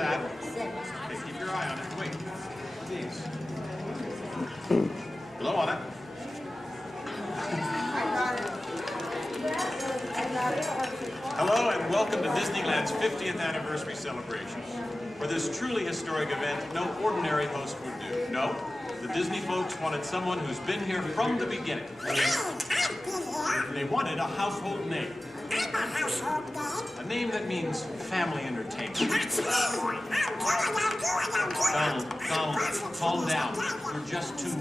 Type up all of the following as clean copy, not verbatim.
that. Okay, keep your eye on it. Wait. Please. Blow on it. Hello and welcome to Disneyland's 50th anniversary celebration. For this truly historic event, no ordinary host would do. No, the Disney folks wanted someone who's been here from the beginning. They wanted a household name. I'm a household name. A name that means family entertainment. That's me. I'm Donald, calm down. You're just too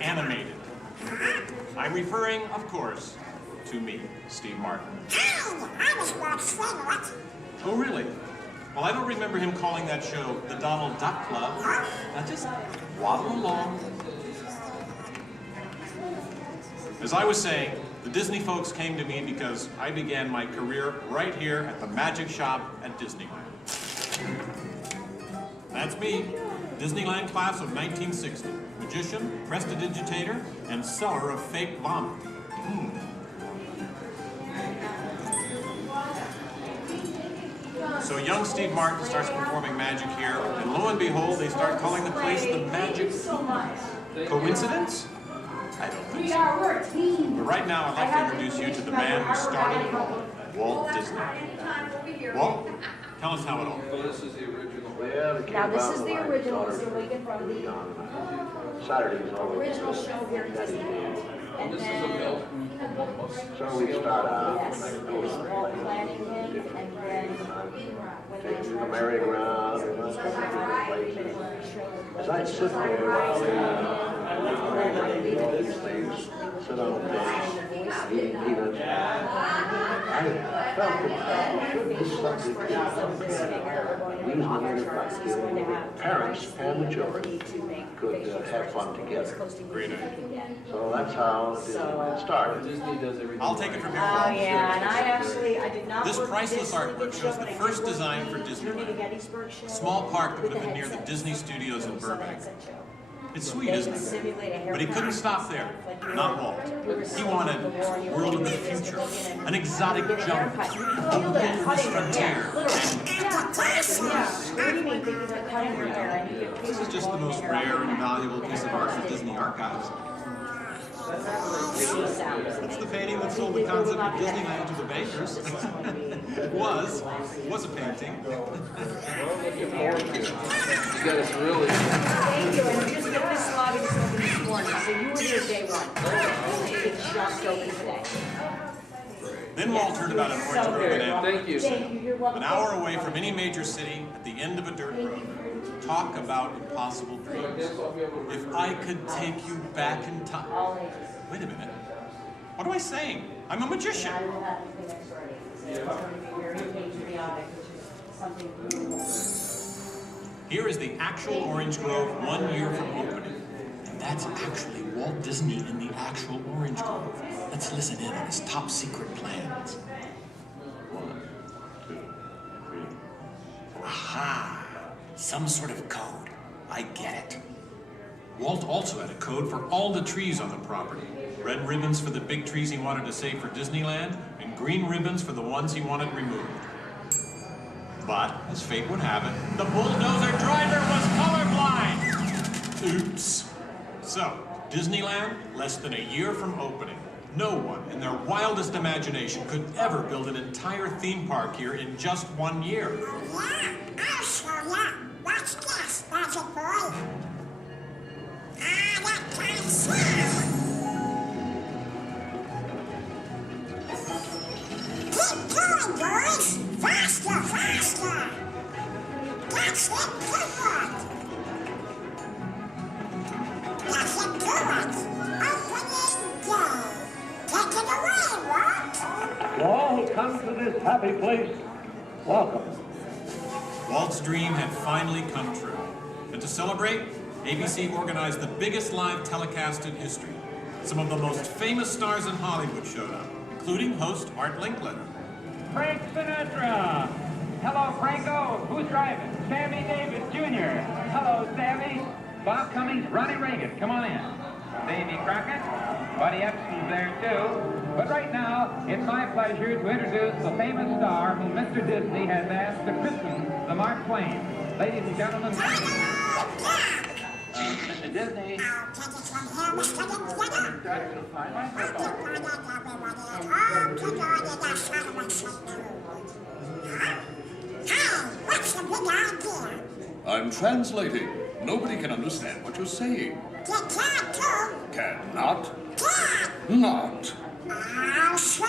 animated. I'm referring, of course, to me, Steve Martin. Hi, I was Walt's friend, what? Oh, really? Well, I don't remember him calling that show the Donald Duck Club. Now just waddle along. As I was saying, the Disney folks came to me because I began my career right here at the Magic Shop at Disneyland. That's me, Disneyland class of 1960. Magician, prestidigitator, and seller of fake vomit. So young Steve Martin starts performing magic here, and lo and behold, they start calling the place the Magic Kingdom. Coincidence? I don't think so. But right now, I'd like to introduce you to the man who started it all, Walt Disney. Walt, tell us how it all. Well, this is the original. Now this is the original, so we get from the Saturdays always. original show here at Disneyland. And This is a then, milk almost. So we start out yes, like it was Walt planning him, and then take the merry-go-round and let's go to different places. As I sit there while they do all these things, sit on the bench, eat peanuts, I felt that this subject is reasonably parents and the children could have fun together. Great idea. So that's how Disneyland started. Disney does everything. I'll take it from here, oh Walt. yeah, and I did not. This work priceless this artwork show, shows but the I did first work design for the Disneyland. Gettysburg show A small park that would with have been the near the headset. Disney Studios in So Burbank. that's a show. It's sweet, They isn't it? simulate a hair But he couldn't stop there. Not Walt. He wanted a world of the future, an exotic jungle, a wilderness frontier. This is just the most rare and valuable piece of art for Disney archives. It's the painting that sold the concept of Disneyland to the bakers. It was a painting. You got us really. Thank you, and we just got this lobby just opened this morning, so you were here day one. It just opened today. Then Walt heard about an orange grove in Anaheim. Thank you. Thank you, you're welcome. An hour away from any major city, at the end of a dirt road. Talk about impossible dreams. If I could take you back in time. Wait a minute. What am I saying? I'm a magician. I will have the next ready. It's going to be very patriotic, which is something new. Here is the actual orange grove 1 year from opening. And that's actually Walt Disney in the actual orange grove. Let's listen in on his top secret plans. 1, 2, 3. Aha! Some sort of code. I get it. Walt also had a code for all the trees on the property. Red ribbons for the big trees he wanted to save for Disneyland, and green ribbons for the ones he wanted removed. But, as fate would have it, the bulldozer driver was colorblind! Oops. So, Disneyland, less than a year from opening. No one in their wildest imagination could ever build an entire theme park here in just 1 year. Yeah, I'll show ya. Watch this, Magic Boy. That kind of sound. Keep going, boys. Faster, faster. That's it, good. Nothing to it. Opening day. Take it away, Walt. To all who come to this happy place, welcome. Walt's dream had finally come true. And to celebrate, ABC organized the biggest live telecast in history. Some of the most famous stars in Hollywood showed up, including host Art Linkletter. Frank Sinatra. Hello, Franco. Who's driving? Sammy Davis Jr. Hello, Sammy. Bob Cummings, Ronnie Reagan. Come on in. Davy Crockett. Buddy Epson's there, too. But right now, it's my pleasure to introduce the famous star whom Mr. Disney has asked to christen the Mark Twain. Ladies and gentlemen, Take it away, Mr. Disney. I'll take it from here, Mr. Indiana. What's the big idea? I'm translating. Nobody can understand what you're saying. You can't do. Cannot. Can't. Not. I'll show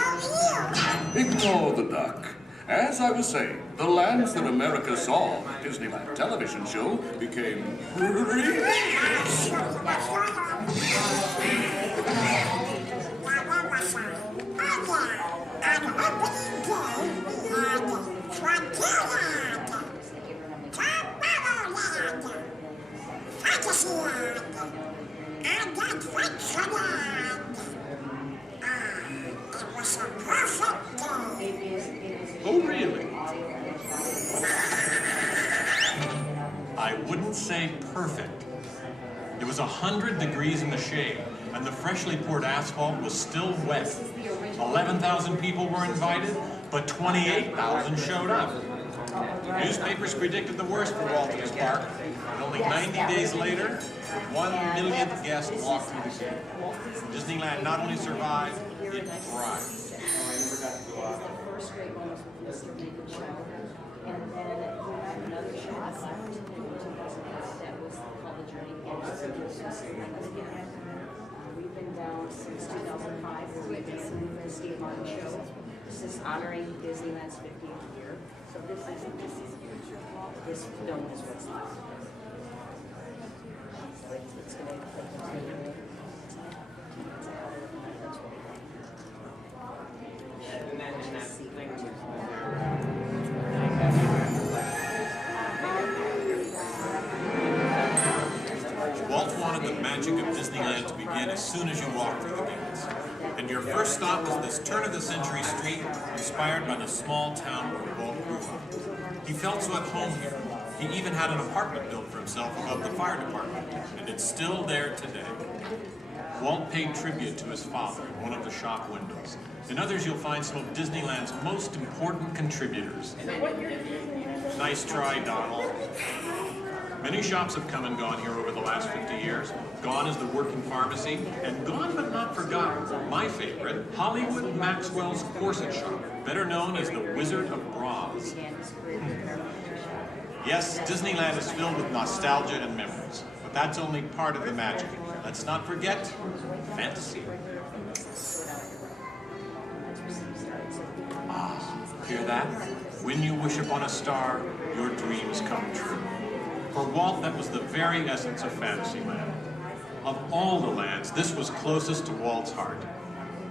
you. Ignore the duck. As I was saying, the lands that America saw on the Disneyland television show became real. I'll show you what's going on. Now, where was I? Oh, yeah. On opening day, we had Frontierland, Tomorrowland, Fantasyland, and Adventureland. It was a perfect day. Oh, really? I wouldn't say perfect. It was 100 degrees in the shade, and the freshly poured asphalt was still wet. 11,000 people were invited, but 28,000 showed up. Newspapers predicted the worst for Walt and his park, and only 90 days later, the 1 millionth guest walked through the gate. Disneyland not only survived, it thrived. First grade one was with Mr. Lincoln Show, and then we had another show that was called The Journey. We've been down since 2005, where we've been doing the Steve Martin Show. This is honoring Disneyland's 50th year. So this film is what's left. So it's going to continue. Walt wanted the magic of Disneyland to begin as soon as you walk through the gates. And your first stop was this turn-of-the-century street inspired by the small town where Walt grew up. He felt so at home here. He even had an apartment built for himself above the fire department, and it's still there today. Walt paid tribute to his father in one of the shop windows. In others, you'll find some of Disneyland's most important contributors. Nice try, Donald. Many shops have come and gone here over the last 50 years. Gone is the working pharmacy, and gone but not forgotten, my favorite, Hollywood Maxwell's corset shop, better known as the Wizard of Bras. Yes, Disneyland is filled with nostalgia and memories, but that's only part of the magic. Let's not forget fantasy. Ah, hear that? When you wish upon a star, your dreams come true. For Walt, that was the very essence of Fantasyland. Of all the lands, this was closest to Walt's heart.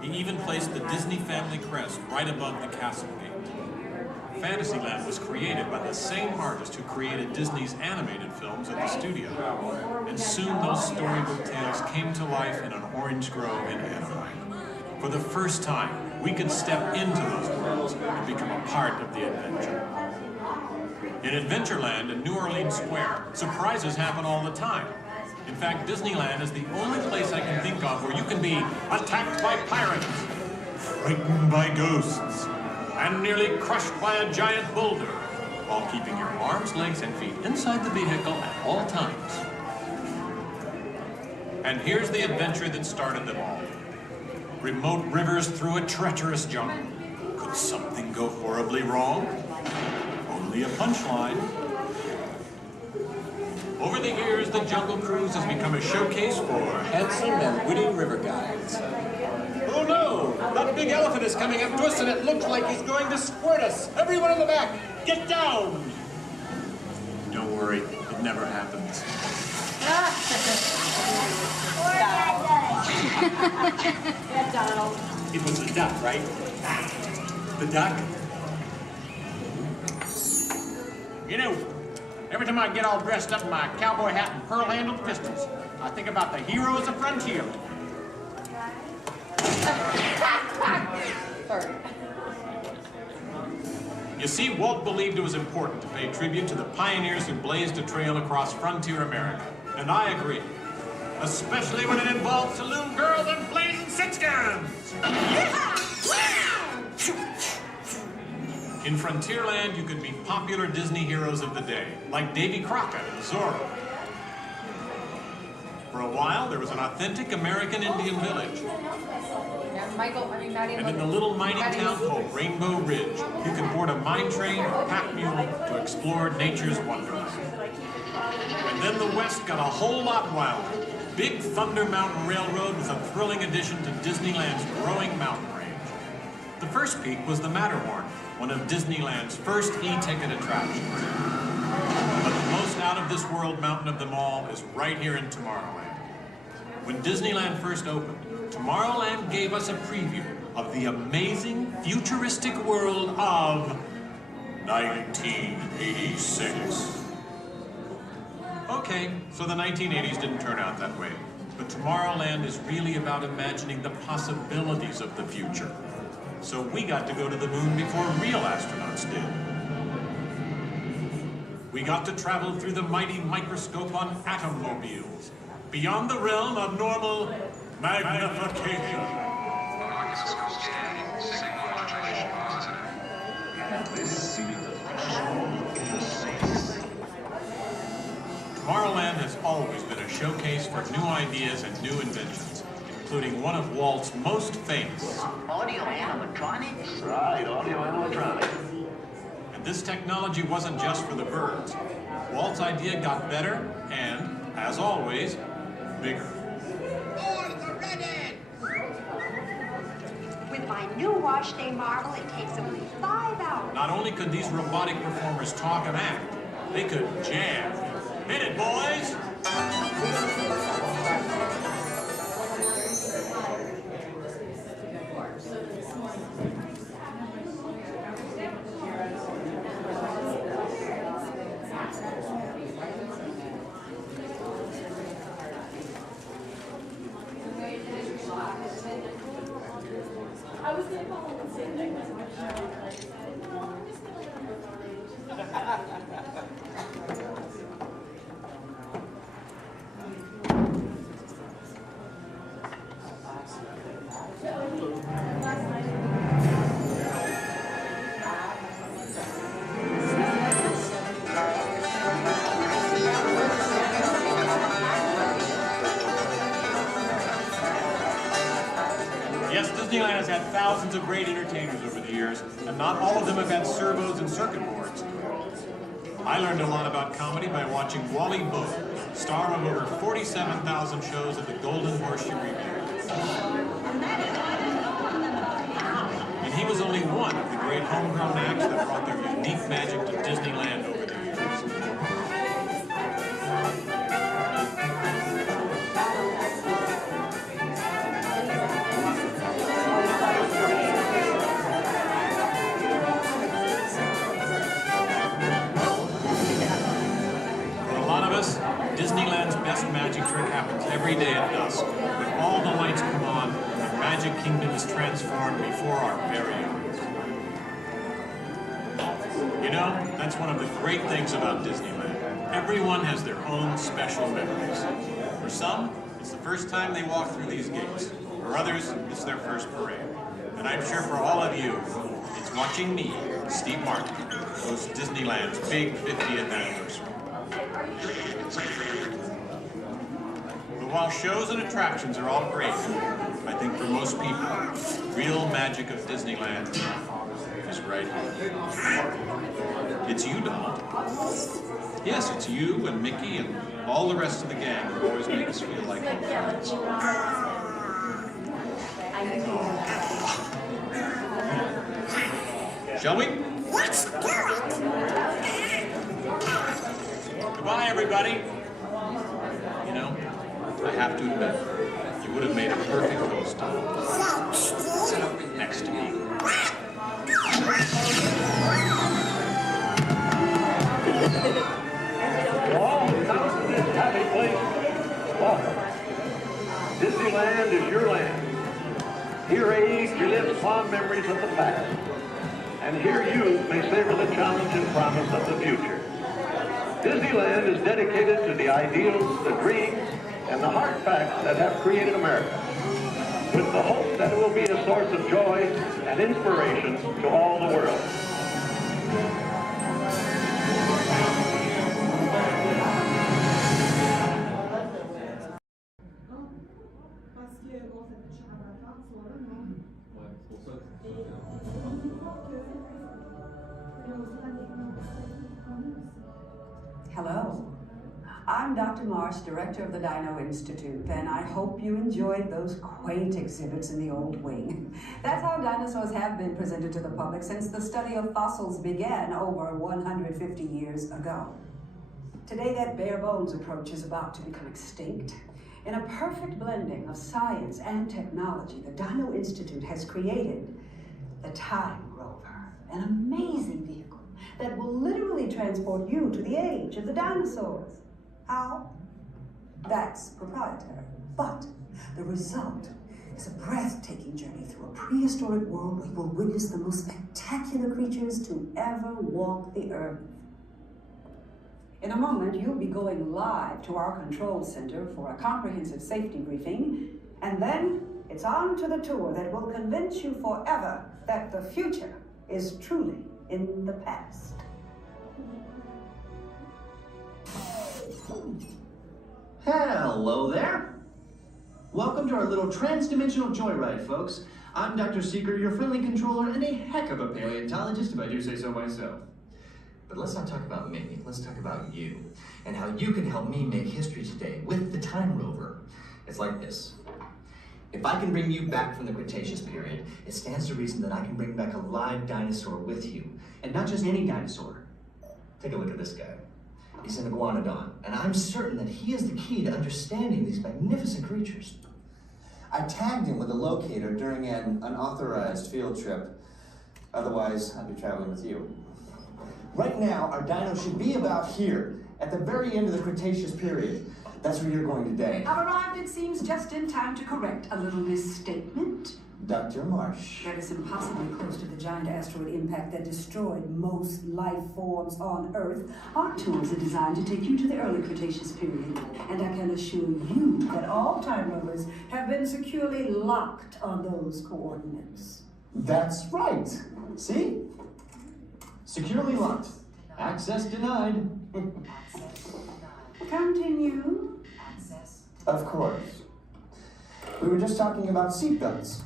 He even placed the Disney family crest right above the castle gate. Fantasyland was created by the same artist who created Disney's animated films at the studio. And soon those storybook tales came to life in an orange grove in Anaheim. For the first time, we could step into those worlds and become a part of the adventure. In Adventureland and New Orleans Square, surprises happen all the time. In fact, Disneyland is the only place I can think of where you can be attacked by pirates, frightened by ghosts, and nearly crushed by a giant boulder, while keeping your arms, legs, and feet inside the vehicle at all times. And here's the adventure that started them all. Remote rivers through a treacherous jungle. Could something go horribly wrong? Only a punchline. Over the years, the Jungle Cruise has become a showcase for handsome and witty river guides. Oh no! That big elephant is coming up to us and it looks like he's going to squirt us! Everyone in the back, get down! Don't worry, it never happens. Yeah, Donald. It was the duck, right? The duck? You know, every time I get all dressed up in my cowboy hat and pearl-handled pistols, I think about the heroes of frontier. You see, Walt believed it was important to pay tribute to the pioneers who blazed a trail across frontier America. And I agree. Especially when it involves saloon girls and blazing six guns. In Frontierland, you could meet popular Disney heroes of the day, like Davy Crockett and Zorro. For a while, there was an authentic American Indian village. And in the little mining town called Rainbow Ridge, you could board a mine train or pack mule to explore nature's wonderland. And then the West got a whole lot wilder. Big Thunder Mountain Railroad was a thrilling addition to Disneyland's growing mountain range. The first peak was the Matterhorn, one of Disneyland's first e-ticket attractions. But the most out-of-this-world mountain of them all is right here in Tomorrowland. When Disneyland first opened, Tomorrowland gave us a preview of the amazing, futuristic world of 1986. Okay, so the 1980s didn't turn out that way. But Tomorrowland is really about imagining the possibilities of the future. So we got to go to the moon before real astronauts did. We got to travel through the mighty microscope on atommobiles, beyond the realm of normal magnification. Tomorrowland has always been a showcase for new ideas and new inventions, including one of Walt's most famous. Audio animatronics? Right, audio animatronics. And this technology wasn't just for the birds. Walt's idea got better and, as always, bigger. With my new wash day marvel, it takes only 5 hours. Not only could these robotic performers talk and act, they could jam. Hit it, boys! Yes, Disneyland has had thousands of great entertainers over the years, and not all of them have had servos and circuit boards. I learned a lot about comedy by watching Wally Bode, star of over 47,000 shows at the Golden Horseshoe Revue. And he was only one of the great homegrown acts that brought their unique magic to Disneyland over the years. Disneyland's best magic trick happens every day at dusk, when all the lights come on and the Magic Kingdom is transformed before our very eyes. You know, that's one of the great things about Disneyland. Everyone has their own special memories. For some, it's the first time they walk through these gates. For others, it's their first parade. And I'm sure for all of you, it's watching me, Steve Martin, host Disneyland's big 50th anniversary. But while shows and attractions are all great, I think for most people, real magic of Disneyland is right here. It's you, Donald. Yes, it's you and Mickey and all the rest of the gang who always make us feel like home. Shall we? Let's do it! Goodbye, everybody. You know, I have to admit, you would have made a perfect host, Donald. Sit up next to me. All come to this happy place. Welcome. Disneyland is your land. Here age relives fond memories of the past. And here you may savor the challenge and promise of the future. Disneyland is dedicated to the ideals, the dreams, and the hard facts that have created America, with the hope that it will be a source of joy and inspiration to all the world. Hello. I'm Dr. Marsh, director of the Dino Institute, and I hope you enjoyed those quaint exhibits in the old wing. That's how dinosaurs have been presented to the public since the study of fossils began over 150 years ago. Today, that bare bones approach is about to become extinct. In a perfect blending of science and technology, the Dino Institute has created the Time Rover, an amazing vehicle that will literally transport you to the age of the dinosaurs. How? That's proprietary. But the result is a breathtaking journey through a prehistoric world where you will witness the most spectacular creatures to ever walk the earth. In a moment, you'll be going live to our control center for a comprehensive safety briefing, and then it's on to the tour that will convince you forever that the future is truly in the past. Hello there. Welcome to our little trans-dimensional joyride, folks. I'm Dr. Seeker, your friendly controller and a heck of a paleontologist, if I do say so myself. But let's not talk about me, let's talk about you, and how you can help me make history today with the Time Rover. It's like this. If I can bring you back from the Cretaceous period, it stands to reason that I can bring back a live dinosaur with you. And not just any dinosaur. Take a look at this guy. He's an iguanodon, and I'm certain that he is the key to understanding these magnificent creatures. I tagged him with a locator during an unauthorized field trip. Otherwise, I'd be traveling with you. Right now, our dino should be about here, at the very end of the Cretaceous period. That's where you're going today. I've arrived, it seems, just in time to correct a little misstatement. Dr. Marsh. That is impossibly close to the giant asteroid impact that destroyed most life forms on Earth. Our tours are designed to take you to the early Cretaceous period, and I can assure you that all time rovers have been securely locked on those coordinates. That's right. See? Securely locked. Access denied. Continue. Of course. We were just talking about seatbelts.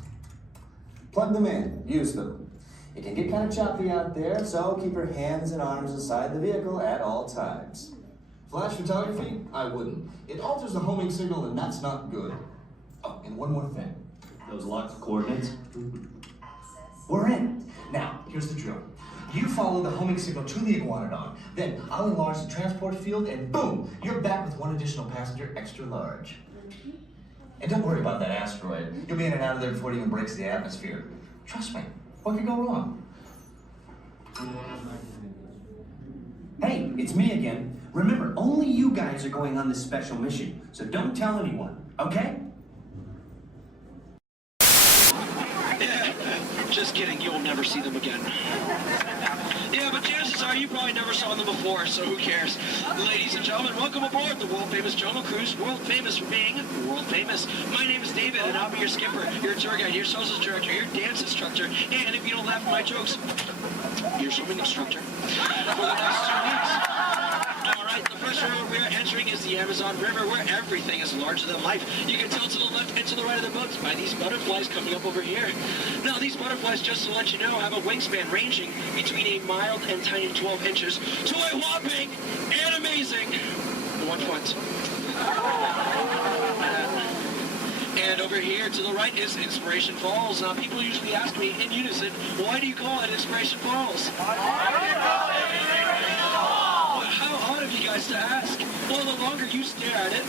Plug them in, use them. It can get kind of choppy out there, so keep your hands and arms inside the vehicle at all times. Flash photography? I wouldn't. It alters the homing signal, and that's not good. Oh, and one more thing. Those locked coordinates? We're in. Now, here's the drill. You follow the homing signal to the iguanodon, then I'll enlarge the transport field, and boom, you're back with one additional passenger extra large. And don't worry about that asteroid. You'll be in and out of there before it even breaks the atmosphere. Trust me, what could go wrong? Hey, it's me again. Remember, only you guys are going on this special mission, so don't tell anyone, okay? Just kidding, you'll never see them again. Yeah, but chances are you probably never saw them before, so who cares? Ladies and gentlemen, welcome aboard the world-famous Jungle Cruise. World famous for being world famous. My name is David, and I'll be your skipper, your tour guide, your socials director, your dance instructor, and if you don't laugh at my jokes, your swimming instructor for the next 2 weeks. All right, the first river we're entering is the Amazon River, where everything is larger than life. You can tell to the left and to the right of the boat by these butterflies coming up over here. Now, these butterflies, just to let you know, have a wingspan ranging between a mild and tiny 12 inches to a whopping and amazing 1 foot. And over here to the right is Inspiration Falls. Now, people usually ask me in unison, why do you call it Inspiration Falls? How odd of you guys to ask. Well, the longer you stare at it,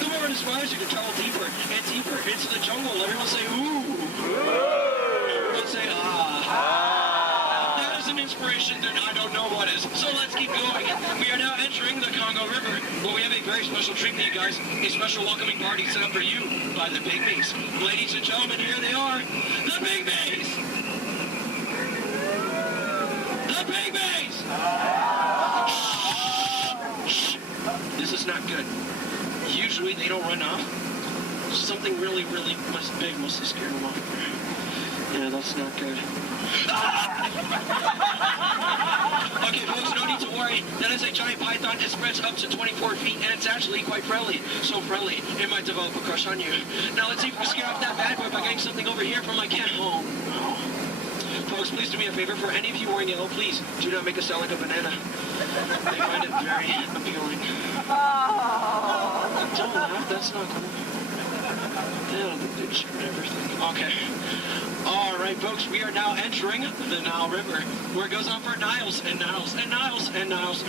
the more it inspires you to travel deeper and deeper into the jungle. Everyone say, ooh. Everyone say, ah. That is an inspiration that I don't know what is. So let's keep going. We are now entering the Congo River, where we have a very special treat for you guys. A special welcoming party set up for you by the Pygmies. Ladies and gentlemen, here they are. The Pygmies! The Pygmies! Shh. This That's not good. Usually they don't run off. Something really, really big must have scared them off. Yeah, that's not good. Okay, folks, no need to worry. That is a giant python. It spreads up to 24 feet, and it's actually quite friendly. So friendly, it might develop a crush on you. Now, let's see if we can scare off that bad boy by getting something over here from my cat. Oh, no. Folks, please do me a favor. For any of you wearing yellow, please do not make us sound like a banana. They find it very appealing. Don't laugh. That's not cool. Yeah, the picture and everything. Okay. All right, folks, we are now entering the Nile River, where it goes on for Niles and Niles and Niles and Niles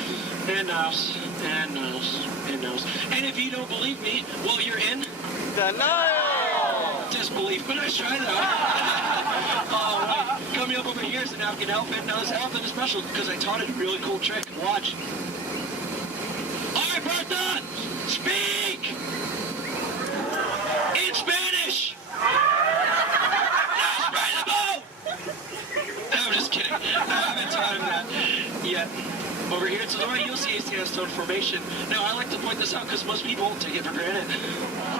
and Niles and Niles and Niles. And if you don't believe me, well, you're in the Nile. Disbelief, but nice try, though. All right, coming up over here is an African elephant. Now, this elephant is special because I taught it a really cool trick. Watch. All right, Bertha, speak in Spanish. I'm just kidding. I haven't taught him that yet. Over here to the right, you'll see a sandstone formation. Now, I like to point this out because most people take it for granted.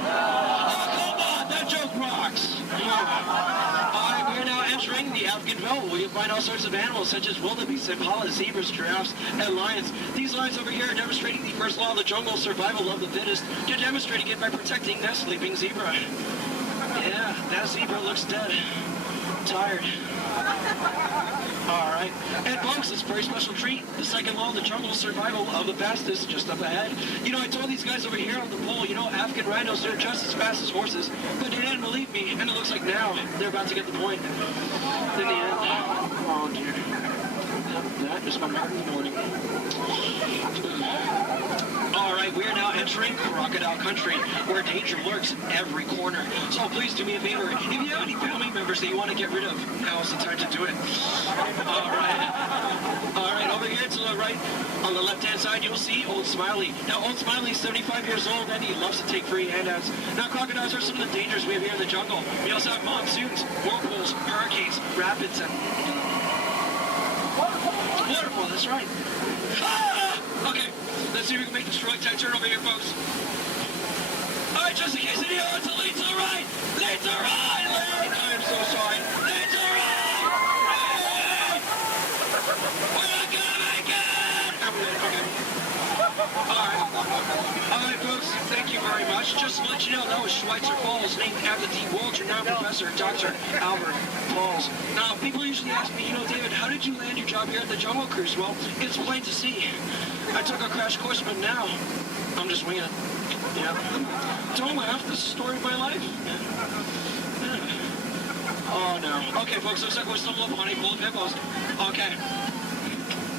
Oh, come on, that joke rocks. All right, we're now entering the African belt, where you'll find all sorts of animals such as wildebeest, impalas, zebras, giraffes, and lions. These lions over here are demonstrating the first law of the jungle, survival of the fittest. They're demonstrating it by protecting that sleeping zebra. Yeah, that zebra looks dead. Tired. All right. And folks, this very special treat, the second law of the jungle, survival of the fastest, just up ahead. You know, I told these guys over here on the pole, you know, African rhinos, they're just as fast as horses, but they didn't believe me, and it looks like now they're about to get the point. In the end, oh dear. That is my mark in the morning. All right, we are now entering crocodile country, where danger lurks in every corner. So please do me a favor. If you have any family members that you want to get rid of, now is the time to do it. All right, over here to the right, on the left-hand side, you'll see Old Smiley. Now, Old Smiley is 75 years old, and he loves to take free handouts. Now, crocodiles are some of the dangers we have here in the jungle. We also have monsoons, whirlpools, hurricanes, rapids, and waterfall, that's right. Ah! Okay, let's see if we can make the strike tide turn over here, folks. All right, just in case any odds, lead to the right! Lead to the right! Lead! I'm so sorry. Lead to the right! Lead! We're not gonna make it! Okay. All right, folks, thank you very much. Just to let you know, that was Schweitzer Falls, named after the world-renowned professor, Dr. Albert Falls. Now, people usually ask me, you know, David, how did you land your job here at the Jungle Cruise? Well, it's plain to see. I took a crash course, but now I'm just winging it. Yeah. Don't laugh. This is the story of my life. Yeah. Oh, no. Okay, folks, looks like we're stumbling upon a full of hippos. Okay.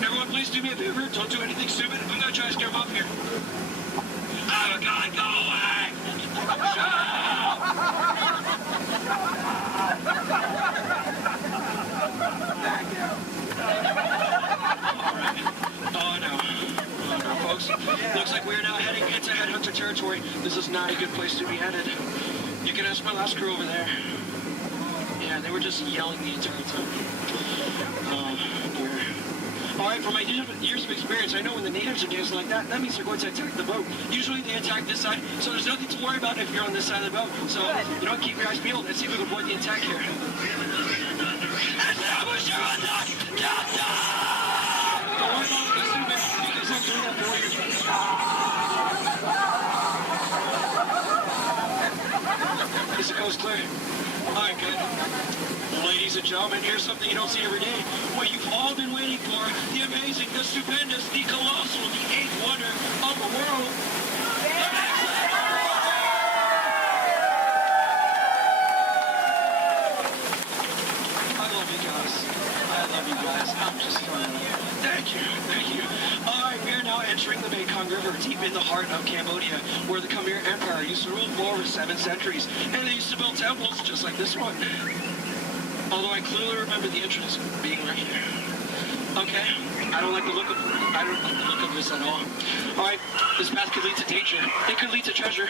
Everyone, please do me a favor. Don't do anything stupid. I'm going to try to scare them up here. Oh, God, go away! Shut up! Thank you. All right. Oh, no. Oh, no, folks. Looks like we're now heading into headhunter territory. This is not a good place to be headed. You can ask my last crew over there. Yeah, they were just yelling the entire time. Oh, dear. All right, from my years of experience, I know when the natives are dancing like that, that means they're going to attack the boat. Usually they attack this side, so there's nothing to worry about if you're on this side of the boat. So, you know, keep your eyes peeled and see if we can avoid the attack here. Establish your attack! Don't worry about it, stupid, because I'm doing that for you. Is the coast clear? All right, good. Ladies and gentlemen, here's something you don't see every day. What you've all been waiting for, the amazing, the stupendous, the colossal, the eighth wonder of the world. I love you guys. I love you guys. I'm just fine. Thank you. Thank you. All right, we are now entering the Mekong River, deep in the heart of Cambodia, where the Khmer Empire used to rule for over 7 centuries, and they used to build temples just like this one. Although I clearly remember the entrance being right here. Okay, I don't like the look of this at all. All right, this path could lead to danger. It could lead to treasure.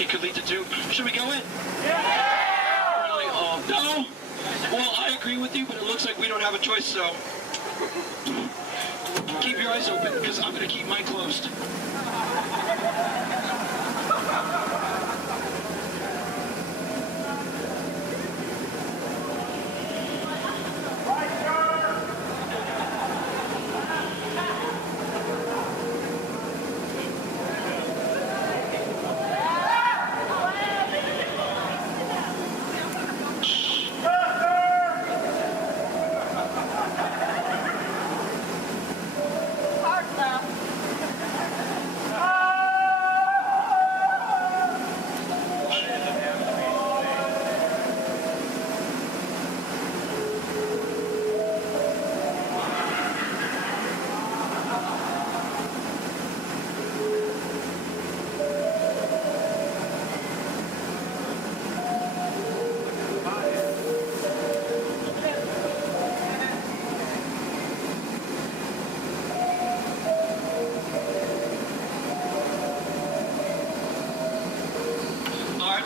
It could lead to doom. Should we go in? Yeah! Really? Oh, no? Well, I agree with you, but it looks like we don't have a choice, so... keep your eyes open, because I'm going to keep mine closed.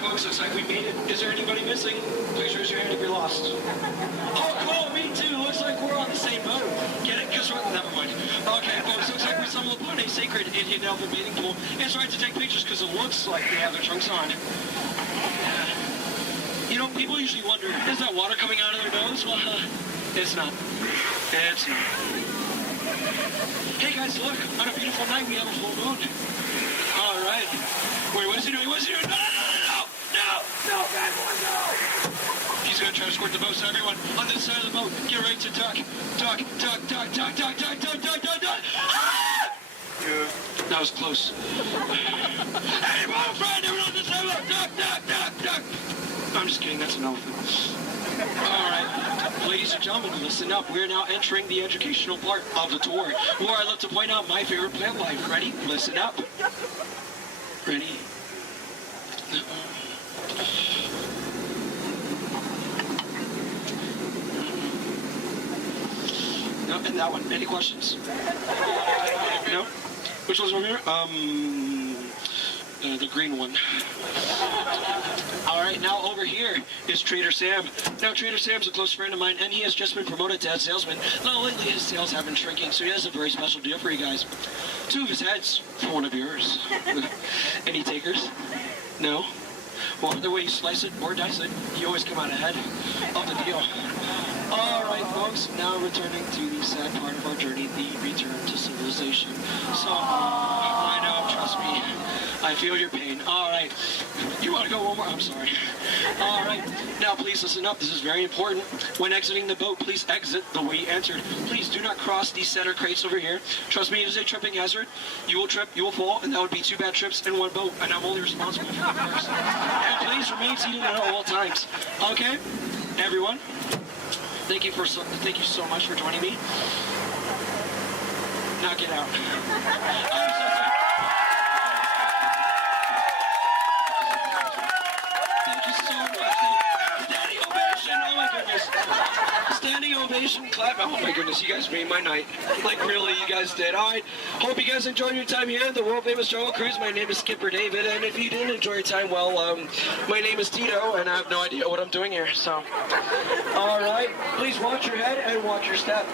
Folks, looks like we made it. Is there anybody missing? Please raise your hand if you're lost. Oh, cool, me too. Looks like we're on the same boat. Get it? Because we're, never mind. Okay, folks, looks like we stumbled upon a sacred Indian elephant bathing pool. It's right to take pictures because it looks like they have their trunks on. You know, people usually wonder, is that water coming out of their nose? Well, it's not. It's not. Hey guys, look, on a beautiful night we have a full moon. All right. Wait, what is he doing? What is he doing? No, bad boy, no! He's gonna try to squirt the boat, so everyone on this side of the boat, get ready to duck. Duck, duck, duck, duck, duck, duck, duck, duck, duck, duck! Ah! That was close. Hey, my friend, everyone on this side of the boat, duck, duck, duck, duck! I'm just kidding, that's an elephant. Alright, ladies and gentlemen, listen up. We're now entering the educational part of the tour, where I love to point out my favorite plant life. Ready? Listen up. Ready? No, and that one. Any questions? No? Which one's over here? The green one. All right, now over here is Trader Sam. Now, Trader Sam's a close friend of mine, and he has just been promoted to head salesman. Now, lately his sales have been shrinking, so he has a very special deal for you guys. 2 of his heads for one of yours. Any takers? No? Well, the way you slice it or dice it, you always come out ahead of the deal. All right, folks, now returning to the sad part of our journey, the return to civilization. So, I know, trust me, I feel your pain. All right, you want to go one more? I'm sorry. All right, now please listen up. This is very important. When exiting the boat, please exit the way you entered. Please do not cross these center crates over here. Trust me, it is a tripping hazard. You will trip, you will fall, and that would be 2 bad trips in one boat, and I'm only responsible for one person. And please remain seated at all times. Okay, everyone? Thank you so much for joining me. Now get out. I'm so sorry. Thank you so much. Standing ovation. Oh my goodness. Standing ovation. Clap. Oh my goodness. You guys made my night. Like really, you guys did. All right. Hope you guys enjoyed your time here at the world famous Jungle Cruise. My name is Skipper David, and if you didn't enjoy your time, well, my name is Tito, and I have no idea what I'm doing here. So, all right. Please watch your head and watch your step.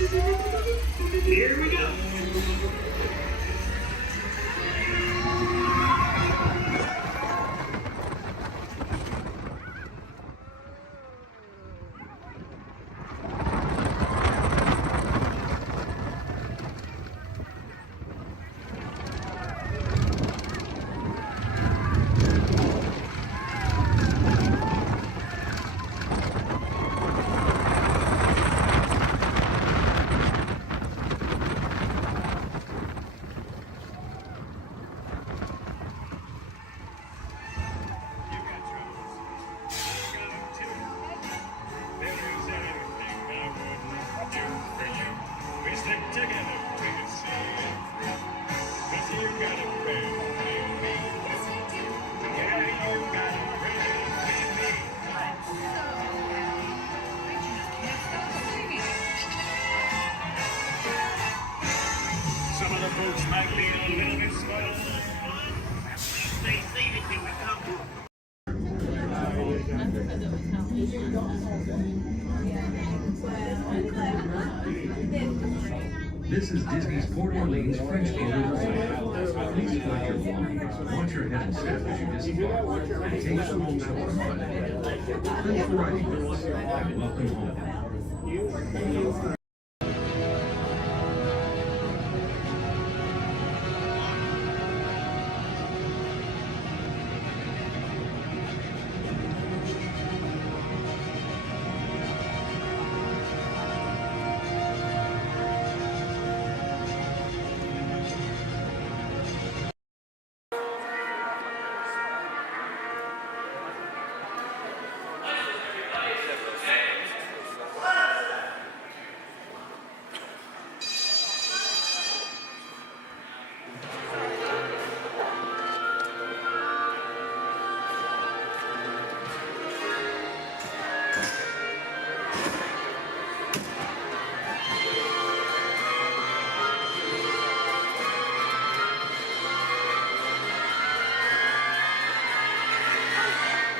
Here we go. Some of the folks might be a little bit spoiled. Stay safe until we come to This is Disney's Port Orleans French Quarter Resort. Please find your belongings, watch your head and step as you disembark, and take some home to our fun. Thanks for riding with us, and welcome home.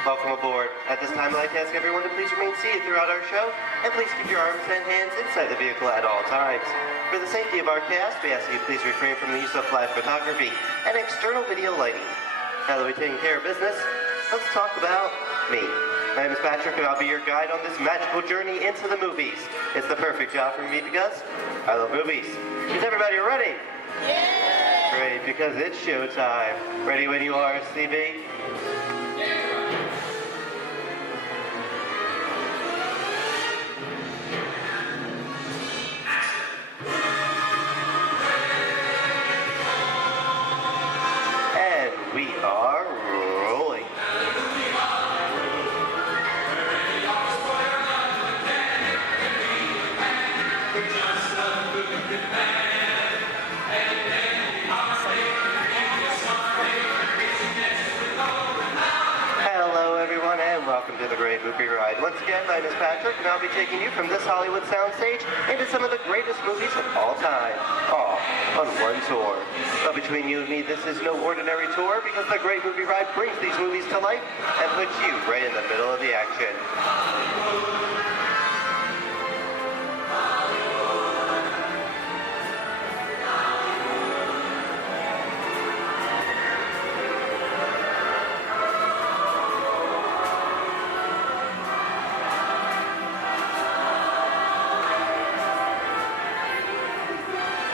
Welcome aboard. At this time, I'd like to ask everyone to please remain seated throughout our show, and please keep your arms and hands inside the vehicle at all times. For the safety of our cast, we ask you please refrain from the use of flash photography and external video lighting. Now that we've taken care of business, let's talk about me. My name is Patrick, and I'll be your guide on this magical journey into the movies. It's the perfect job for me because I love movies. Is everybody ready? Yeah! Great, because it's showtime. Ready when you are, CB? We are rolling. Hello everyone and welcome to the Great Movie Ride. Once again, my name is Patrick and I'll be taking you from this Hollywood soundstage into some of the greatest movies of all time. All on one tour. But between you and me, this is no ordinary tour because the Great Movie Ride brings these movies to life and puts you right in the middle of the action.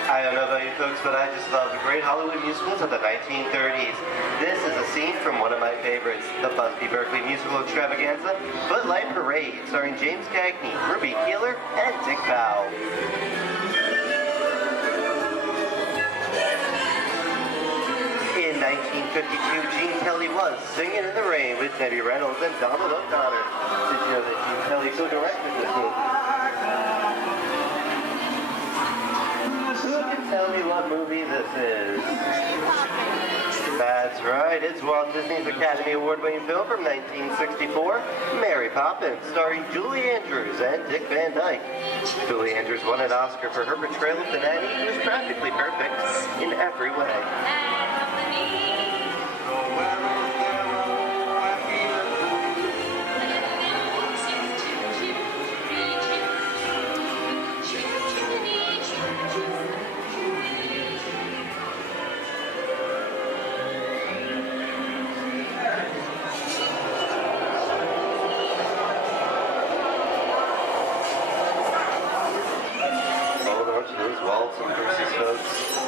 I don't know about you folks, but I just love the great Hollywood musicals of the 1930s. This is a scene from one of my favorites, the Busby Berkeley musical extravaganza, Footlight Parade, starring James Cagney, Ruby Keeler, and Dick Powell. In 1952, Gene Kelly was Singing in the Rain with Debbie Reynolds and Donald O'Connor. Did you know that Gene Kelly co-directed this movie? Who can tell me what movie this is? That's right, it's Walt Disney's Academy Award-winning film from 1964, Mary Poppins, starring Julie Andrews and Dick Van Dyke. Julie Andrews won an Oscar for her portrayal of the nanny who was practically perfect in every way.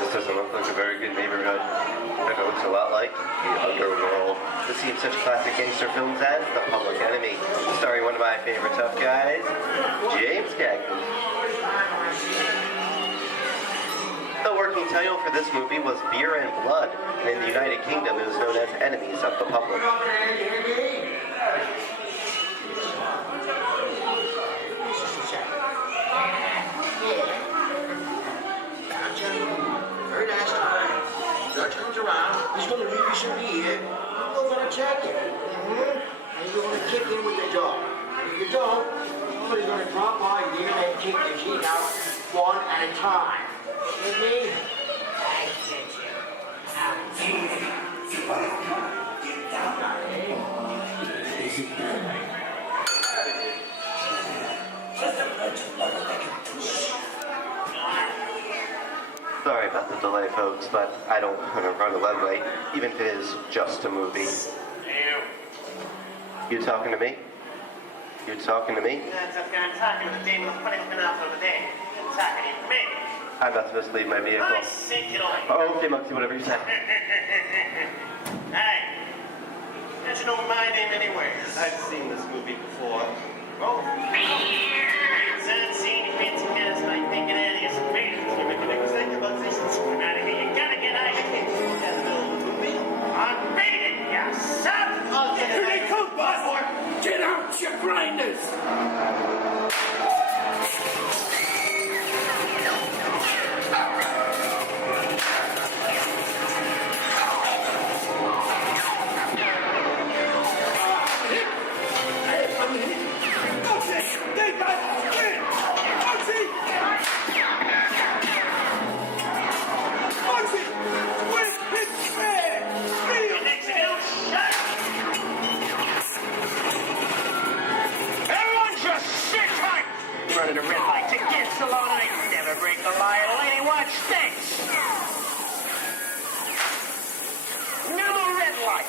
This doesn't look like a very good neighborhood. It looks a lot like the underworld. This seems such classic gangster films as The Public Enemy, starring one of my favorite tough guys, James Cagney. The working title for this movie was Beer and Blood, and in the United Kingdom it was known as Enemies of the Public. Very nice time. Dutch comes around, he's going to leave you some beer. You're going to check it. And you're going to kick in with the dog. If you don't, somebody's going to drop by here and kick the sheet out one at a time. With me? I get you. Sorry about the delay, folks, but I don't want to run a runway, even if it is just a movie. You talking to me? You talking to me? That's okay. I'm talking to the dame with the punishment off over there. You're talking to me. I'm not supposed to leave my vehicle. I think it'll... Oh, okay, Monkey, whatever you say. Hey, you know my name anyway. I've seen this movie before. Oh, I've seen you fancy cats like making out of your space. You make an executive about this and swim out of here. You gotta get out of here. I'm beating you, son! Here they come, boy! Get out, you grinders! Running a red light against the law, and I never break the law. Lady, watch this. Another red light.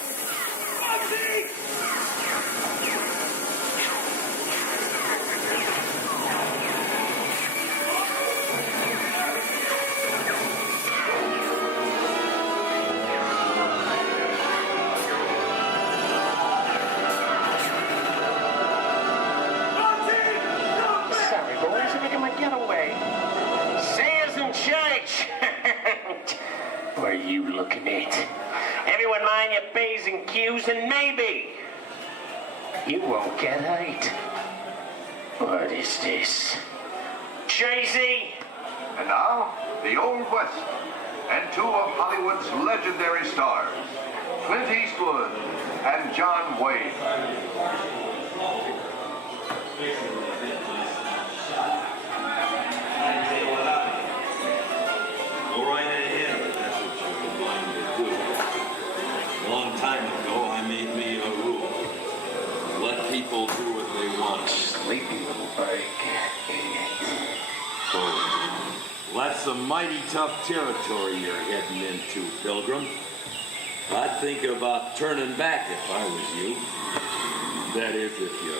What are you looking at? Everyone mind your P's and Q's, and maybe you won't get hurt. What is this? Jay-Z? And now, the Old West, and two of Hollywood's legendary stars, Clint Eastwood and John Wayne. Go right ahead if that's what you're going to do. A long time ago, I made me a rule. Let people do what they want. Sleepy little bird. Oh, that's some mighty tough territory you're heading into, Pilgrim. I'd think about turning back if I was you. That is, if you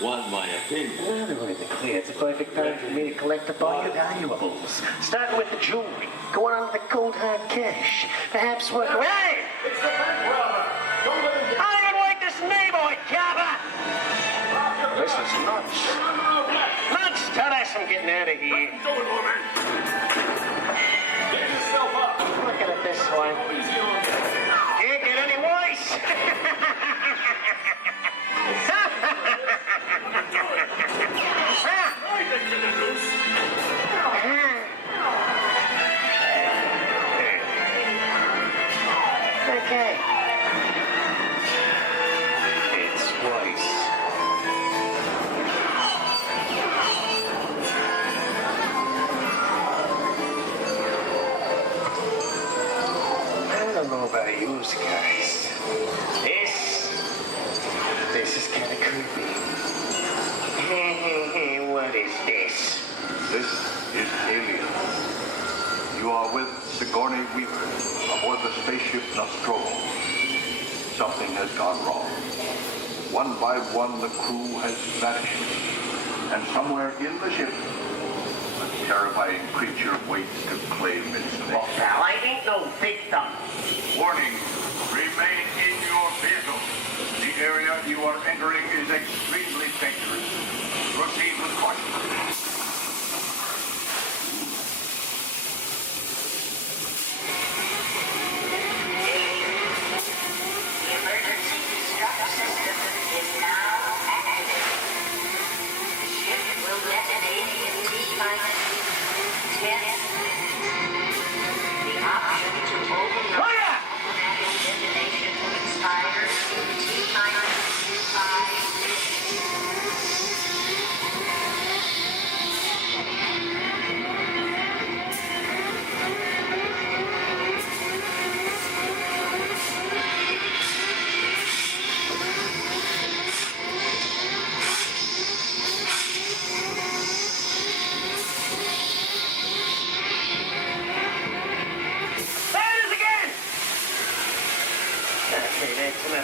want my opinion. Well, to be clear, it's a perfect time for me to collect up all your valuables. Starting with the jewelry, going on to the cold hard cash. Perhaps work... Hey! It's the bank robber. Don't let him get... I don't like this neighborhood, Copper! This is nuts. Nuts! Tell us I'm getting out of here. What are you doing, old man? Get yourself up. Looking at this one. Can't get any worse. Okay. It's worse. I don't know about you guys. This is kind of creepy. What is this? This is Aliens. You are with Sigourney Weaver aboard the spaceship Nostromo. Something has gone wrong. One by one, the crew has vanished. And somewhere in the ship, a terrifying creature waits to claim its name. Oh, pal, I ain't no victim. Warning, remain in your vehicle. The area you are entering is extremely dangerous. Proceed with caution.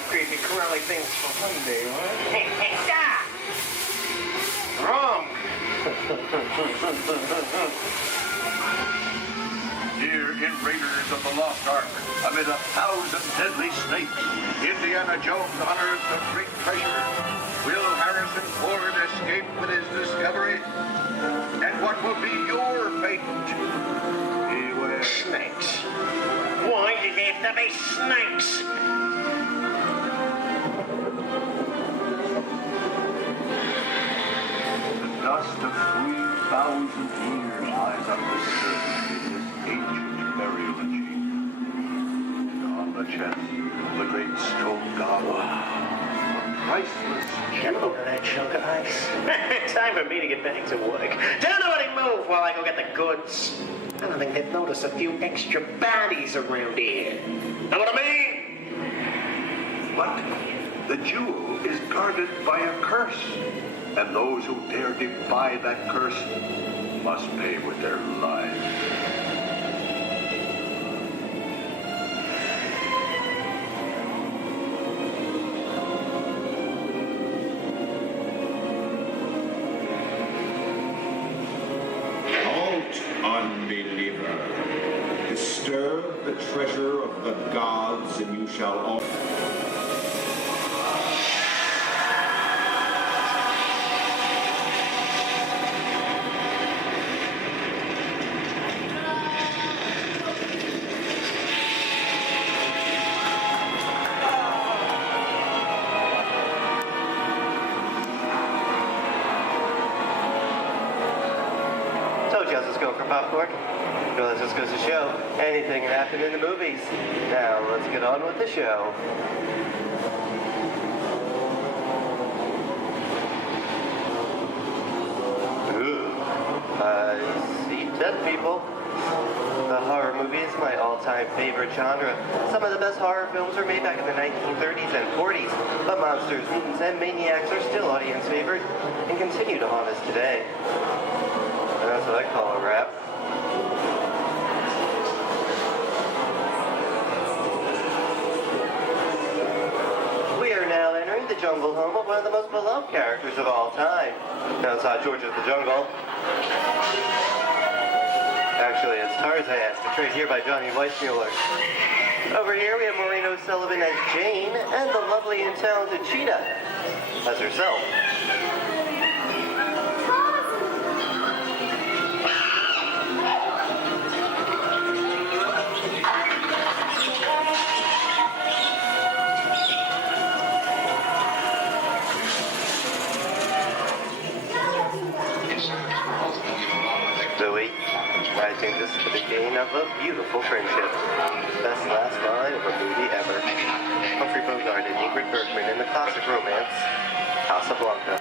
Creepy crawly things for Monday, right? Hey, hey, stop! Wrong! Here in Raiders of the Lost Ark, amid 1,000 deadly snakes, Indiana Jones honors the great treasure. Will Harrison Ford escape with his discovery? And what will be your fate? Beware. Snakes. Why did they have to be snakes? Dust of 3,000 years lies undisturbed in this ancient burial chamber. And on the chest, the great stone goblet, a priceless Get over that chunk of ice. Time for me to get back to work. Don't nobody move while I go get the goods. I don't think they've noticed a few extra bodies around here. Know what I mean? But the jewel is guarded by a curse. And those who dare defy that curse must pay with their lives. Halt, unbeliever. Disturb the treasure of the gods, and you shall all... Popcorn. Well, that just goes to show anything can happen in the movies. Now, let's get on with the show. Ooh, I see dead people. The horror movie is my all-time favorite genre. Some of the best horror films were made back in the 1930s and 40s, but monsters, mutants, and maniacs are still audience favorite and continue to haunt us today. That's what I call a wrap. We are now entering the jungle home of one of the most beloved characters of all time. Now it's not George of the Jungle. Actually, it's Tarzan, portrayed here by Johnny Weissmuller. Over here we have Maureen O'Sullivan as Jane, and the lovely and talented Cheetah as herself. I think this is the beginning of a beautiful friendship. Best last line of a movie ever. Humphrey Bogart and Ingrid Bergman in the classic romance, Casablanca.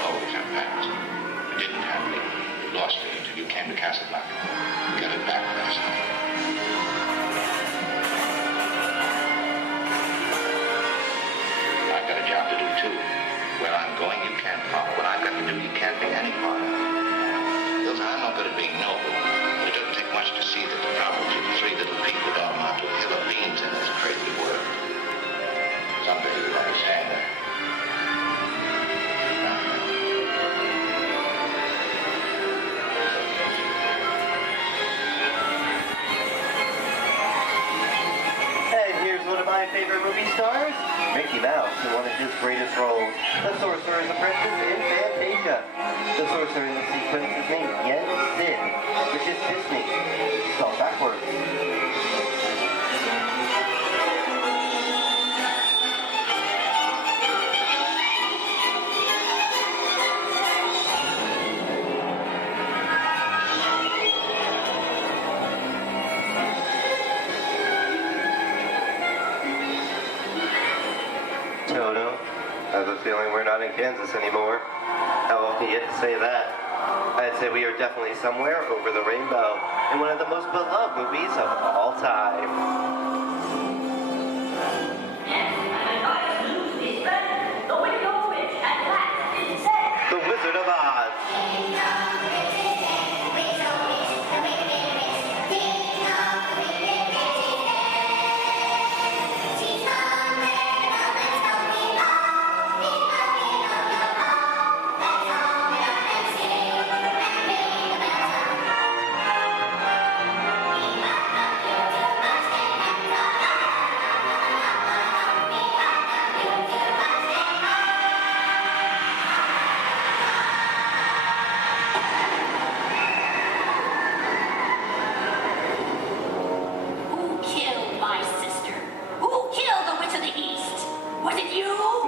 Oh, it can't pass. It didn't happen. You lost it until you came to Casablanca. Get it back last night. I've got a job to do, too. Where I'm going, you can't follow. What I've got to do, you can't be any part of. I'm not good at being noble, but it doesn't take much to see that the problems of the three little people don't amount to a hill of beans in this crazy world. Someday you'll understand that. favorite movie stars? Mickey Mouse in one of his greatest roles, the Sorcerer's Apprentice in Fantasia. The sorcerer in the sequence is named Yen Sid, which is Disney, spelled backwards. Toto, I have a feeling we're not in Kansas anymore. How often do you get to say that? I'd say we are definitely somewhere over the rainbow in one of the most beloved movies of all time. The Wizard of Oz.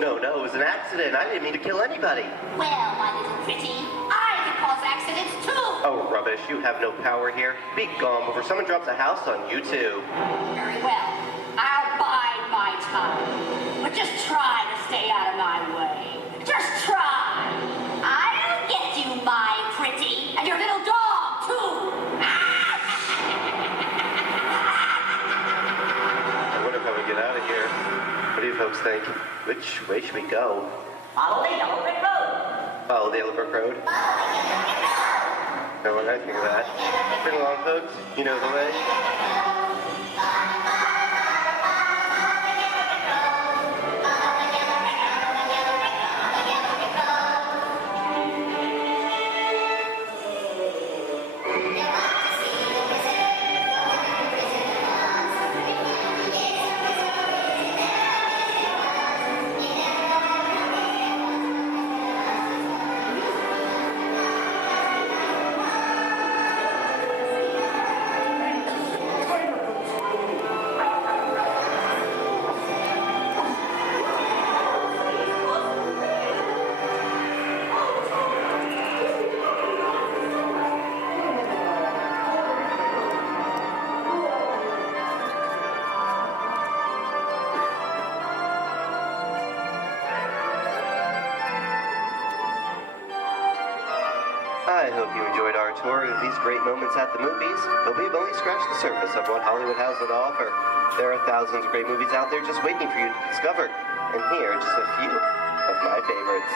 No, it was an accident. I didn't mean to kill anybody. Well, my little pretty, I can cause accidents too. Oh, rubbish. You have no power here. Be gone before someone drops a house on you, too. Very well. I'll bide my time. But just try to stay out of my way. Just try. I'll get you, my pretty. And your little dog, too. I wonder how we get out of here. What do you folks think? Which way should we go? Follow the yellow brick road. Follow the yellow brick road? No, I think of that. Bring along, folks. You know the way. I hope you enjoyed our tour of these great moments at the movies, but we've only scratched the surface of what Hollywood has to offer. There are thousands of great movies out there just waiting for you to discover, and here are just a few of my favorites.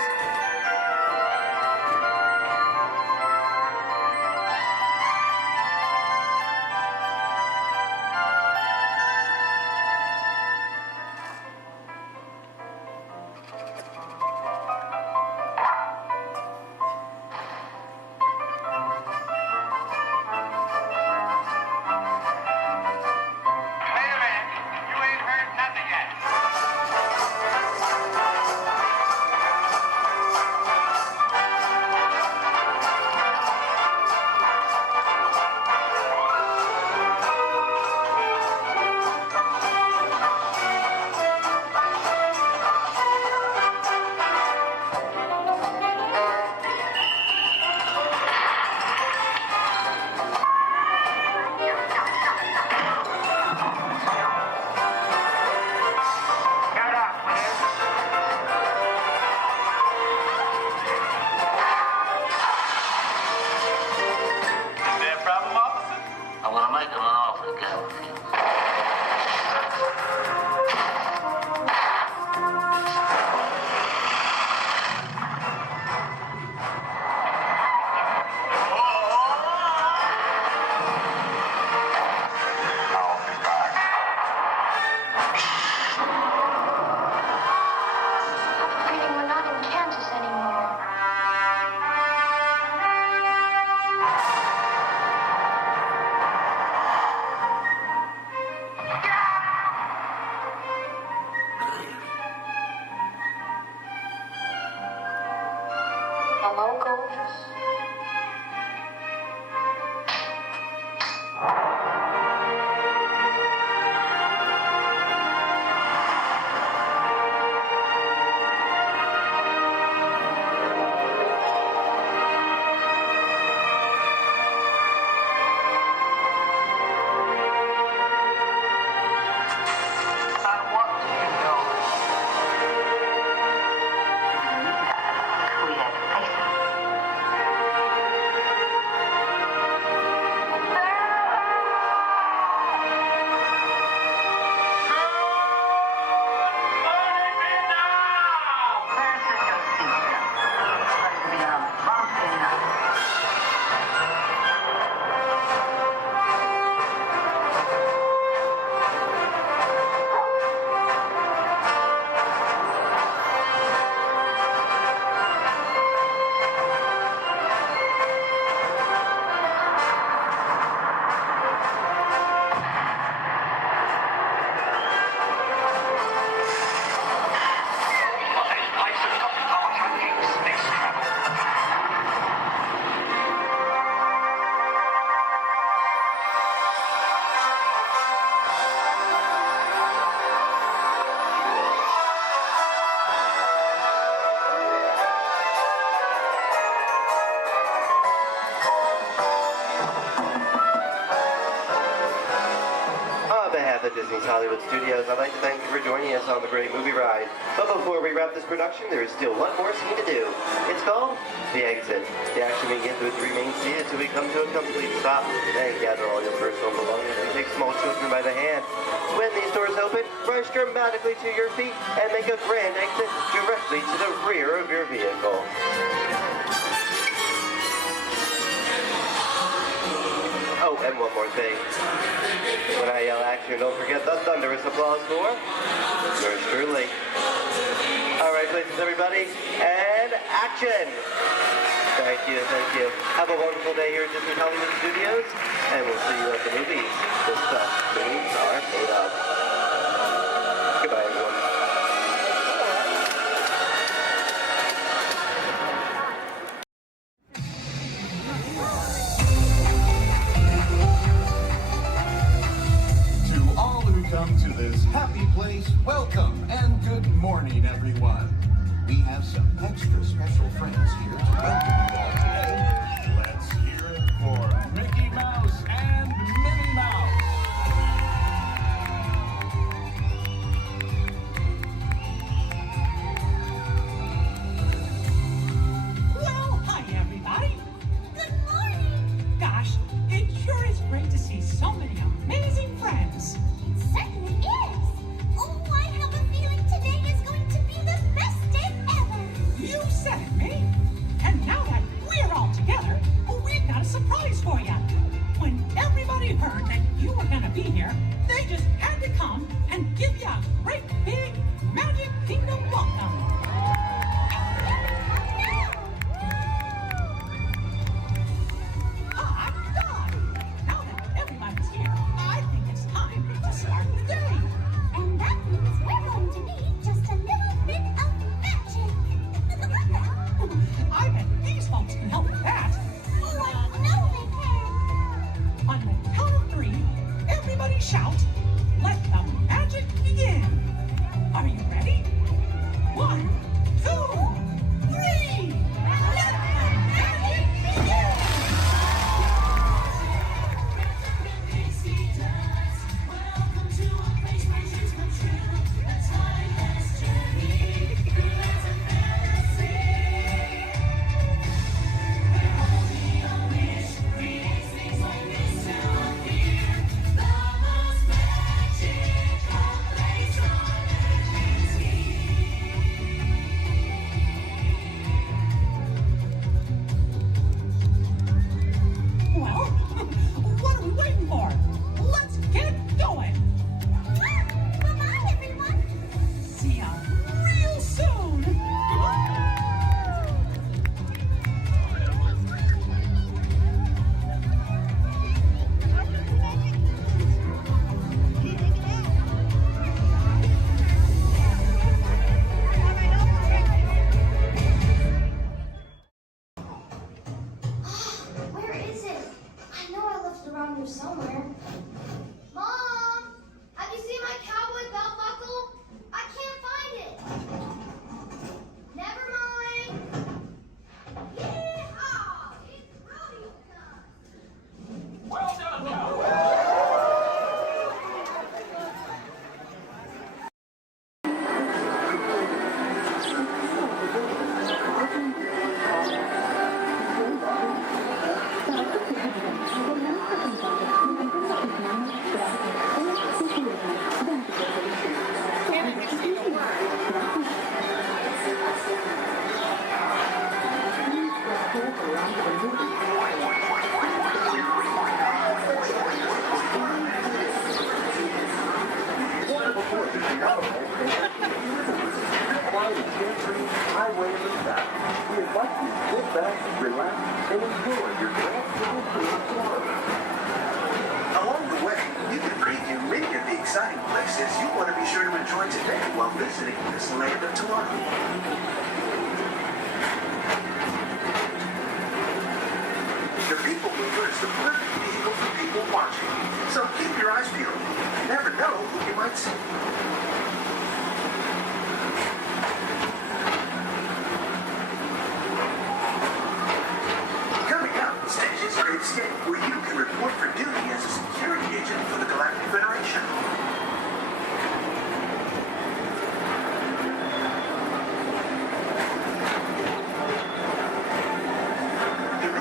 Disney's Hollywood Studios, I'd like to thank you for joining us on the great movie ride. But before we wrap this production, there is still one more scene to do. It's called The Exit. The action begins with 3 main seats until we come to a complete stop. Then gather all your personal belongings and take small children by the hand. When these doors open, rush dramatically to your feet and make a grand exit directly to the rear of your vehicle. Oh, and one more thing. When I yell action, don't forget the thunderous applause for yours truly. All right, places, everybody, and action! Thank you, thank you. Have a wonderful day here at Disney Hollywood Studios, and we'll see you at the movies. The stuff movies are made of. Goodbye, everyone. Come to this happy place, welcome and good morning, everyone. We have some extra special friends here to welcome you all today. Let's hear it for Mickey Mouse and Minnie Mouse. Well, hi, everybody. Good morning. Gosh, it sure is great to see so many amazing friends. Certainly is. Oh, I have a feeling today is going to be the best day ever. You said it, Minnie. And now that we're all together, we've got a surprise for you. When everybody heard that you were going to be here, they just had to come and give you a great big Magic Kingdom welcome. Now that everybody's here, I think it's time to start the day. And that means we're going to need just a little bit of magic. I bet these folks can help with that. Oh, I know they can. On the count of 3, everybody shout, let the magic begin. Are you ready? 1, 2, 3. Let the magic begin. Well, what are we waiting for? Let's get going. Bye-bye, everyone. See ya real soon. Where is it? I know I left it around here somewhere. Mom! Have you seen my cowboy belt buckle? I can't find it. Never mind. Yeehaw! It's rodeo time. Well done, cowboy. Highway of the South. We invite you to sit back, relax, and enjoy your Thanksgiving cruise to Florida. Along the way, you can preview many of the exciting places you want to be sure to enjoy today while visiting this land of tomorrow. The People Mover is the perfect vehicle for people watching, so keep your eyes peeled. You never know who you might see. Coming up, Station's Great Escape, where you can report for duty as a security agent for the Galactic Federation.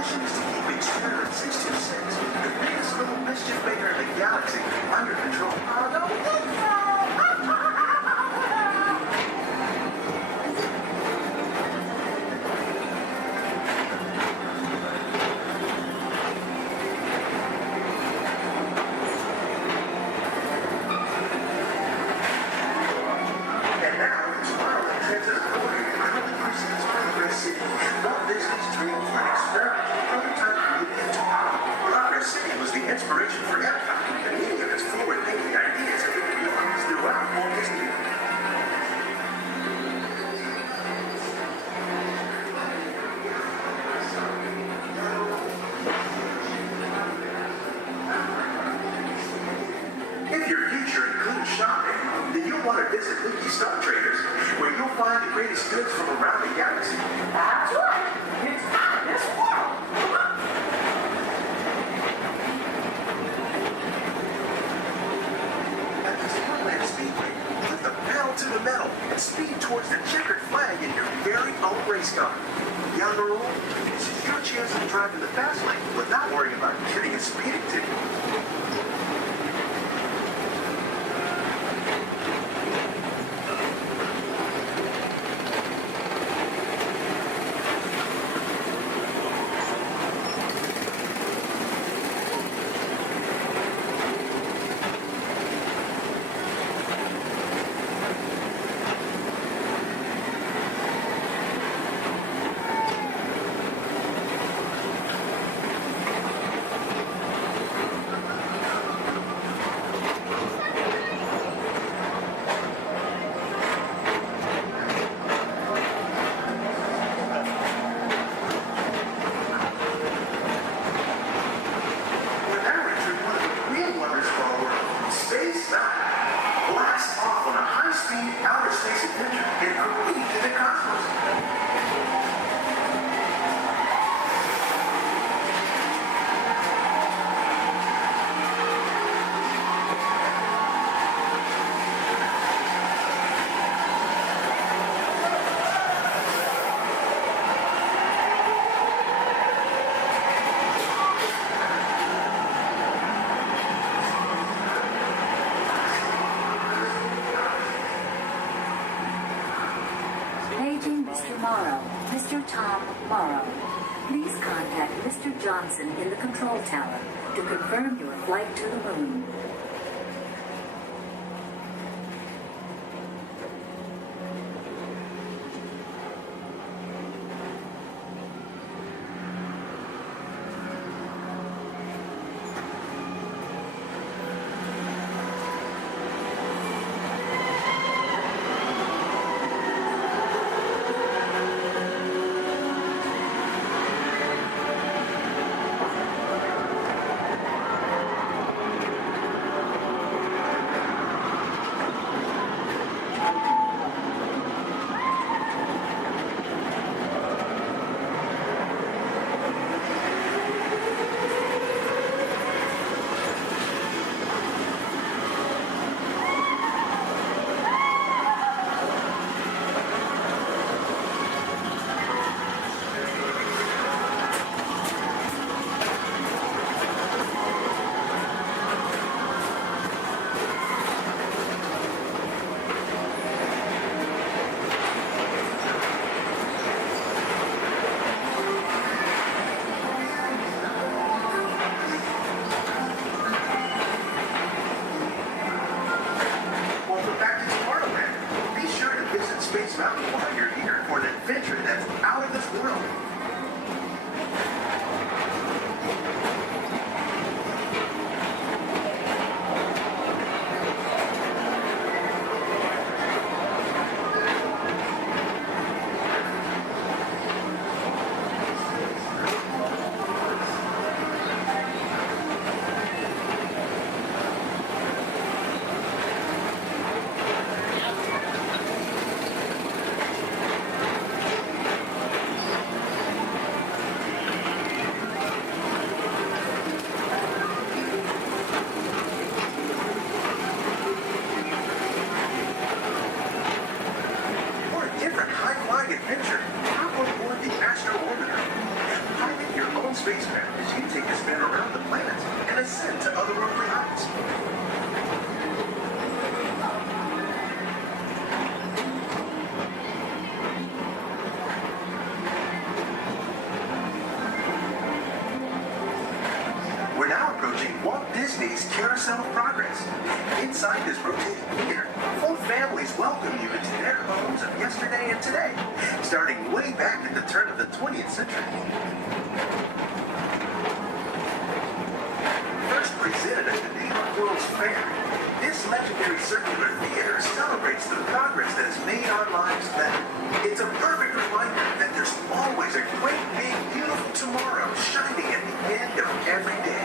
mission is to keep Experiment 626, the biggest little mischief maker in the galaxy, under control. And now, tomorrow, the Texas Border proudly presents Progress City, Walt Disney's dream for an experimental prototype movie into power. Progress City was the inspiration for Epcot, and many of its forward-thinking ideas have been realized throughout Walt Disney. If your future includes shopping, then you'll want to visit Leaky Star Traders, where you'll find the greatest goods from around the galaxy. That's right. It's out of this world. At the Disneyland Speedway, put the pedal to the metal and speed towards the checkered flag in your very own race car. Young or old, this is your chance to drive in the fast lane without worrying about getting a speeding ticket. Mr. Tom Morrow. Please contact Mr. Johnson in the control tower to confirm your flight to the moon. spacecraft as you take a spin around the planet and ascend to otherworldly heights. We're now approaching Walt Disney's Carousel of Progress. Inside this rotating theater, full families welcome you into their homes of yesterday and today, starting way back at the turn of the 20th century. First presented at the New York World's Fair, this legendary circular theater celebrates the progress that has made our lives better. It's a perfect reminder that there's always a great, big, beautiful tomorrow shining at the end of every day.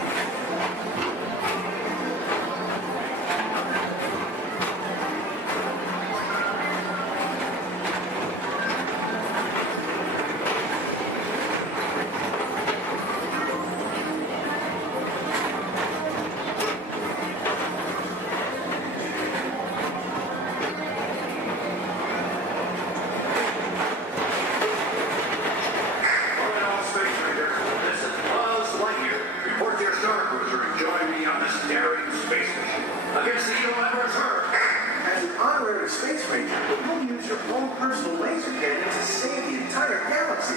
Space Ranger, you'll use your own personal laser cannon to save the entire galaxy.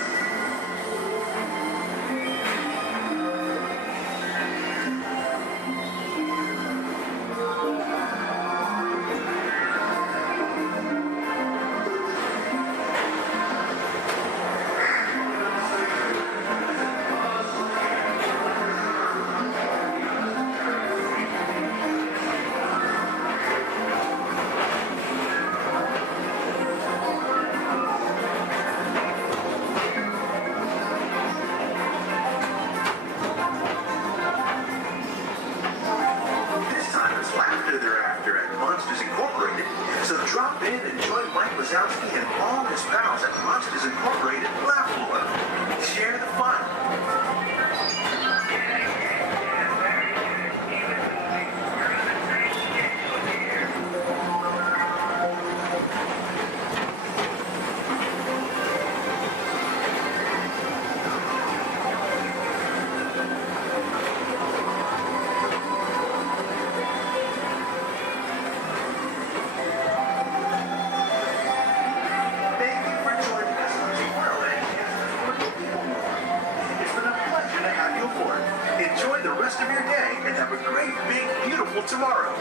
And all his pals at Monsters Incorporated laugh more. Share the fun. Enjoy the rest of your day and have a great, big, beautiful tomorrow.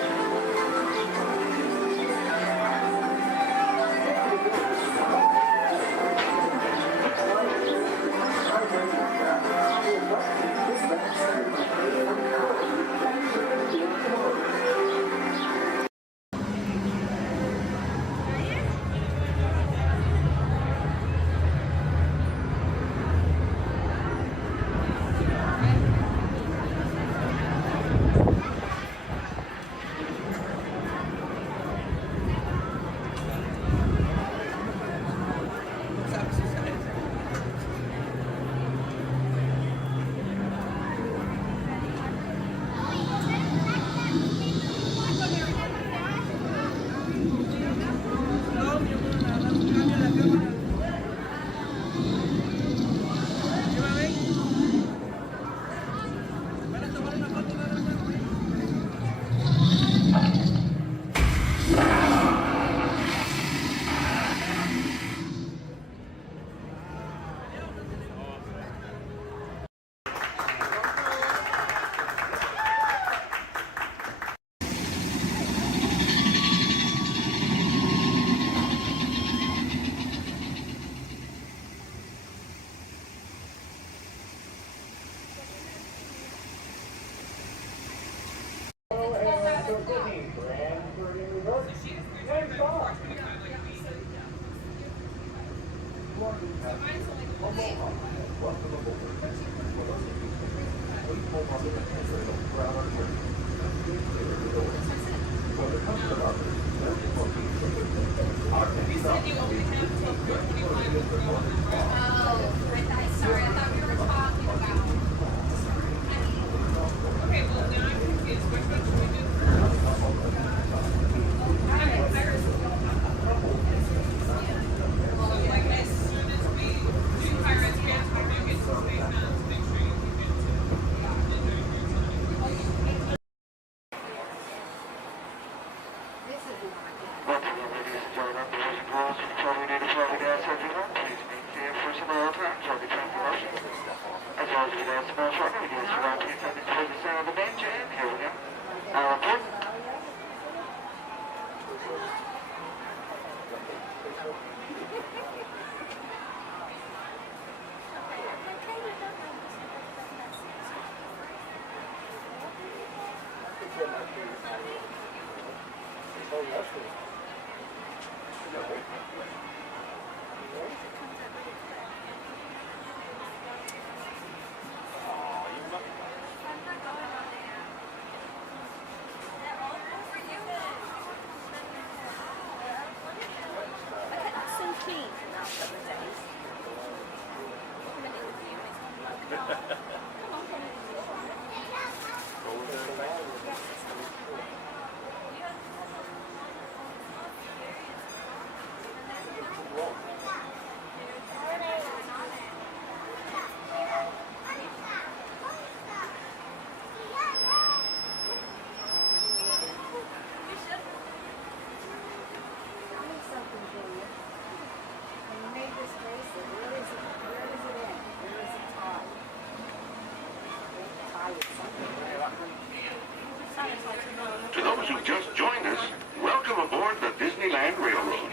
To those who just joined us, welcome aboard the Disneyland Railroad.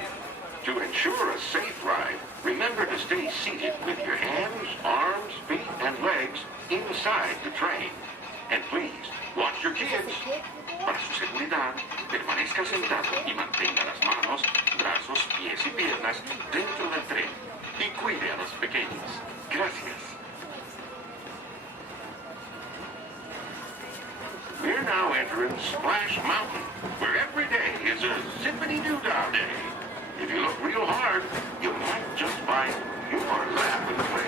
To ensure a safe ride, remember to stay seated with your hands, arms, feet, and legs inside the train. And please, watch your kids. Para su seguridad, permanezca sentado y mantenga las manos, brazos, pies y piernas dentro del tren. Y cuide a los pequeños. Gracias. We're now entering Splash Mountain, where every day is a zippity-doo-dah day. If you look real hard, you might just find your lap in the place.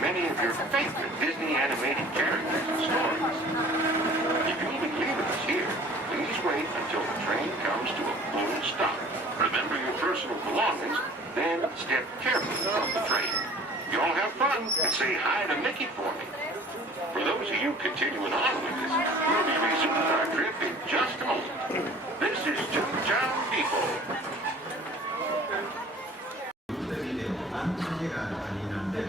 Many of your favorite Disney animated characters and stories. If you'll be leaving us here, please wait until the train comes to a full stop. Remember your personal belongings, then step carefully from the train. You all have fun and say hi to Mickey for me. For those of you continuing on with us, we'll be resuming our trip in just a moment. This is Toontown Depot. 상태가 아닌 한데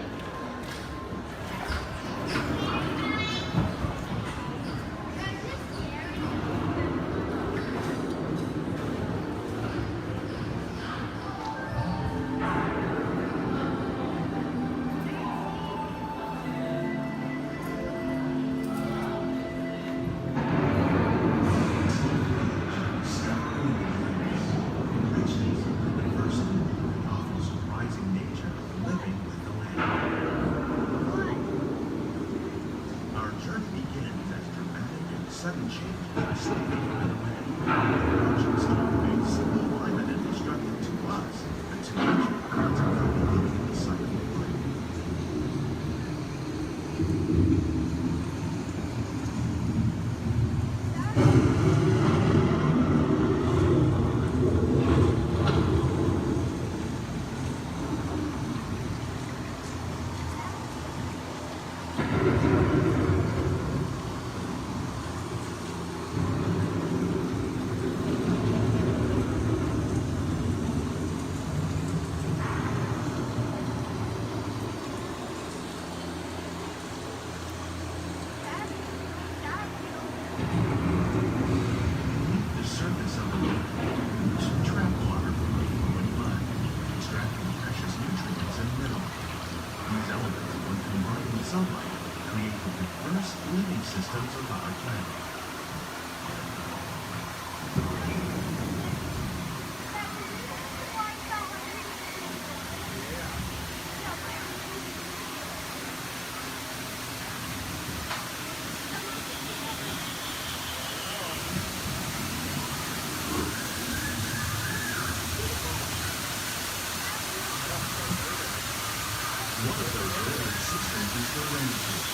sudden change in sleeping in the wind. Ocean storm may seem climate and destructive to us, but to nature, it's about the beginning of the cycle of life. Systems of our planet. One of those living systems is the rainforest,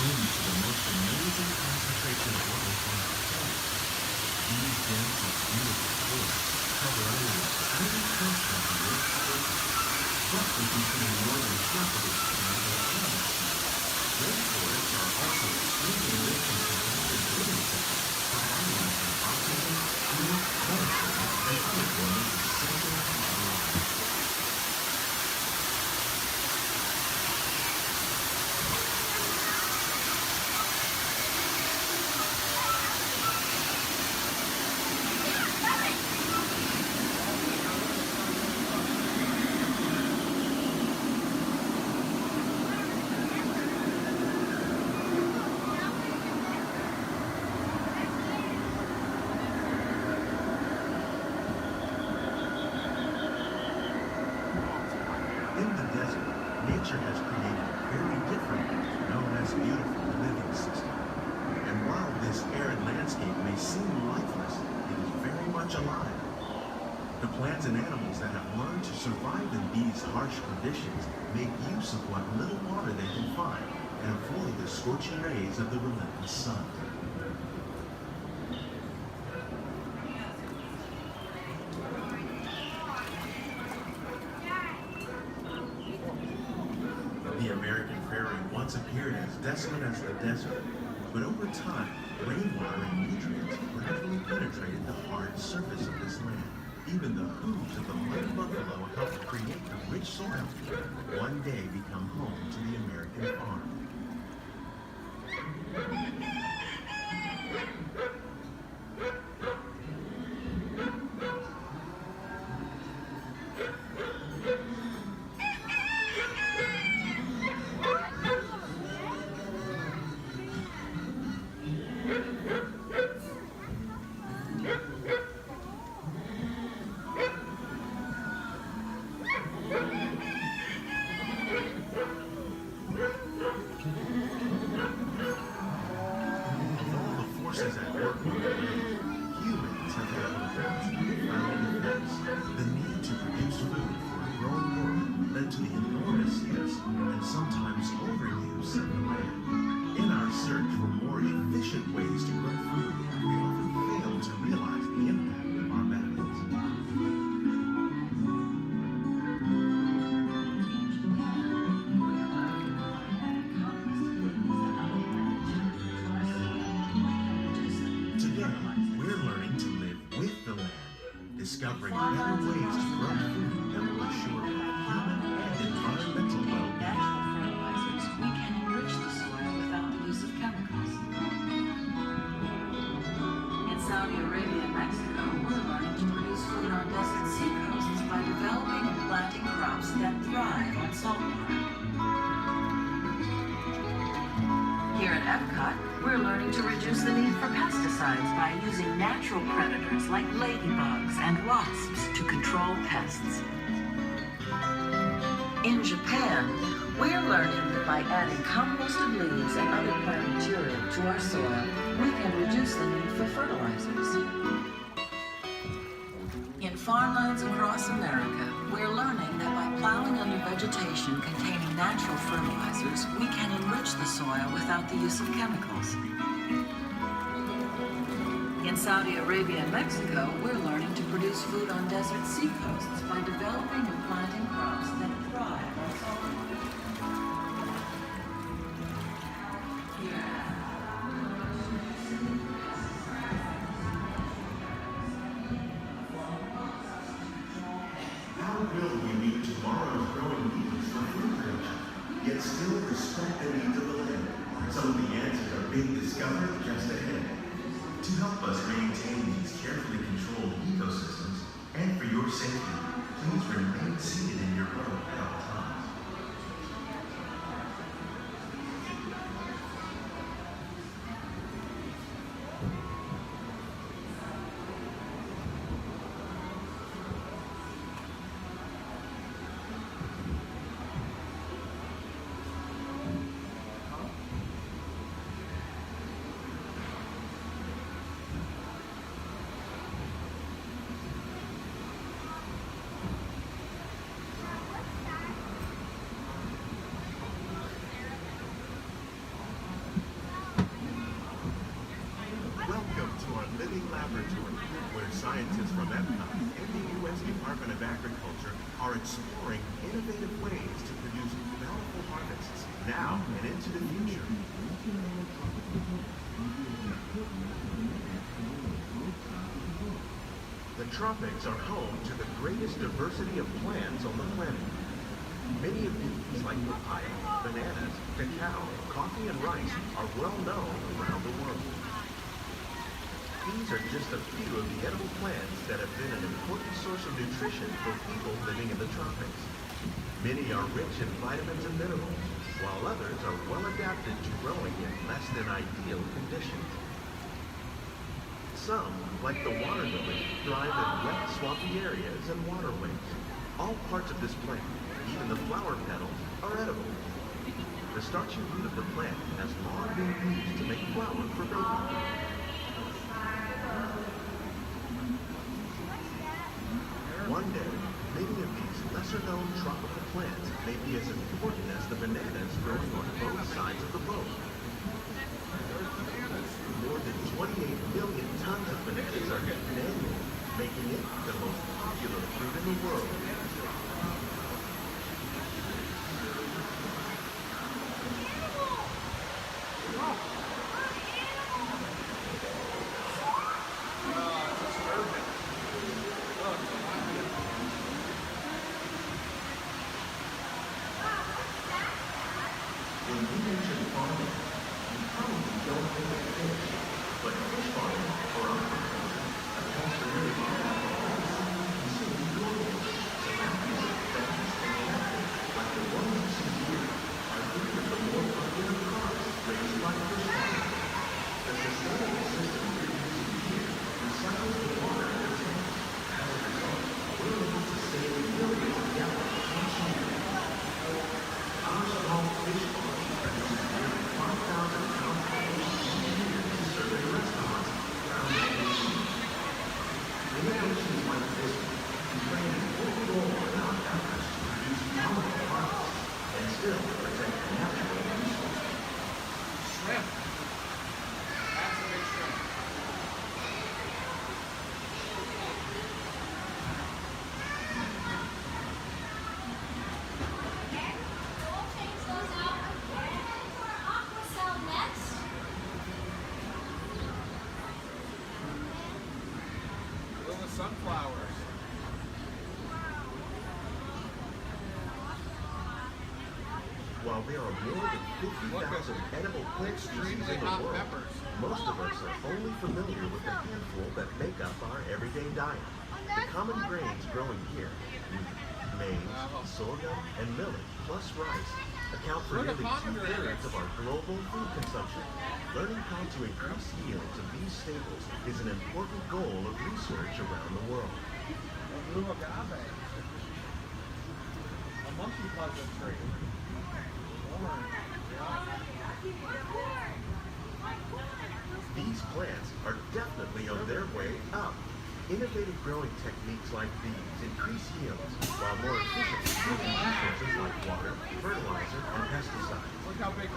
home to the most amazing concentration of what we find outside. These dense and beautiful forests cover only a tiny portion of the Earth's surface, but they contain more than half of its surrounding atmosphere. Rainforests are also extremely rich in protected living systems, providing us with oxygen, food, medicine, and other forms of essential life. Nature has created a very different, known as beautiful living system. And while this arid landscape may seem lifeless, it is very much alive. The plants and animals that have learned to survive in these harsh conditions make use of what little water they can find and avoid the scorching rays of the relentless sun. The American prairie once appeared as desolate as the desert, but over time, rainwater and nutrients gradually penetrated the hard surface of this land. Even the hooves of the mud buffalo helped create the rich soil that one day become home to the American farm. Humans have had the need to produce food saltwater. Here at Epcot, we're learning to reduce the need for pesticides by using natural predators like ladybugs and wasps to control pests. In Japan, we're learning that by adding composted leaves and other plant material to our soil, we can reduce the need for fertilizers. In farmlands across America, we're learning that by plowing under vegetation containing natural fertilizers, we can enrich the soil without the use of chemicals. In Saudi Arabia and Mexico, we're learning to produce food on desert seacoasts by developing and planting crops that thrive on salt. How will we meet tomorrow's growing needs for food production, yet still respect the needs of the land? Some of the answers are being discovered just ahead. To help us maintain these carefully controlled ecosystems, and for your safety, please remain seated in your boat at all times. Welcome to our living laboratory, where scientists from Epcot and the U.S. Department of Agriculture are exploring innovative ways to produce bountiful harvests now and into the future. The tropics are home to the greatest diversity of plants on the planet. Many of these, like papaya, bananas, cacao, coffee, and rice, are well known around the world. These are just a few of the edible plants that have been an important source of nutrition for people living in the tropics. Many are rich in vitamins and minerals, while others are well adapted to growing in less than ideal conditions. Some, like the water lily, thrive in wet, swampy areas and waterways. All parts of this plant, even the flower petals, are edible. The starchy root of the plant has long been used to make flour for baking. One day, many of these lesser-known tropical plants may be as important as the bananas growing on both sides of the boat. More than 28 million tons of bananas are eaten annually, making it the most popular fruit in the world. When we mention farming, we probably don't think of fish, but fish farming or aquaculture accounts for nearly half of all the food consumed globally. Tilapia, bass, and catfish, like the ones you see here, are three of the more popular crops raised by fish farming. The sustainable system we're using here recycles the water in the tanks. As a result, we're able to save millions of gallons each year. Our small fish farm produces nearly 5,000 pounds of fish each year to serve in restaurants around the nation. Innovations like this one can play an important role in our efforts to produce bountiful harvests and still protect natural resources. Shrimp. That's a big shrimp. Little sunflowers. While there are more than 50,000 edible plant species in the world, most of us are only familiar with the handful that make up our everyday diet. The common grains growing here, wheat, maize, sorghum, and millet, plus rice, account for nearly 2/3 of our global food consumption. Learning how to increase yields of these staples is an important goal of research around the world. A monkey puzzle tree. These plants are definitely on their way up. Innovative growing techniques like these increase yields while more efficiently using resources like water, fertilizer, and pesticides.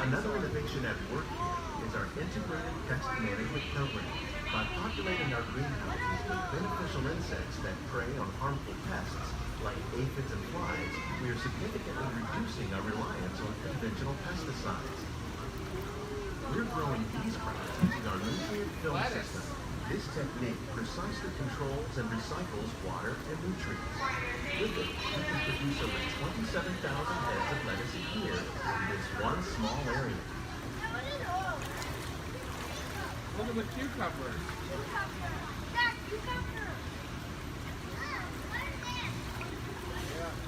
Another innovation at work here is our integrated pest management program. By populating our greenhouses with beneficial insects that prey on harmful pests like aphids and flies, we are significantly reducing our reliance on conventional pesticides. We're growing these crops using our nutrient film system. This technique precisely controls and recycles water and nutrients. With it, we can produce over 27,000 heads of lettuce a year in this one small area. Look at the cucumbers.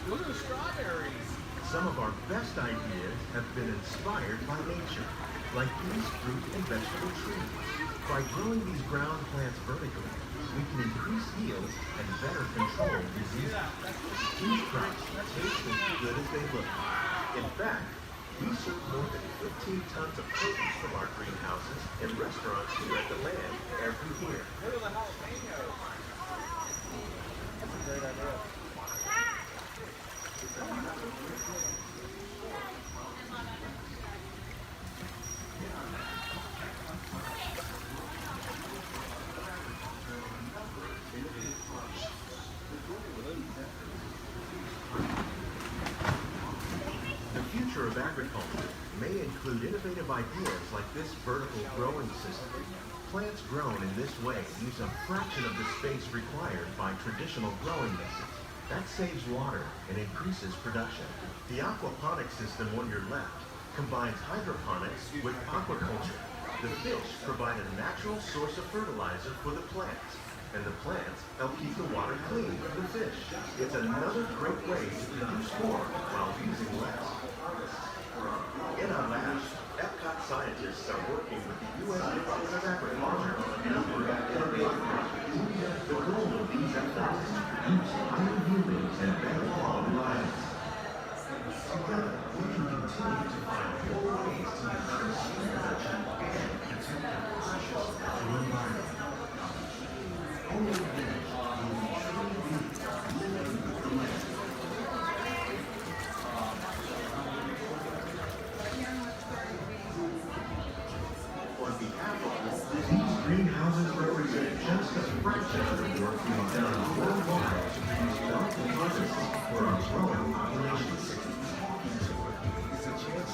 Look at the strawberries. Some of our best ideas have been inspired by nature, like these fruit and vegetable trees. By growing these ground plants vertically, we can increase yields and better control diseases. These crops taste as good as they look. In fact, we serve more than 15 tons of produce from our greenhouses in restaurants here at the land every year. Look at the jalapenos. That's a great idea. The future of agriculture may include innovative ideas like this vertical growing system. Plants grown in this way use a fraction of the space required by traditional growing methods. That saves water and increases production. The aquaponics system on your left combines hydroponics with aquaculture. The fish provide a natural source of fertilizer for the plants, and the plants help keep the water clean for the fish. It's another great way to produce more while using less. In our labs, Epcot scientists are working with the U.S. Department of Agriculture on a number of innovative projects. The goal of these efforts is to produce higher yielding and better quality lives. Together, we can continue to find more ways to increase food production and protect our precious natural environment. Only then will we truly be living with the land. On behalf of Walt, these greenhouses represent just a fraction of the work being done worldwide to produce valuable harvests for our growing populations.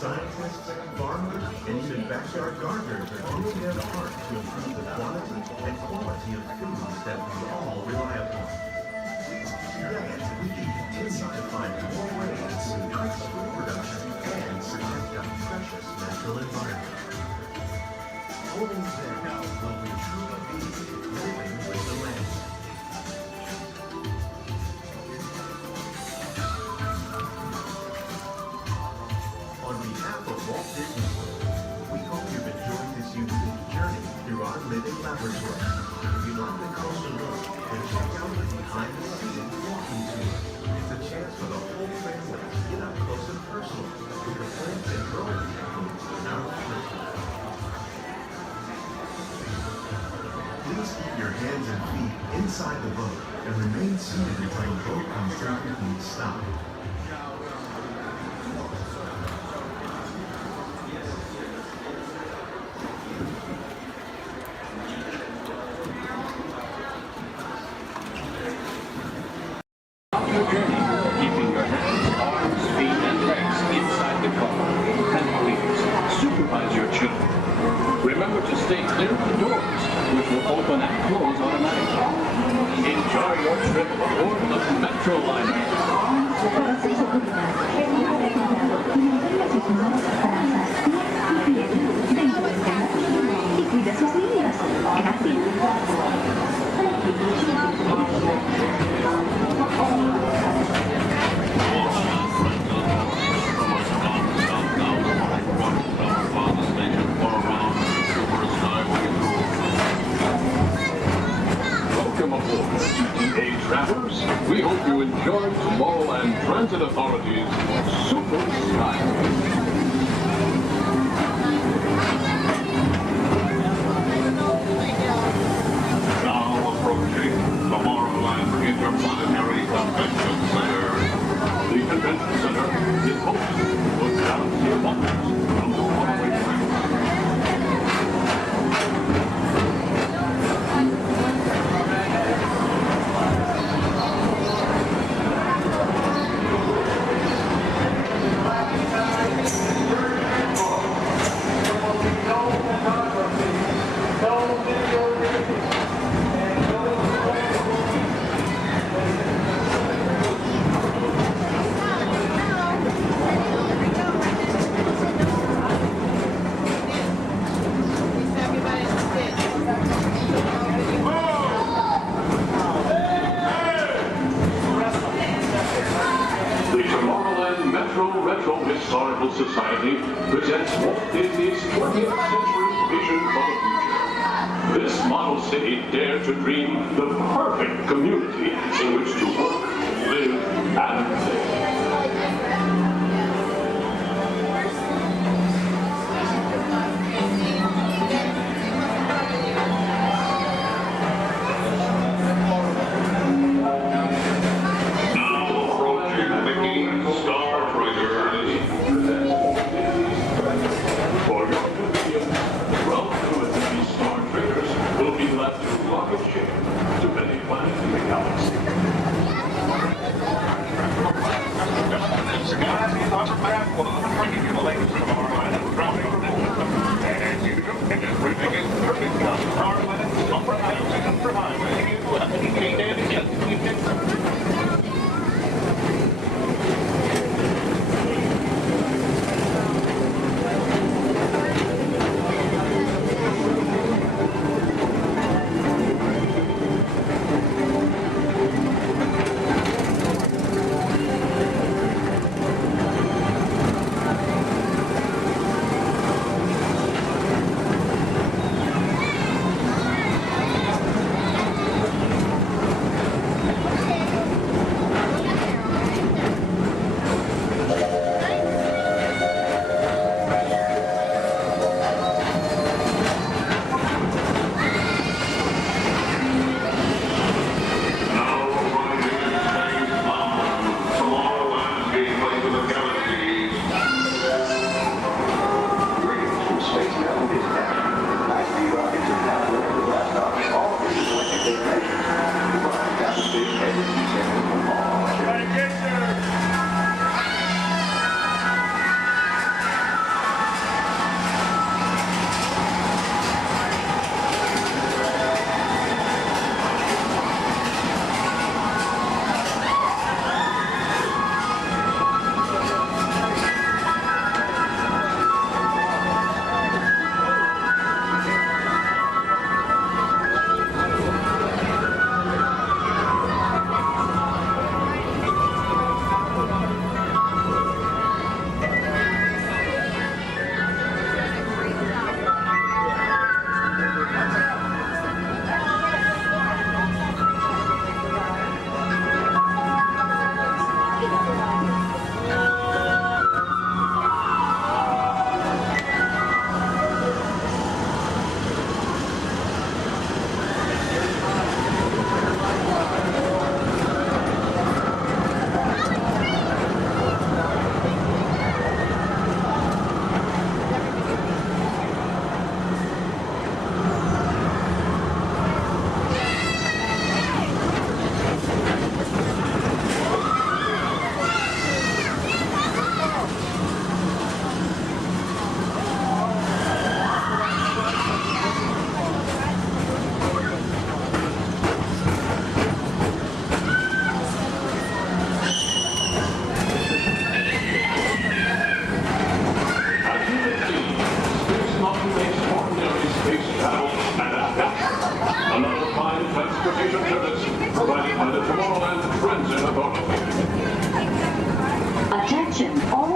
Scientists, farmers, and even backyard gardeners are doing their part to improve the quantity and quality of foods that we all rely upon. Together, we can continue to find more ways to increase food production and protect our precious natural environment. Only then will we truly be living with the land. On behalf of Walt Disney World, we hope you've enjoyed this unique journey through our living laboratory. If you'd like a closer look, then check out the behind-the-scenes walking tour. It's a chance for the whole family to get up close and personal with the plants and growing techniques in our laboratory. Please keep your hands and feet inside the boat and remain seated until the boat comes to a complete stop. Your journey, keeping your hands, arms, feet, and legs inside the car. And please, supervise your children. Remember to stay clear of the doors, which will open and close automatically. Enjoy your trip aboard the Metro Liner. Gracias. transit authorities super style. Now approaching the Tomorrowland Interplanetary Convention Center. The convention center is home to a galaxy of wonders from the following ranks. Historical Society presents Walt Disney's 20th century vision for the future. This model city dared to dream the perfect community in which to work, live, and play.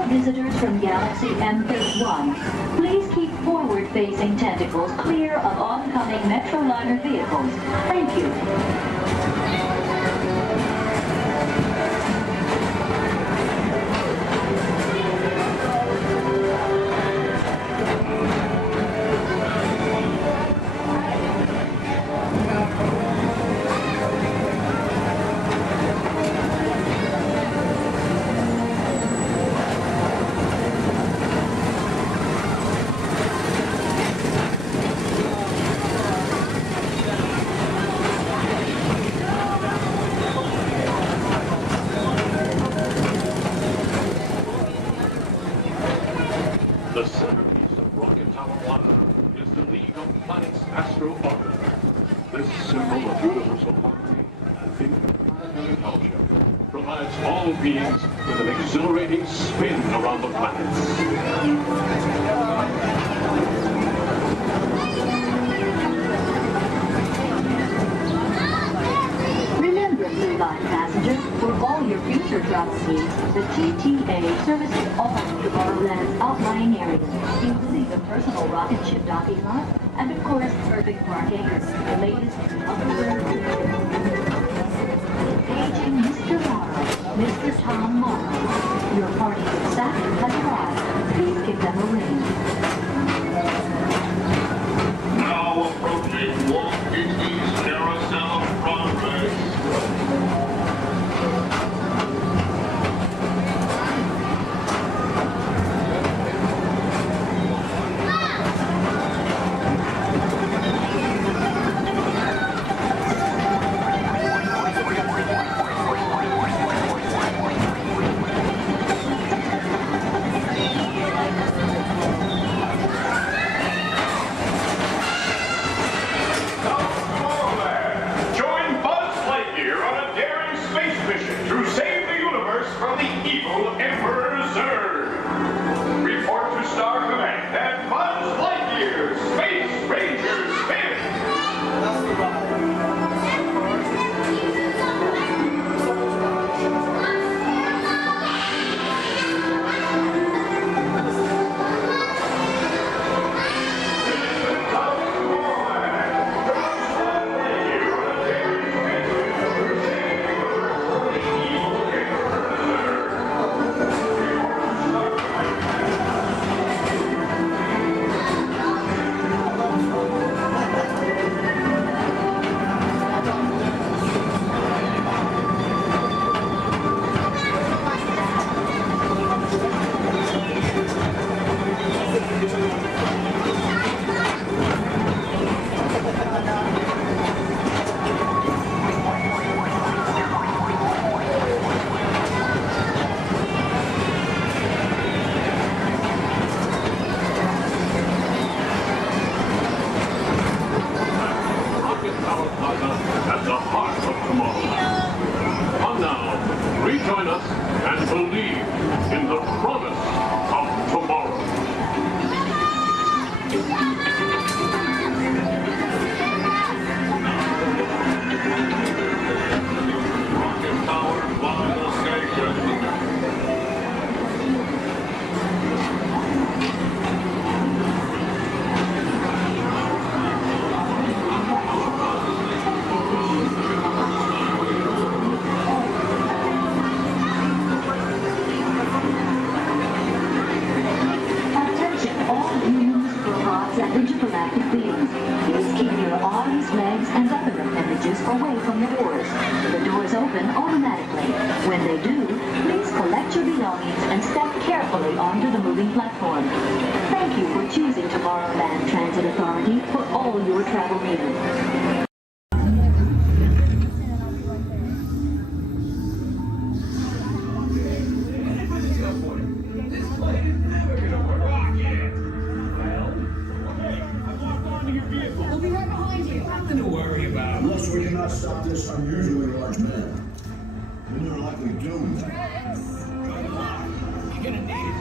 Visitors from Galaxy M31, please keep forward-facing tentacles clear of oncoming Metroliner vehicles. Thank you. beings with an exhilarating spin around the planets. Remember, Throughline passengers, for all your future travel needs, the TTA services all of Tomorrowland's outlying areas, including the personal rocket ship docking lot, and of course, perfect park acres, the latest Paging Mr. Morrow, Mr. Tom Morrow. Your party staff has arrived. Please give them a ring. Now approaching Walt Disney's Carousel of Progress. At the heart of tomorrow. Come now, rejoin us and believe in the promise of tomorrow. Rocket Tower Final Station. Intergalactic beings. Please keep your arms, legs, and other appendages away from the doors. The doors open automatically. When they do, please collect your belongings and step carefully onto the moving platform. Thank you for choosing Tomorrowland Transit Authority for all your travel needs. Unless we cannot stop this unusually large man, then you're likely doomed. Good luck. You're gonna need it.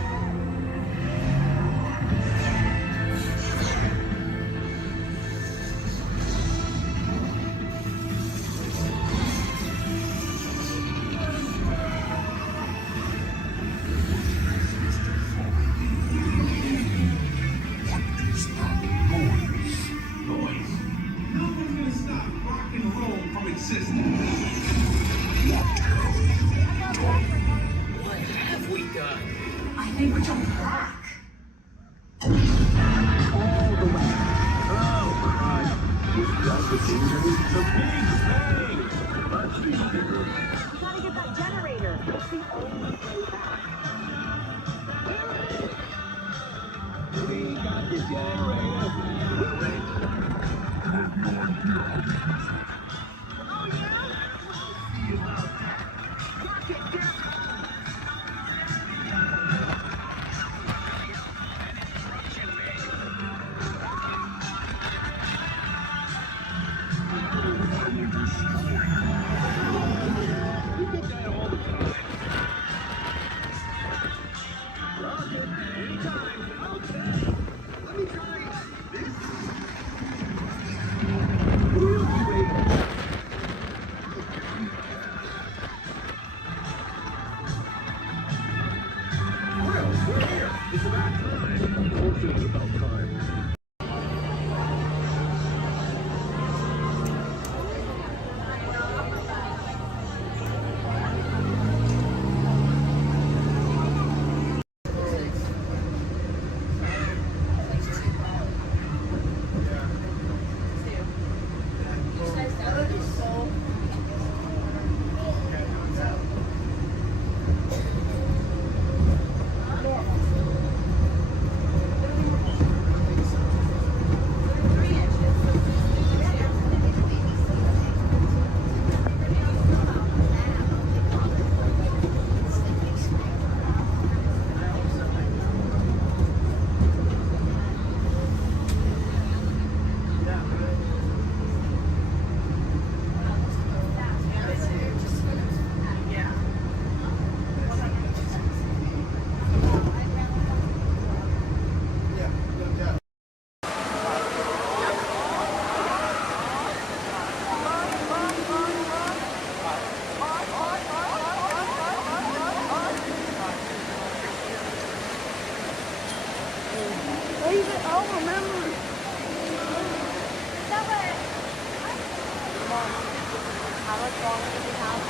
What have we done? I think we're jumping back. All the way. Oh, God. We've got the big bang. Let's be bigger. We gotta get that generator. It's the only way back. We got the generator. Oh, yeah? See about that. Rocket, get believe it? I'll remember. How much longer do we have?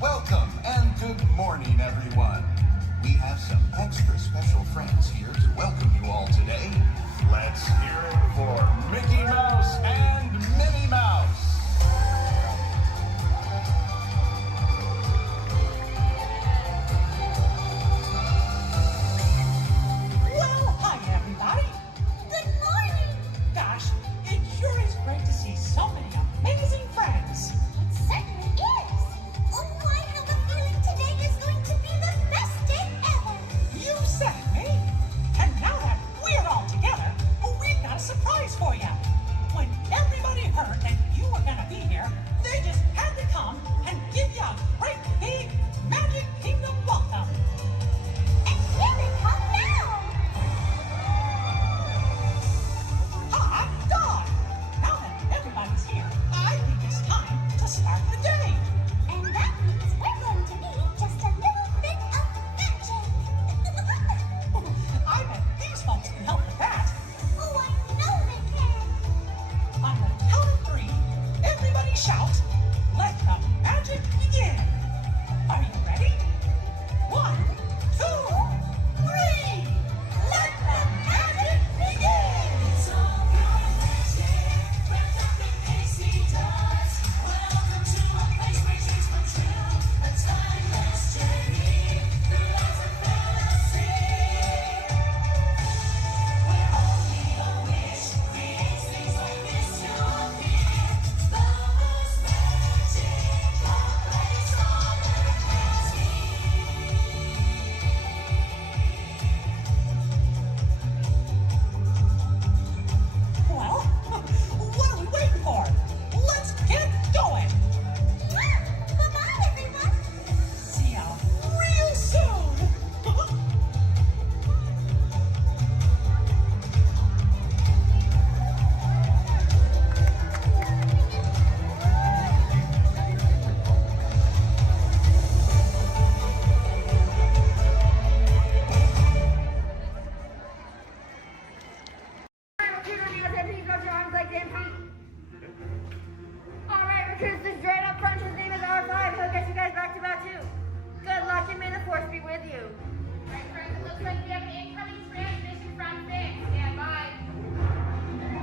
Welcome and good morning, everyone. We have some extra special friends here to welcome you all today. Let's hear it for Mickey Mouse and Minnie Mouse. Well, hi, everybody. Good morning. Gosh, it sure is great to see so many amazing friends. It certainly is. Oh, I have a feeling today is going to be the best day ever. You said it, Minnie. And now that we're all together, we've got a surprise for you. When every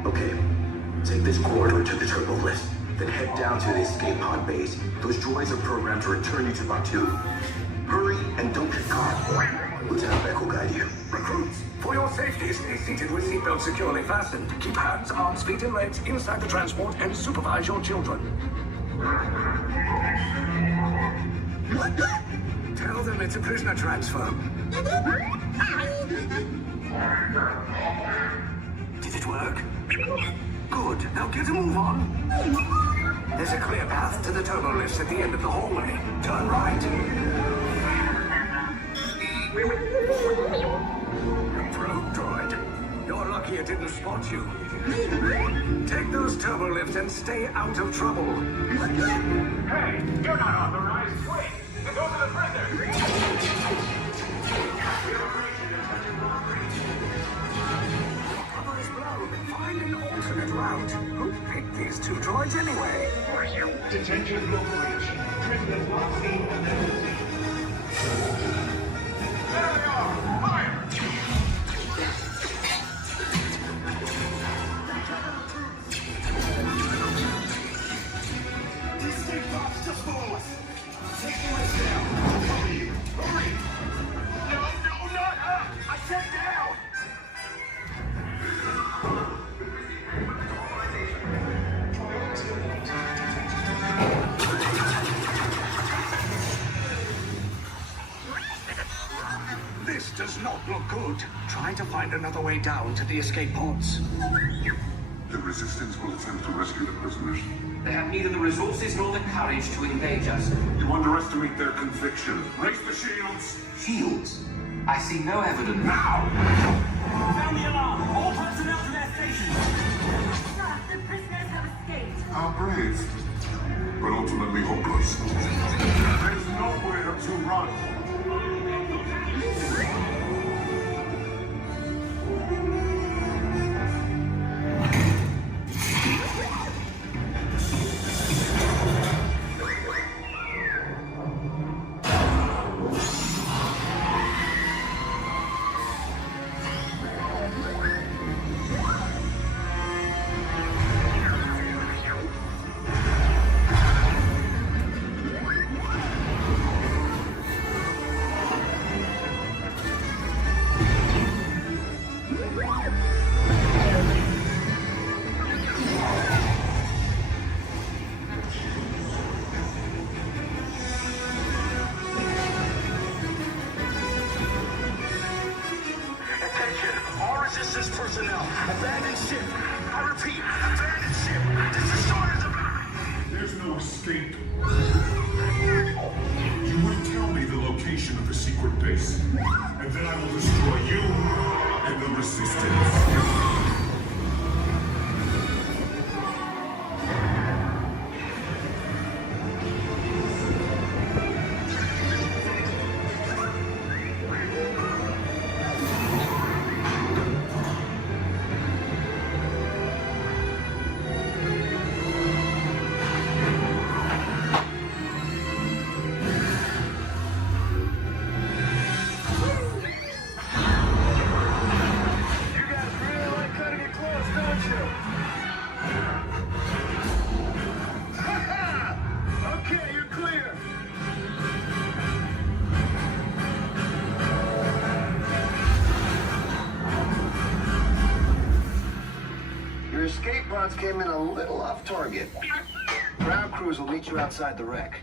Okay, take this corridor to the turbo lift, then head down to the escape pod base. Those droids are programmed to return you to Batu. Hurry and don't get caught. Lieutenant Beck will guide you. Recruits, for your safety, stay seated with seatbelts securely fastened. Keep hands, arms, feet, and legs inside the transport and supervise your children. Tell them it's a prisoner transfer. Did it work? Good. Now get a move on. There's a clear path to the turbo lifts at the end of the hallway. Turn right. Probe droid. You're lucky it didn't spot you. Take those turbo lifts and stay out of trouble. Hey, you're not authorized. Wait, those are the prisoners. Cover is blown. Find an alternate route. Who picked these two droids anyway? Detention location. Prisoners not seen and never seen. There they are! Fire! This escape pod's just below us. Take the lift down. Hurry! Hurry! No, not up! I said down! This does not look good. Try to find another way down to the escape pods. The Resistance will attempt to rescue the prisoners. They have neither the resources nor the courage to engage us. You underestimate their conviction. Raise the shields! Shields? I see no evidence. Now! Sound the alarm! All personnel to their stations! Sir, the prisoners have escaped. How brave, but ultimately hopeless. There's nowhere to run. Escape pods came in a little off target. Ground crews will meet you outside the wreck.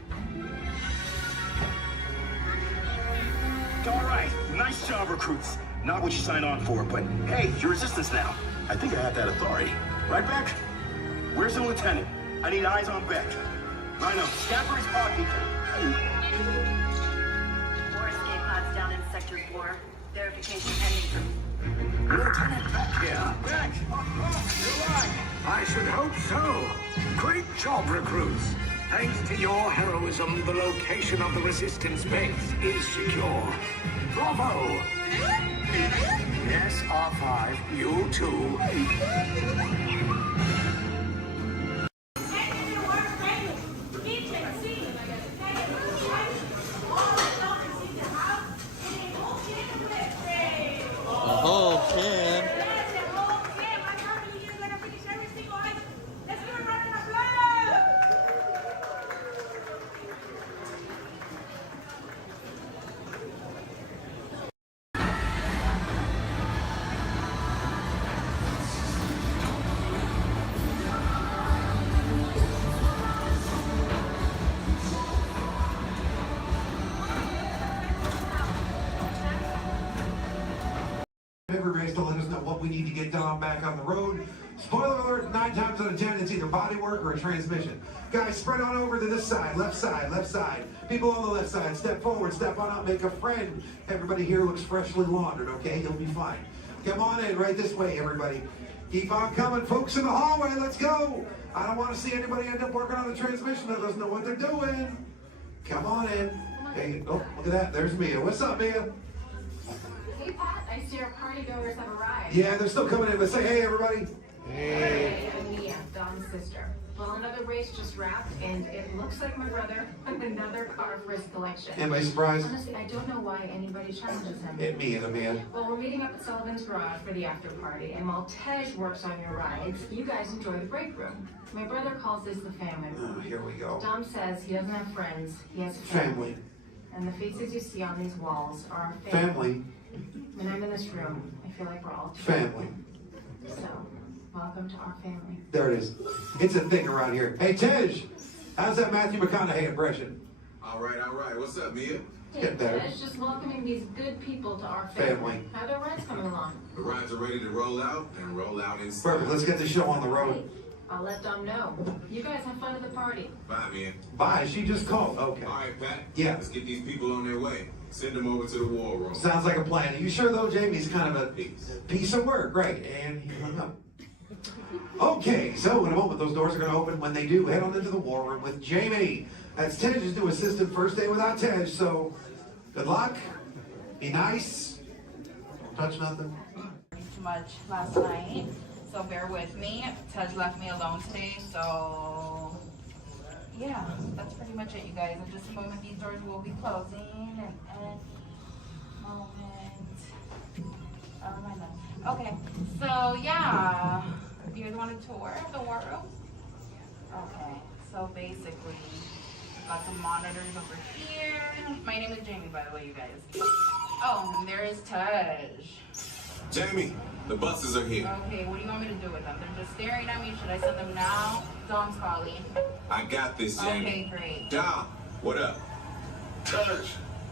All right, nice job, recruits. Not what you signed on for, but hey, you're Resistance now. I think I have that authority. Right, Beck? Where's the lieutenant? I need eyes on Beck. Rhino, scamper his pod people. 4 escape pods down in Sector 4. Verification pending. Lieutenant Beck here. Beck! You're right. I should hope so. Great job, recruits. Thanks to your heroism, the location of the Resistance base is secure. Bravo! Yes, R5, you too. The whole can. every race to let us know what we need to get done back on the road. Spoiler alert, 9 times out of 10, it's either bodywork or a transmission. Guys, spread on over to this side, left side, left side. People on the left side, step forward, step on up, make a friend. Everybody here looks freshly laundered, okay? You'll be fine. Come on in, right this way, everybody. Keep on coming, folks in the hallway, let's go. I don't want to see anybody end up working on the transmission that doesn't know what they're doing. Come on in. Hey, oh, look at that, there's Mia. What's up, Mia? Hey, Pat, I see our party goers have arrived. Yeah, they're still coming in, but say hey, everybody. Hey. I'm Mia, Don's sister. Well, another race just wrapped, and it looks like my brother with another car for his collection. Anybody surprised? Honestly, I don't know why anybody challenges him. Hit me in the man. Well, we're meeting up at Sullivan's Garage for the after party, and while Tej works on your rides, you guys enjoy the break room. My brother calls this the family room. Oh, here we go. Dom says he doesn't have friends, he has Family. And the faces you see on these walls are our Family. When I'm in this room, I feel like we're all Family. So, welcome to our family. There it is. It's a thing around here. Hey, Tej, how's that Matthew McConaughey impression? All right, all right. What's up, Mia? Get better. Tej, just welcoming these good people to our family. How are their rides coming along? The rides are ready to roll out and roll out inside. Perfect. Let's get the show on the road. I'll let Dom know. You guys have fun at the party. Bye, Mia. Bye. She just called. Okay. All right, Pat. Yeah. Let's get these people on their way. Send them over to the war room. Sounds like a plan. Are you sure, though, Jamie's kind of a piece of work? Right. And he hung up. Okay, so in a moment, those doors are going to open. When they do, head on into the war room with Jamie. That's Tej's new assistant, first day without Tej, so good luck. Be nice. Don't touch nothing. Too much last night, so bear with me. Tej left me alone today, so yeah, that's pretty much it, you guys. In just a moment, these doors will be closing, and okay, so yeah, you guys want a tour of the war room? Okay, so basically, got some monitors over here. My name is Jamie, by the way, you guys. Oh, and there is Tej. Jamie, the buses are here. Okay, what do you want me to do with them? They're just staring at me. Should I send them now? Dom's calling. I got this, Jamie. Okay, great. Dom, what up? Tej,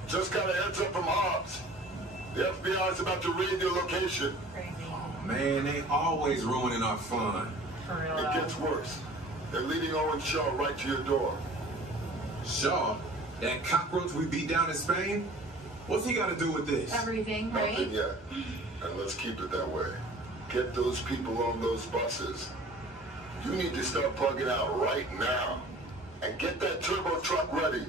just got a heads up from Hobbs. The FBI is about to raid your location. Crazy. Man, they always ruining our fun. For real. It gets worse. They're leading Owen Shaw right to your door. Shaw? That cockroach we beat down in Spain? What's he got to do with this? Everything, right? Nothing yet. And let's keep it that way. Get those people on those buses. You need to start plugging out right now. And get that turbo truck ready.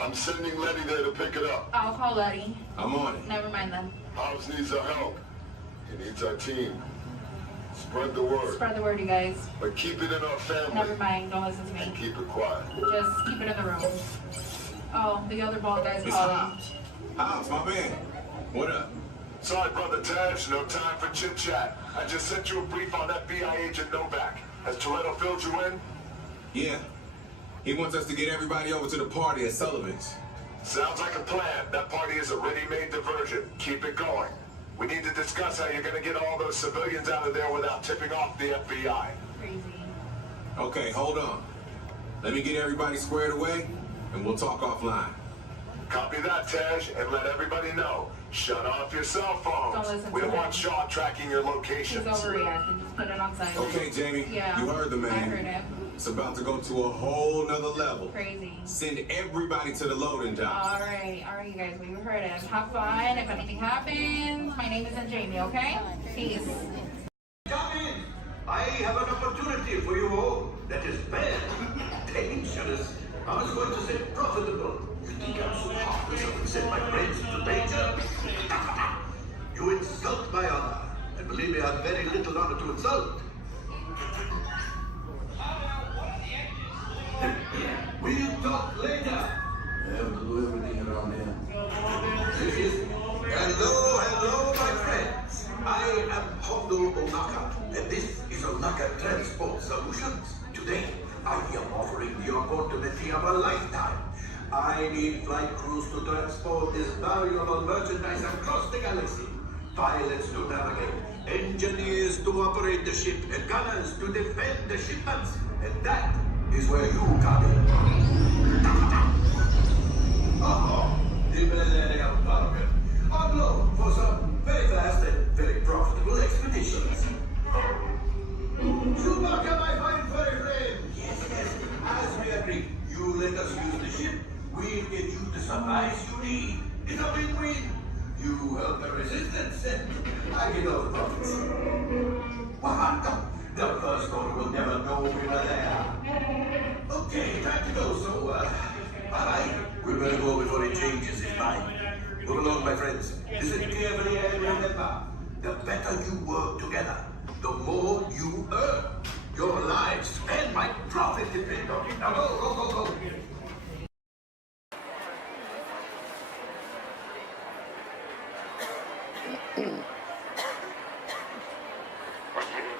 I'm sending Letty there to pick it up. I'll call Letty. I'm on it. Never mind then. Hobbs needs our help. He needs our team. Spread the word. Spread the word, you guys. But keep it in our family. Never mind. Don't listen to me. And keep it quiet. Just keep it in the room. Oh, the other bald guy's calling. Hobbs, my man. What up? Sorry, Brother Tej. No time for chit-chat. I just sent you a brief on FBI agent Novak. Has Toretto filled you in? Yeah. He wants us to get everybody over to the party at Sullivan's. Sounds like a plan. That party is a ready-made diversion. Keep it going. We need to discuss how you're going to get all those civilians out of there without tipping off the FBI. Crazy. Okay, hold on. Let me get everybody squared away, and we'll talk offline. Copy that, Tej, and let everybody know. Shut off your cell phones. Don't listen We to don't him. want Shaw tracking your He's locations. overreacting. Just put it on silent. Okay, Jamie, Yeah. you heard the man. I heard him. It's about to go to a whole nother level. Crazy. Send everybody to the loading dock. All right, you guys. We heard him. Have fun. If anything happens, my name isn't Jamie. Okay? Peace. Come in. I have an opportunity for you all that is bad, dangerous. I was going to say profitable. You think I'm so heartless I would send my friends into danger? You insult my honor. And believe me, I have very little honor to insult. We'll talk later. Have to do everything around here. Hello, my friends. I am Hondo Onaka, and this is Onaka Transport Solutions. Today, I am offering the opportunity of a lifetime. I need flight crews to transport this valuable merchandise across the galaxy. Pilots to navigate, engineers to operate the ship, and gunners to defend the shipments. And that is where you come in. Oh, on loan for some very fast and very I get those buckets. The first owner will never know we were there. Okay, time to go, so, bye-bye. We better go before he changes his mind. Move along, my friends. Listen carefully and remember, the better you work together, the more you earn. Your lives and my profit depend on it. Now go.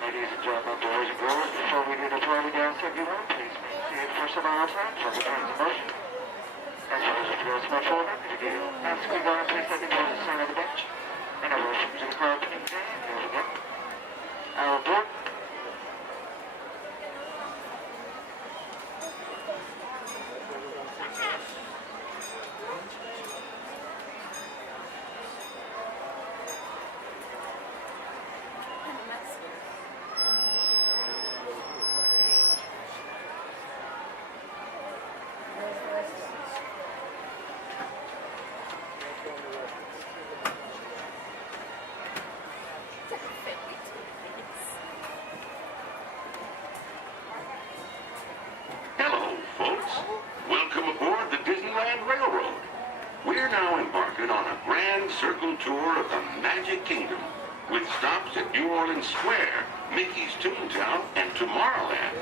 Ladies and gentlemen, boys and girls, before we do the party dance, everyone, please maintain for some hours for the train's motion. As well as if you're much older, if you ask me guys, please let me know the sign of the bench. And I will from to the car opening day. Here we go. Our board. Hello, folks. Welcome aboard the Disneyland Railroad. We're now embarking on a grand circle tour of the Magic Kingdom, with stops at New Orleans Square, Mickey's Toontown, and Tomorrowland,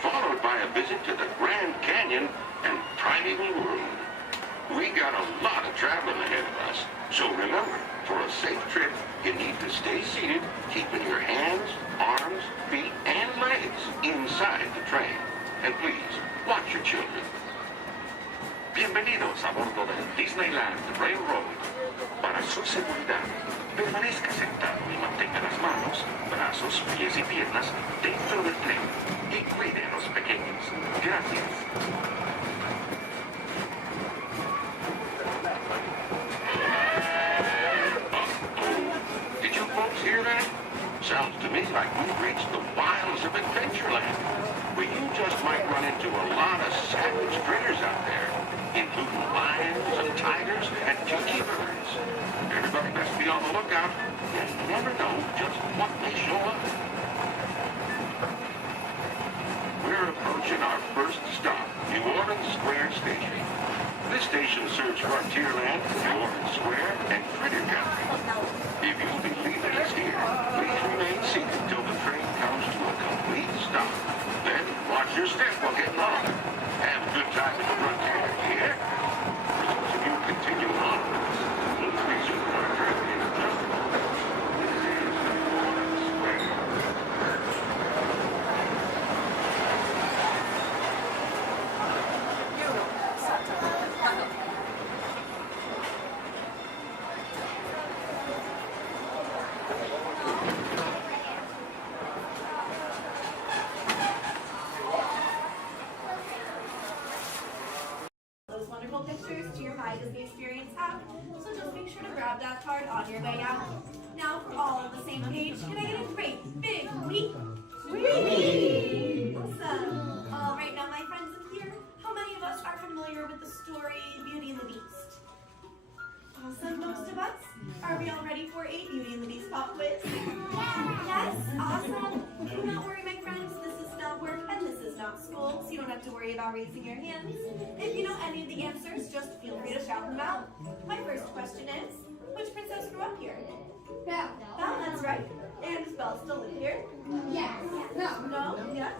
followed by a visit to the Grand Canyon and Primeval World. We got a lot of traveling ahead of us, so remember, for a safe trip, you need to stay seated, keeping your hands, arms, feet, and legs inside the train. And please, watch your children. Bienvenidos a bordo del Disneyland Railroad. Para su seguridad, permanezca sentado y mantenga las manos, brazos, pies y piernas dentro del tren y cuide a los pequeños. Gracias. Did you folks hear that? Sounds to me like we've reached the wilds of Adventureland, where you just might run into a lot of savage critters out there, including lions and tigers and tiki birds. Everybody best be on the lookout. You never know just what may show up. We're approaching our first stop, New Orleans Square Station. This station serves Frontierland, New Orleans Square, and Critter Country. If you'll be leaving us here, please remain seated till the train comes to a complete stop. Then watch your step while getting on. Have a good time at the Frontier, yeah? For those of you continuing on, let's resume our journey in just a moment. This is New Orleans Square. Those wonderful pictures to your My Disney Experience app, so just make sure to grab that card on your way out. Now, for all on the same page, can I get a great big weep? Whee! Awesome. All right, now my friends in here, how many of us are familiar with the story Beauty and the Beast? Awesome, most of us. Are we all ready for a Beauty and the Beast pop quiz? Yes, awesome. Do not worry, my friends. This is not work and this is not school, so you don't have to worry about raising your hands. If you know any of the answers, just feel free to shout them out. My first question is, which princess grew up here? Belle. Belle, that's right. And does Belle still live here? Yes. No. No? Yes?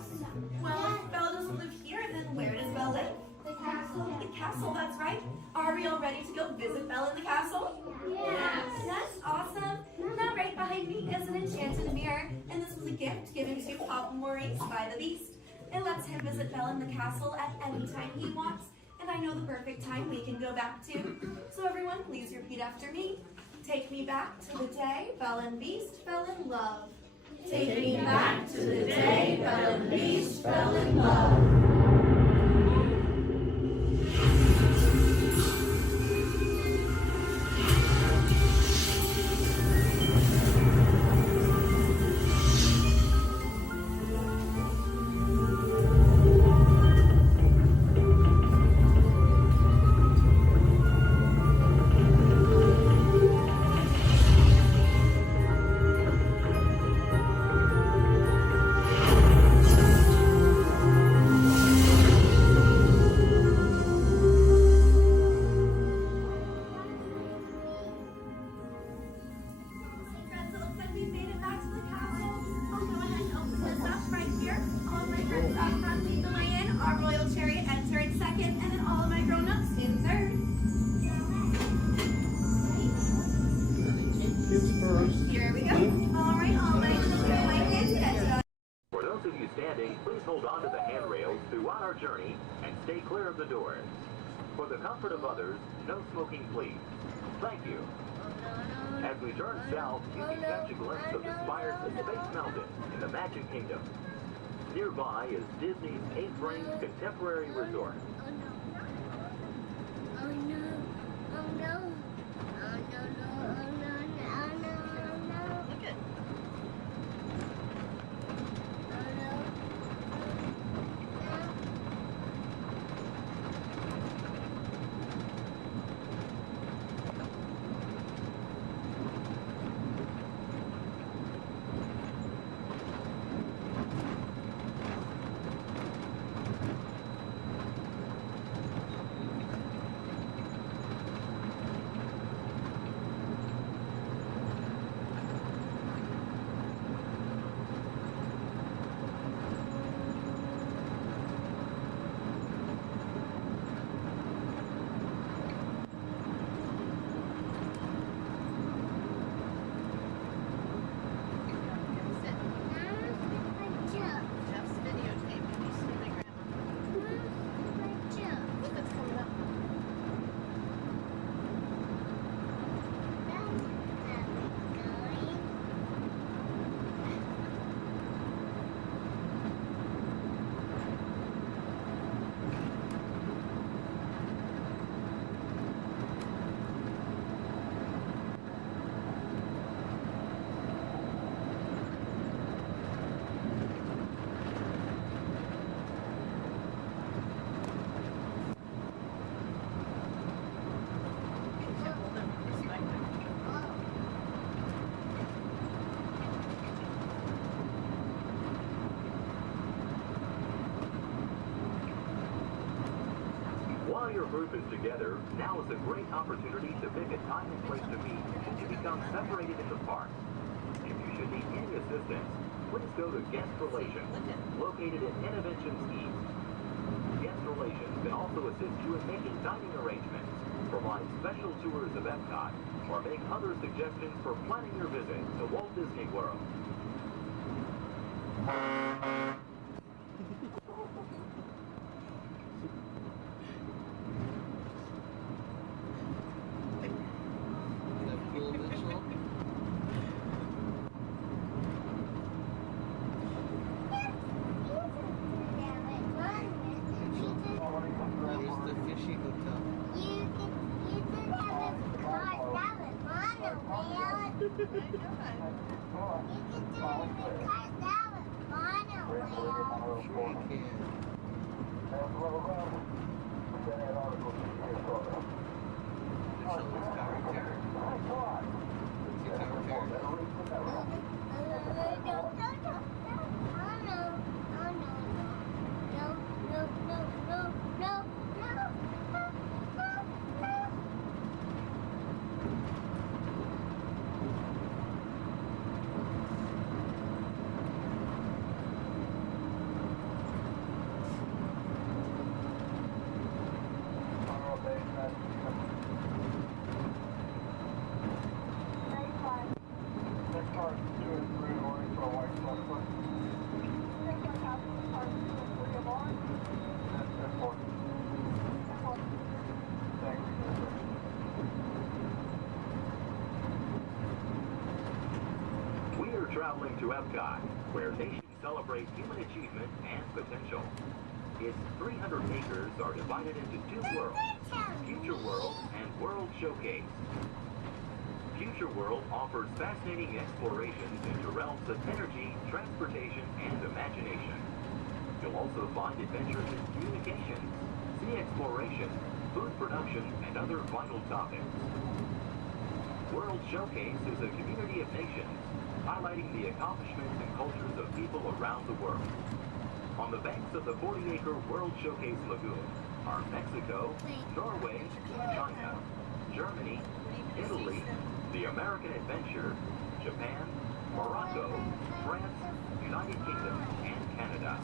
Well, if Belle doesn't live here, then where does Belle live? The castle. The castle, that's right. Are we all ready to go visit Belle in the castle? Yes. Yes, awesome. Now right behind me is an enchanted mirror, and this was a gift given to Papa Maurice by the Beast. It lets him visit Belle in the castle at any time he wants, and I know the perfect time we can go back to. So everyone, please repeat after me. Take me back to the day Belle and Beast fell in love. Take me back to the day Belle and Beast fell in love. Here we go. All right, my kids, catch it. For those of you standing, please hold on to the handrails throughout our journey and stay clear of the doors. For the comfort of others, no smoking please. Thank you. As we turn south, you can catch a glimpse of the Spire's Space Mountain in the Magic Kingdom. Nearby is Disney's 8th-ranked contemporary resort. Oh no. Oh no. Oh no, no, oh no, no, no, no. Look at. Oh no. While your group is together, now is a great opportunity to pick a time and place to meet and to become separated in the park. If you should need any assistance, please go to Guest Relations, located at Interventions East. Guest Relations can also assist you in making dining arrangements, provide special tours of Epcot, or make other suggestions for planning your visit to Walt Disney World. Traveling to Epcot, where nations celebrate human achievement and potential. Its 300 acres are divided into two worlds, Future World and World Showcase. Future World offers fascinating explorations into realms of energy, transportation, and imagination. You'll also find adventures in communications, sea exploration, food production, and other vital topics. World Showcase is a community of nations, highlighting the accomplishments and cultures of people around the world. On the banks of the 40-acre World Showcase Lagoon are Mexico, Norway, China, Germany, Italy, the American Adventure, Japan, Morocco, France, United Kingdom, and Canada.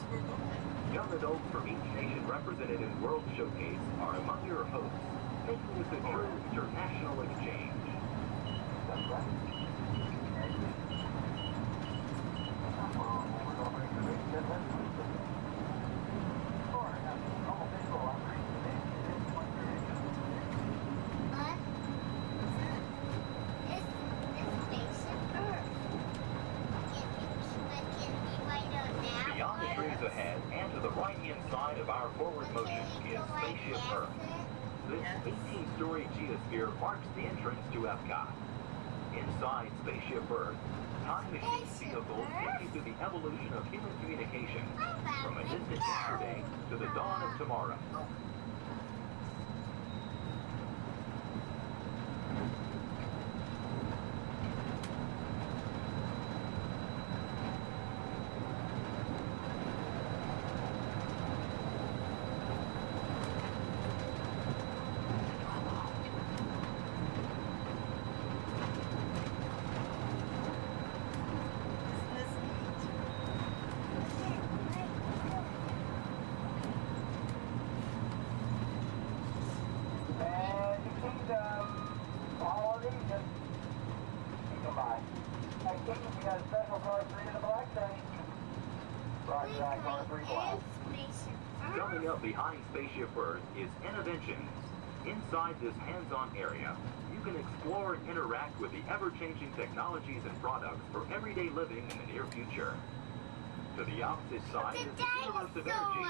Young adults from each nation represented in World Showcase are among your hosts, making this a true international exchange. This 18-story geosphere marks the entrance to Epcot. Inside Spaceship Earth, time machine vehicles take you through the evolution of human communication, from a distant yesterday to the dawn of tomorrow. Coming up behind Spaceship Earth is Innovations. Inside this hands-on area, you can explore and interact with the ever-changing technologies and products for everyday living in the near future. To the opposite side is the Universe of Energy.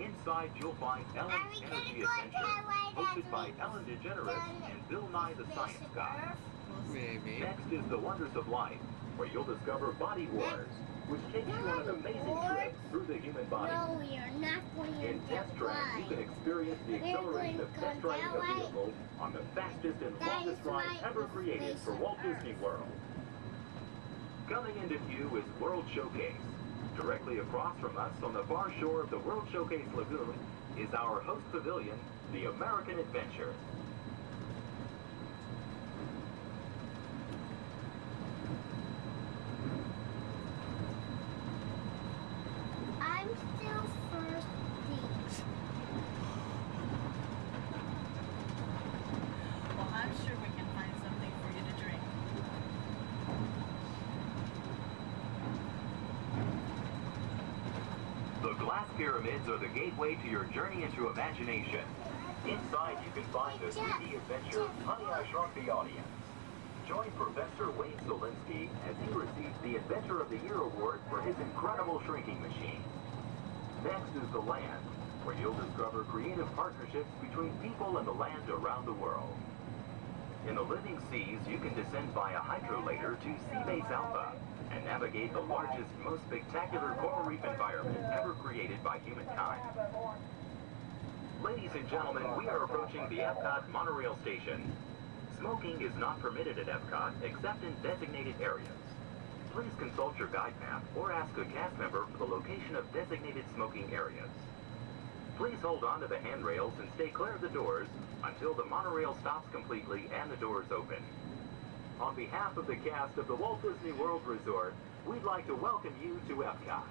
Inside you'll find Ellen's Energy Adventure, hosted by Ellen DeGeneres and Bill Nye the Science Guy. Next is the Wonders of Life, where you'll discover Body Wars, which takes you on an amazing trip through the human body. No, we are not going In to Test Track, you can experience the acceleration of test driving a vehicle on the fastest and longest ride ever created for Walt Disney World. Coming into view is World Showcase. Directly across from us on the far shore of the World Showcase Lagoon is our host pavilion, the American Adventure. I'm still thirsty. Well, I'm sure we can find something for you to drink. The glass pyramids are the gateway to your journey into imagination. Inside you can find the 3D adventure, Honey, I Shrunk the Audience. Join Professor Wayne Solinsky as he receives the Adventure of the Year award for his incredible shrinking machine. Next is the land, where you'll discover creative partnerships between people and the land around the world. In the living seas, you can descend via hydrolator to Seabase Alpha and navigate the largest, most spectacular coral reef environment ever created by humankind. Ladies and gentlemen, we are approaching the Epcot monorail station. Smoking is not permitted at Epcot except in designated areas. Please consult your guide map or ask a cast member for the location of designated smoking areas. Please hold on to the handrails and stay clear of the doors until the monorail stops completely and the doors open. On behalf of the cast of the Walt Disney World Resort, we'd like to welcome you to Epcot.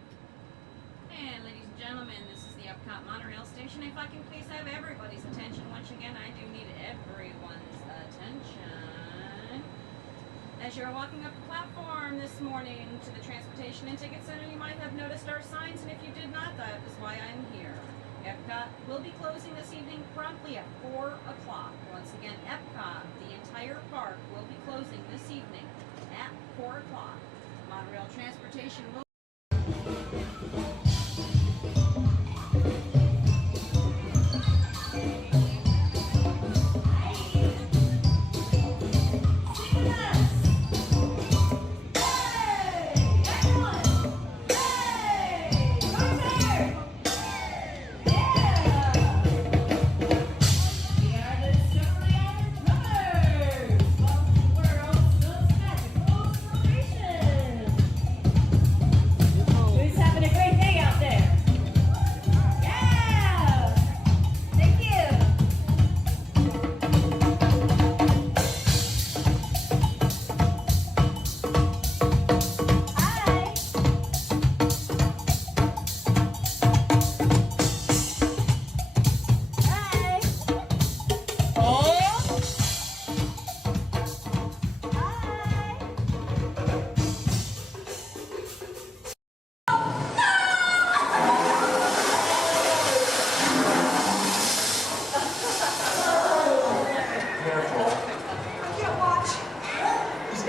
And ladies and gentlemen, this is the Epcot monorail station. If I can please have everybody's attention. Once again, I do need everyone's attention. As you're walking up the platform this morning to the Transportation and Ticket Center, you might have noticed our signs, and if you did not, that is why I'm here. Epcot will be closing this evening promptly at 4 o'clock. Once again, Epcot, the entire park, will be closing this evening at 4 o'clock. Monorail transportation will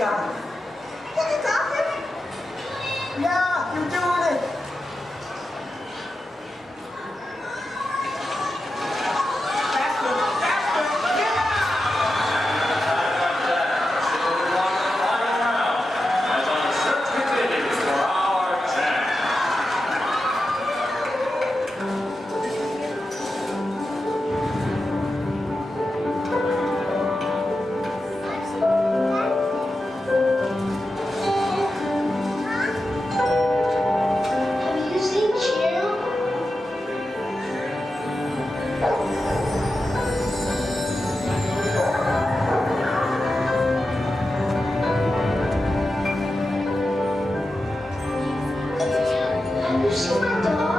Faster! you see my dog?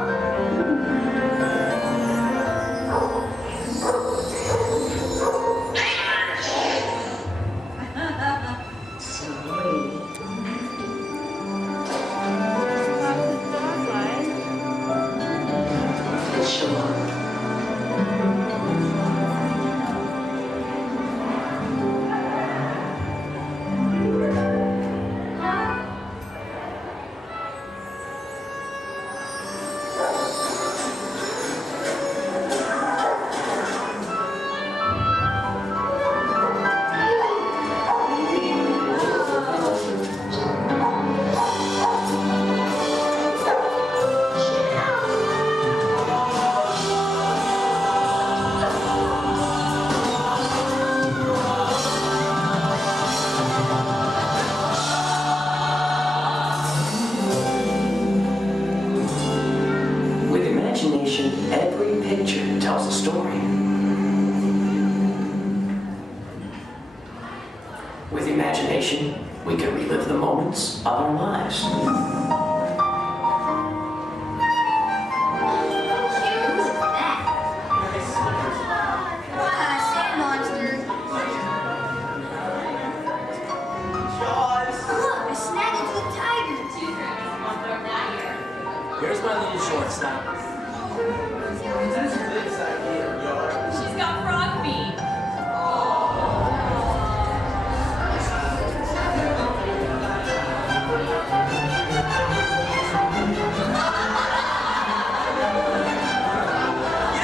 Every picture tells a story. With imagination, we can relive the moments of our lives. Here's my little shortstop. She's got frog feet.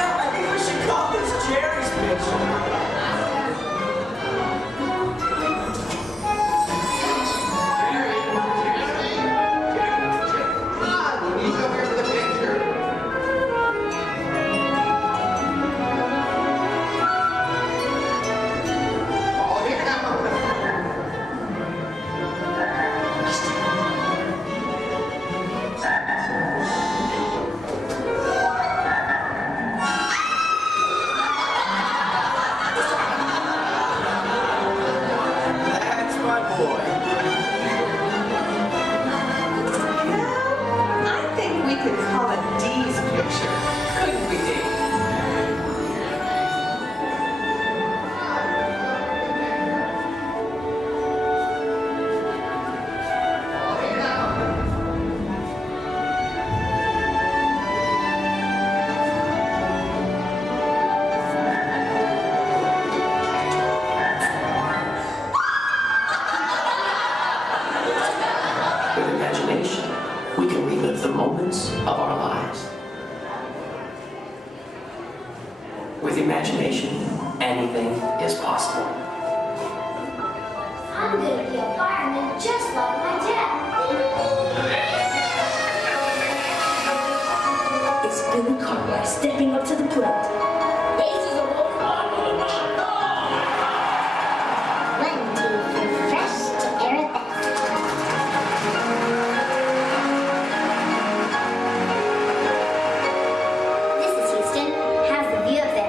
I think we should call this Jerry's picture. With imagination, we can relive the moments of our lives. With imagination, anything is possible. I'm gonna be a fireman just like my dad. It's Billy Cartwright stepping up to the plate. Bases are rolling on with a man. One, two, three, fresh to air it back. This is Houston. How's the view up there?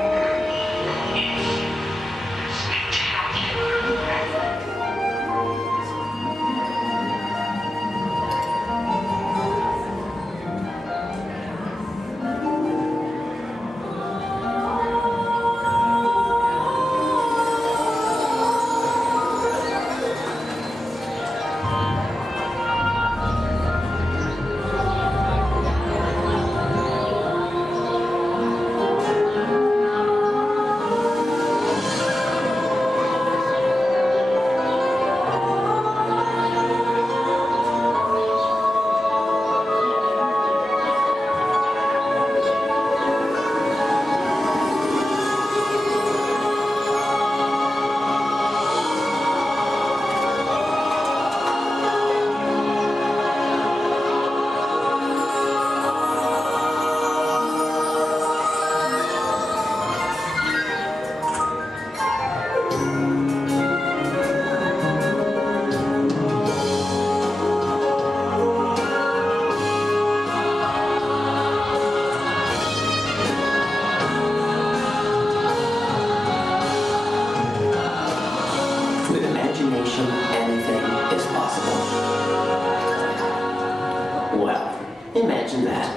Imagine that.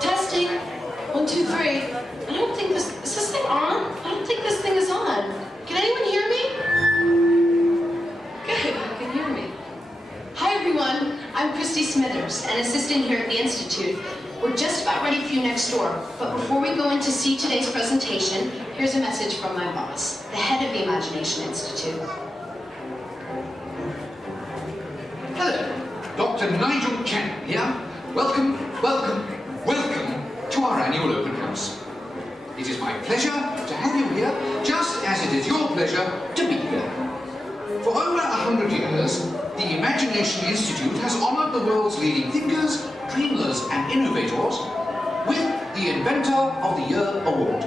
Testing. 1, 2, 3. I don't think this... Is this thing on? I don't think this thing is on. Can anyone hear me? Good, you can hear me. Hi everyone, I'm Christy Smithers, an assistant here at the Institute. We're just about ready for you next door, but before we go in to see today's presentation, here's a message from my boss, the head of the Imagination Institute. Hello, Dr. Nigel Cannon here. Welcome, welcome, welcome to our annual open house. It is my pleasure to have you here, just as it is your pleasure to be here. For over 100 years, the Imagination Institute has honored the world's leading thinkers, dreamers, and innovators with the Inventor of the Year Award.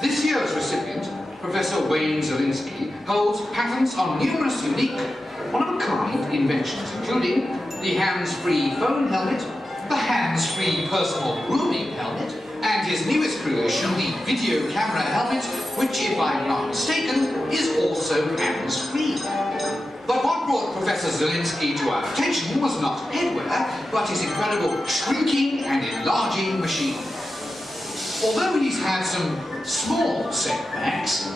This year's recipient, Professor Wayne Zielinski, holds patents on numerous unique, one-of-a-kind inventions, including the hands-free phone helmet, the hands-free personal grooming helmet, and his newest creation, the video camera helmet, which, if I'm not mistaken, is also hands-free. But what brought Professor Zielinski to our attention was not headwear, but his incredible shrinking and enlarging machine. Although he's had some small setbacks,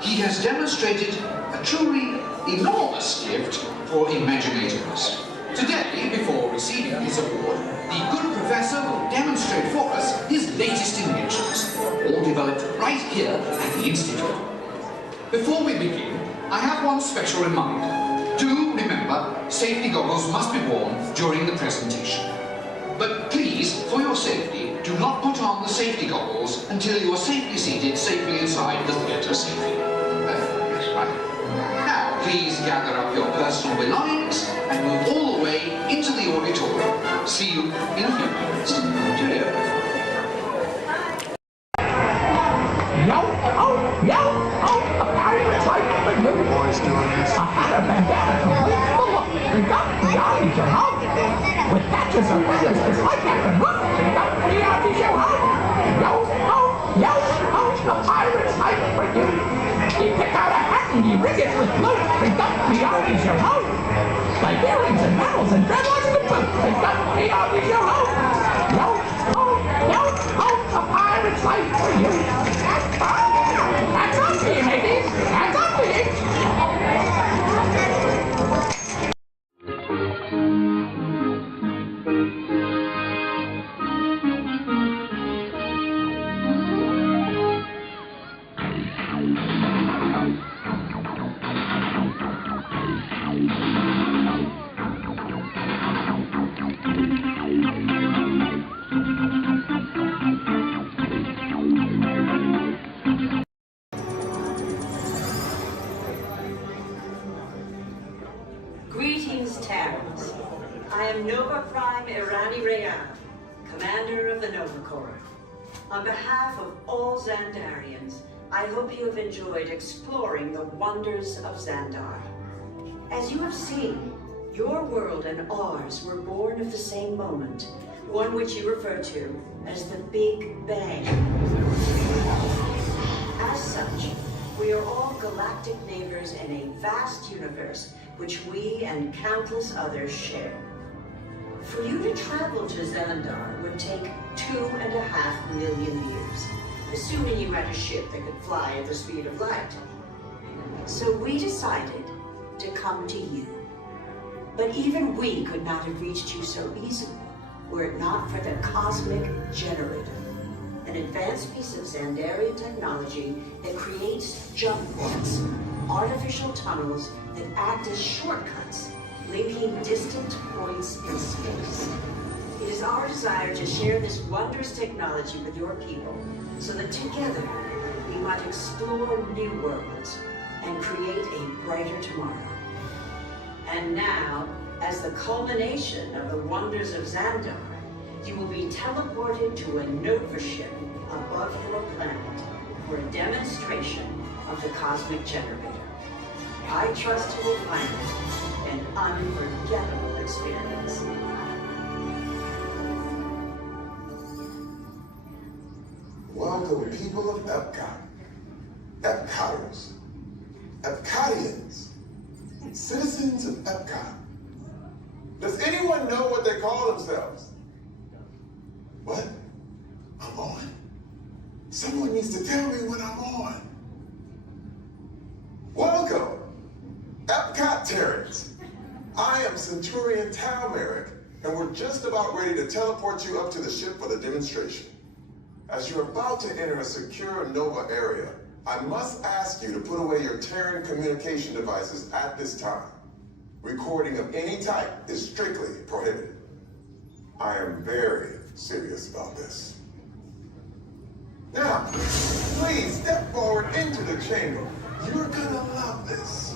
he has demonstrated a truly enormous gift for imaginators. Today, before receiving his award, the good professor will demonstrate for us his latest inventions, all developed right here at the Institute. Before we begin, I have one special reminder. Do remember, safety goggles must be worn during the presentation. But please, for your safety, do not put on the safety goggles until you are safely seated safely inside the theatre safely. Right. Now, please gather up your personal belongings and move all the way into the auditorium. See you in a few minutes. Cheerio. Yo, oh, a pirate's like the good boys doing this. I had a bandana complete full of we got the eyes, you know. With patches of feathers, it's like I can look. We got the eyes, you know. Yo, a pirate's like for you. You pick out a hat and you rig it with blue. We got the eyes, you know. Like earrings and medals and dreadlocks to boot. We got the eyes, you know. Yo, a pirate's like for you. That's up to you, ladies. That's up to you. Greetings, Terrans. I am Nova Prime Irani Rayan, Commander of the Nova Corps. On behalf of all Xandarians, I hope you have enjoyed exploring the wonders of Xandar. As you have seen, your world and ours were born of the same moment, one which you refer to as the Big Bang. As such, we are all galactic neighbors in a vast universe which we and countless others share. For you to travel to Xandar would take 2.5 million years, assuming you had a ship that could fly at the speed of light. So we decided to come to you. But even we could not have reached you so easily were it not for the Cosmic Generator, an advanced piece of Xandarian technology that creates jump points, artificial tunnels that act as shortcuts, linking distant points in space. It is our desire to share this wondrous technology with your people so that together we might explore new worlds and create a brighter tomorrow. And now, as the culmination of the wonders of Xandar, you will be teleported to a Nova ship above your planet for a demonstration of the Cosmic Generator. I trust you will find it an unforgettable experience. Welcome, people of Epcot, Epcoters, Epcotians, citizens of Epcot. Does anyone know what they call themselves? What? I'm on? Someone needs to tell me what I'm on. Welcome, Epcot Terrans. I am Centurion Talmeric, and we're just about ready to teleport you up to the ship for the demonstration. As you're about to enter a secure Nova area, I must ask you to put away your Terran communication devices at this time. Recording of any type is strictly prohibited. I am very serious about this. Now, please step forward into the chamber. You're gonna love this.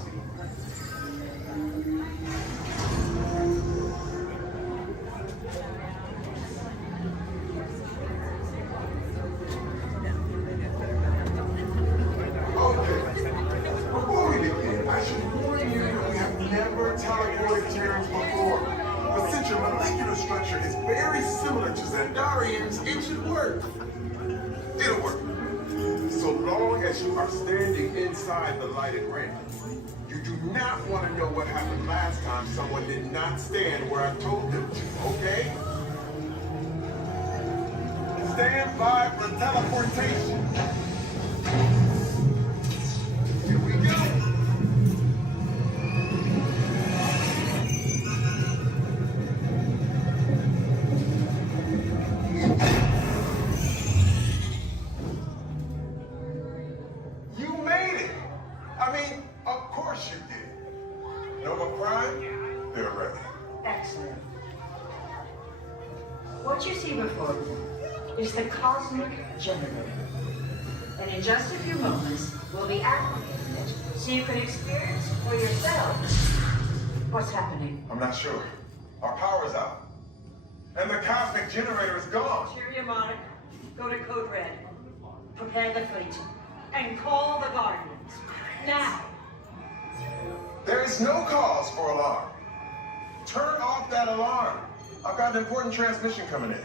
Structure is very similar to Xandarian's, it should work. It'll work. So long as you are standing inside the lighted ring. You do not want to know what happened last time someone did not stand where I told them to, okay? Stand by for teleportation. Here we go. What you see before you is the cosmic generator. And in just a few moments, we'll be activating it so you can experience for yourselves what's happening. I'm not sure. Our power's out. And the cosmic generator is gone. Cheerio, Monarch. Go to Code Red. Prepare the fleet. And call the Guardians. Now. There is no cause for alarm. Turn off that alarm. I've got an important transmission coming in.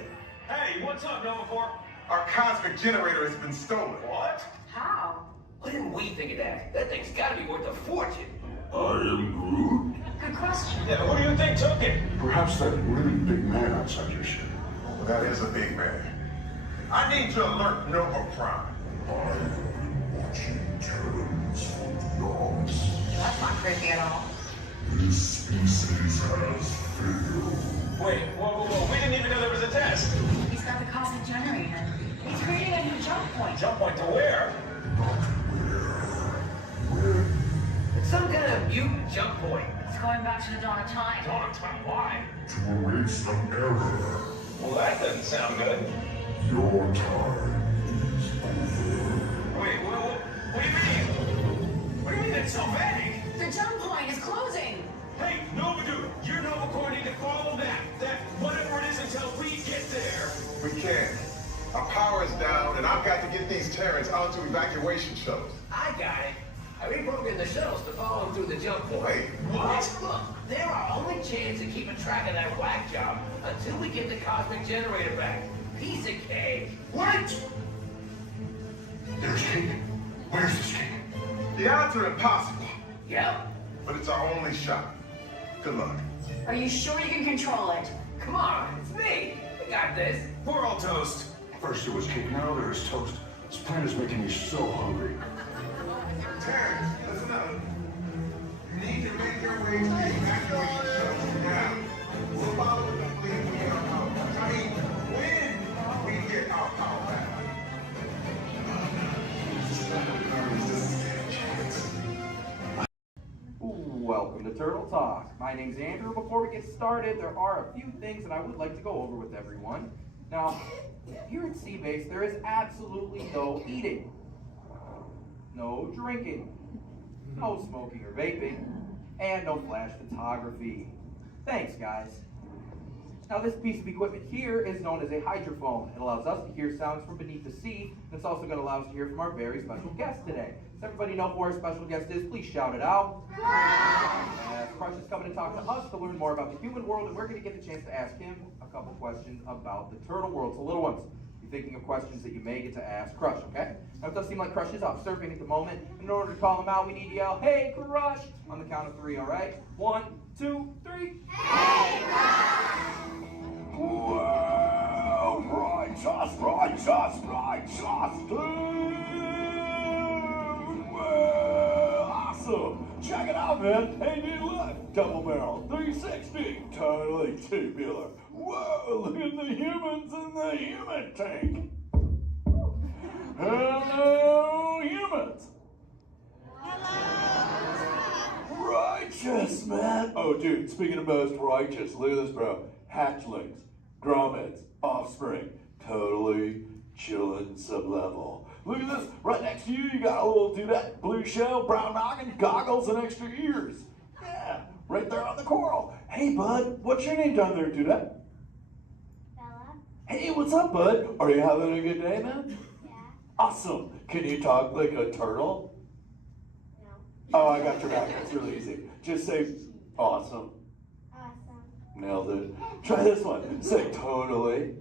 Hey, what's up, Nova Corps? Our cosmic generator has been stolen. What? How? Why didn't we think of that? That thing's gotta be worth a fortune. I am Groot. Good question. Yeah, who do you think took it? Perhaps that really big man outside your ship. That is a big man. I need to alert Nova Prime. I have been watching Terrans for dogs. That's not creepy at all. This species has failed. Wait, whoa, we didn't even know there was a test. He's got the cosmic generator. He's creating a new jump point. Jump point to where? It's some kind of mutant jump point. It's going back to the dawn of time. Dawn of time? Why? To erase some error. Well, that doesn't sound good. Your time is over. Wait, what do you mean? What do you mean it's so vague? The jump point is closing. Hey, Nova Dude, your Nova Corps need to follow that whatever it is until we get there. We can't. Our power is down, and I've got to get these Terrans onto evacuation shuttles. I got it. I reprogrammed the shuttles to follow them through the jump point. Wait, what? Look, they're our only chance of keeping track of that whack job until we get the cosmic generator back. Piece of cake. Wait! There's cake. Where's this cake? The odds are impossible. Yep. But it's our only shot. Good luck. Are you sure you can control it? Come on, it's me. We got this. We're all toast. First it was cake, now there is toast. This plan is making me so hungry. Terrence, listen up. You need to make your way to the evacuation shuttles now. We'll follow the fleet when we get our power back. I mean, when we get our power back. Welcome to Turtle Talk. My name's Andrew. Before we get started, there are a few things that I would like to go over with everyone. Now, here at Seabase, there is absolutely no eating, no drinking, no smoking or vaping, and no flash photography. Thanks, guys. Now, this piece of equipment here is known as a hydrophone. It allows us to hear sounds from beneath the sea, and it's also going to allow us to hear from our very special guest today. Does everybody know who our special guest is? Please shout it out. Yes, Crush is coming to talk to us to learn more about the human world, and we're going to get the chance to ask him a couple questions about the turtle world. So little ones, be thinking of questions that you may get to ask Crush, okay? Now it does seem like Crush is off surfing at the moment. In order to call him out, we need to yell, "Hey, Crush!" on the count of 3, all right? 1, 2, 3. Hey, Crush! Well, righteous, well, awesome. Check it out, man. Hey, dude, look. Double barrel, 360, totally tubular. Whoa, look at the humans in the human tank. Hello, humans. Righteous, man. Oh, dude, speaking of most righteous, look at this, bro. Hatchlings, grommets, offspring, totally chillin' sub-level. Look at this, right next to you, you got a little dudette, blue shell, brown noggin, goggles, and extra ears. Yeah, right there on the coral. Hey, bud, what's your name down there, dudette? Bella. Hey, what's up, bud? Are you having a good day, man? Yeah. Awesome. Can you talk like a turtle? No. Oh, I got your back. That's really easy. Just say, awesome. Awesome. Nailed it. Try this one. Say totally.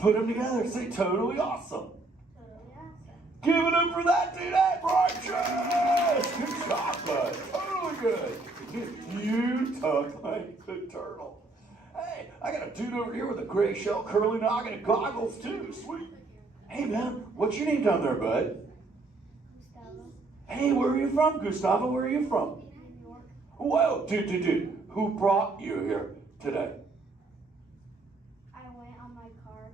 Put them together. Say totally awesome. Totally awesome. Give it up for that dude. That righteous. Good job, bud. Totally good. You talk like the turtle. Hey, I got a dude over here with a gray shell, curly noggin, and goggles too. Sweet. Hey, man, what's your name down there, bud? Gustavo. Hey, where are you from, Gustavo? Where are you from? New York. Whoa, dude. Who brought you here today? I went on my car.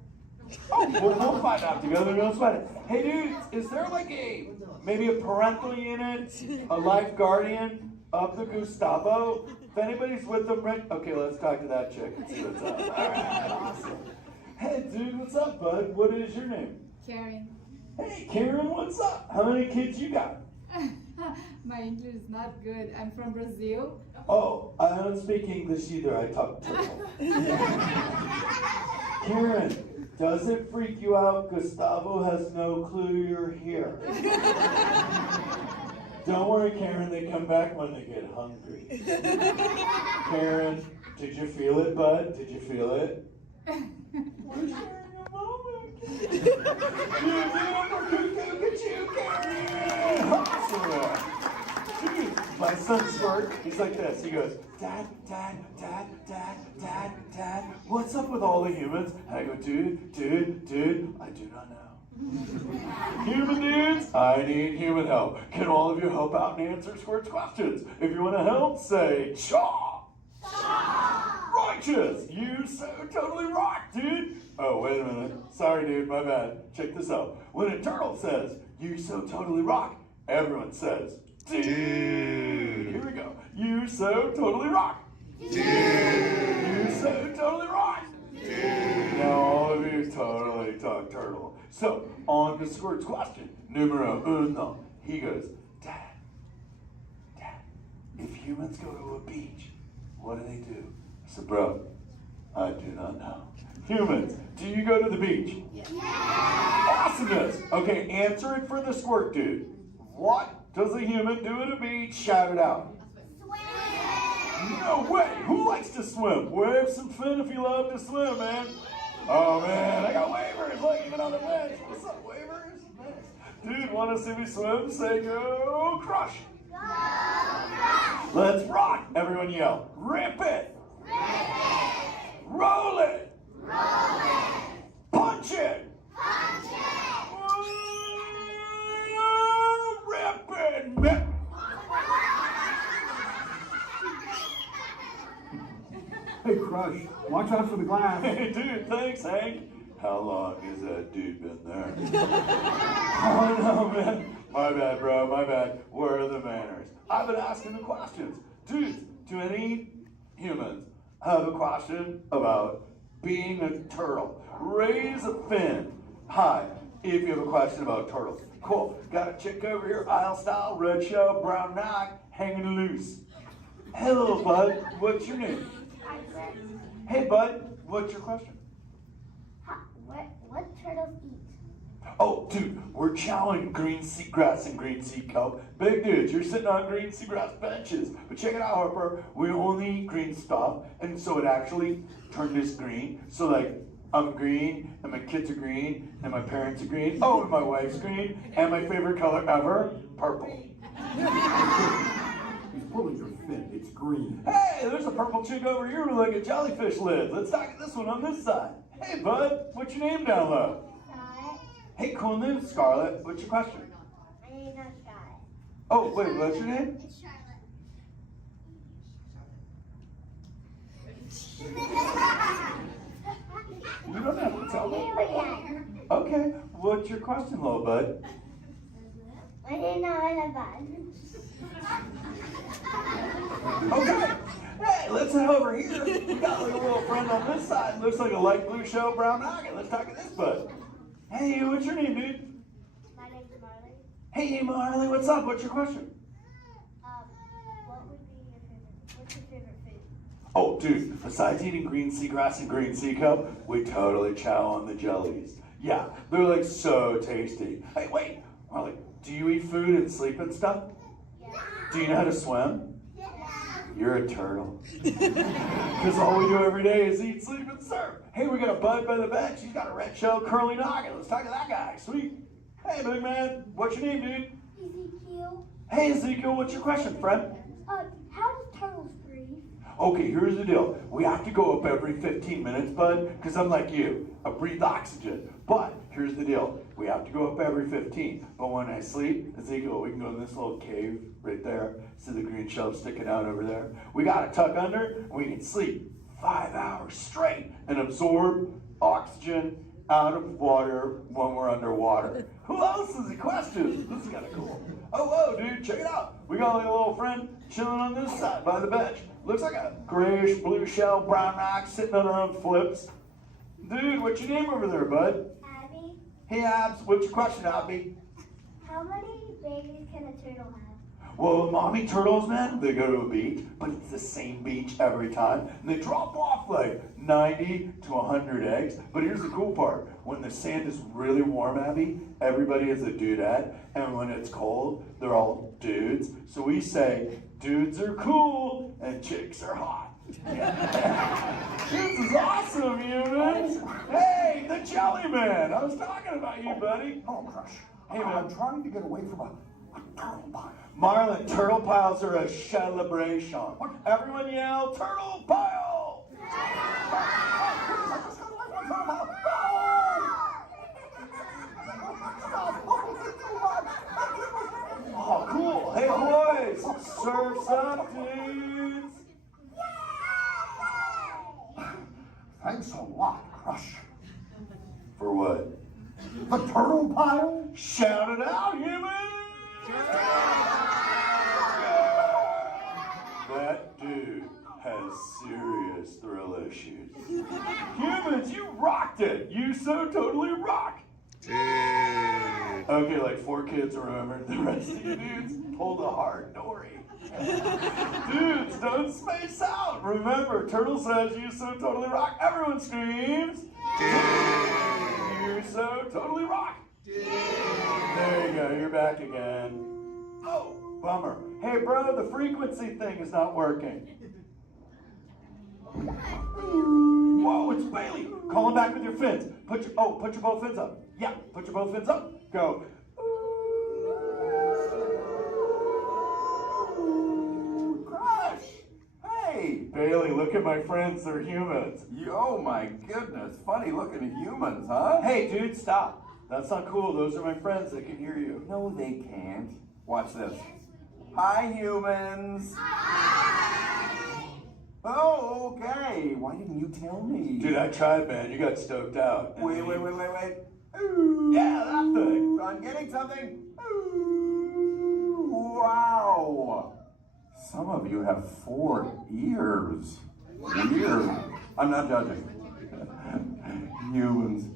Oh, we'll find out together. Don't sweat it. Hey, dudes, is there like maybe a parental unit, a life guardian of the Gustavo? If anybody's with them, right? Okay, let's talk to that chick and see what's up. All right, awesome. Hey, dude, what's up, bud? What is your name? Karen. Hey, Karen, what's up? How many kids you got? My English is not good. I'm from Brazil. Oh, I don't speak English either. I talk turtle. Karen, does it freak you out? Gustavo has no clue you're here. Don't worry, Karen. They come back when they get hungry. Karen, did you feel it, bud? Did you feel it? We're sharing a moment. Look at you, Karen. Awesome. Dude, my son Squirt, he's like this. He goes, Dad, what's up with all the humans? And I go, dude, I do not know. Human dudes, I need human help. Can all of you help out and answer Squirt's questions? If you want to help, say, Chaw! Righteous! You so totally rock, dude! Oh, wait a minute. Sorry, dude, my bad. Check this out. When a turtle says, you so totally rock, everyone says, dude! Here we go. You so totally rock! Dude! You so totally rock! Dude! Now all of you totally talk turtle. So, on to Squirt's question. Numero uno. He goes, Dad, if humans go to a beach, what do they do? I said, bro, I do not know. Humans, do you go to the beach? Yeah. Awesomeness. Okay, answer it for the Squirt dude. What does a human do at a beach? Shout it out. Swim. No way. Who likes to swim? Wave some fin if you love to swim, man. Oh, man, I got wavers, like even on the bench. What's up, wavers? Nice. Dude, want to see me swim? Say go Crush. Go Crush. Let's rock. Everyone yell. Rip it. Rip it. Roll it. Roll it. Punch it. Punch it. Rip it. Hey, Crush, watch out for the glass. Hey, dude, thanks, Hank. How long has that dude been there? Oh, no, man. My bad, bro, my bad. Where are the manners? I've been asking the questions. Dudes, do any humans have a question about being a turtle? Raise a fin. Hi, if you have a question about turtles. Cool. Got a chick over here, aisle style, red shell, brown knock, hanging loose. Hello, bud. What's your name? Hey, bud. What's your question? What turtles eat? Oh, dude, we're chowing green seagrass and green sea kelp. Big dudes, you're sitting on green seagrass benches. But check it out, Harper. We only eat green stuff, and so it actually turned us green. So, like, I'm green, and my kids are green, and my parents are green. Oh, and my wife's green, and my favorite color ever, purple. He's pulling your fin. It's green. Hey, there's a purple chick over here with like a jellyfish lid. Let's talk at this one on this side. Hey, bud, what's your name down low? Hey, cool name, Scarlett. What's your question? My name's not Scarlett. Oh, wait, what's your name? It's Charlotte. You don't have to tell me. Okay, what's your question, little bud? My name's not bad. Okay. Hey, let's head over here. We got like a little friend on this side. Looks like a light blue shell brown noggin. Let's talk to this bud. Hey, what's your name, dude? My name's Marley. Hey, Marley, what's up? What's your question? What's your favorite food? Oh, dude, besides eating green seagrass and green sea kelp, we totally chow on the jellies. Yeah, they're like so tasty. Hey, wait, Marley, do you eat food and sleep and stuff? Yeah. Do you know how to swim? Yeah. You're a turtle. Because all we do every day is eat, sleep, and surf. Hey, we got a bud by the bench. He's got a red shell curly noggin. Let's talk to that guy. Sweet. Hey, big man. What's your name, dude? Ezekiel. Hey, Ezekiel. What's your question, friend? How does turtles breathe? Okay, here's the deal. We have to go up every 15 minutes, bud, because I'm like you. I breathe oxygen. But here's the deal. We have to go up every 15. But when I sleep, Ezekiel, we can go in this little cave right there. See the green shelf sticking out over there? We got to tuck under, and we can sleep 5 hours straight and absorb oxygen out of water when we're underwater. Who else has a question? This is kind of cool. Oh, whoa, dude, check it out. We got like a little friend chilling on this side by the bench. Looks like a grayish blue shell brown rock sitting on her own flips. Dude, what's your name over there, bud? Abby. Hey, Abs, what's your question, Abby? How many babies can a turtle have? Well, mommy turtles, man, they go to a beach, but it's the same beach every time. And they drop off like 90 to 100 eggs. But here's the cool part. When the sand is really warm, Abby, everybody is a dudette. And when it's cold, they're all dudes. So we say, dudes are cool and chicks are hot. This is awesome, humans. Hey, the Jelly Man. I was talking about you, buddy. Oh, Crush. Hey, man. I'm trying to get away from a turtle pile. Marlin, turtle piles are a celebration. Everyone yell, turtle pile! Oh, cool. Hey, boys, surf's up, dudes. Thanks a lot, Crush. For what? The turtle pile? Shout it out, humans! That dude has serious thrill issues. Humans, you rocked it! You so totally rock! Okay, like 4 kids remember. The rest of you dudes pulled a hard dory. Dudes, don't space out! Remember, Turtle says you so totally rock. Everyone screams! You so totally rock! There you go, you're back again. Oh, bummer. Hey, bro, the frequency thing is not working. Whoa, it's Bailey. Call him back with your fins. Put your both fins up. Yeah, put your both fins up. Go. Crush. Hey, Bailey, look at my friends. They're humans. Oh my goodness, funny looking humans, huh? Hey, dude, stop. That's not cool. Those are my friends. They can hear you. No, they can't. Watch this. Hi, humans. Oh, okay. Why didn't you tell me? Dude, I tried, man. You got stoked out. Wait. Ooh. Yeah, that thing. I'm getting something. Ooh, wow. Some of you have 4 ears. Weird. I'm not judging. Humans.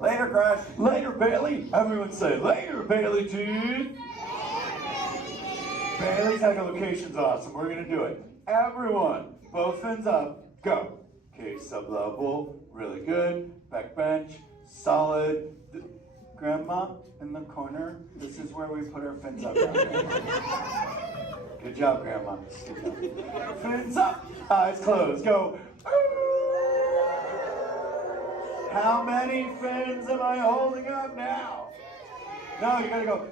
Later, Crush. Later, Bailey. Everyone say, later, Bailey, dude. Bailey's echolocation's awesome. We're going to do it. Everyone, both fins up. Go. Okay, sub-level. Really good. Back bench. Solid. Grandma, in the corner, this is where we put our fins up. Good job, Grandma. Good job. Fins up, eyes closed, go. How many fins am I holding up now? No, you gotta go.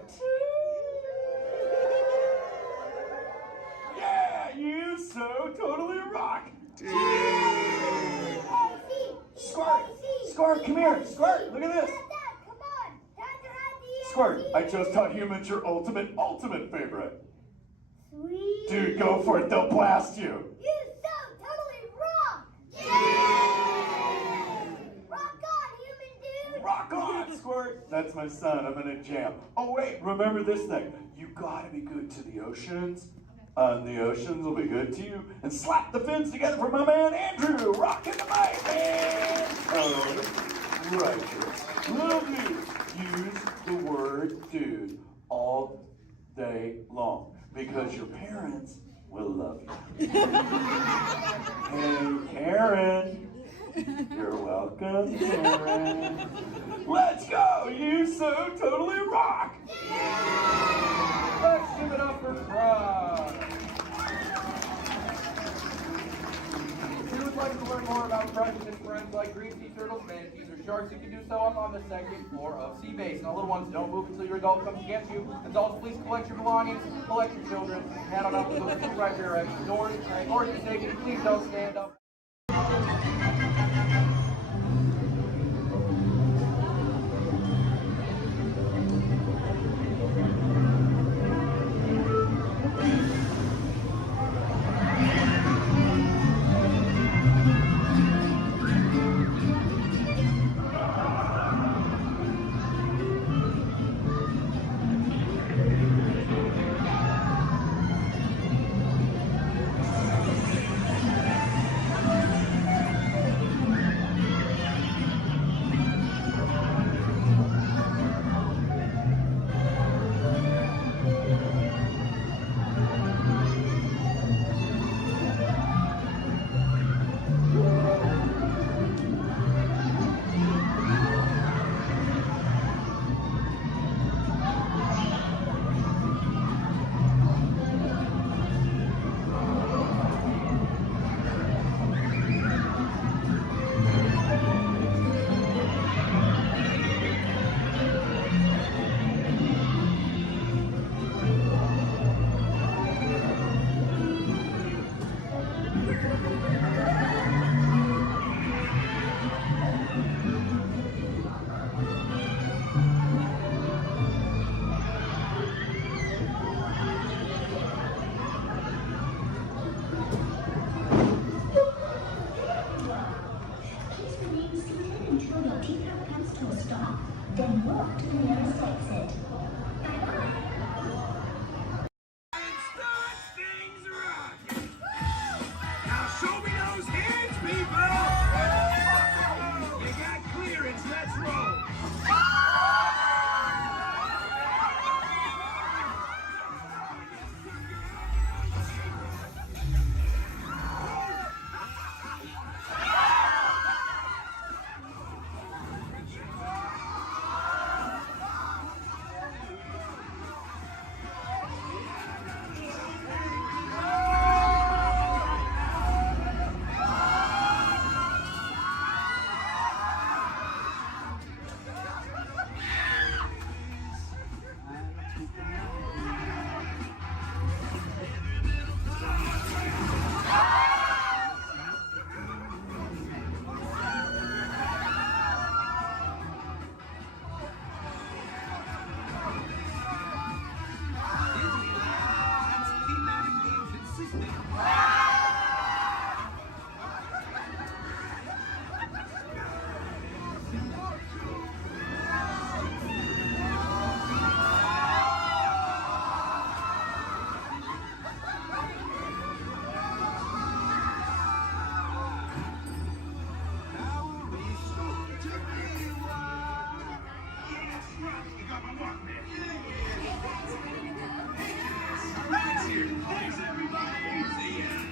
Yeah, you so totally rock. Squirt, Squirt, come here. Squirt, look at this. Squirt, I just taught humans your ultimate favorite. Sweet. Dude, go for it. They'll blast you. You so totally rock. Yeah. Rock on, human dude. Rock on, Squirt. That's my son. I'm in a jam. Oh, wait. Remember this thing. You gotta be good to the oceans. And the oceans will be good to you. And slap the fins together for my man Andrew. Rockin' the mic, man. Oh, righteous. Little dude. Use the word dude all day long. Because your parents will love you. Hey, Karen. You're welcome, Karen. Let's go! You so totally rock! Let's give it up for Frog. If you would like to learn more about Frogs and friends like green sea turtles, manatees, or sharks, you can do so up on the second floor of Sea Base. Now, little ones, don't move until your adult comes to get you. Adults, please collect your belongings, collect your children, head on up to those two right here at the doors. Or if you're taking, please don't stand up. Then walk to the nearest exit. Now show me those hands, people! You got clearance, let's roll! Thanks, everybody. See ya.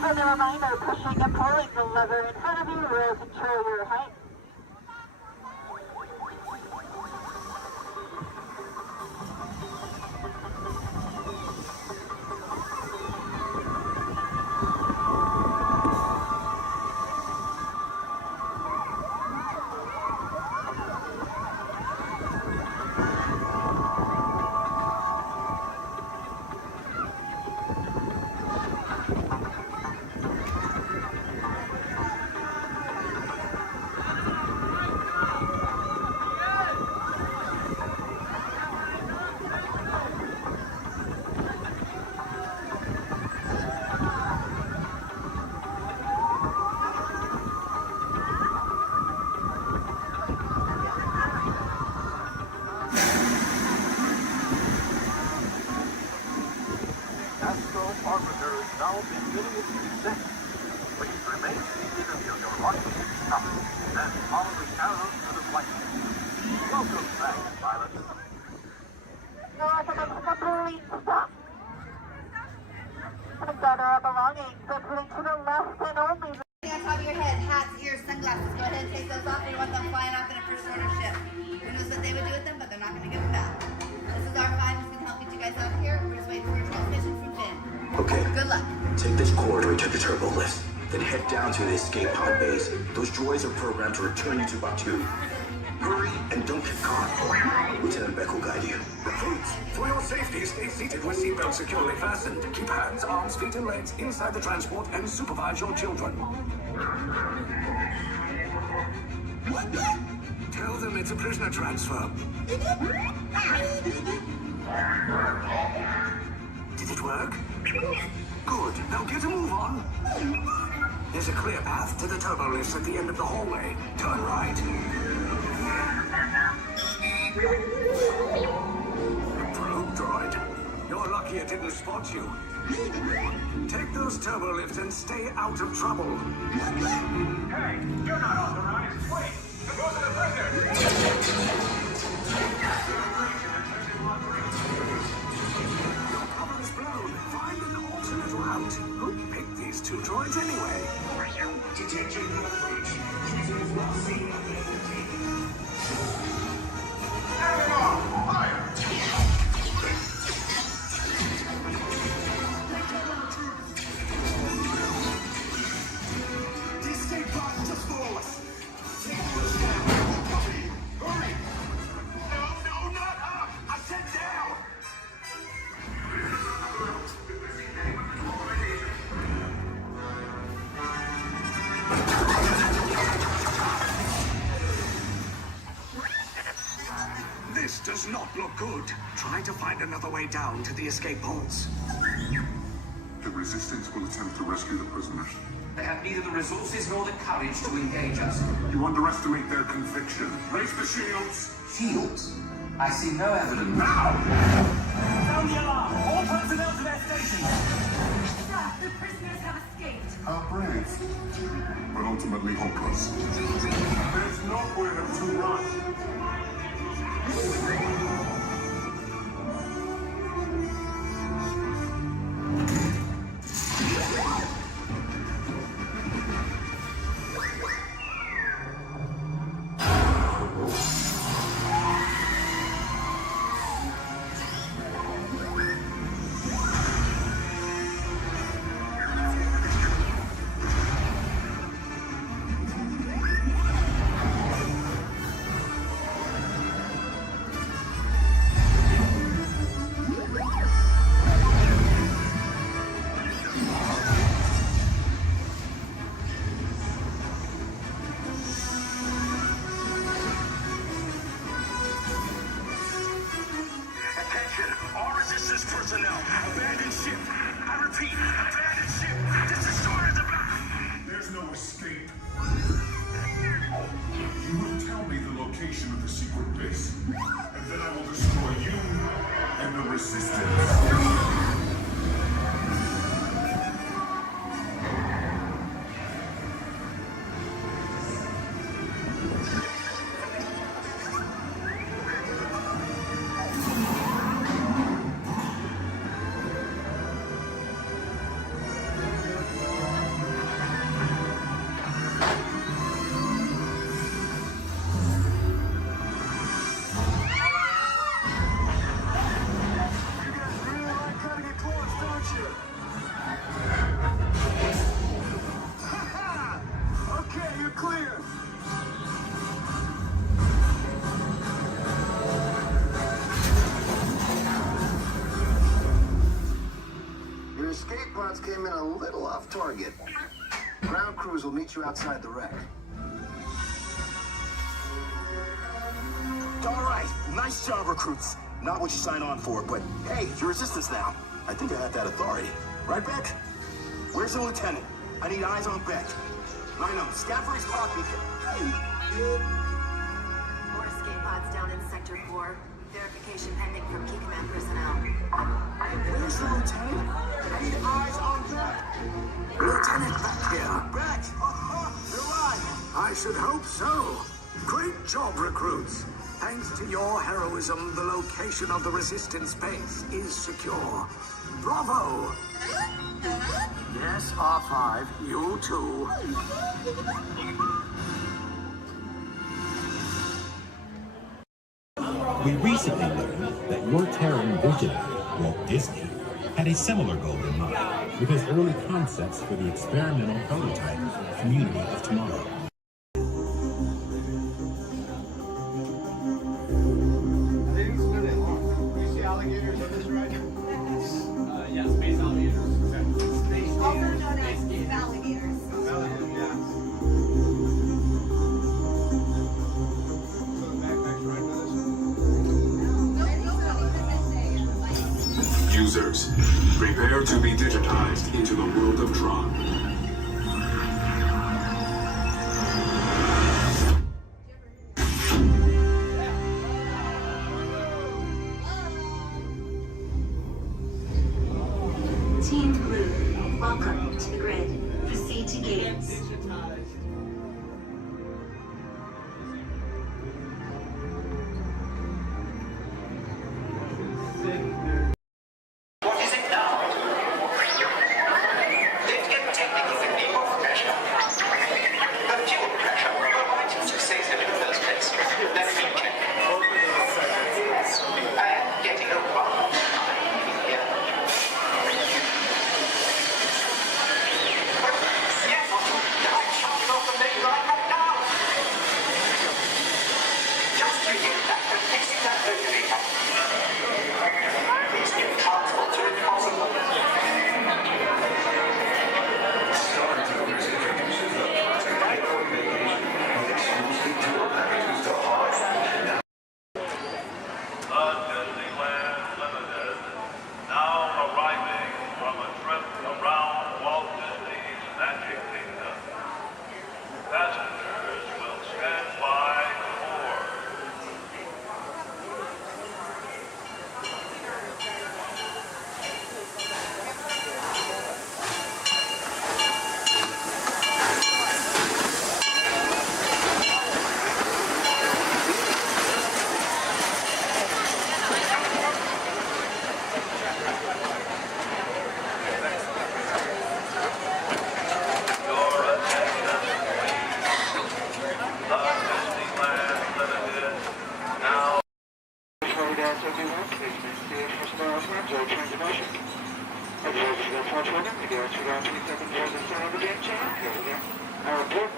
friendly reminder, pushing and pulling the lever in front of you will control your height. To the escape pod base. Those droids are programmed to return you to Batu. Hurry and don't get caught. Lieutenant Beck will guide you. Recruits, for your safety, stay seated with seatbelts securely fastened. Keep hands, arms, feet, and legs inside the transport and supervise your children. Tell them it's a prisoner transfer. Did it work? Good. Now get a move on. There's a clear path to the turbo lifts at the end of the hallway. Turn right. Probe droid. You're lucky it didn't spot you. Take those turbo lifts and stay out of trouble. Hey, you're not authorized. Wait, go to the prisoner. Your cover is blown. Find an alternate route. Who picked these two droids anyway? Detention approach. Prisoners not seen on the fire! The escape pod just below us. Take those down. Copy. Hurry! No, not up! I said down! This does not look good. Try to find another way down to the escape pods. The Resistance will attempt to rescue the prisoners. They have neither the resources nor the courage to engage us. You underestimate their conviction. Raise the shields! Shields? I see no evidence. Now! Sound the alarm! All personnel to their stations! Sir, the prisoners have escaped. How brave, but ultimately hopeless. There's nowhere to run. personnel. Abandoned ship. I repeat, abandoned ship. This destroyer's about. There's no escape. You will tell me the location of the secret base, and then I will destroy you and the Resistance. came in a little off target. Ground crews will meet you outside the wreck. All right, nice job, recruits. Not what you signed on for, but hey, you're resistance now. I think I have that authority. Right, Beck? Where's the lieutenant? I need eyes on Beck. Rhino, scan for his clock beacon. More escape pods down in Sector 4. Verification pending from key command personnel. Where's the lieutenant? I need eyes on Beck. Lieutenant Beck here. Beck! You're alive! I should hope so. Great job, recruits. Thanks to your heroism, the location of the resistance base is secure. Bravo! Yes, R5, you too. We recently learned that your Terran visionary, Walt Disney, had a similar goal in mind with his early concepts for the experimental prototype Community of Tomorrow. Alligators on this ride? Yeah, space alligators. Also known as alligators. Alligators, yeah. So the backpack's right with us? Users, prepare to be digitized into the world of Tron. Team Blue, welcome to the grid. Proceed to gates. What is it now? Let's get technical with the off pressure. The fuel pressure. Well, why didn't you say so in the first place? Let me check. I am getting a rumble. Yeah. Yes, I'm chopping off the main line right now. Just begin that and fixing that regulator. These new transport are impossible. Disneyland Limited, now arriving from a trip around Walt Disney's Magic Kingdom. Passengers will stand by to board.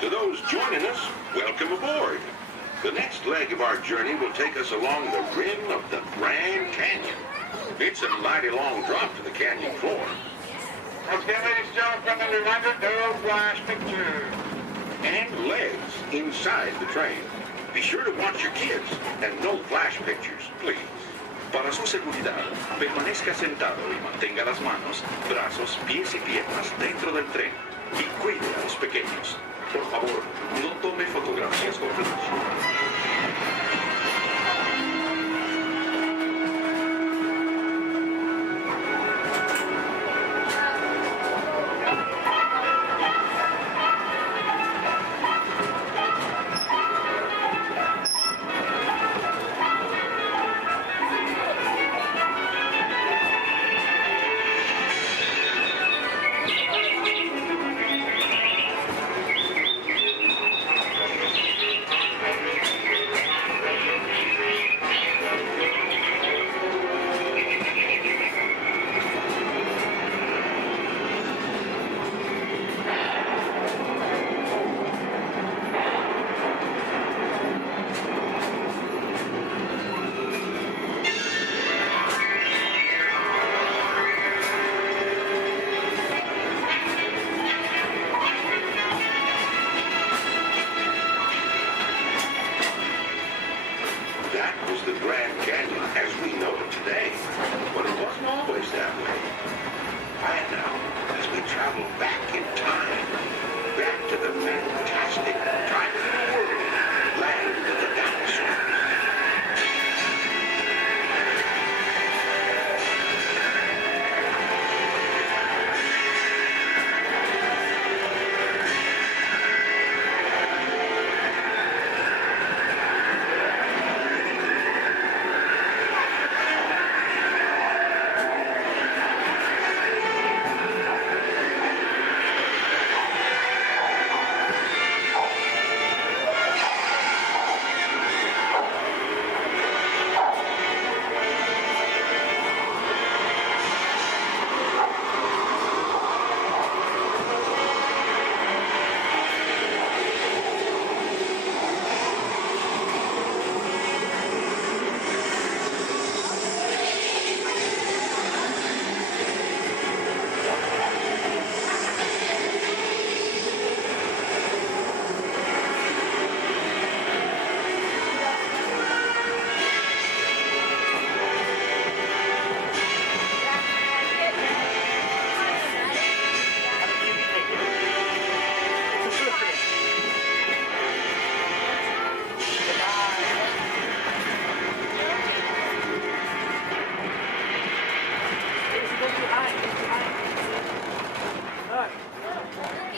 To those joining us, welcome aboard. The next leg of our journey will take us along the rim of the Grand Canyon. It's a mighty long drop to the canyon floor. Okay, ladies and gentlemen, friendly reminder, no flash pictures. And legs inside the train. Be sure to watch your kids and no flash pictures, please. Para su seguridad, permanezca sentado y mantenga las manos, brazos, pies y piernas dentro del tren. Y cuide a los pequeños. Por favor, no tome fotografías con flash.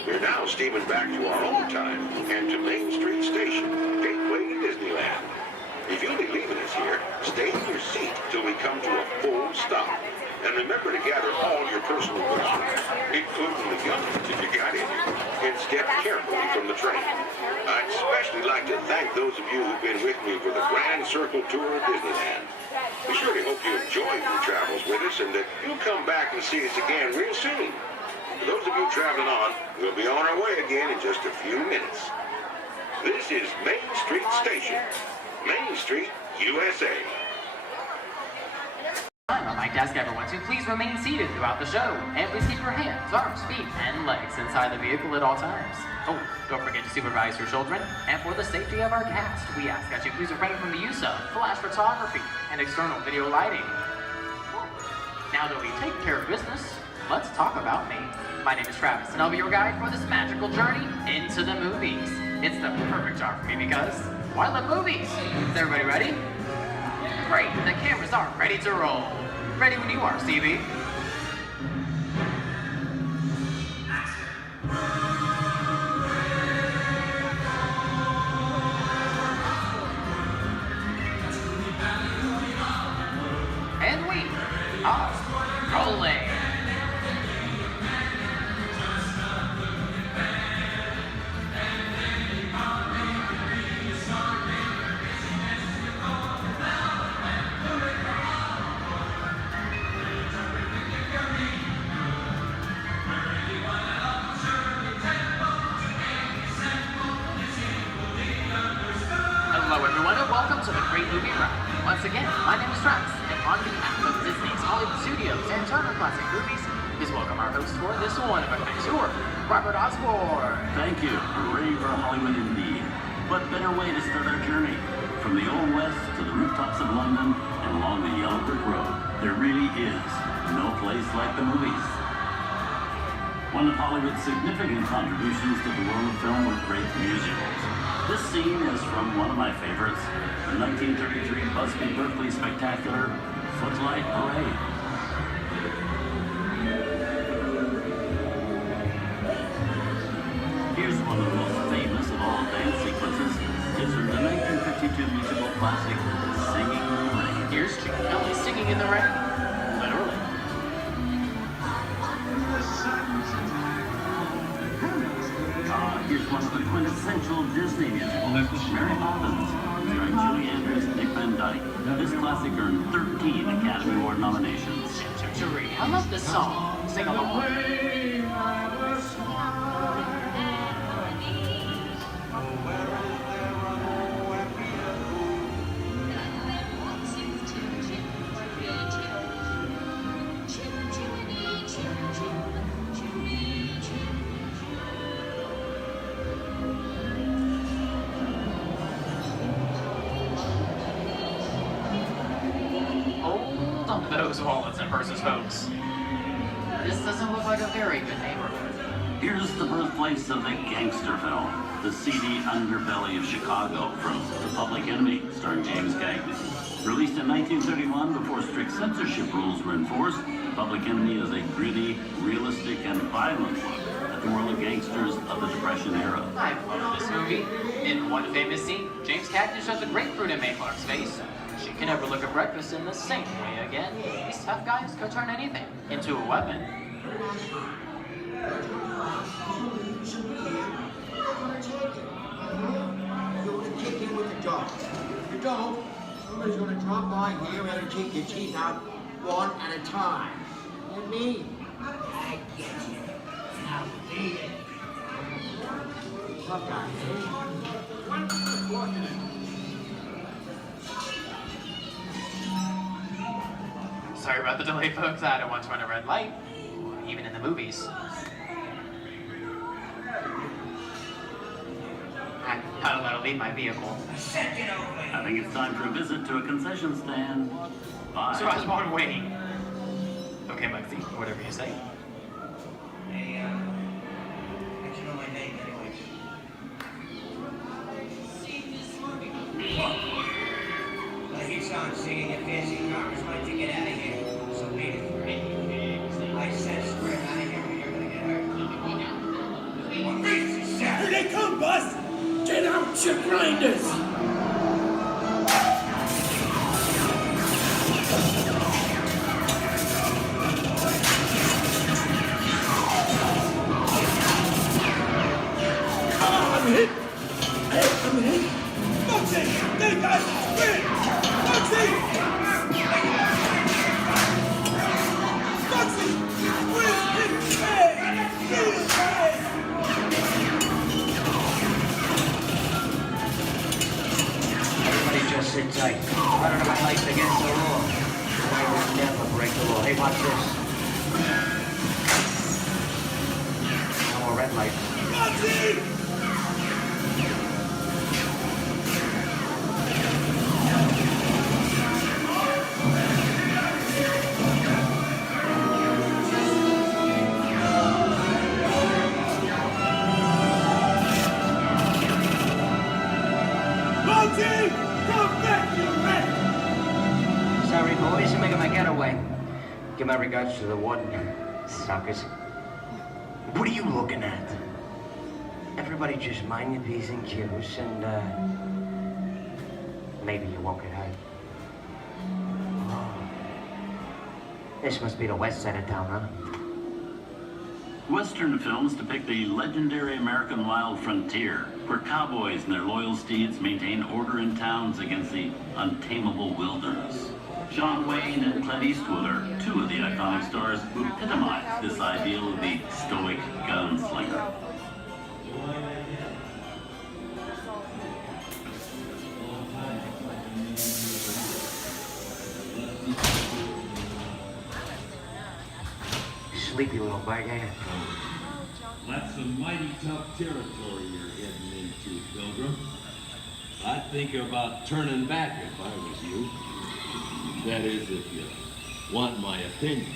We're now steaming back to our own time and to Main Street Station, gateway to Disneyland. If you'll be leaving us here, stay in your seat till we come to a full stop. And remember to gather all your personal belongings, including the guns if you got any, and step carefully from the train. I'd especially like to thank those of you who've been with me for the Grand Circle Tour of Disneyland. We surely hope you enjoyed your travels with us and that you'll come back and see us again real soon. For those of you traveling on, we'll be on our way again in just a few minutes. This is Main Street Station, Main Street, USA. On my desk, everyone, so please remain seated throughout the show. And please keep your hands, arms, feet, and legs inside the vehicle at all times. Oh, don't forget to supervise your children. And for the safety of our cast, we ask that you please refrain from the use of flash photography and external video lighting. Now that we take care of business, let's talk about me. My name is Travis, and I'll be your guide for this magical journey into the movies. It's the perfect job for me because, why love movies? Is everybody ready? Great, the cameras are ready to roll. Ready when you are, CB. And we are rolling. Hello everyone and welcome to the Great Movie Ride. Once again, my name is Travis, and on behalf of Disney's Hollywood Studios and Turner Classic Movies, please welcome our host for this one of a tour, Robert Osborne. Thank you. Hooray for Hollywood indeed. What better way to start our journey? From the Old West to the rooftops of London and along the Yellow Brick Road, there really is no place like the movies. one of Hollywood's significant contributions to the world of film with great musicals. This scene is from one of my favorites, the 1933 Busby Berkeley spectacular, Footlight Parade. Here's one of the most famous of all dance sequences. It's from the 1952 musical classic, Singing in the Rain. Here's Chip Kelly singing in the rain. Literally. Here's one of the quintessential Disney musicals, Mary Poppins, starring Julie Andrews and Dick Van Dyke. This classic earned 13 Academy Award nominations. I love this song. Sing along. Those wallets and purses, folks. This doesn't look like a very good neighborhood. Here's the birthplace of the gangster film, the seedy underbelly of Chicago from The Public Enemy, starring James Cagney. Released in 1931 before strict censorship rules were enforced, The Public Enemy is a gritty, realistic, and violent look at the world of gangsters of the Depression era. I love this movie. In one famous scene, James Cagney shoves a grapefruit in Mae Clark's face. She can never look at breakfast in the same way again. These tough guys could turn anything into a weapon. You want to kick in with the dog. If you don't, somebody's going to drop by here and take your teeth out one at a time. And me, I get you. Now beat it. Tough guy, Sorry about the delay, folks. I don't want to run a red light, even in the movies. I don't let her leave my vehicle. I think it's time for a visit to a concession stand. Bye. So Osborne, wait. Okay, Muggsy, whatever you say. Hey, I should know my name anyways. I hear someone singing your fancy cars. Why don't you get out of here? So beat it. I said spread out of here or you're gonna get hurt. Here they come, Bus! Get out your grinders! I'm hit! I'm hit! Muggsy! They got sprint! Muggsy! Muggsy! Where's his head? His head! Everybody just sit tight. I don't know my life against the law. I will never break the law. Hey, watch this. No more red light. Muggsy! Sorry, boys, I'm making my getaway. Give my regards to the warden, suckers. What are you looking at? Everybody just mind your P's and Q's, and, maybe you won't get hurt. Oh. This must be the west side of town, huh? Western films depict the legendary American wild frontier, where cowboys and their loyal steeds maintain order in towns against the untamable wilderness. John Wayne and Clint Eastwood are two of the iconic stars who epitomize this ideal of the stoic gunslinger. Sleepy little bag, ain't it? That's some mighty tough territory you're heading into, Pilgrim. I'd think about turning back if I was you. That is, if you want my opinion.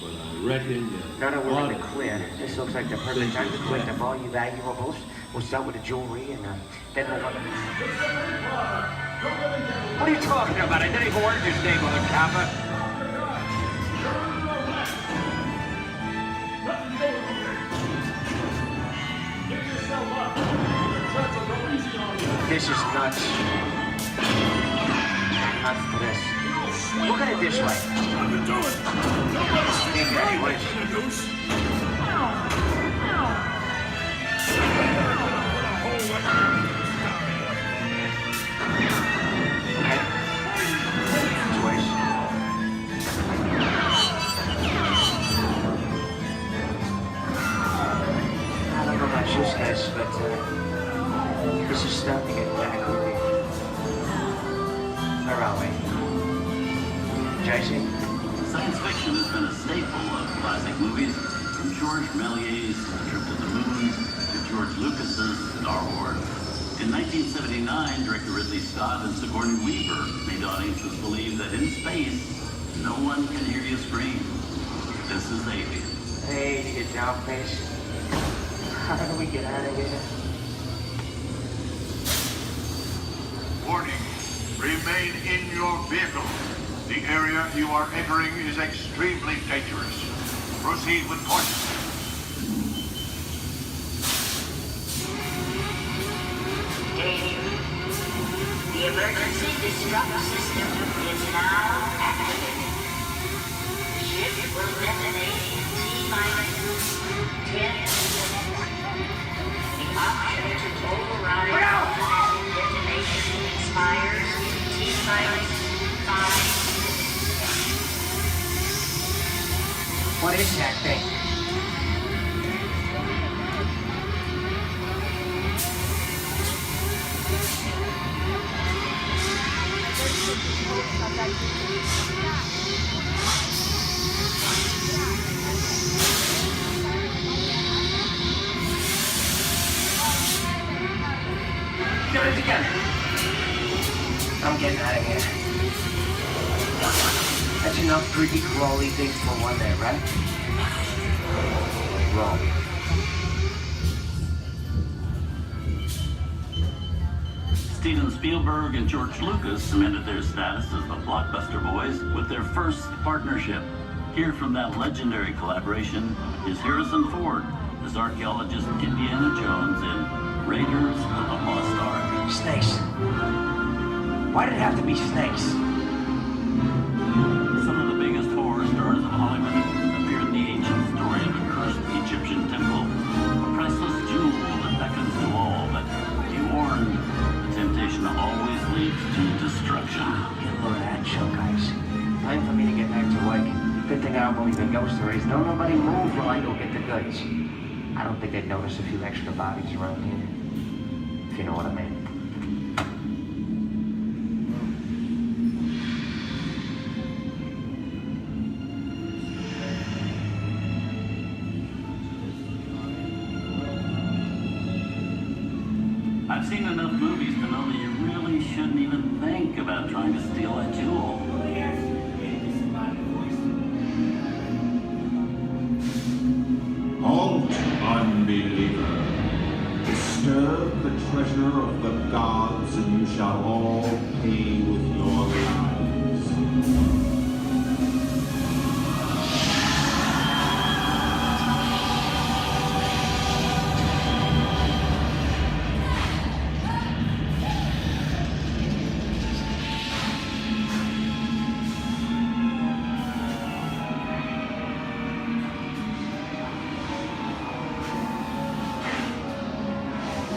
but I reckon Now that we're in one the clear, this looks like the perfect time to collect up all your valuables. We'll start with the jewelry and then move on. What are you talking about? I didn't even work this neighborhood, copper. This is nuts. Nuts to this. Look at it this way. Take it anyways. I don't know about you guys, but this is starting to get kind of creepy. Where are we? Jason? Science fiction has been a staple of classic movies, from George Méliès's A Trip to the Moon to George Lucas's Star Wars. In 1979, director Ridley Scott and Sigourney Weaver made audiences believe that in space, no one can hear you scream. This is Alien. Hey, you get down, face. How do we get out of here? Warning, remain in your vehicle. The area you are entering is extremely dangerous. Proceed with caution. Danger. The emergency disrupt system is now activated. The ship will detonate in T-minus 10 seconds. The option to override automatic detonation expires in T-minus 5. What is that thing? Get it together. I'm getting out of here. That's enough creepy crawly things for one day, right? Wrong. Steven Spielberg and George Lucas cemented their status as the blockbuster boys with their first partnership. Here from that legendary collaboration is Harrison Ford as archaeologist Indiana Jones in Raiders of the Lost Ark. Snakes. Why did it have to be snakes? Some of the biggest horror stars of Hollywood appear in the ancient story of a cursed Egyptian temple, a priceless jewel that beckons to all, but be warned, temptation always leads to destruction. Get a load of that show, guys. Time for me to get back to work. Good thing I don't believe in ghost stories. Don't nobody move while I go get the goods. I don't think they'd notice a few extra bodies around here. If you know what I mean. I've seen enough movies to know that you really shouldn't even think about trying to steal a jewel. Halt, unbeliever. Disturb the treasure of the gods, and you shall all pay with your lives.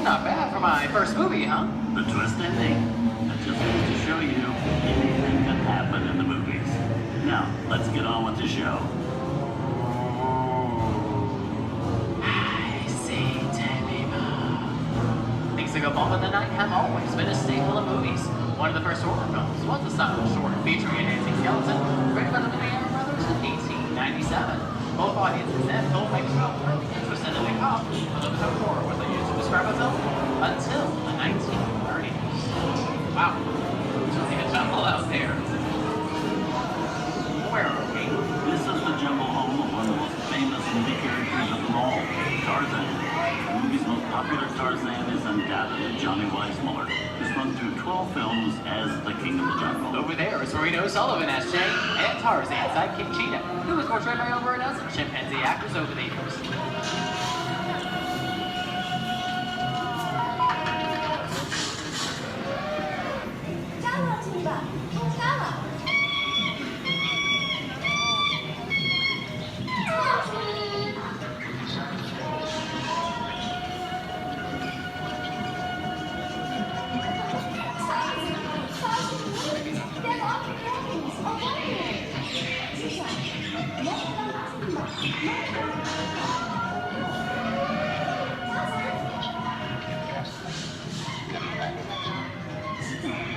Not bad for my first movie, huh? The twist ending. That just goes to show you anything can happen in the movies. Now, let's get on with the show. I see dead people. Things that go bump in the night have always been a staple of movies. One of the first horror films was a silent short featuring a dancing skeleton, written by the Lumiere brothers in 1897. Both audiences and filmmakers were really interested in the cop, but there was no horror was used to describe a film until the 1930s. Wow, it's really a jungle out there. Where are we? This is the jungle home there's Reno Sullivan as Jay, and Tarzan sidekick Cheetah, who was portrayed by over a dozen chimpanzee actors over the years.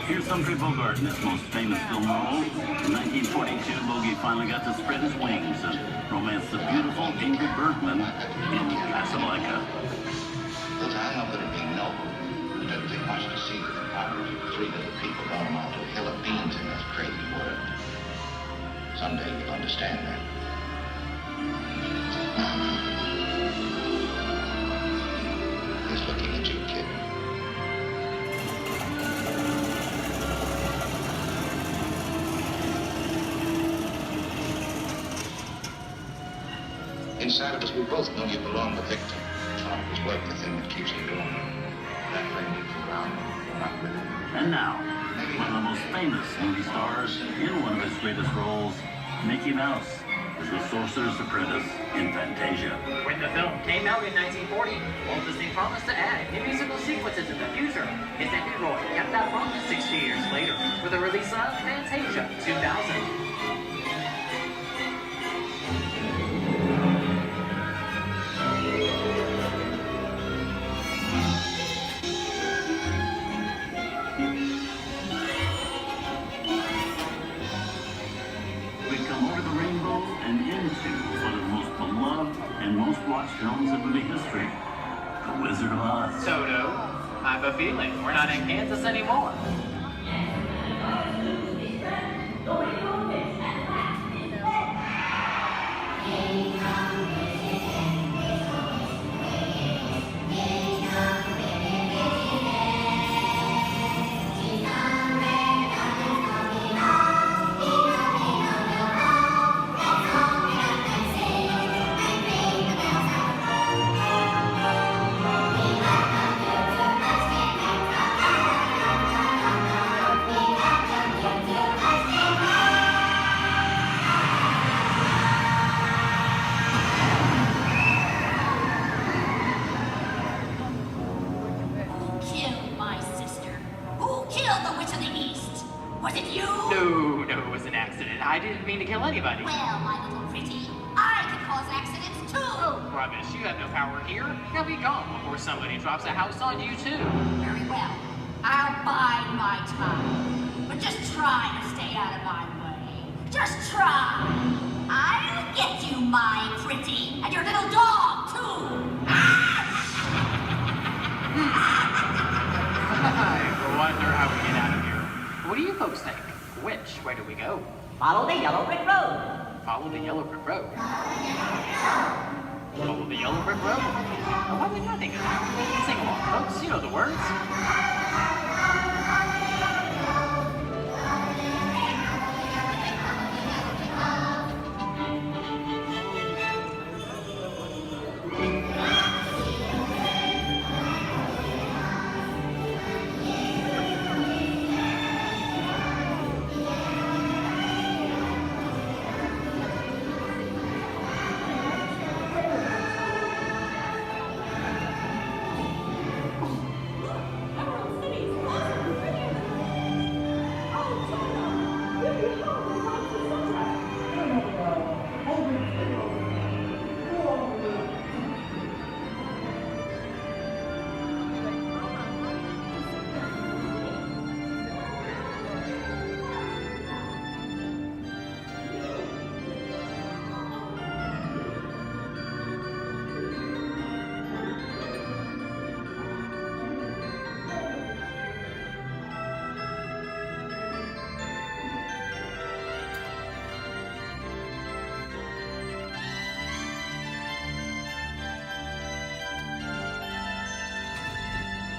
Here's Humphrey Bogart in his most famous film role. In 1942, Bogey finally got to spread his wings and romance the beautiful Ingrid Bergman in Casablanca. Look, I know that it'd be noble. It doesn't take much to see that the powers of 3 little people don't amount to a hill of beans in this crazy world. Someday you'll understand that. He's looking at you, kid. Inside of us, we both know you belong to Victor. Heart is work, the thing that keeps him going. That flame keeps him grounded. You're not with him. And now, one of the most famous movie stars in one of his greatest roles, Mickey Mouse, as the Sorcerer's Apprentice in Fantasia. When the film came out in 1940, Walt Disney promised to add new musical sequences in the future. His nephew Roy kept that promise 60 years later with the release of Fantasia 2000. And most watched films in movie history, The Wizard of Oz. Toto, I have a feeling we're not in Kansas anymore. I didn't mean to kill anybody. Well, my little pretty, I can cause accidents too. Oh, rubbish. You have no power here. Now be gone before somebody drops a house on you, too. Very well. I'll bide my time. But just try to stay out of my way. Just try. I'll get you, my pretty, and your little dog, too. I wonder how we get out of here. What do you folks think? Which way do we go? Follow the yellow brick road. Follow the yellow brick road. Follow the yellow brick road? Oh, why would I think of that? Sing along, folks. You know the words.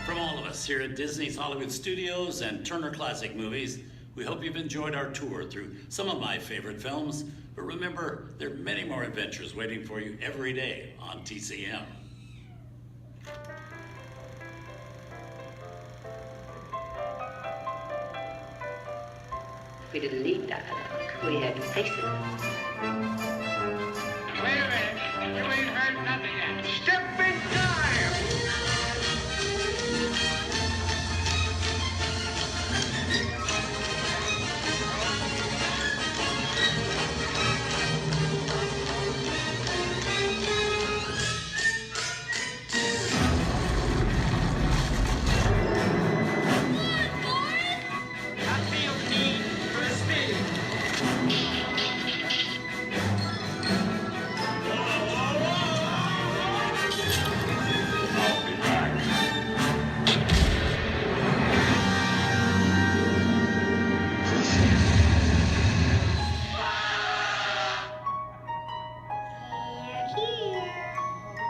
From all of us here at Disney's Hollywood Studios and Turner Classic Movies, We hope you've enjoyed our tour through some of my favorite films, but remember, there are many more adventures waiting for you every day on TCM. We didn't need dialogue. We had faces. Wait a minute. You ain't heard nothing yet. Step in time! I feel the need for a spin.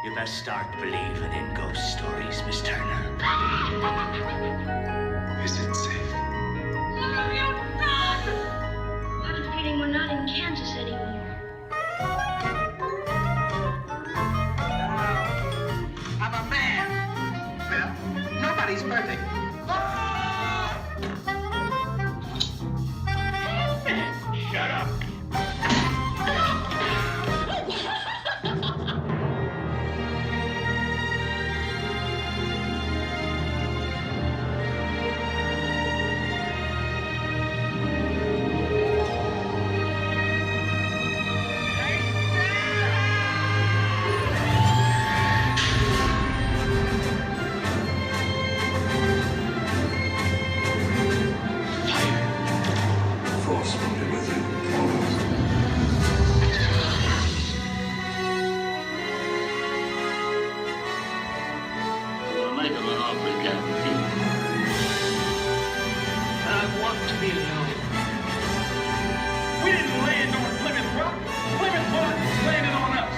You best start believing in ghost stories, Miss Turner. Is it safe? I have a feeling we're not in Kansas anymore. I'm a man. Well, nobody's perfect. Shut up. Force will be with you always. We'll make him an offer he can't refuse. I want to be alone. We didn't land on Plymouth Rock. Plymouth Rock landed on us.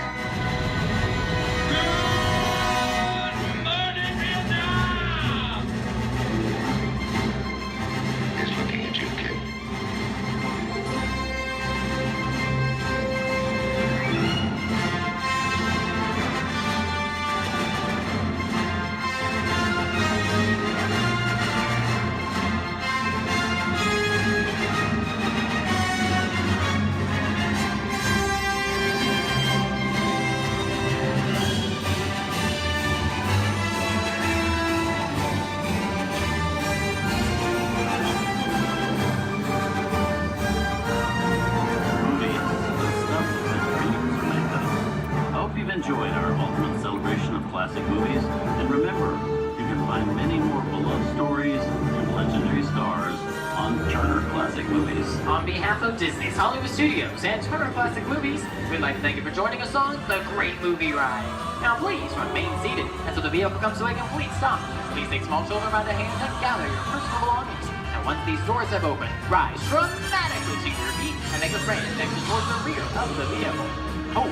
Good morning, Vietnam! He's looking at you, kid. Movies, the stuff that dreams are made of. I hope you've enjoyed our ultimate celebration of classic movies, and remember, you can find many more beloved stories and legendary stars on Turner Classic Movies. On behalf of Disney's Hollywood Studios and Turner Classic Movies, we'd like to thank you for joining us on The Great Movie Ride. Now please remain seated until the vehicle comes to a complete stop. Please take small children by the hand and gather your personal belongings. And once these doors have opened, rise dramatically to your feet and make a grand exit towards the rear of the vehicle. Oh,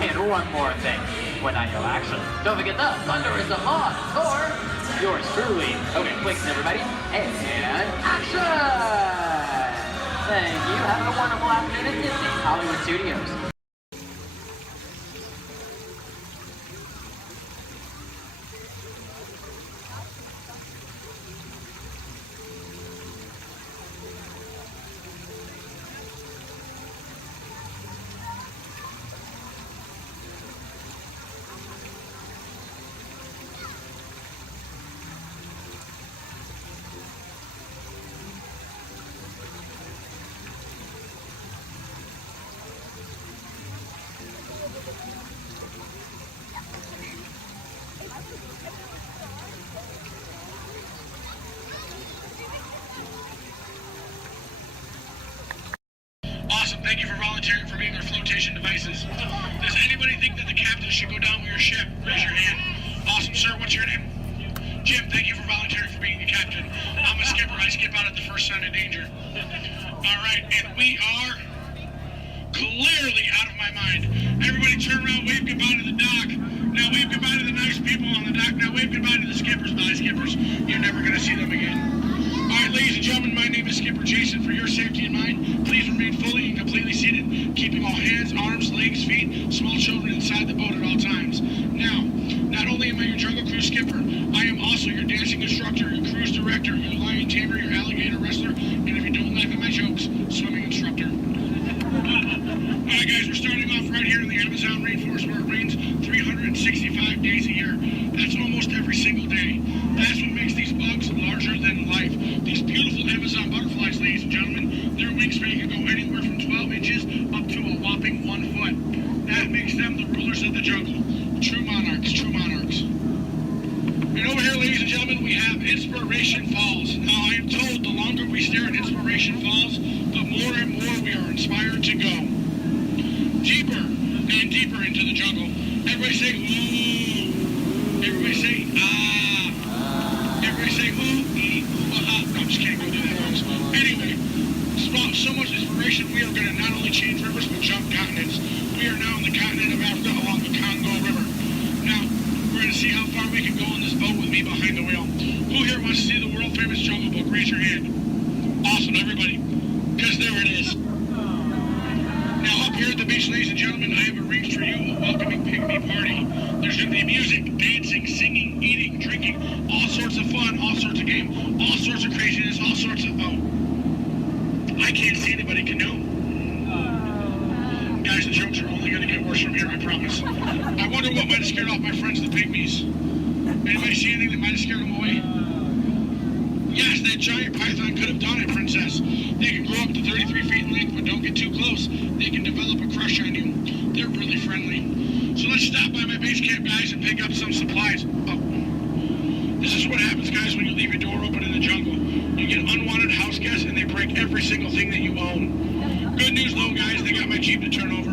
and one more thing. When I yell action, don't forget the thunder is the law, or yours truly. Okay, quick, everybody, and action! Thank you. Have a wonderful afternoon at Disney's Hollywood Studios. Awesome, thank you for volunteering for being our flotation devices. Does anybody think that the captain should go down with your ship? Raise your hand. Awesome, sir, what's your name? Jim, thank you for volunteering for being the captain. I'm a skipper, I skip out at the first sign of danger. Alright, and we are clearly out of my mind. Everybody turn around, wave goodbye to the dock. Now wave goodbye to the nice people on the dock. Now wave goodbye to the skippers. Bye, skippers. You're never gonna see them again. Alright, ladies and gentlemen, my name is Skipper Jason. For your safety and mine, please remain fully and completely seated, keeping all hands, arms, legs, feet, small children inside the boat at all times. Now, not only am I your Jungle Cruise skipper, I am also your dancing instructor, your cruise director, your lion tamer, your alligator wrestler, and if you don't laugh at my jokes, swimming instructor. Alright guys, we're starting off right here in the Amazon rainforest where it rains 365 days a year. That's almost every single day. That's what makes these bugs larger than life. These beautiful Amazon butterflies, ladies and gentlemen, their wingspan can go anywhere from 12 inches up to a whopping 1 foot. That makes them the rulers of the jungle. True monarchs, true monarchs. And over here, ladies and gentlemen, we have Inspiration Falls. Now, I am told the longer we stare at Inspiration Falls, the more and more we are inspired to go deeper and deeper into the jungle. Everybody say, ooh. Everybody say, ah. Everybody say, ooh, ee, ooh, ah. No, I'm just kidding. Don't do that, folks. Anyway, so much inspiration, we are going to not only change rivers, but jump continents. We are now in the continent of Africa along the Congo River. Now, we're going to see how far we can go in this boat with me behind the wheel. Who here wants to see the world-famous Jungle Book? Raise your hand. Awesome, everybody. Because there it is. Now, up here at the beach, ladies and gentlemen, I have arranged for you a welcoming pygmy party. There's going to be music, dancing, singing, eating, drinking, all sorts of fun, all sorts of game, all sorts of craziness, all sorts of... Oh. I can't see anybody canoe. Guys, the jokes are only going to get worse from here, I promise. I wonder what might have scared off my friends, the pygmies. Anybody see anything that might have scared them away? Yes, that giant python could have done it, princess. They can grow up to 33 feet in length, but don't get too close. They can develop a crush on you. They're really friendly. So let's stop by my base camp, guys, and pick up some supplies. Oh. This is what happens, guys, when you leave your door open in the jungle. You get unwanted house guests, and they break every single thing that you own. Good news, though, guys, they got my Jeep to turn over.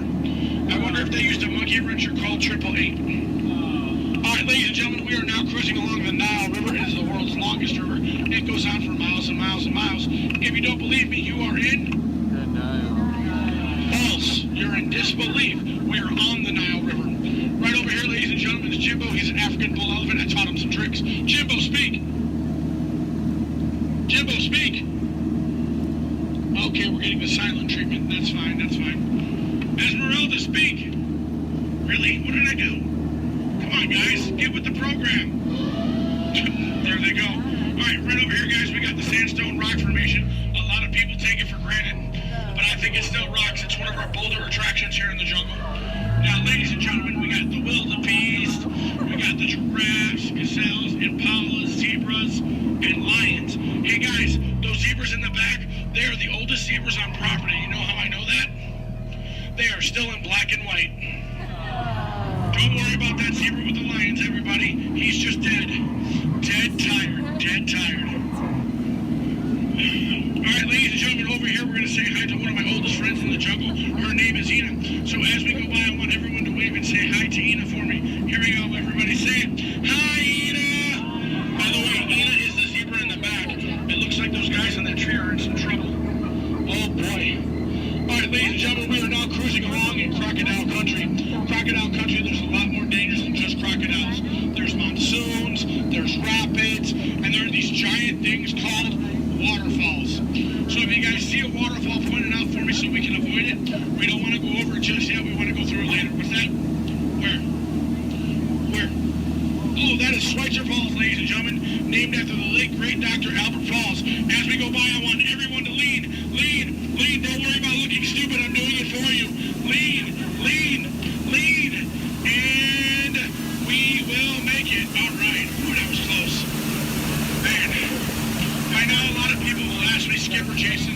I wonder if they used a monkey wrencher called 888. All right, ladies and gentlemen, we are now cruising along the Nile River. It is the world's longest river. It goes on for miles and miles and miles. If you don't believe me, you are in... False. You're in disbelief. We are on the Nile River. Right over here, ladies and gentlemen, is Jimbo. He's an African bull elephant. I taught him some tricks. Jimbo, speak. Jimbo, speak. Okay, we're getting the silent treatment. That's fine, that's fine. Esmeralda, speak. Really? What did I do? Come on, guys. Get with the program. There they go. All right, right over here, guys, we got the sandstone rock formation. A lot of people take it for granted, but I think it still rocks. It's one of our bolder attractions here in the jungle. Now, ladies and gentlemen, we got the wildebeest, we got the giraffes, gazelles, impalas, zebras, and lions. Hey, guys, those zebras in the back, they are the oldest zebras on property. You know how I know that? They are still in black and white. Don't worry about that zebra with the lions, everybody. He's just dead. Dead tired. Dead tired. All right, ladies and gentlemen, over here we're going to say hi to one of my oldest friends in the jungle. Her name is Ina. So as we go by, I want everyone to wave and say hi to Ina for me. Here we go, everybody. Say it. Hi, Ina! By the way, Ina is the zebra in the back. It looks like those guys on that tree are in some trouble. Oh, boy. All right, ladies and gentlemen, we are now cruising along in crocodile country. Crocodile country, there's a lot more dangers than just crocodiles. There's monsoons, there's rapids, and there are these giant things called waterfalls. So if you guys see a waterfall, point it out for me so we can avoid it. We don't want to go over it just yet. We want to go through it later. What's that? Where? Where? Oh, that is Schweitzer Falls, ladies and gentlemen, named after the late, great Dr. Albert Falls. As we go by, I want everyone to lean. Lean. Lean. Don't worry about looking stupid. I'm doing it for you. Lean. Lean. Lean. And we will make it. All right. Ooh, that was close. Man. I know a lot of people will ask me, Skipper Jason,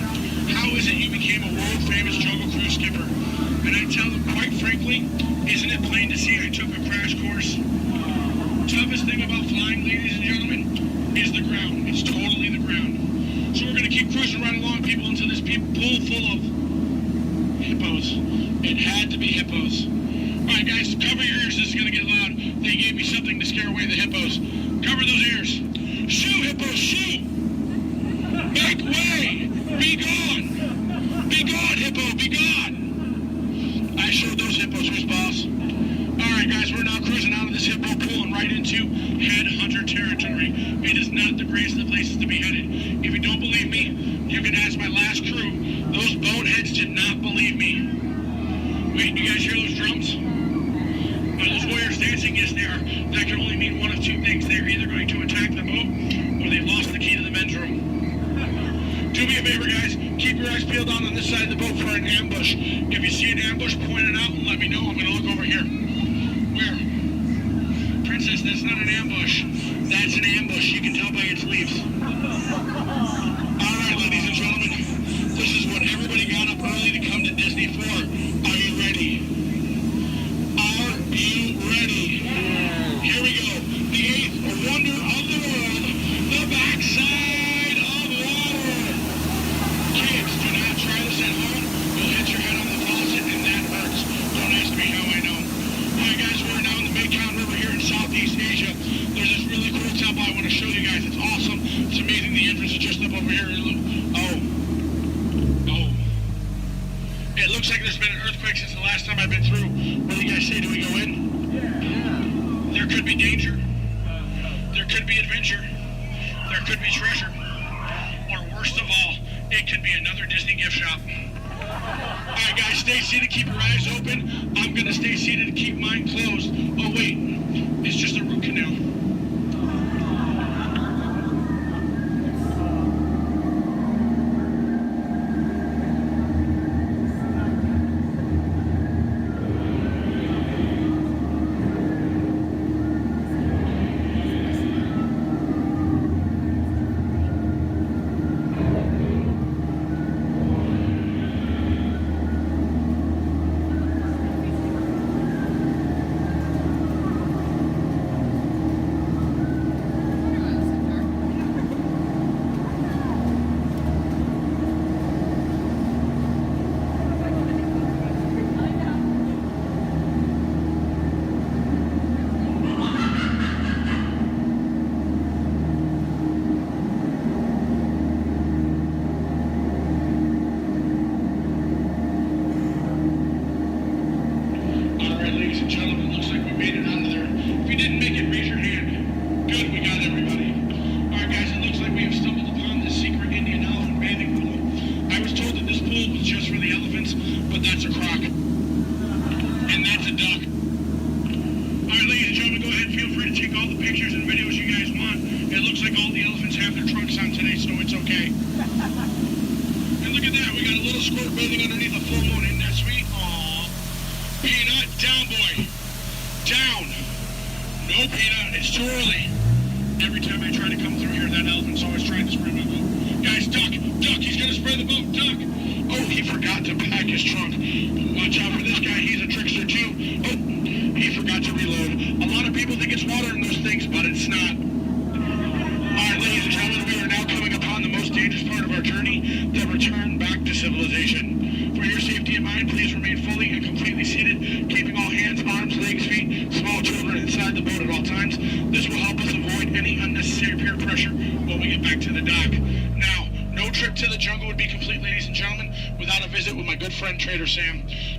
how is it you became a world-famous Jungle Cruise skipper? And I tell them, quite frankly, isn't it plain to see I took a crash course? Toughest thing about flying, ladies and gentlemen, is the ground. It's totally the ground. So we're going to keep cruising right along, people, into this pool full of hippos. It had to be hippos. All right, guys, cover your ears. This is going to get loud. They gave me something to scare away the hippos. Cover those ears. Shoo, hippos, shoo! Make way! Be gone! Be gone, hippo, be gone! I showed those hippos who's boss. Alright, guys, we're now cruising out of this hippo pool and right into headhunter territory. It is not the greatest of places to be headed. If you don't believe me, looking as my last crew. Those boneheads did not believe me. Wait, you guys hear those drums? Are those warriors dancing? Yes, they are. That can only mean one of two things. They're either going to attack the boat, or they've lost the key to the men's room. Do me a favor, guys. Keep your eyes peeled out on this side of the boat for an ambush. If you see an ambush, point it out and let me know. I'm going to look over here. Where? Princess, that's not an ambush. That's an ambush. You can tell by its leaves. All right, ladies and gentlemen. This is what everybody got up early to come to Disney for. Are you ready? Are you ready? Here we go. The eighth wonder of the world. The backside of water. Kids, do not try this at home. You'll hit your head on the faucet and that hurts. Don't ask me how I know. Alright guys, we're now in the Mekong River here in Southeast Asia. There's this really cool temple I want to show you guys. It's awesome. It's amazing. The entrance is just up over here. Oh. It looks like there's been an earthquake since the last time I've been through. What do you guys say? Do we go in? Yeah. There could be danger. There could be adventure. There could be treasure. Or worst of all, it could be another Disney gift shop. Alright guys, stay seated, keep your eyes open. I'm gonna stay seated and keep mine closed. Oh wait, it's just a root canal.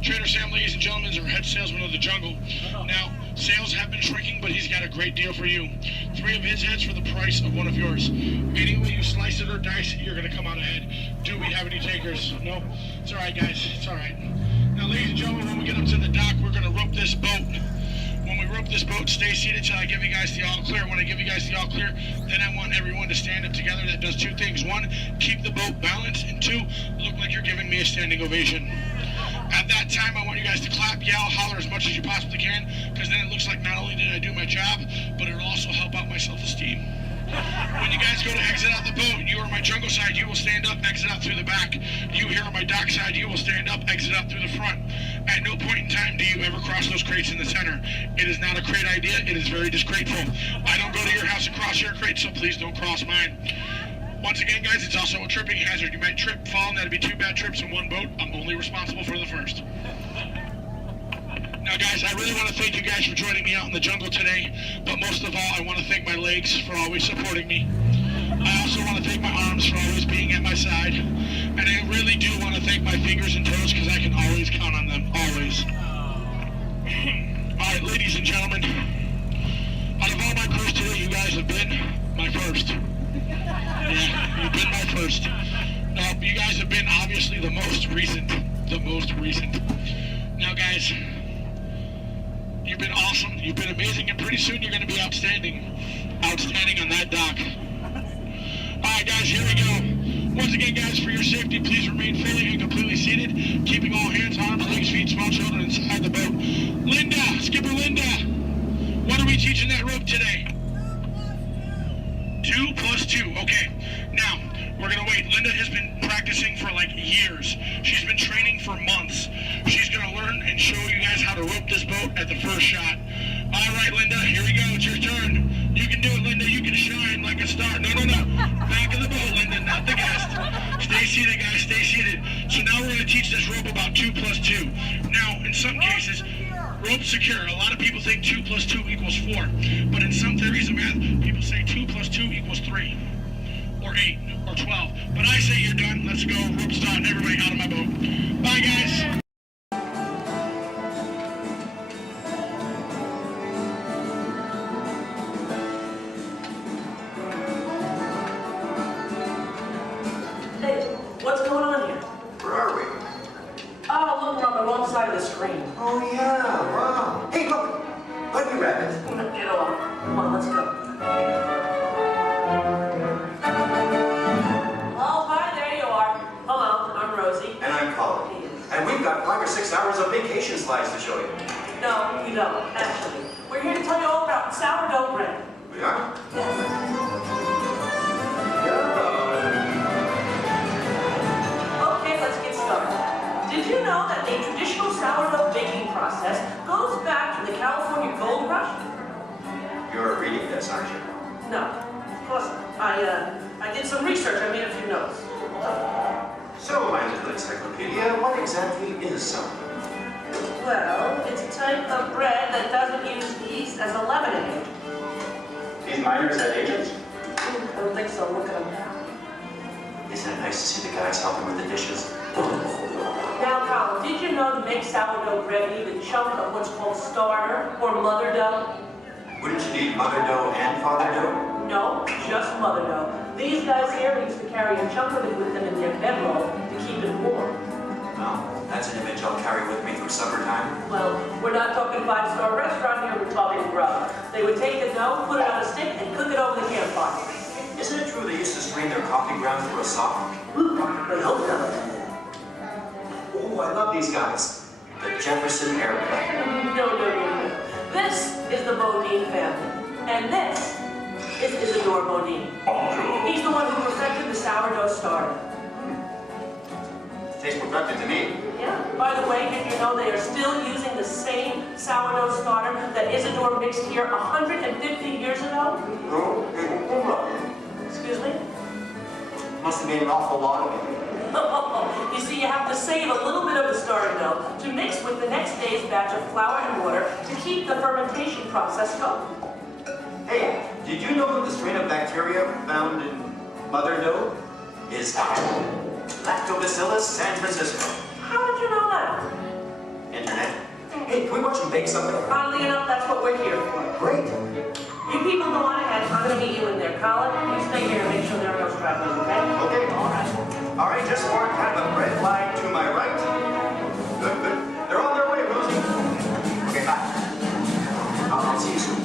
Trader Sam, ladies and gentlemen, is our head salesman of the jungle. Now, sales have been shrinking, but he's got a great deal for you. 3 of his heads for the price of 1 of yours. Any way you slice it or dice it, you're going to come out ahead. Do we have any takers? No? It's all right, guys. It's all right. Now, ladies and gentlemen, when we get up to the dock, we're going to rope this boat. When we rope this boat, stay seated till I give you guys the all clear. When I give you guys the all clear, then I want everyone to stand up together. That does 2 things. 1, keep the boat balanced, and 2, look like you're giving me a standing ovation. At that time, I want you guys to clap, yell, holler as much as you possibly can, because then it looks like not only did I do my job, but it'll also help out my self-esteem. When you guys go to exit out the boat, you are on my jungle side, you will stand up, exit out through the back. You here on my dock side, you will stand up, exit out through the front. At no point in time do you ever cross those crates in the center. It is not a crate idea, it is very disgraceful. I don't go to your house and cross your crate, so please don't cross mine. Once again, guys, it's also a tripping hazard. You might trip, fall, and that'd be 2 bad trips in one boat. I'm only responsible for the first. Now, guys, I really want to thank you guys for joining me out in the jungle today, but most of all, I want to thank my legs for always supporting me. I also want to thank my arms for always being at my side, and I really do want to thank my fingers and toes because I can always count on them, always. All right, ladies and gentlemen, out of all my crews today, you guys have been my first. Yeah, you've been my first. Now, obviously the most recent. Now, guys, you've been awesome. You've been amazing, and pretty soon you're going to be outstanding on that dock. All right, guys, here we go. Once again, guys, for your safety, please remain fully and completely seated, keeping all hands, arms, legs, feet, small children inside the boat. Linda, Skipper Linda, what are we teaching that rope today? 2 plus 2. Okay. Now, we're going to wait. Linda has been practicing for like years. She's been training for months. She's going to learn and show you guys how to rope this boat at the first shot. All right, Linda, here we go. It's your turn. You can do it, Linda. You can shine like a star. No. Back of the boat, Linda, not the guest. Stay seated, guys. Stay seated. So now we're going to teach this rope about 2 plus 2. Now, in some cases, rope secure. A lot of people think 2 plus 2 equals 4. But in some theories of math, people say 2 plus 2 equals 3. Or 8. Or 12. But I say you're done. Let's go. Rope's done. Everybody out of my boat. Bye, guys. What's going on here? Where are we? Oh, look, we're on the wrong side of the screen. Oh, yeah, wow. Hey, look! Bunny rabbit. Get off. Come on, let's go. Oh, hi, there you are. Hello, I'm Rosie. And I'm Colin. And we've got 5 or 6 hours of vacation slides to show you. No, you don't, actually. We're here to tell you all about sourdough bread. We are? Okay, let's get started. Did you know that the traditional sourdough baking process goes back to the California Gold Rush? You're reading this, aren't you? No, of course not. I did some research. I made a few notes. So, my little encyclopedia, what exactly is sourdough? Well, it's a type of bread that doesn't use yeast as a leavening agent. These miners had agents? I don't think so. Look at them now. Isn't it nice to see the guys helping with the dishes? Now, Colin, did you know to make sourdough bread you need a chunk of what's called starter or mother dough? Wouldn't you need mother dough and father dough? No, just mother dough. These guys here used to carry a chunk of it with them in their bedroll to keep it warm. Well, that's an image I'll carry with me through supper time. Well, we're not talking 5-star restaurant here, we're talking grub. They would take the dough, put it on a stick, and cook it over the campfire. Isn't it true they used to strain their coffee grounds through a sock? I hope not. Oh, I love these guys. The Jefferson Airplane. No. This is the Bodine family. And this is Isidore Bodine. He's the one who perfected the sourdough starter. Tastes perfected to me. Yeah. By the way, did you know they are still using the same sourdough starter that Isidore mixed here 150 years ago? Excuse me? Must have made an awful lot of it. You see, you have to save a little bit of the starter dough to mix with the next day's batch of flour and water to keep the fermentation process going. Hey, did you know that the strain of bacteria found in mother dough is Lactobacillus San Francisco? How did you know that? Internet. Hey, can we watch them bake something? Oddly enough, that's what we're here for. Great. You people go on ahead. I'm going to meet you in there. Colin, you stay here and make sure there are no stragglers, okay? Okay, all right. All right, just for kind of a red line to my right. Good. They're on their way, Rosie. Okay, bye. I'll see you soon.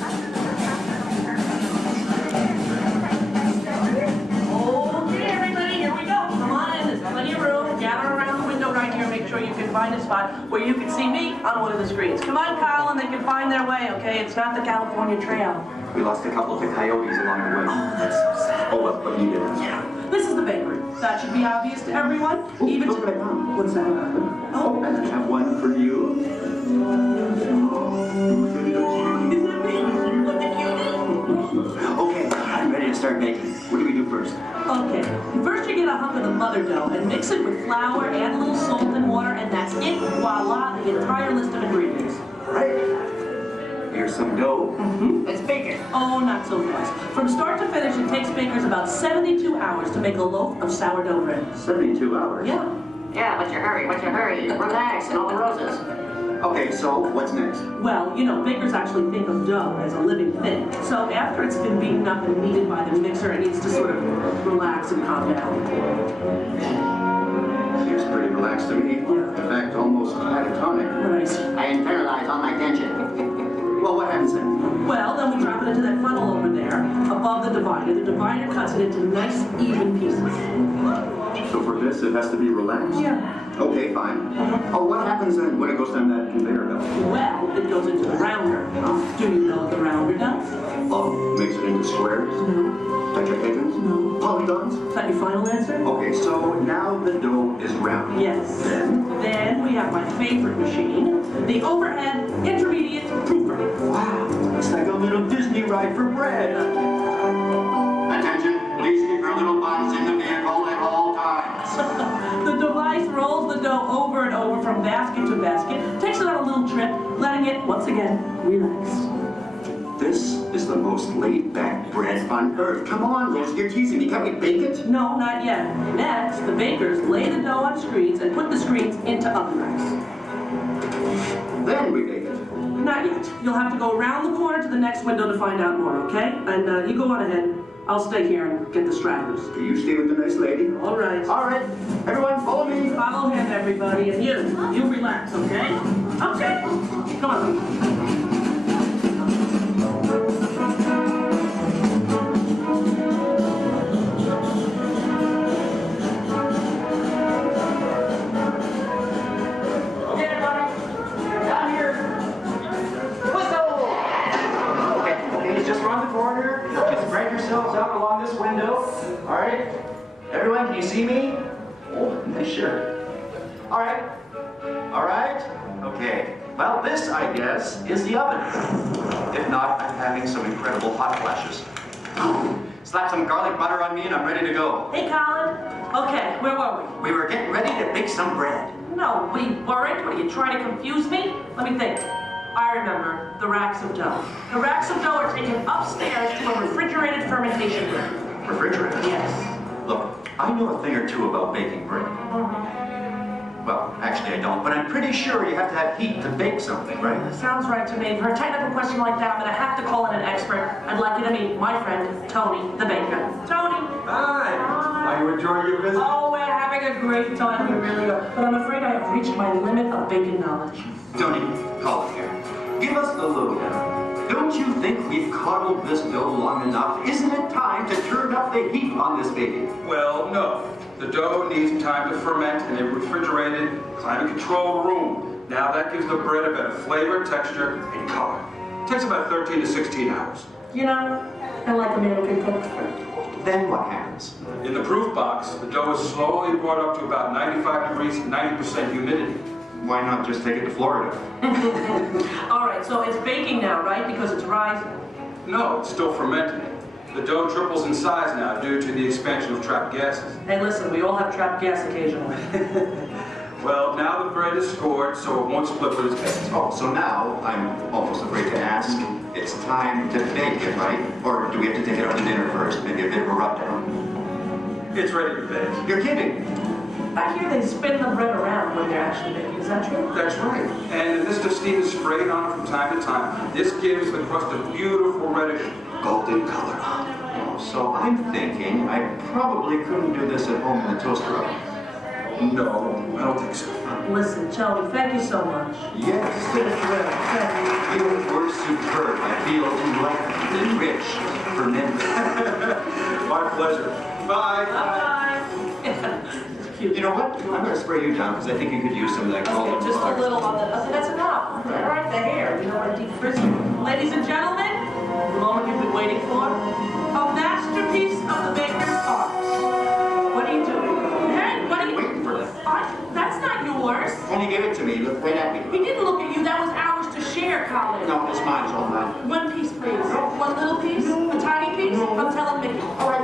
Okay, everybody, here we go. Come on in. There's plenty of room. Gather around the window right here. Make sure you can find a spot where you can see me on one of the screens. Come on, Colin. They can find their way, okay? It's not the California Trail. We lost a couple to coyotes along the way. Oh, that's so sad. Oh, what you did? Yeah. This is the bakery. That should be obvious to everyone. Even to... What's that? Oh, I have one for you. Okay, I'm ready to start baking. What do we do first? Okay. First you get a hunk of the mother dough and mix it with flour, add a little salt and water, and that's it. Voila, the entire list of ingredients. Right. Here's some dough. Let's bake it. Oh, not so fast. From start to finish, it takes bakers about 72 hours to make a loaf of sourdough bread. 72 hours? Yeah. Yeah, what's your hurry? Relax, and all the roses. Okay, so what's next? Well, you know, bakers actually think of dough as a living thing. So after it's been beaten up and kneaded by the mixer, it needs to sort of relax and calm down. Here's is pretty relaxed to me. In fact, almost catatonic. I internalize all my tension. Well, what happens then? Well, then we drop it into that funnel over there, above the divider. The divider cuts it into nice, even pieces. So for this, it has to be relaxed? Yeah. Okay, fine. Oh, what happens then when it goes down that conveyor belt? Well, it goes into the rounder. Do you know what the rounder does? Oh, makes it into squares? No. Tetrahedrons? No. Polygons? Is that your final answer? Okay, so now the dough is round. Yes. Then we have my favorite machine, the overhead intermediate proofer. Wow, it's like a little Disney ride for bread. Attention, please keep your little butts in the vehicle at all times. The device rolls the dough over and over from basket to basket, takes it on a little trip, letting it, once again, relax. This is the most laid-back bread on earth. Come on, Rose, you're teasing me. Can't we bake it? No, not yet. Next, the bakers lay the dough on screens and put the screens into oven racks. Then we bake it. Not yet. You'll have to go around the corner to the next window to find out more, okay? And you go on ahead. I'll stay here and get the stragglers. You stay with the nice lady. All right. All right. Everyone, follow me. Follow him, everybody. And you relax, okay? Okay. Come on. Out along this window. All right. Everyone, can you see me? Oh, nice shirt. All right. All right. Okay. Well, this, I guess, is the oven. If not, I'm having some incredible hot flashes. Slap some garlic butter on me and I'm ready to go. Hey, Colin. Okay, where were we? We were getting ready to bake some bread. No, we weren't. What, are you trying to confuse me? Let me think. I remember the racks of dough. The racks of dough are taken upstairs to a refrigerated fermentation room. Refrigerated? Yes. Look, I know a thing or two about baking bread. Well, actually I don't, but I'm pretty sure you have to have heat to bake something, right? Sounds right to me. For a technical question like that, I'm going to have to call in an expert. I'd like you to meet my friend, Tony, the baker. Tony! Hi! Are you enjoying your visit? Oh, we're having a great time. We really are. But I'm afraid I have reached my limit of baking knowledge. Tony, call it here. Give us the lowdown. Don't you think we've coddled this dough long enough? Isn't it time to turn up the heat on this baby? Well, no. The dough needs time to ferment in a refrigerated, climate-controlled room. Now that gives the bread a better flavor, texture, and color. It takes about 13 to 16 hours. You know, I like a man who can cook. Then what happens? In the proof box, the dough is slowly brought up to about 95 degrees, 90% humidity. Why not just take it to Florida? All right, so it's baking now, right? Because it's rising? No, it's still fermenting. The dough triples in size now due to the expansion of trapped gases. Hey, listen, we all have trapped gas occasionally. Well, now the bread is scored, so it won't split with its base. Oh, so now I'm almost afraid to ask. It's time to bake it, right? Or do we have to take it out to dinner first? Maybe a bit of a rub-down? It's ready to bake. You're kidding. I hear they spin the bread around when they're actually baking. Is that true? That's right. And a mist of steam is sprayed on it from time to time. This gives the crust a beautiful reddish golden color. Oh, so I'm thinking I probably couldn't do this at home in the toaster oven. No, I don't think so. Listen, Tony, thank you so much. Yes. It's been a thrill. You were superb. I feel enlightened and rich for men. My pleasure. Bye. Bye-bye. You know what? I'm going to spray you down because I think you could use some of that golden Okay, just a little on the... that's enough. All right, the hair. You know what, deep frizzy. Ladies and gentlemen, the moment you've been waiting for. A masterpiece of the baker's art. What are you doing? Hey, what are you... Waiting for that. That's not yours. Tony gave it to me. He looked right at me. He didn't look at you. That was ours to share, Colin. No, it's mine. It's all mine. One piece, please. One little piece? A tiny piece? I'm telling Mickey. All right.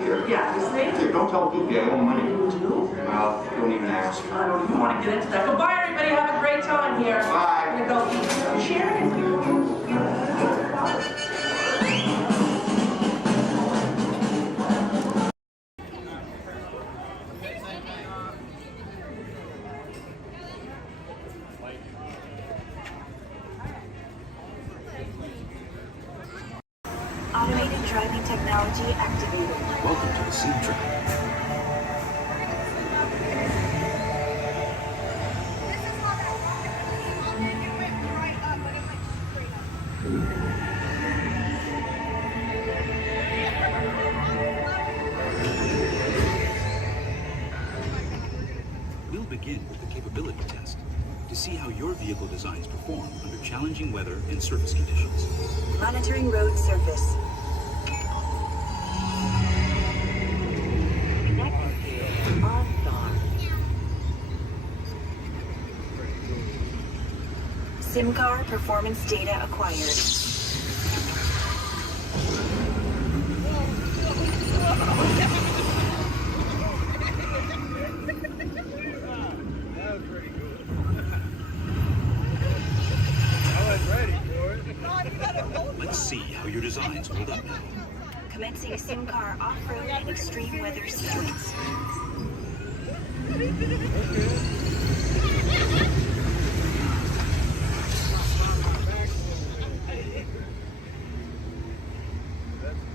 Here. Yeah, you see? Here, don't tell Goofy I owe money. You do? Well, don't even ask. I don't even want to get into that. Goodbye, everybody. Have a great time here. Bye. I'm going to go eat. Share it. Automated driving technology activated. Welcome to the seed track. We'll begin with the capability test to see how your vehicle designs perform under challenging weather and surface conditions. Monitoring road surface. SIM car performance data acquired. Let's see how your designs hold up now. Commencing SIM car off-road and extreme weather stunts.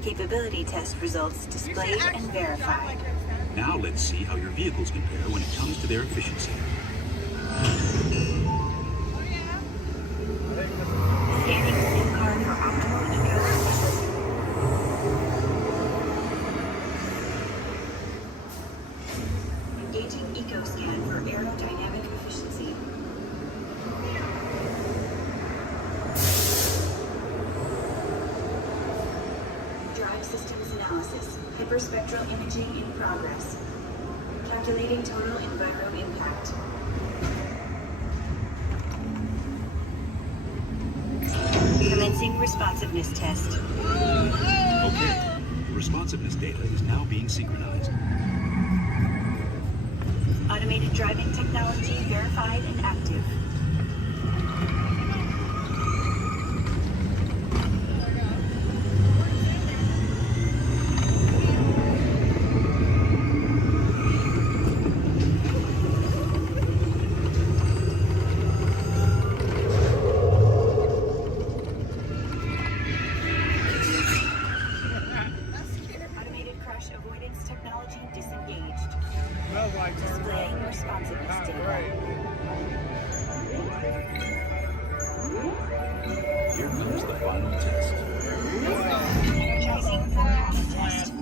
Capability test results displayed and verified. Now let's see how your vehicles compare when it comes to their efficiency. Scanning SIM card for optimal eco efficiency. Engaging eco scan for aerodynamic efficiency. Drive systems analysis. Hyperspectral imaging in progress. Calculating total enviro impact. Commencing responsiveness test. Okay, the responsiveness data is now being synchronized. Automated driving technology verified and active. Automated crash avoidance technology disengaged. Displaying responsiveness data. Here comes the final test. Energizing for power test.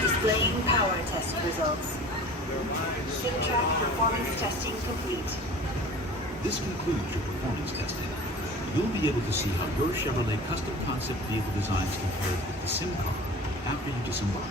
Displaying power test results. SimTrack performance testing complete. This concludes your performance testing. You'll be able to see how your Chevrolet custom concept vehicle designs compared with the sim car after you disembark.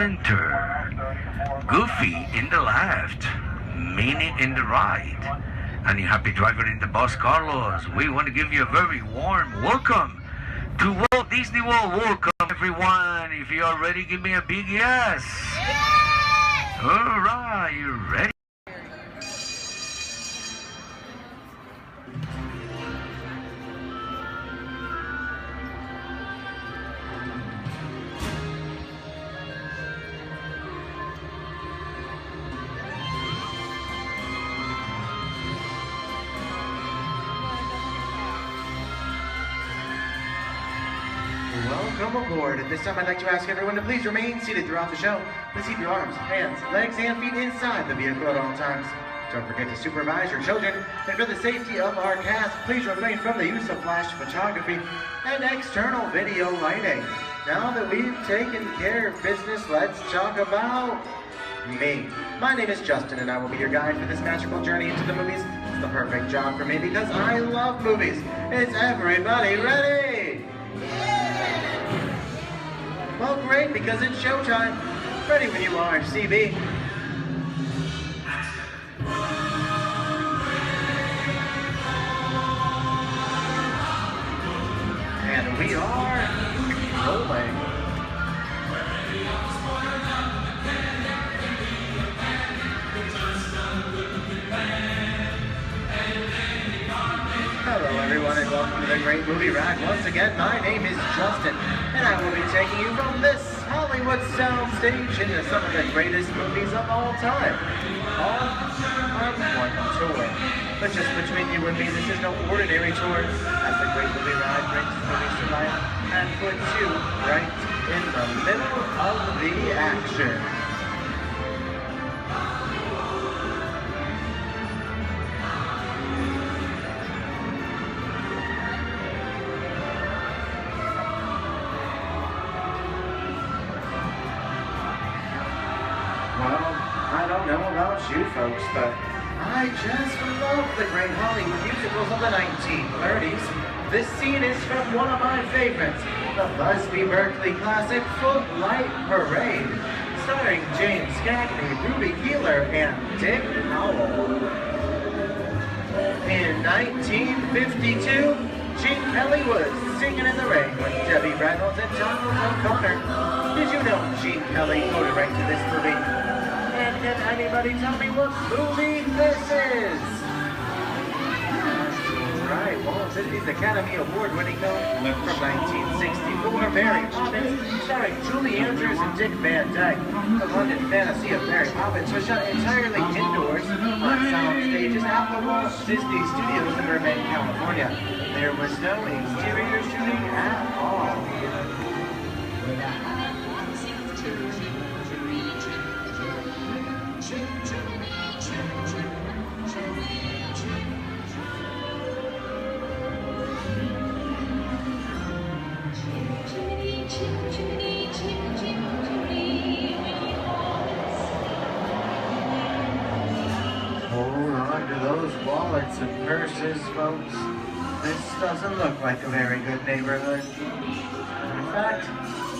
center, Goofy in the left, Minnie in the right, and your happy driver in the bus, Carlos. We want to give you a very warm welcome to Walt Disney World. Welcome, everyone. If you are ready, give me a big yes. Yes! All right, you ready? Welcome aboard. At this time, I'd like to ask everyone to please remain seated throughout the show. Please keep your arms, hands, legs, and feet inside the vehicle at all times. Don't forget to supervise your children. And for the safety of our cast, please refrain from the use of flash photography and external video lighting. Now that we've taken care of business, let's talk about me. My name is Justin, and I will be your guide for this magical journey into the movies. It's the perfect job for me because I love movies. Is everybody ready? Well, great, because it's showtime. Ready when you are, CB. And we are rolling. Hello everyone and welcome to the Great Movie Ride. Once again, my name is Justin and I will be taking you from this Hollywood soundstage into some of the greatest movies of all time. On one tour. But just between you and me, this is no ordinary tour, as the Great Movie Ride brings movies to life and puts you right in the middle of the action. I don't know about you folks, but I just love the great Hollywood musicals of the 1930s. This scene is from one of my favorites, the Busby Berkeley classic Footlight Parade, starring James Cagney, Ruby Keeler, and Dick Powell. In 1952, Gene Kelly was singing in the rain with Debbie Reynolds and Donald O'Connor. Did you know Gene Kelly co-directed to this movie? And can anybody tell me what movie this is? Right, Walt Disney's Academy Award-winning film from 1964, Mary Poppins, starring Julie Andrews and Dick Van Dyke. The London fantasy of Mary Poppins was shot entirely indoors on sound stages at the Walt Disney Studios in Burbank, California. There was no exterior shooting at all. Hold on to those wallets and purses, folks. This doesn't look like a very good neighborhood. In fact,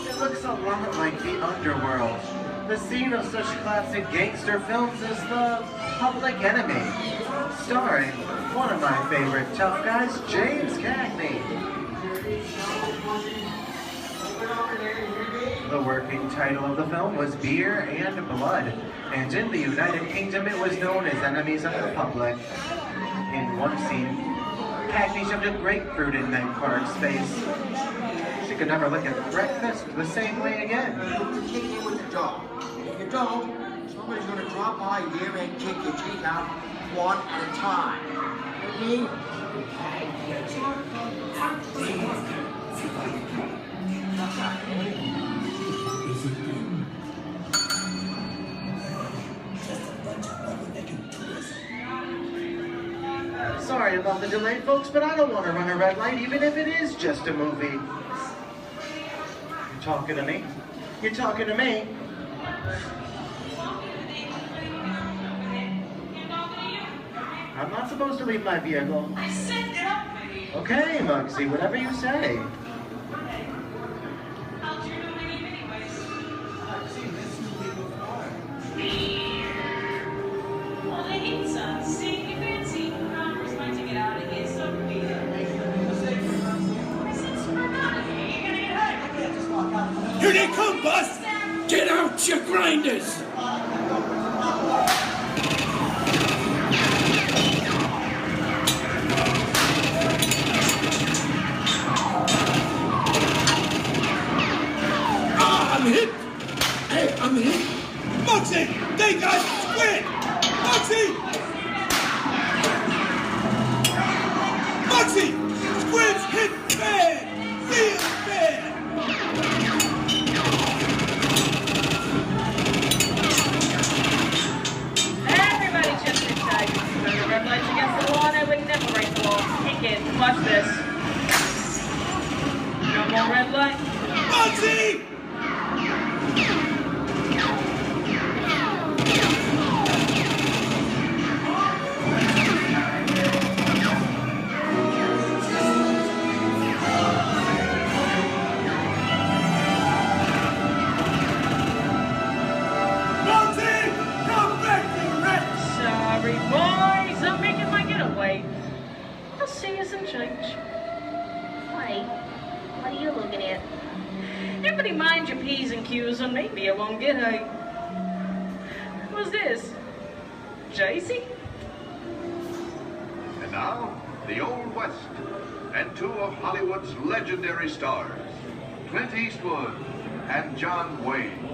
it looks a lot like the underworld, the scene of such classic gangster films as The Public Enemy, starring one of my favorite tough guys, James Cagney. The working title of the film was Beer and Blood, and in the United Kingdom it was known as Enemies of the Public. In one scene, Cagney shoved a grapefruit in Meg Clark's face. She could never look at breakfast the same way again. Kick in with the dog. If you don't, somebody's going to drop by here and kick your teeth out one at a time. You Sorry about the delay, folks, but I don't want to run a red light, even if it is just a movie. You talking to me? You talking to me? I'm not supposed to leave my vehicle. I said get up. Okay, Muggsy, whatever you say. I'll do it anyways. I've seen this Watch your grinders! I'm hit! Hey, I'm hit! Moxie! They got squid! Moxie! Moxie! Squid's hit bad! Real bad! Everybody just inside. Remember, red lights against the law, and I would never break the law. Hey kid, watch this. No more red light. Moxie! Sorry, boys, I'm making my getaway. I'll see you some change. Wait, what are you looking at? Everybody mind your P's and Q's, and maybe I won't get a... Who's this? JC? And now, the Old West, and two of Hollywood's legendary stars, Clint Eastwood and John Wayne.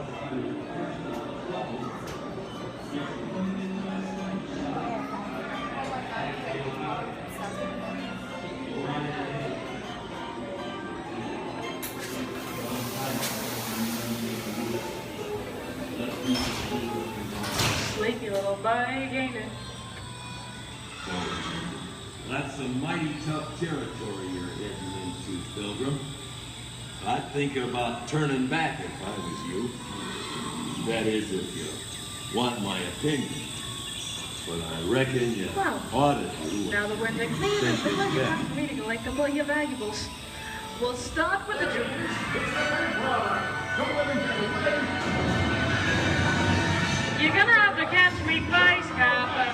Sleepy little bag, ain't it? That's some mighty tough territory you're heading into, Pilgrim. I'd think about turning back if I was you. That is, if you want my opinion. But I reckon you ought to do Now that we're in the clean, it's a pleasure time for me to collect all your valuables. We'll start with the jewels. You're gonna have to catch me face, Copper.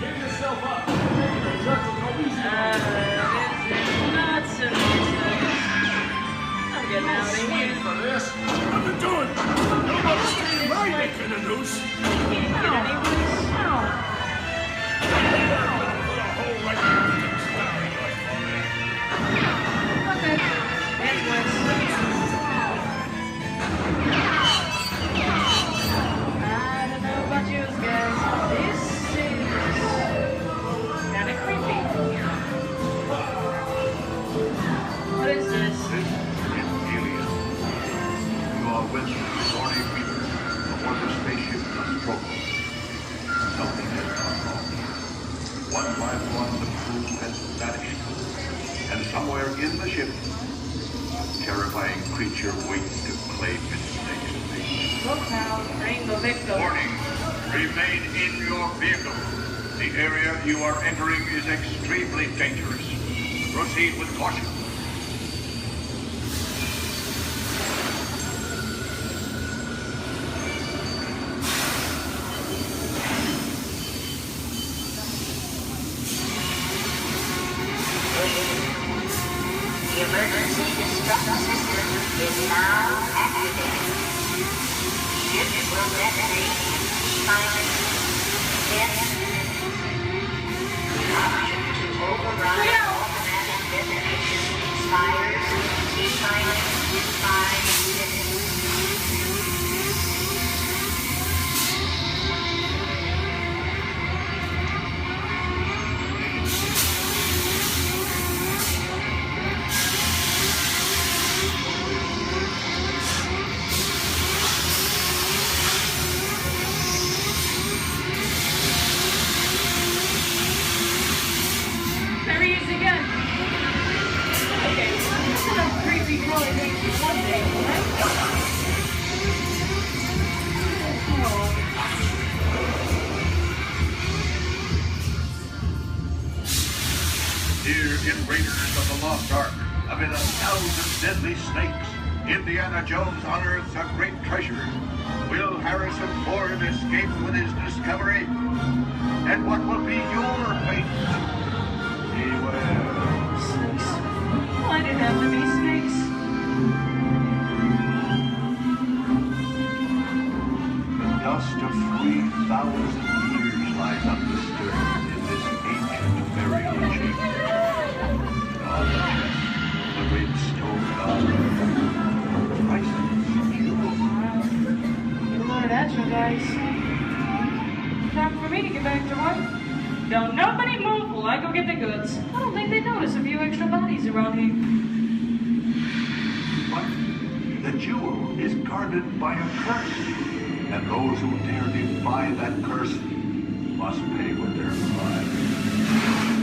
Get yourself up. This is nuts and bolts. I'm getting out of here. For this, I've been doing. Nobody's staying my neck in the noose. Can't get any worse. Put a hole right in the Okay, that's worse. I don't know about you guys. This is kind of creepy. What is this? This is Alien. You are with the Sorry Reaper aboard the spaceship Nostromo. Something has gone wrong. One by one, the crew has vanished. And somewhere in the ship, a terrifying creature waits to claim its next mate. Look now, bring the victim. Warning, remain in your vehicle. The area you are entering is extremely dangerous. Proceed with caution. The emergency destruct system is now activated. Ship will detonate in 5 minutes. The option to override automatic detonation expires in -5 minutes. There he is again. Okay, this is a creepy boy named one day, right? Here in Raiders of the Lost Ark, amid 1,000 deadly snakes, Indiana Jones unearths a great treasure. Will Harrison Ford escape with his discovery? And what will be your fate? Beware. Snakes. Why did it have to be snakes? Dust of 3,000 years lies undisturbed in this ancient burial chamber. On the chest, the great stone god, priceless jewel. You learned that, you guys. Time for me to get back to work. Don't nobody move while I go get the goods. I don't think they notice a few extra bodies around here. But the jewel is guarded by a curse. And those who dare defy that curse must pay with their lives.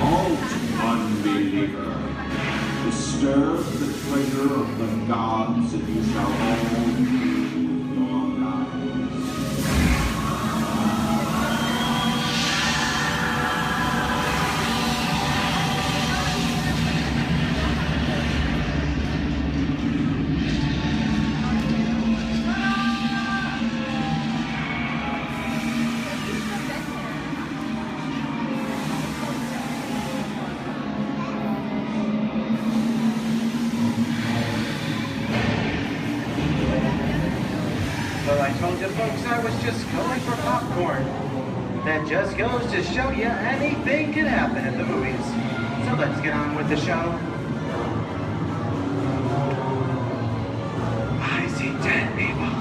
Halt, unbeliever. Disturb the treasure of the gods, and you shall all pay with your lives. Well, I told you folks I was just going for popcorn. That just goes to show you anything can happen at the movies. So let's get on with the show. I see dead people.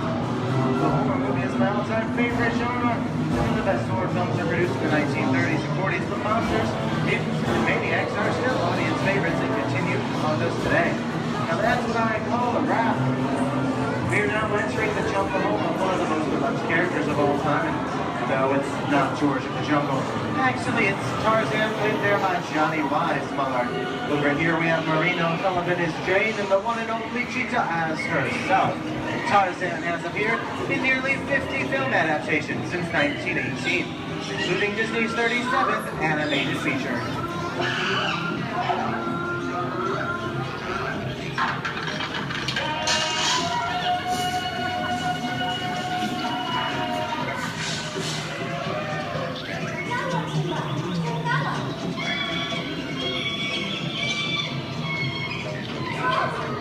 The horror movie is my all-time favorite genre. Some of the best horror films are produced in the 1930s and 40s, but monsters, mutants, and maniacs are still audience favorites and continue to haunt us today. Now that's what I call a wrap. We're now entering the jungle home of one of the most beloved characters of all time. And no, it's not George of the Jungle. Actually, it's Tarzan, played there by Johnny Weissmuller. Over here we have Marino Sullivan as Jane, and the one and only Cheetah as herself. Tarzan has appeared in nearly 50 film adaptations since 1918, including Disney's 37th animated feature.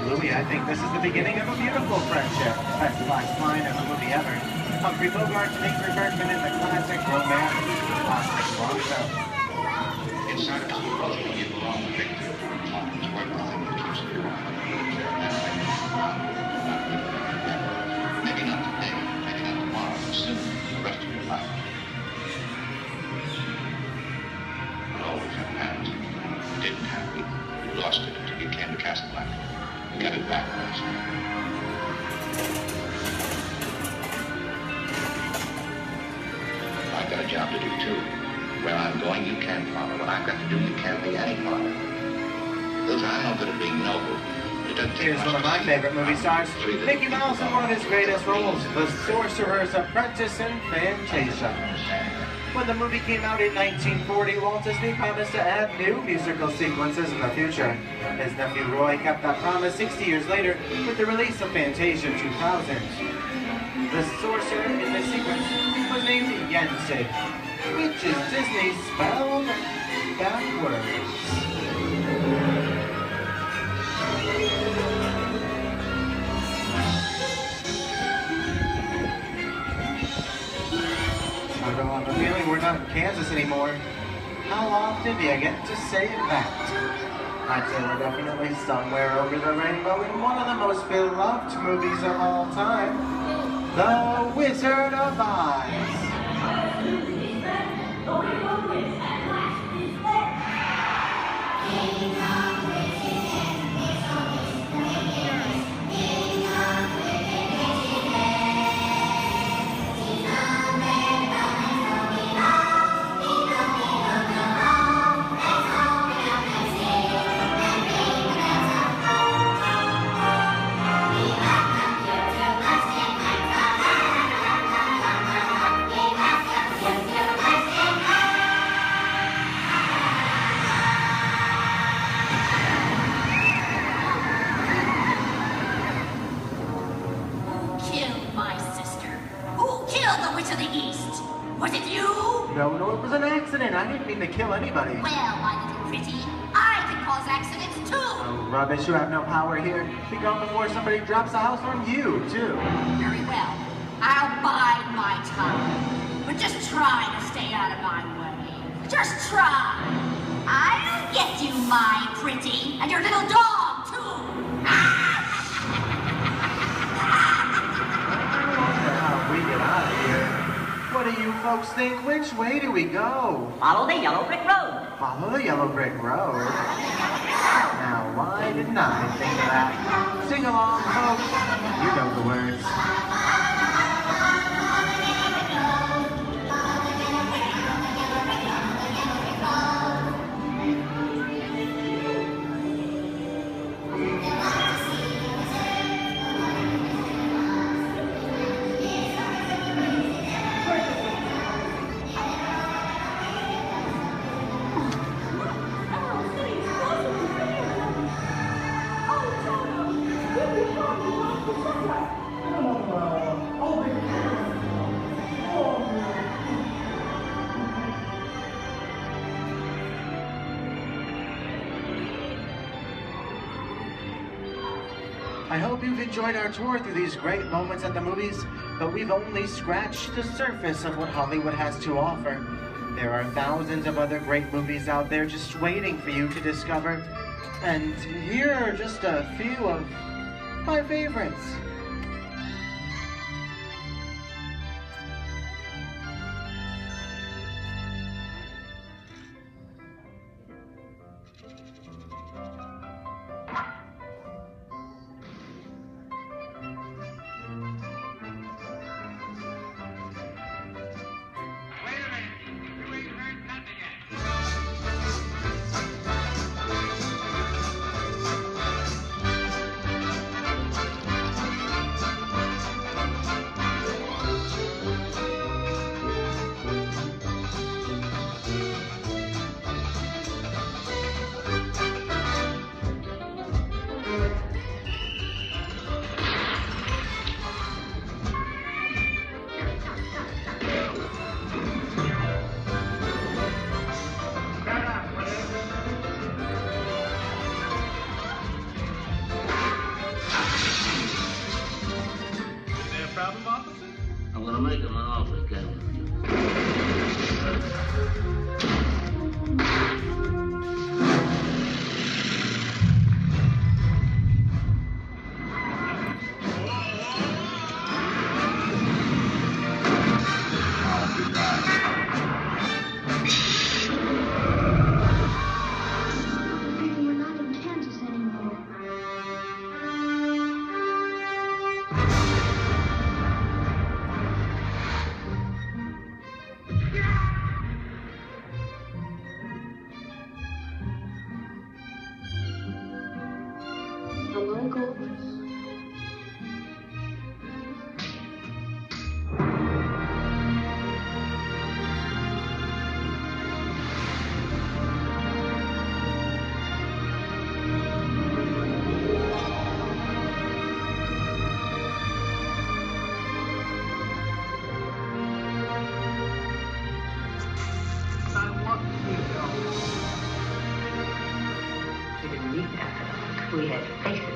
Louis, I think this is the beginning of a beautiful friendship. Best last line of a movie ever. Humphrey Bogart to Ingrid Bergman in the classic romance, Classic Bronco. Inside of our brother, when you belong to Victor, times work nothing that keeps you around. Maybe not today, maybe not tomorrow, but soon, the rest of your life. You'll always have had it. You didn't have it. You lost it until you came to Casablanca. You got it back last night. I've got a job to do too. Where I'm going, you can't follow. What I've got to do, you can't be any part of. Ilsa, I'm no good at being noble. It doesn't take Here's much one of to my see favorite movie stars, three that Mickey you Mouse in know. one of his greatest roles, The Sorcerer's Apprentice in Fantasia. When the movie came out in 1940, Walt Disney promised to add new musical sequences in the future. His nephew Roy kept that promise 60 years later with the release of Fantasia 2000. The sorcerer in this sequence was named Yensid, which is Disney spelled backwards. I have a feeling we're not in Kansas anymore. How often do you get to say that? I'd say we're definitely somewhere over the rainbow in one of the most beloved movies of all time, The Wizard of Oz. killed the Witch of the East? Was it you? No, it was an accident. I didn't mean to kill anybody. Well, my little pretty, I can cause accidents too. Oh, rubbish. You have no power here. Be gone before somebody drops a house on you, too. Very well. I'll bide my time. But just try to stay out of my way. Just try. I'll get you, my pretty, and your little dog, too. We get out of here. What do you folks think? Which way do we go? Follow the yellow brick road. Follow the yellow brick road? Now, why didn't I think of that? Sing along, folks. You know the words. I hope you've enjoyed our tour through these great moments at the movies, but we've only scratched the surface of what Hollywood has to offer. There are thousands of other great movies out there just waiting for you to discover. And here are just a few of my favorites. I'm gonna make him an offer, Captain. We're not in Kansas anymore. The locals. I want you to go. We didn't need that. We had faces.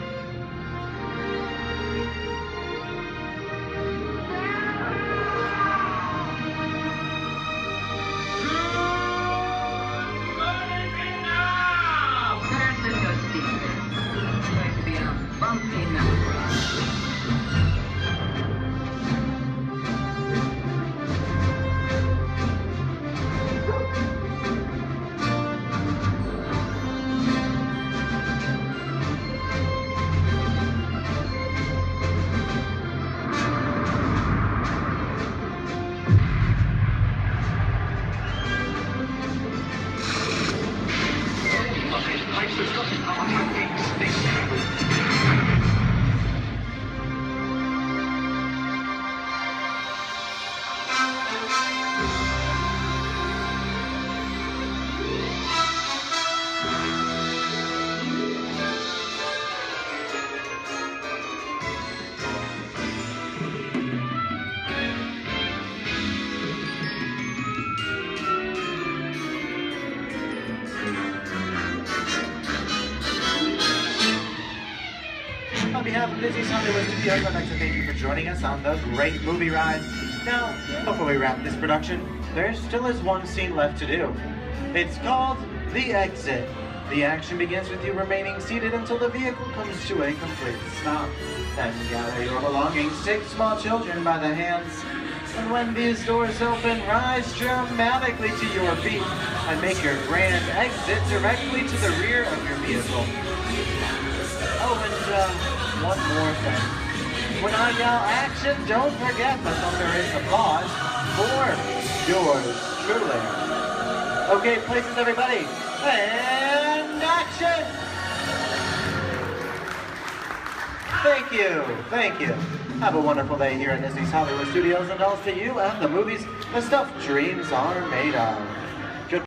San Francisco, Steve. It's going to be a bumpy night. from Disney's Hollywood Studios, I'd like to thank you for joining us on the great movie ride. Now, before we wrap this production, there still is one scene left to do. It's called The Exit. The action begins with you remaining seated until the vehicle comes to a complete stop. Then gather your belongings, take small children by the hands, and when these doors open, rise dramatically to your feet and make your grand exit directly to the rear of your vehicle. Oh, and one more thing. When I yell action, don't forget the thunderous applause for yours truly. Okay, places everybody, and action! Thank you. Have a wonderful day here at Disney's Hollywood Studios, and all to you and the movies the stuff dreams are made of. Good.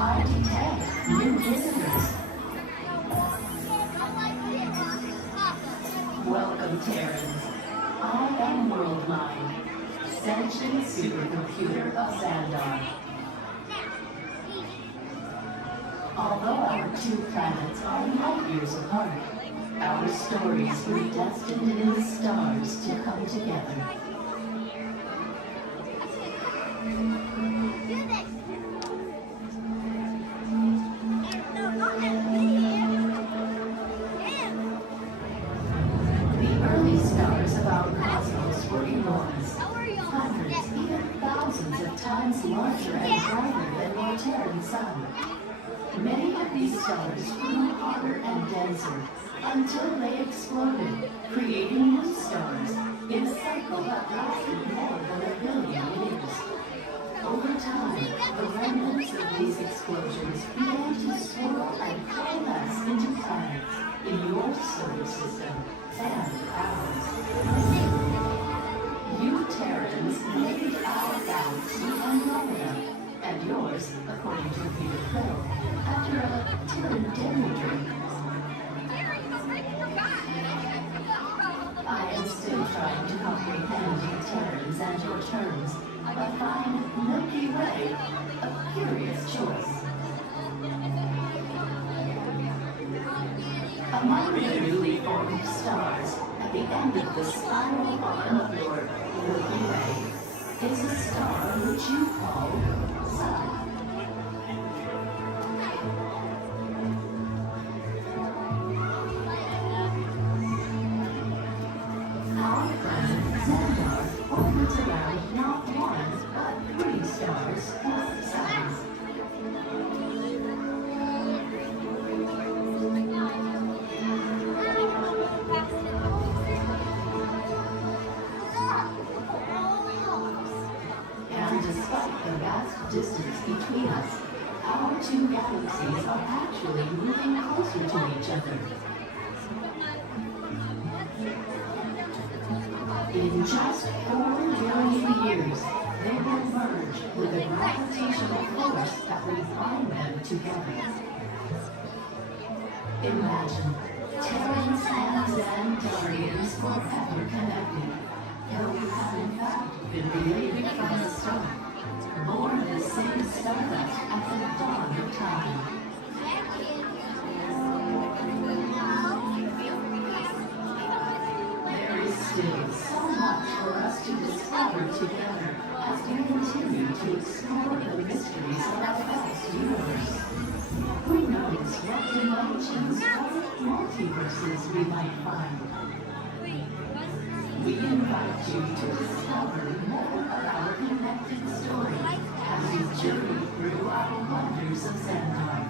I detect new visitors. Welcome, Terrans. I am Worldmind, sentient supercomputer of Xandar. Although our two planets are light years apart, our stories were destined in the stars to come together. The early stars of our cosmos were enormous, hundreds, even thousands of times larger and brighter than our Terran sun. Many of these stars grew hotter and denser until they exploded, creating new stars in a cycle that lasted more than 1 billion years. Over time, the remnants of these explosions began to swirl and coalesce into planets in your solar system and ours. You Terrans named our galaxy Andromeda, and yours, according to Peter Quill, after a Terran demi-drink. I am still trying to comprehend you Terrans and your terms, but find Milky Way a curious choice. Among the newly formed stars, at the end of the spiral arm of your Milky Way, is a star which you call Sun. Our planet Xandar orbits around not one, but 3 stars plus suns. And despite the vast distance between us, our 2 galaxies are actually moving closer to each other. In just 4 billion years, they will merge with a gravitational force that will bind them together. Imagine Terrans and Xandarians forever connected, though we have in fact been related from the start, born the same stardust at the dawn of time. There is still so much for us to discover together as we continue to explore the mysteries of our vast universe. Who knows what dimensions or multiverses we might find? We invite you to discover more of our connected story as we journey through our wonders of Xandar.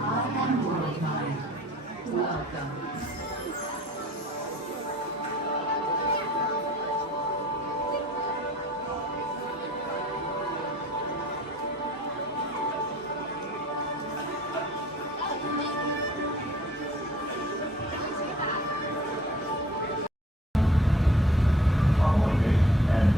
I am Worldmind. Welcome. Following it, and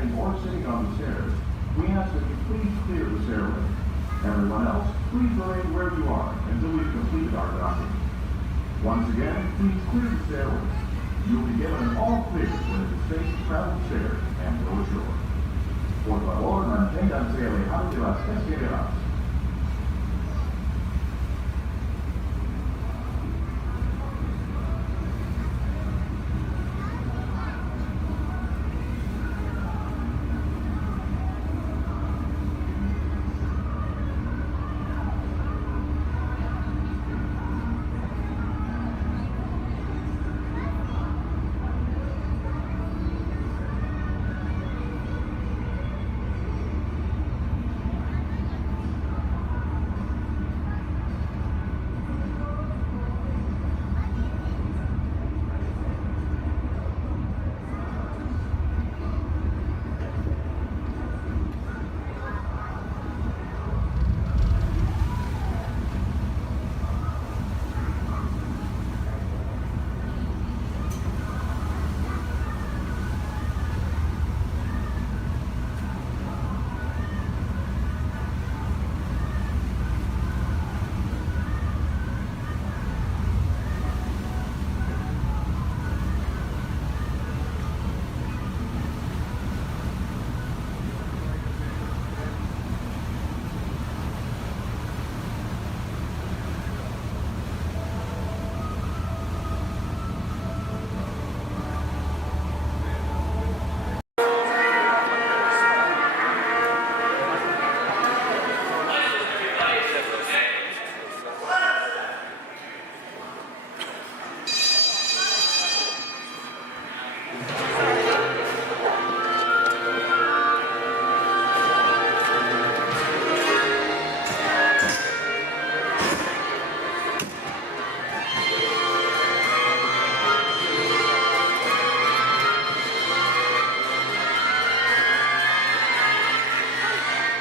standing or sitting on the stairs, we ask that you please clear the stairway. Everyone else, please remain where you are until we've completed our docking. Once again, please clear the stairway. You'll be given an all clear when it is safe to travel stairs and go ashore. Por favor, manténganse alejados de las escaleras.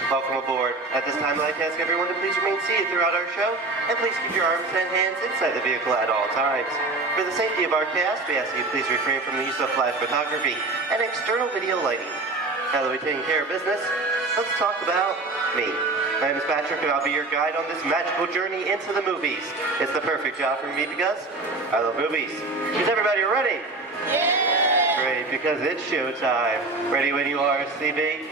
Welcome aboard. At this time, I'd like to ask everyone to please remain seated throughout our show, and please keep your arms and hands inside the vehicle at all times. For the safety of our cast, we ask you to please refrain from the use of flash photography and external video lighting. Now that we've taken care of business, let's talk about me. My name is Patrick, and I'll be your guide on this magical journey into the movies. It's the perfect job for me because I love movies. Is everybody ready? Yeah! Great, because it's showtime. Ready when you are, CB?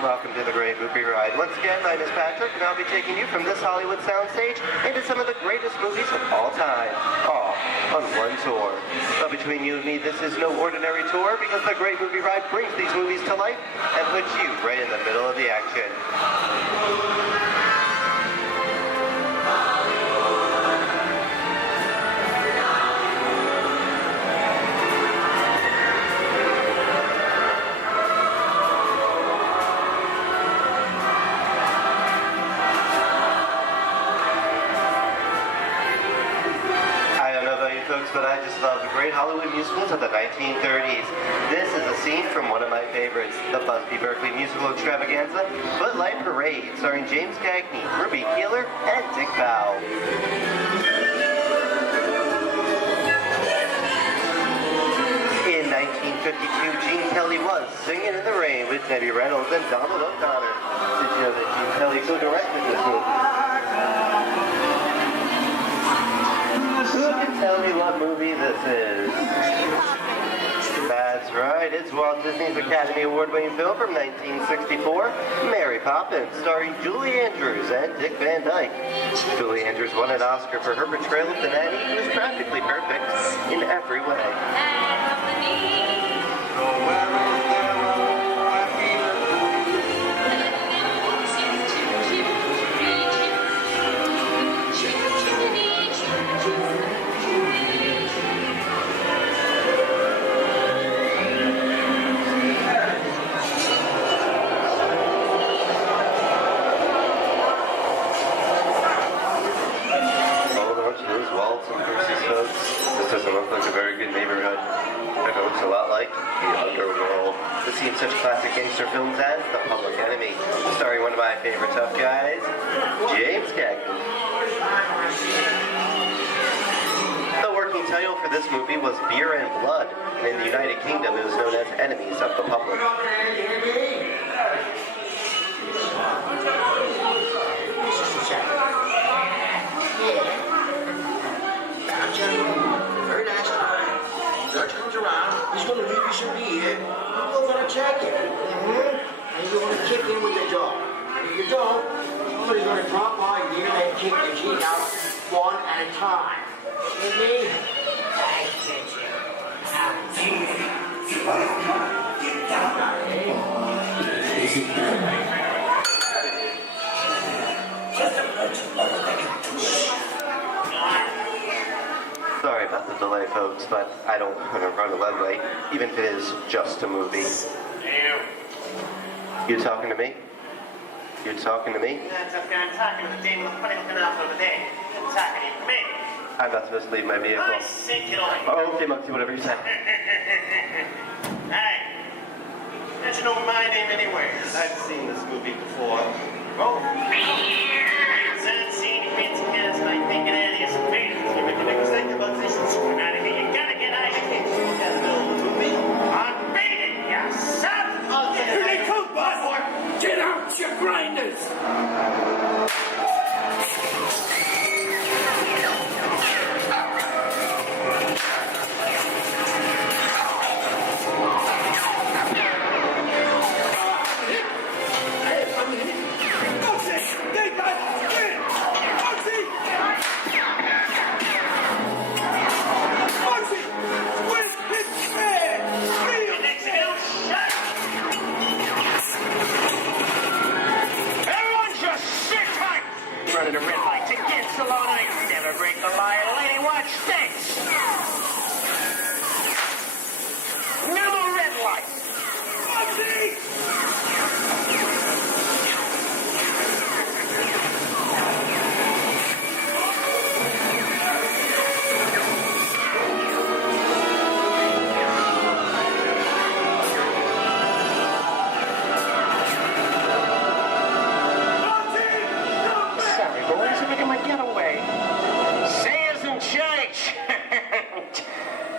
Welcome to the Great Movie Ride. Once again, my name is Patrick, and I'll be taking you from this Hollywood soundstage into some of the greatest movies of all time, all on one tour. But between you and me, this is no ordinary tour, because the Great Movie Ride brings these movies to life and puts you right in the middle of the action. But I just love the great Hollywood musicals of the 1930s. This is a scene from one of my favorites, the Busby Berkeley musical extravaganza, Footlight Parade, starring James Cagney, Ruby Keeler, and Dick Bow. In 1952, Gene Kelly was Singing in the Rain with Debbie Reynolds and Donald O'Connor. Did you know that Gene Kelly co-directed this movie? Who can tell me what movie this is? That's right, it's Walt Disney's Academy Award-winning film from 1964, Mary Poppins, starring Julie Andrews and Dick Van Dyke. Julie Andrews won an Oscar for her portrayal of the nanny, who was practically perfect in every way. The Underworld. To see such classic gangster films as The Public Enemy, starring one of my favorite tough guys, James Cagney. The working title for this movie was Beer and Blood, and in the United Kingdom it was known as Enemies of the Public. Very nice try. Judge comes around, he's going to leave you some beer. You're going to check it. And you're going to kick in with the dog. And if you don't, somebody's going to drop by here and kick the cheek out one at a time. With me? I get you. Sorry about the delay, folks, but I don't want to run a red light, even if it is just a movie. You talking to me? You talking to me? That's okay, I'm talking to the demon with funny looking mouth over there. You're talking to me. I'm not supposed to leave my vehicle. I say get away. Oh, okay, Monkey, whatever you say. Hey, how'd you know my name anyway? I've seen this movie before. Oh. I've seen you fancy cats like thinking out of your speed. You make a mistake about this and swim out of here. You gotta get out of here. You gotta know the movie. I'm beating you, son! Here they come, boss! Get out your grinders! Running a red light to get so long I never break the line. Lady, watch this! No more red lights!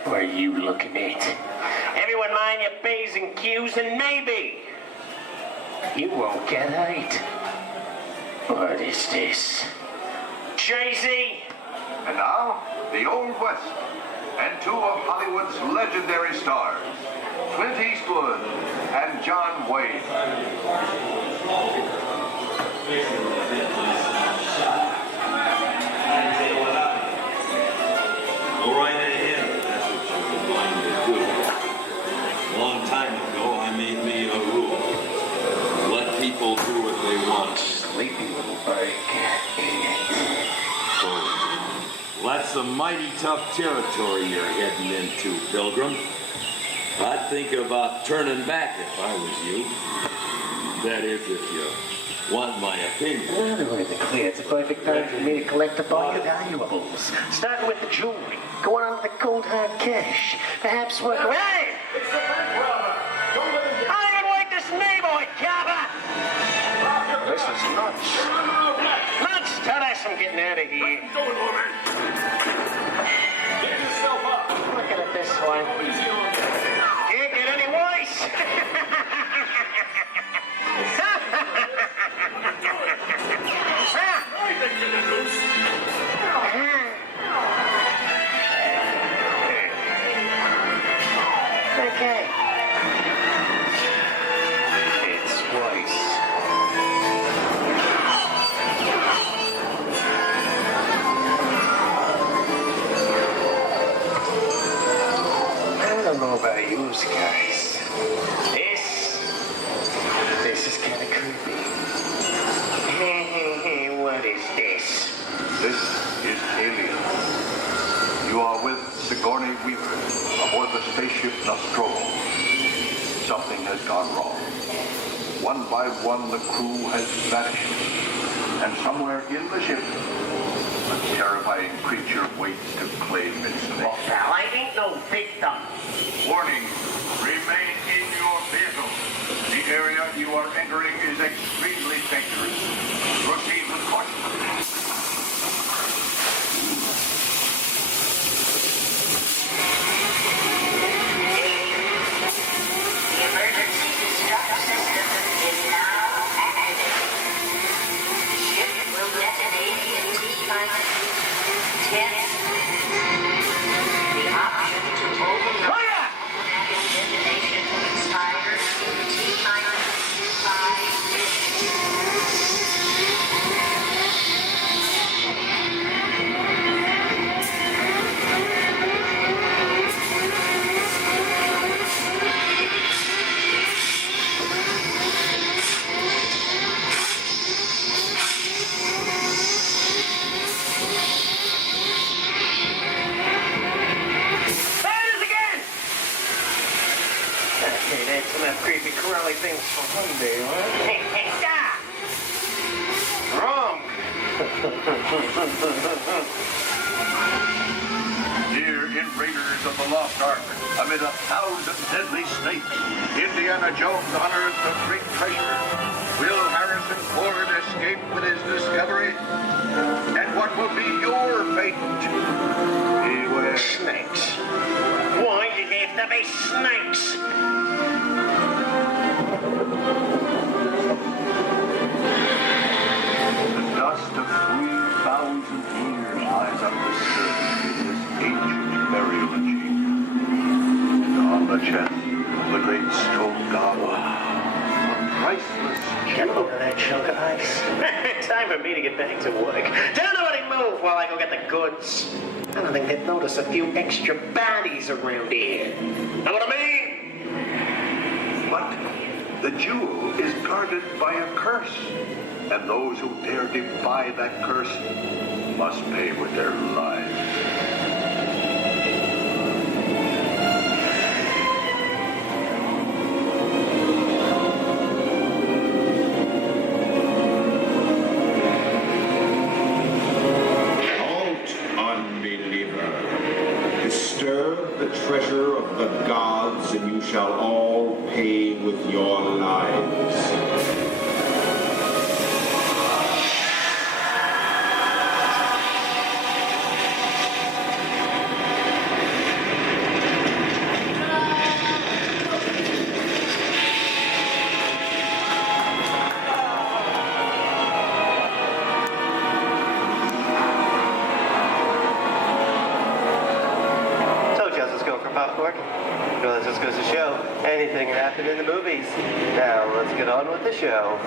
What are you looking at? Everyone mind your B's and Q's and maybe. You won't get hurt. What is this? Jay-Z. And now, the Old West, and two of Hollywood's legendary stars, Clint Eastwood and John Wayne. Go right ahead. That's what you're going to do. A long time ago, I made me a rule. Let people do what they want. Sleepy little bug. So, that's some mighty tough territory you're heading into, Pilgrim. I'd think about turning back if I was you. That is, if you want my opinion. In other words, it's a perfect time for me to collect up all your valuables. Starting with the jewelry, going on to the cold hard cash. Perhaps work. Hey! It's the bank robber! Don't let him get... I don't even like this neighborhood, Kappa! This is nuts. Nuts! Tell us I'm getting out of here. What are you doing, old man? Get yourself up. Looking at this one. Can't get any worse! Okay. It's twice. I don't know about you guys. This is kind of creepy. What is this? This is Alien. You are with Sigourney Weaver aboard the spaceship Nostromo. Something has gone wrong. One by one, the crew has vanished. And somewhere in the ship, A terrifying creature waits to claim its name. Well, pal, I ain't no victim. Warning, remain in your vehicle. The area you are entering is extremely dangerous. Proceed with caution. Emergency distress system is now active. Ship will detonate in T-minus 10. The option to override automatic detonation expires in T-minus 5 minutes. Okay, that's enough creepy crawly things for one day, huh? Hey, hey, stop! Wrong! Dear invaders of the Lost Ark, amid 1,000 deadly snakes, Indiana Jones unearthed a great treasure. Will Harrison Ford escape with his discovery? And what will be your fate? Beware. Snakes. Why did there have to be snakes? The dust of 3,000 years lies undisturbed in this ancient burial chamber. And on the chest of the great stone god, a priceless Get a load of that chunk of ice. Time for me to get back to work. Don't nobody move while I go get the goods. I don't think they'd notice a few extra bodies around here. Know what I mean? But the jewel is guarded by a curse, and those who dare defy that curse must pay with their lives. Disturb the treasure of the gods, and you shall all pay with your lives. Popcorn. Well, this just goes to show anything can happen in the movies. Now, let's get on with the show.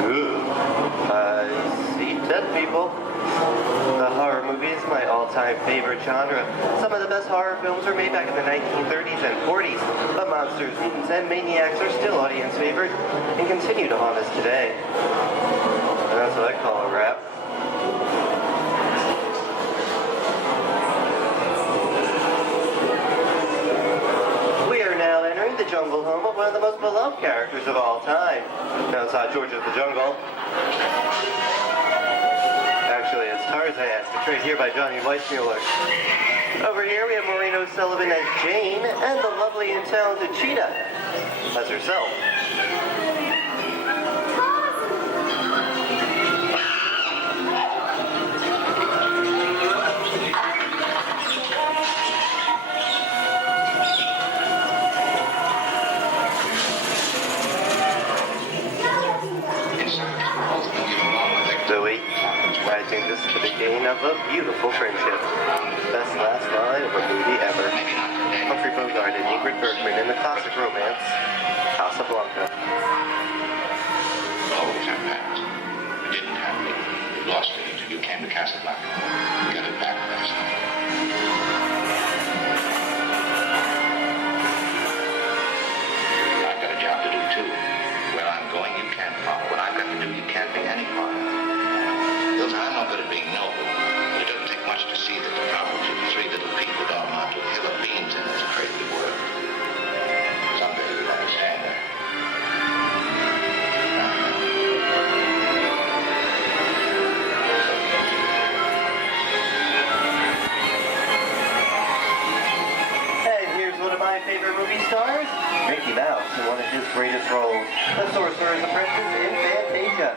Ooh, I see dead people. The horror movie is my all-time favorite genre. Some of the best horror films were made back in the 1930s and 40s, but monsters, mutants, and maniacs are still audience favorite and continue to haunt us today. And that's what I call a wrap. We are now entering the jungle home of one of the most beloved characters of all time. Now it's not George of the Jungle. Actually, it's Tarzan, portrayed here by Johnny Weissmuller. Over here we have Maureen O'Sullivan as Jane, and the lovely and talented Cheetah as herself. I think this is the beginning of a beautiful friendship. Best last line of a movie ever. Humphrey Bogart and Ingrid Bergman in the classic romance, Casablanca. All the time passed. You didn't have me. You lost it until you came to Casablanca. You got it back last night. I've got a job to do too. Where I'm going, you can't follow. What I've got to do, you can't be any part of. Hilton, I'm no good at being noble, but it doesn't take much to see that the problems of three little people don't amount to a hill of beans in this crazy world. Someday you'll understand that. in one of his greatest roles, the Sorcerer's Apprentice in Fantasia.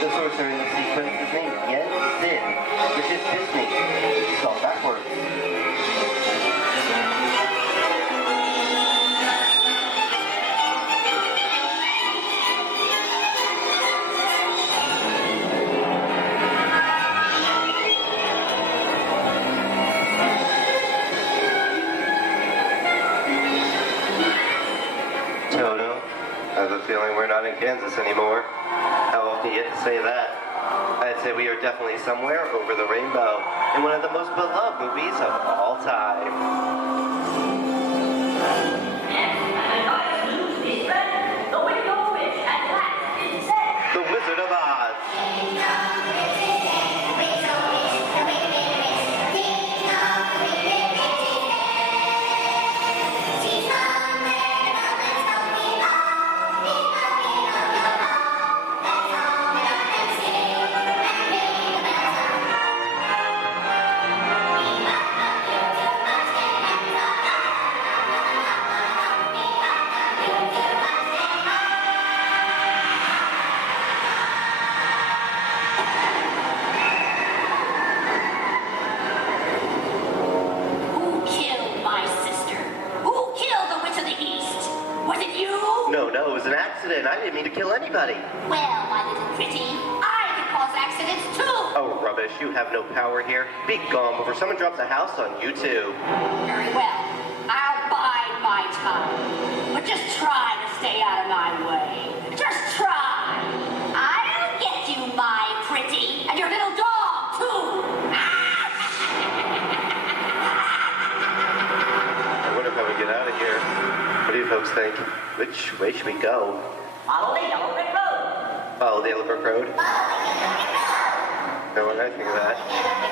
The sorcerer in the sequence is named Yen Sid, which is Disney, spelled backwards. Toto, I have a feeling we're not in Kansas anymore. How often do you get to say that? I'd say we are definitely somewhere over the rainbow in one of the most beloved movies of all time. The Wizard of Oz. Who killed my sister? Who killed the Witch of the East? Was it you? No, it was an accident. I didn't mean to kill anybody. Well, my little pretty, I can cause accidents too. Oh, rubbish. You have no power here. Be gone before someone drops a house on you, too. Very well. I'll bide my time. But just try to stay out of my way. Just try. I'll get you, my pretty. And your little dog, too. I wonder how we get out of here. What do you folks think? Which way should we go? Follow the yellow brick road. Follow the Yellow Brick Road? No, when I think of that.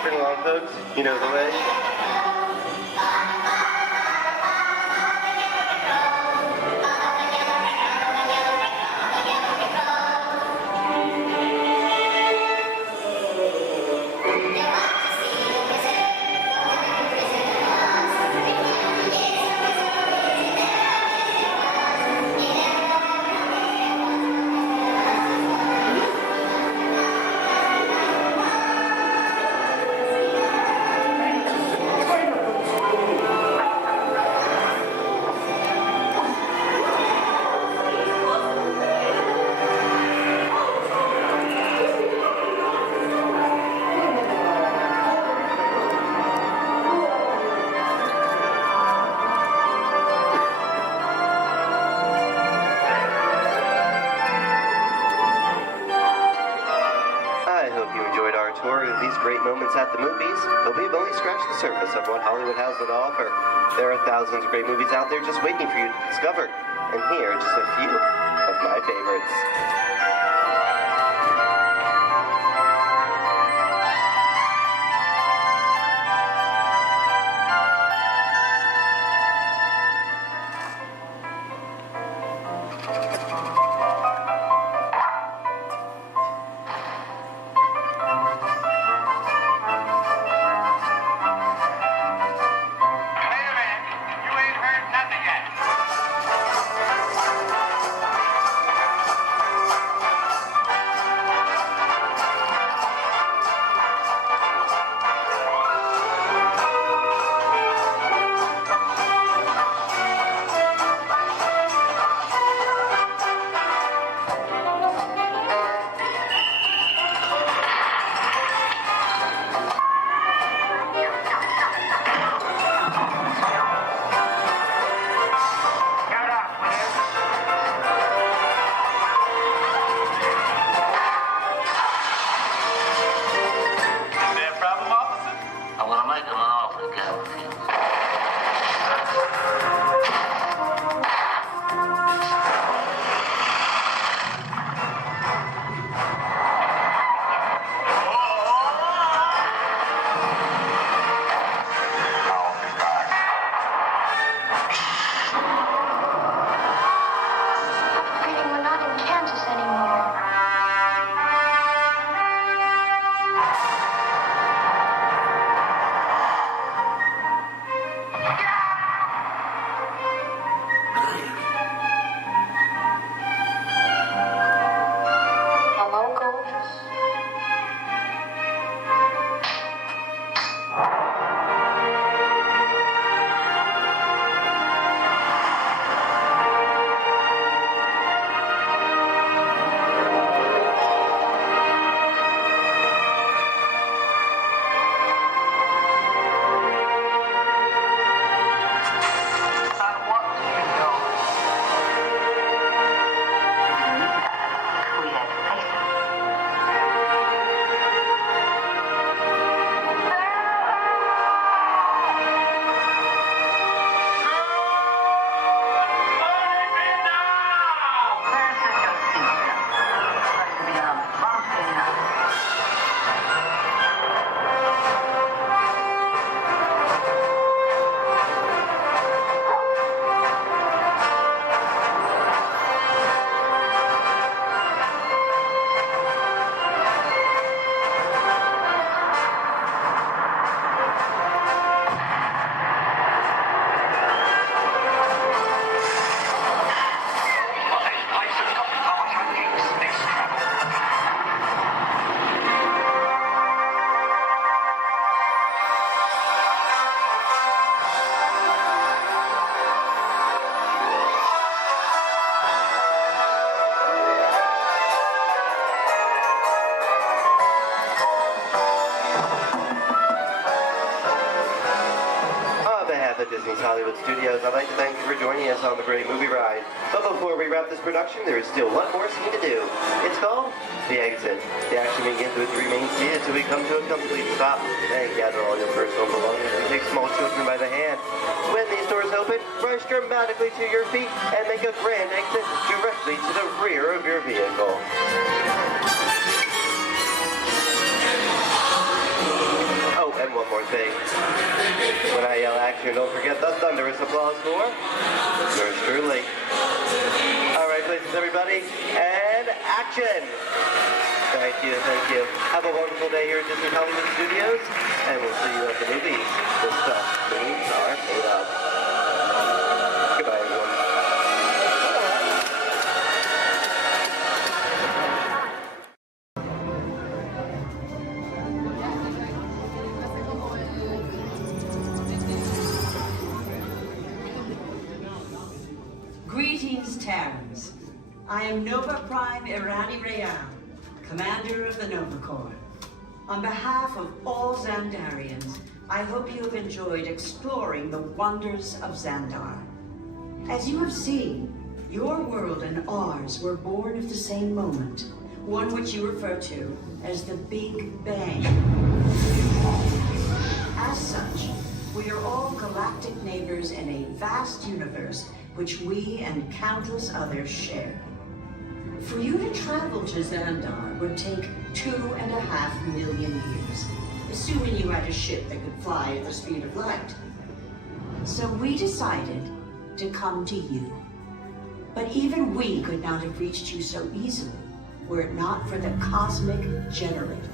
Bring along, folks. You know the way. I hope you enjoyed our tour of these great moments at the movies, but we've only scratched the surface of what Hollywood has to offer. There are thousands of great movies out there just waiting for you to discover, and here are just a few of my favorites. Hollywood Studios, I'd like to thank you for joining us on the great movie ride. But before we wrap this production, there is still one more scene to do. It's called The Exit. The action begins with the remain seated till we come to a complete stop. Then gather all your personal belongings and take small children by the hand. When these doors open, rush dramatically to your feet and make a grand exit directly to the rear of your vehicle. Oh, and one more thing. When I yell action, don't forget the thunderous applause for yours truly. All right, places, everybody, and action! Thank you, thank you. Have a wonderful day here at Disney Hollywood Studios, and we'll see you at the movies. The stuff movies are made of. Goodbye, everyone. Greetings, Terrans. I am Nova Prime Irani Rayan, Commander of the Nova Corps. On behalf of all Xandarians, I hope you have enjoyed exploring the wonders of Xandar. As you have seen, your world and ours were born of the same moment, one which you refer to as the Big Bang. As such, we are all galactic neighbors in a vast universe which we and countless others share. For you to travel to Xandar would take 2.5 million years, assuming you had a ship that could fly at the speed of light. So we decided to come to you. But even we could not have reached you so easily were it not for the Cosmic Generator,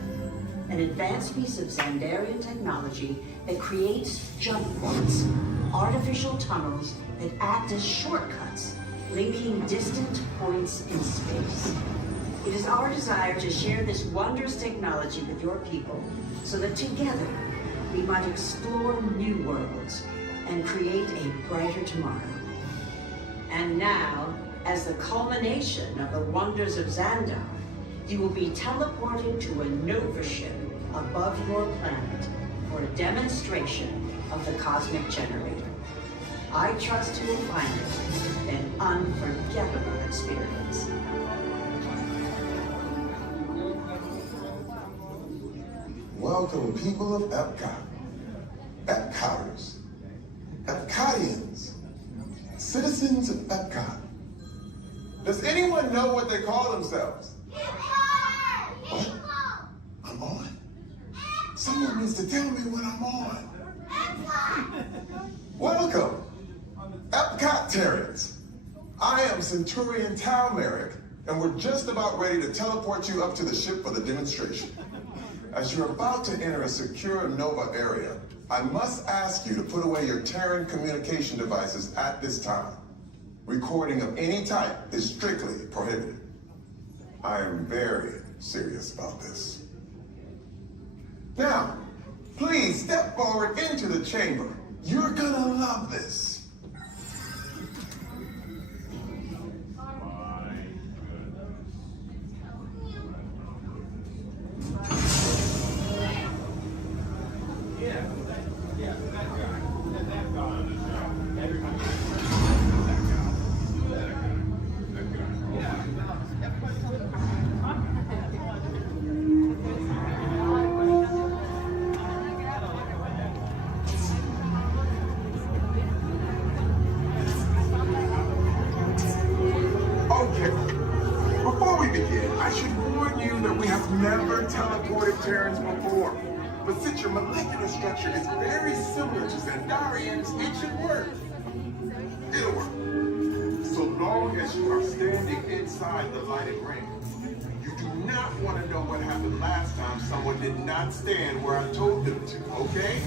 an advanced piece of Xandarian technology that creates jump points, artificial tunnels that act as shortcuts, linking distant points in space. It is our desire to share this wondrous technology with your people so that together we might explore new worlds and create a brighter tomorrow. And now, as the culmination of the wonders of Xandar, you will be teleported to a Nova ship above your planet for a demonstration of the Cosmic Generator. I trust you will find it an unforgettable experience. Welcome, people of Epcot, Epcoters, Epcotians, citizens of Epcot. Does anyone know what they call themselves? What? I'm on? Someone needs to tell me when I'm on. Welcome, Epcot-tarians. I am Centurion Tal Merrick, and we're just about ready to teleport you up to the ship for the demonstration. As you're about to enter a secure Nova area, I must ask you to put away your Terran communication devices at this time. Recording of any type is strictly prohibited. I am very serious about this. Now, please step forward into the chamber. You're gonna love this. Never teleported Terrans before. But since your molecular structure is very similar to Xandarians, it should work. It'll work. So long as you are standing inside the lighted ring. You do not want to know what happened last time someone did not stand where I told them to, okay?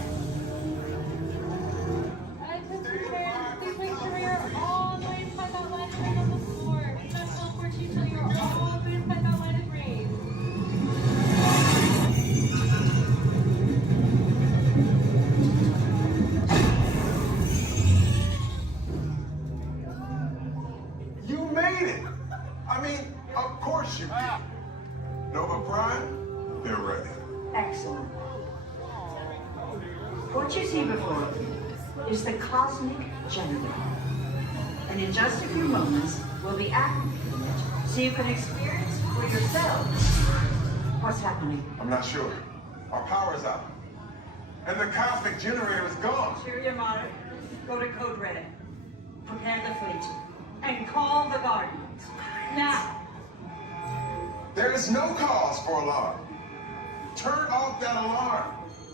Please make sure you're all the way inside that lighted ring on the floor. We must teleport you till you're all the way inside that lighted ring. You made it! I mean, of course you did. Nova Prime, they're ready. Excellent. What you see before you is the cosmic generator. And in just a few moments, we'll be activating it so you can experience for yourselves what's happening. I'm not sure. Our power's out. And the cosmic generator is gone. Cheerio, Mother. Go to Code Red. Prepare the fleet. And call the Guardians. Now. There is no cause for alarm. Turn off that alarm.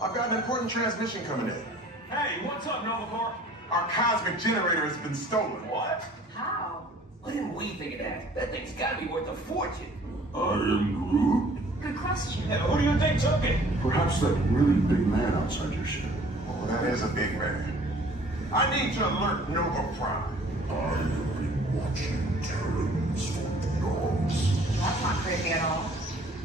I've got an important transmission coming in. Hey, what's up, Nova Corps? Our cosmic generator has been stolen. What? How? Why didn't we think of that? That thing's gotta be worth a fortune. I am Groot. Good question. Yeah, who do you think took it? Perhaps that really big man outside your ship. Oh, that is a big man. I need to alert Nova Prime. I have been watching Terrans for eons. That's not creepy at all.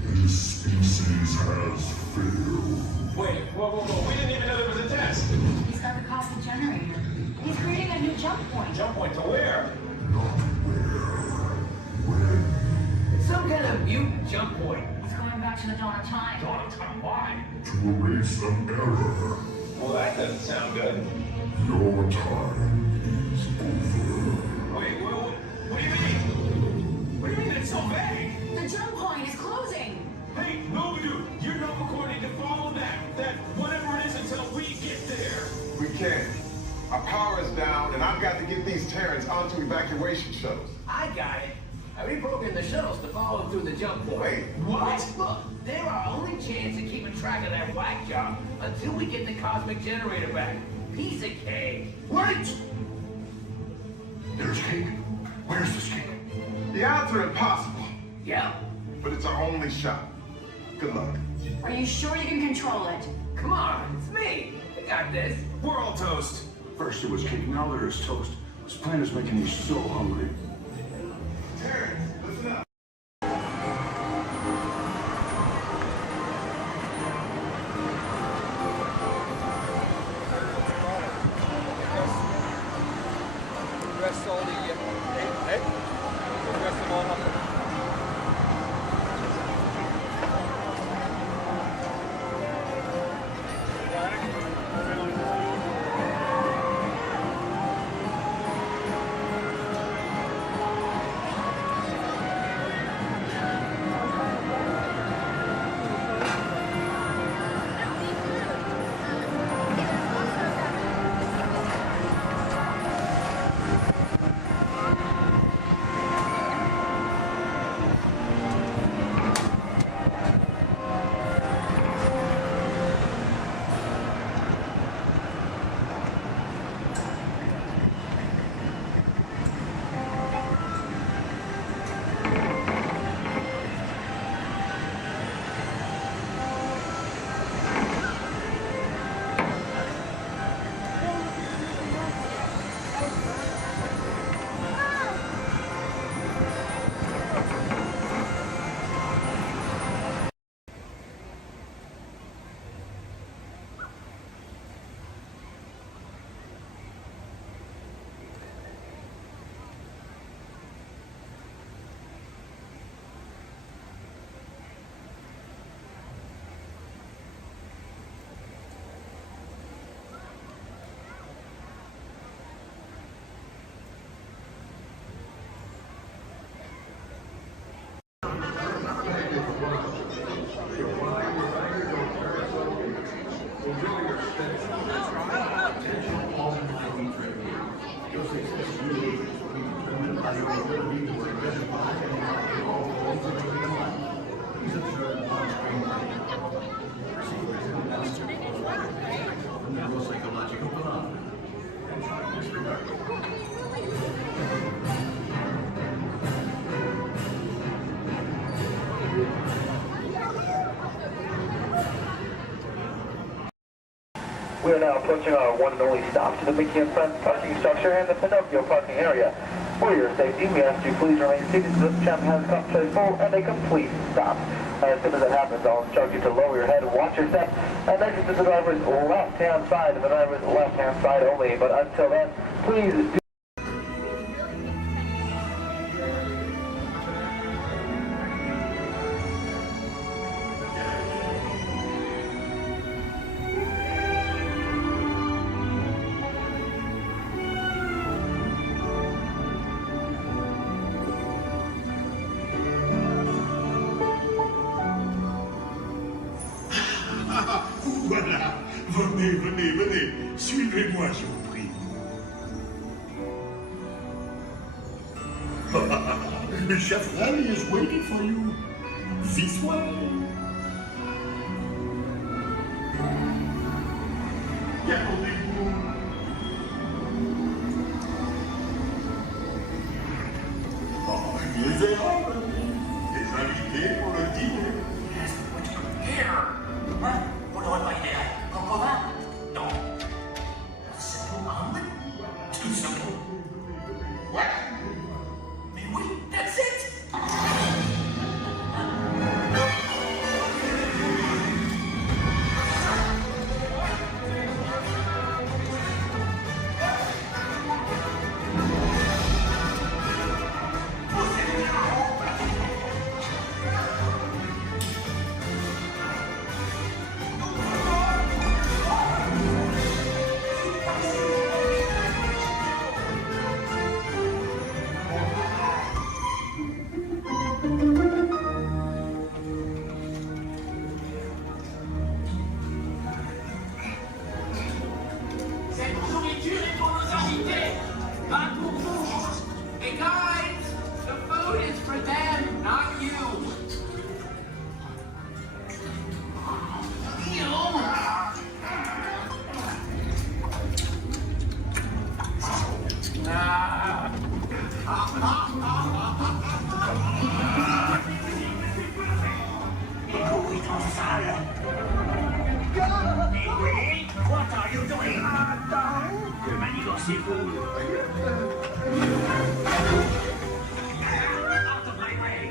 This species has failed. Wait, whoa. We didn't even know there was a test. He's got the cosmic generator. He's creating a new jump point. Jump point to where? Not where. When. It's some kind of mutant jump point. He's going back to the dawn of time. Dawn of time, why? To erase an error. Well, that doesn't sound good. Your time is over. Wait, what do you mean? What do you mean it's so vague? The jump point is closing. Hey, Nova Dude, you're Nova Corps need to follow that whatever it is until we get there. We can't. Our power is down, and I've got to get these Terrans onto evacuation shuttles. I got it. I reprogrammed the shuttles to follow through the jump point. Wait, what? Look, they're our only chance of keeping track of that whack job until we get the cosmic generator back. Piece of cake. Wait! There's cake. Where's this cake? The odds are impossible, Yeah. but it's our only shot. Good luck. Are you sure you can control it? Come on, it's me. I got this. We're all toast. First it was cake, now there is toast. This plan is making me so hungry. Terrans, listen up. Rest all the rest them all up. We are now approaching our one and only stop to the Mickey and Friends parking structure and the Pinocchio parking area. For your safety, we ask you please remain seated until this tram has come to a full and a complete stop. As soon as that happens, I'll instruct you to lower your head, watch your step, and exit to the driver's left-hand side and the driver's left-hand side only. But until then, please do venez, venez. Suivez-moi, je vous prie. Chef Rally is waiting for you. This way. Gardez-vous. Oh, les erreurs, les invités pour le dîner. Here! Hein? Vous n'aurez pas idée là? Concombre? Non. C'est pour omelette? Tout simple. What? Mais oui, that's it! Cette nourriture est pour nos invités, pas pour vous. Hey guys, the food is for them, not you. What are you doing? Que manigocez-vous? Out of my way!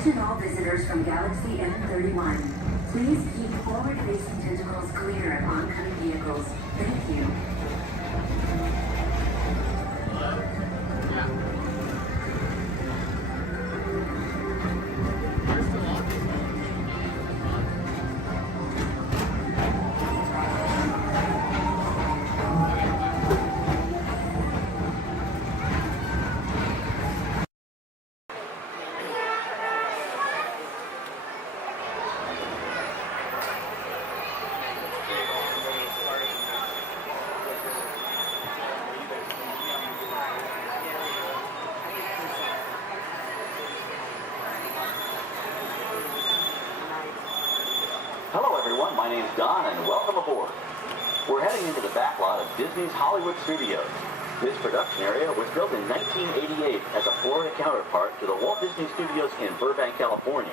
Attention all visitors from Galaxy M31. Please keep forward-facing tentacles clear of oncoming vehicles. Thank you. Hello everyone, my name's Don and welcome aboard. We're heading into the backlot of Disney's Hollywood Studios. This production area was built in 1988 as a Florida counterpart to the Walt Disney Studios in Burbank, California.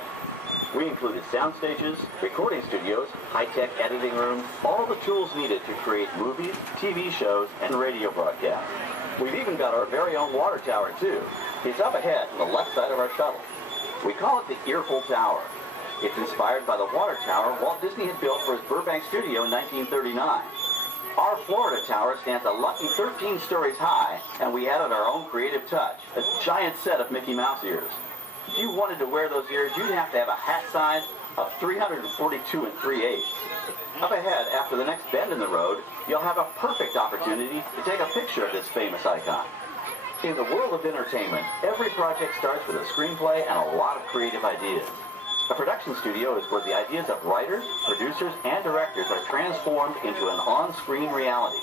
We included sound stages, recording studios, high-tech editing rooms, all the tools needed to create movies, TV shows, and radio broadcasts. We've even got our very own water tower too. It's up ahead on the left side of our shuttle. We call it the Earful Tower. It's inspired by the water tower Walt Disney had built for his Burbank studio in 1939. Our Florida tower stands a lucky 13 stories high, and we added our own creative touch, a giant set of Mickey Mouse ears. If you wanted to wear those ears, you'd have to have a hat size of 342 3/8. Up ahead, after the next bend in the road, you'll have a perfect opportunity to take a picture of this famous icon. In the world of entertainment, every project starts with a screenplay and a lot of creative ideas. A production studio is where the ideas of writers, producers, and directors are transformed into an on-screen reality.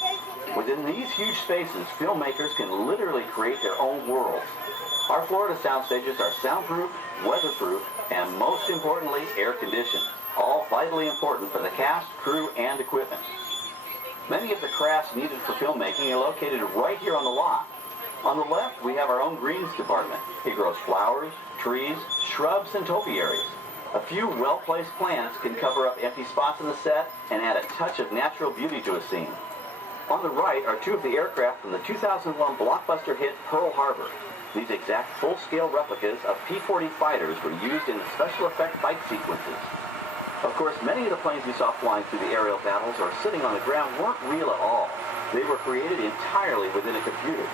Within these huge spaces, filmmakers can literally create their own worlds. Our Florida sound stages are soundproof, weatherproof, and most importantly, air-conditioned, all vitally important for the cast, crew, and equipment. Many of the crafts needed for filmmaking are located right here on the lot. On the left, we have our own greens department. It grows flowers, trees, shrubs, and topiaries. A few well-placed plants can cover up empty spots in the set and add a touch of natural beauty to a scene. On the right are two of the aircraft from the 2001 blockbuster hit Pearl Harbor. These exact full-scale replicas of P-40 fighters were used in the special effect fight sequences. Of course, many of the planes we saw flying through the aerial battles or sitting on the ground weren't real at all. They were created entirely within a computer.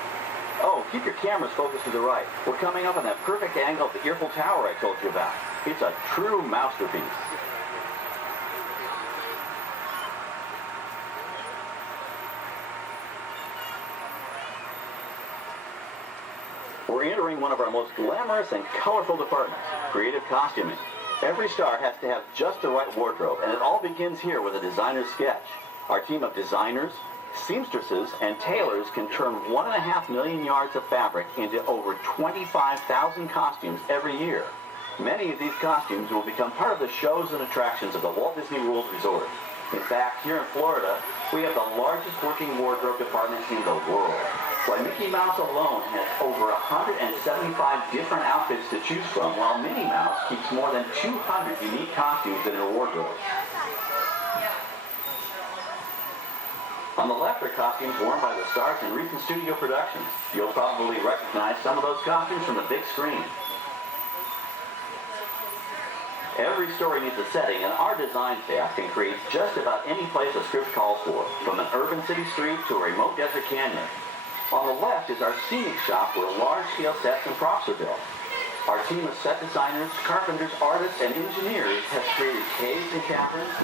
Oh, keep your cameras focused to the right. We're coming up on that perfect angle of the Earful Tower I told you about. It's a true masterpiece. We're entering one of our most glamorous and colorful departments, creative costuming. Every star has to have just the right wardrobe, and it all begins here with a designer's sketch. Our team of designers, seamstresses, and tailors can turn 1.5 million yards of fabric into over 25,000 costumes every year. Many of these costumes will become part of the shows and attractions of the Walt Disney World Resort. In fact, here in Florida, we have the largest working wardrobe department in the world. Why, Mickey Mouse alone has over 175 different outfits to choose from, while Minnie Mouse keeps more than 200 unique costumes in her wardrobe. On the left are costumes worn by the stars in recent studio productions. You'll probably recognize some of those costumes from the big screen. Every story needs a setting, and our design staff can create just about any place a script calls for, from an urban city street to a remote desert canyon. On the left is our scenic shop where large-scale sets and props are built. Our team of set designers, carpenters, artists, and engineers has created caves and caverns,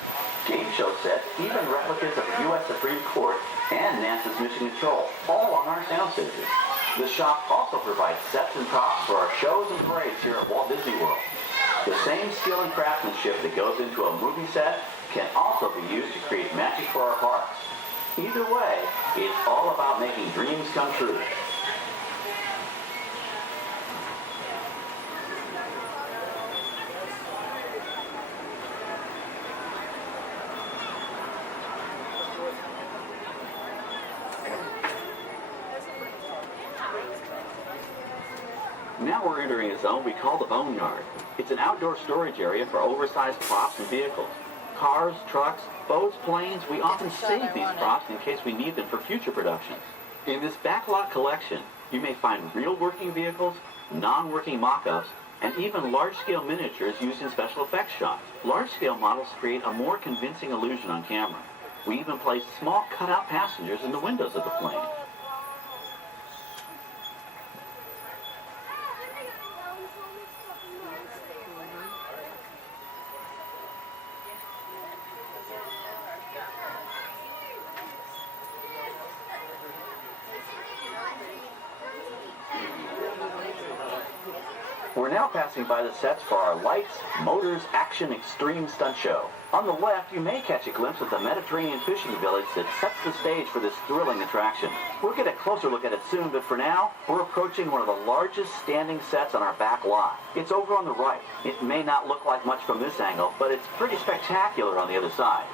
game show sets, even replicas of the U.S. Supreme Court and NASA's Mission Control, all on our sound stages. The shop also provides sets and props for our shows and parades here at Walt Disney World. The same skill and craftsmanship that goes into a movie set can also be used to create magic for our parks. Either way, it's all about making dreams come true. Now we're entering a zone we call the Boneyard. It's an outdoor storage area for oversized props and vehicles. Cars, trucks, boats, planes, we often save these props in case we need them for future productions. In this backlot collection, you may find real working vehicles, non-working mock-ups, and even large-scale miniatures used in special effects shots. Large-scale models create a more convincing illusion on camera. We even placed small cutout passengers in the windows of the plane. We're now passing by the sets for our Lights, Motors, Action Extreme Stunt Show. On the left, you may catch a glimpse of the Mediterranean fishing village that sets the stage for this thrilling attraction. We'll get a closer look at it soon, but for now, we're approaching one of the largest standing sets on our back lot. It's over on the right. It may not look like much from this angle, but it's pretty spectacular on the other side.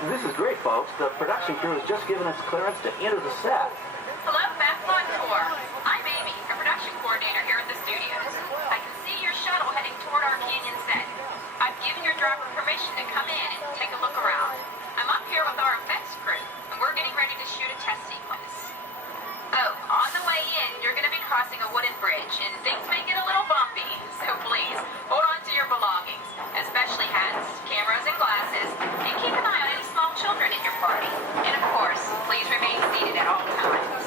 This is great, folks. The production crew has just given us clearance to enter the set. Hello, Backlot Tour. I'm Amy, a production coordinator here at the studios. I can see your shuttle heading toward our canyon set. I've given your driver permission to come in and take a look around. I'm up here with our effects crew, and we're getting ready to shoot a test sequence. Oh, on the way in, you're going to be crossing a wooden bridge, and things may get a little bumpy, so please, hold on to your belongings, especially hats, cameras, and glasses, and keep an eye on any small children in your party. And of course, please remain seated at all times.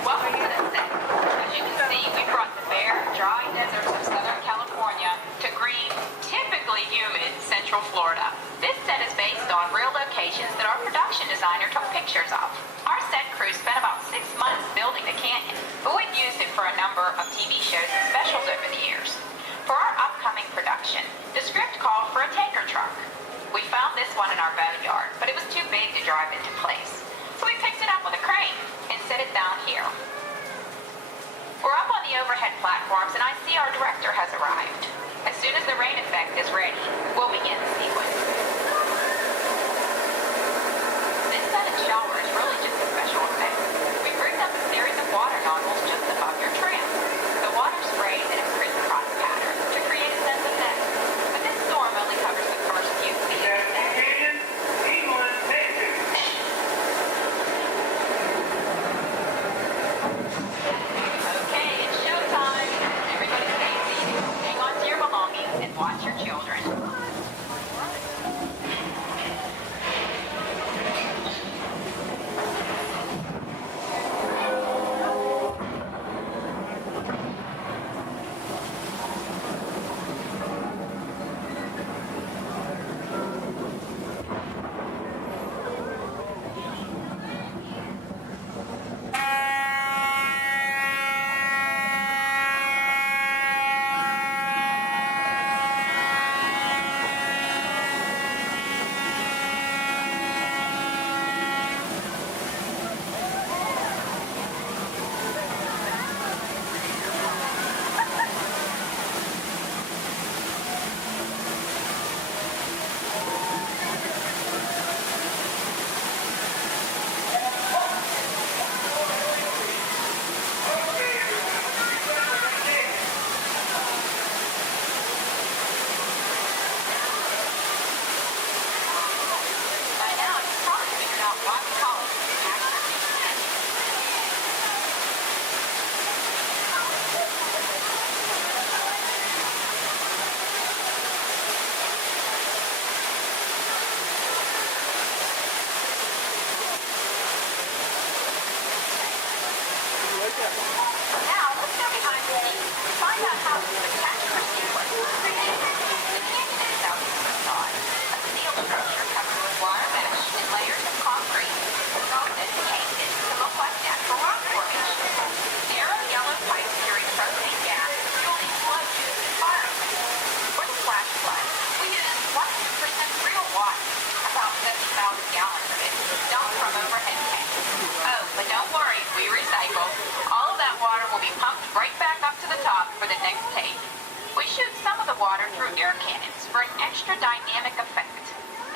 Welcome to the set. As you can see, we brought the bare, dry deserts of Southern California to green, typically humid Central Florida. This set is based on real locations that our production designer took pictures of. Our set crew spent about 6 months building the canyon, but we've used it for a number of TV shows and specials over the years. For our upcoming production, the script called for a tanker truck. We found this one in our boneyard, but it was too big to drive into place. So we picked it up with a crane and set it down here. We're up on the overhead platforms, and I see our director has arrived. As soon as the rain effect is ready, we'll begin the sequence. This set and shower is really just a special effect. We've rigged up a series of water nozzles just above your tram. The water sprays in a crisscross pattern to create a sense of depth. But this storm only covers the first few feet. Okay, it's showtime. Everybody stay seated. Hang on to your belongings and watch your children. Now, let's go behind the scenes and find out how this spectacular sequence was created. The canyon is southeast facade, a steel structure covered with wire mesh and layers of concrete, sculpted and painted to look like natural rock formations. Narrow yellow pipes carry propane gas, fueling slow juice and firewood. For the flash flood, we used 100% real water, about 70,000 gallons of it, dumped from overhead tanks. Oh, but don't worry, we recycle. All of that water will be pumped right back up to the top for the next for an extra dynamic effect.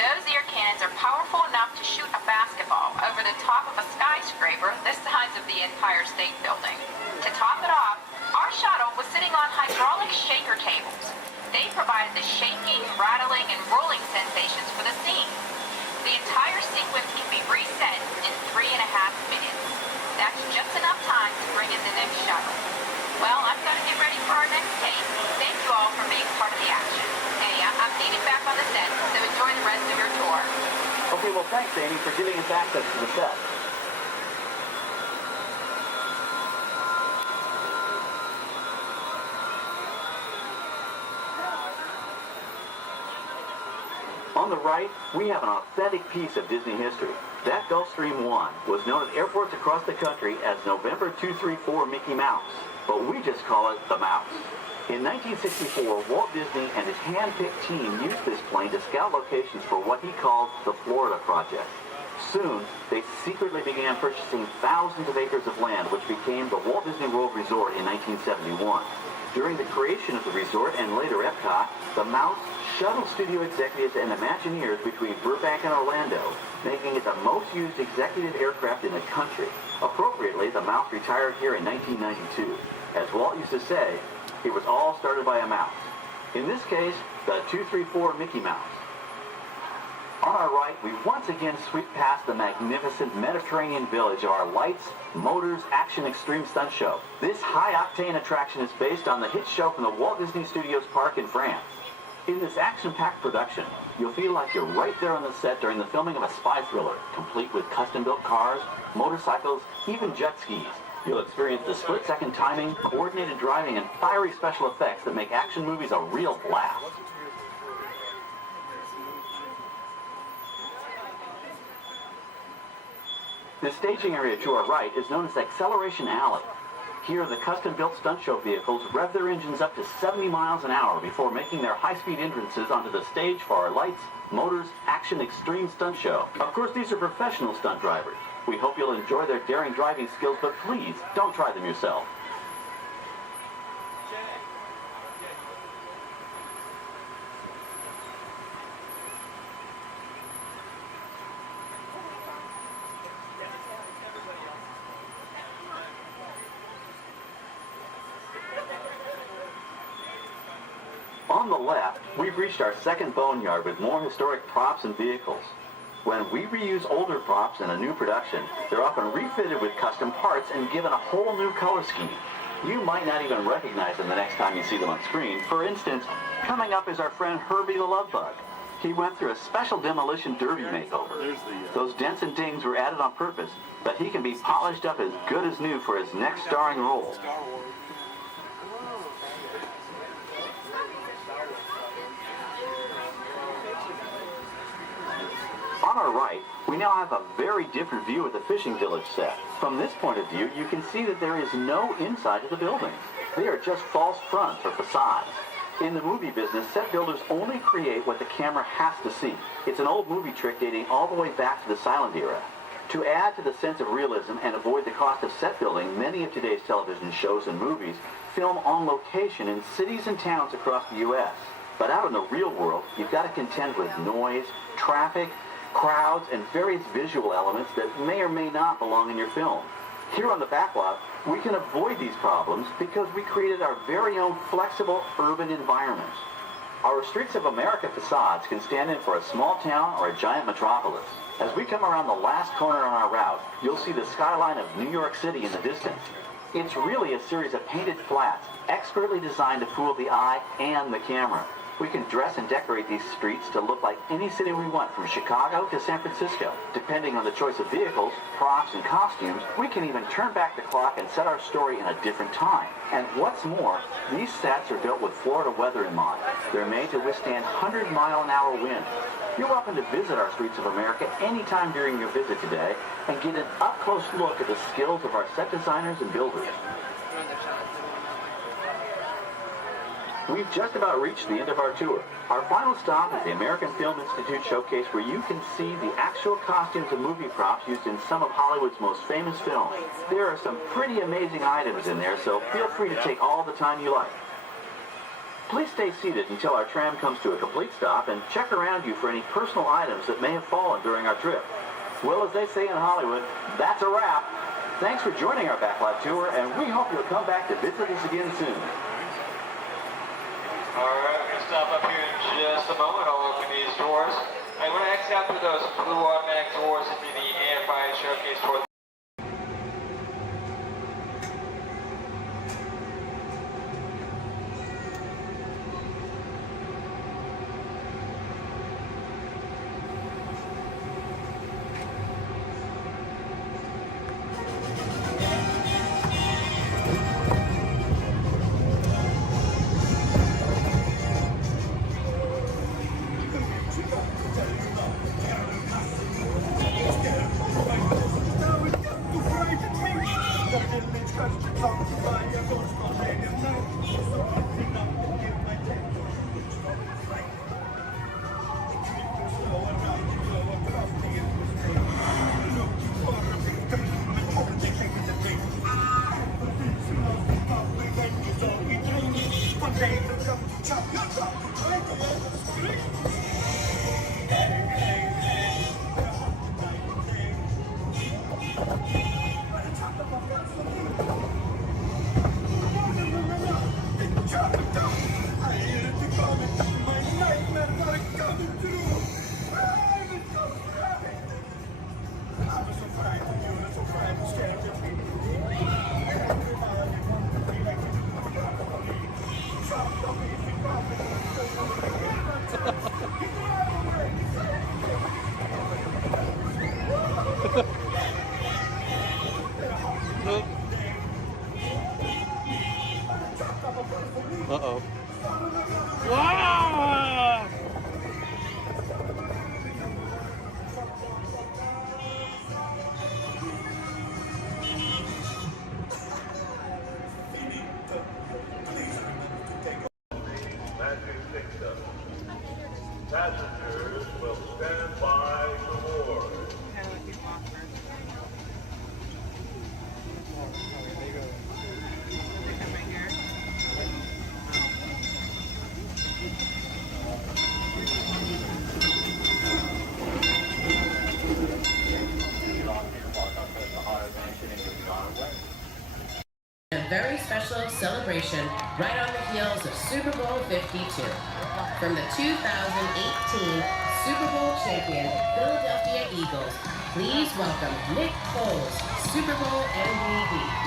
Those ear cannons are powerful enough to shoot a basketball over the top of a skyscraper the size of the Empire State Building. To top it off, our shuttle was sitting on hydraulic shaker tables. They provided the shaking, rattling, and rolling sensations for the scene. The entire sequence can be reset in 3.5 minutes. That's just enough time to bring in the next shuttle. Well, I've got to get ready for our next take. Thank you all for being part of the action. Hey, I'm needed back on the set, so enjoy the rest of your tour. Okay, well, thanks, Amy, for giving us access to the set. On the right, we have an authentic piece of Disney history. That Gulfstream 1 was known at airports across the country as November 234 Mickey Mouse, but we just call it the Mouse. In 1964, Walt Disney and his hand-picked team used this plane to scout locations for what he called the Florida Project. Soon, they secretly began purchasing thousands of acres of land, which became the Walt Disney World Resort in 1971. During the creation of the resort and later Epcot, the Mouse shuttled studio executives and Imagineers between Burbank and Orlando, making it the most used executive aircraft in the country. Appropriately, the Mouse retired here in 1992. As Walt used to say, it was all started by a mouse. In this case, the 234 Mickey Mouse. On our right, we once again sweep past the magnificent Mediterranean village of our Lights, Motors, Action Extreme Stunt Show. This high-octane attraction is based on the hit show from the Walt Disney Studios Park in France. In this action-packed production, you'll feel like you're right there on the set during the filming of a spy thriller, complete with custom-built cars, motorcycles, even jet skis. You'll experience the split-second timing, coordinated driving, and fiery special effects that make action movies a real blast. The staging area to our right is known as Acceleration Alley. Here, the custom-built stunt show vehicles rev their engines up to 70 miles an hour before making their high-speed entrances onto the stage for our Lights, Motors, Action Extreme Stunt Show. Of course, these are professional stunt drivers. We hope you'll enjoy their daring driving skills, but please, don't try them yourself. On the left, we've reached our second boneyard with more historic props and vehicles. When we reuse older props in a new production, they're often refitted with custom parts and given a whole new color scheme. You might not even recognize them the next time you see them on screen. For instance, coming up is our friend Herbie the Love Bug. He went through a special demolition derby makeover. Those dents and dings were added on purpose, but he can be polished up as good as new for his next starring role. On our right, we now have a very different view of the fishing village set. From this point of view, you can see that there is no inside of the buildings. They are just false fronts or facades. In the movie business, set builders only create what the camera has to see. It's an old movie trick dating all the way back to the silent era. To add to the sense of realism and avoid the cost of set building, many of today's television shows and movies film on location in cities and towns across the U.S. But out in the real world, you've got to contend with noise, traffic, crowds, and various visual elements that may or may not belong in your film. Here on the backlot, we can avoid these problems because we created our very own flexible urban environment. Our Streets of America facades can stand in for a small town or a giant metropolis. As we come around the last corner on our route, you'll see the skyline of New York City in the distance. It's really a series of painted flats, expertly designed to fool the eye and the camera. We can dress and decorate these streets to look like any city we want, from Chicago to San Francisco. Depending on the choice of vehicles, props, and costumes, we can even turn back the clock and set our story in a different time. And what's more, these sets are built with Florida weather in mind. They're made to withstand 100-mile-an-hour winds. You're welcome to visit our Streets of America anytime during your visit today and get an up-close look at the skills of our set designers and builders. We've just about reached the end of our tour. Our final stop is the American Film Institute Showcase, where you can see the actual costumes and movie props used in some of Hollywood's most famous films. There are some pretty amazing items in there, so feel free to take all the time you like. Please stay seated until our tram comes to a complete stop and check around you for any personal items that may have fallen during our trip. Well, as they say in Hollywood, that's a wrap. Thanks for joining our backlot tour, and we hope you'll come back to visit us again soon. All right, we're going to stop up here in just a moment. I'll open these doors. I'm going to exit out through those blue automatic doors into the AFI showcase for Uh-oh. Wow! Magic Kingdom. Passengers will stand by for board. A very special celebration right on the heels of Super Bowl 52. From the 2018 Super Bowl champion Philadelphia Eagles, please welcome Nick Foles, Super Bowl MVP.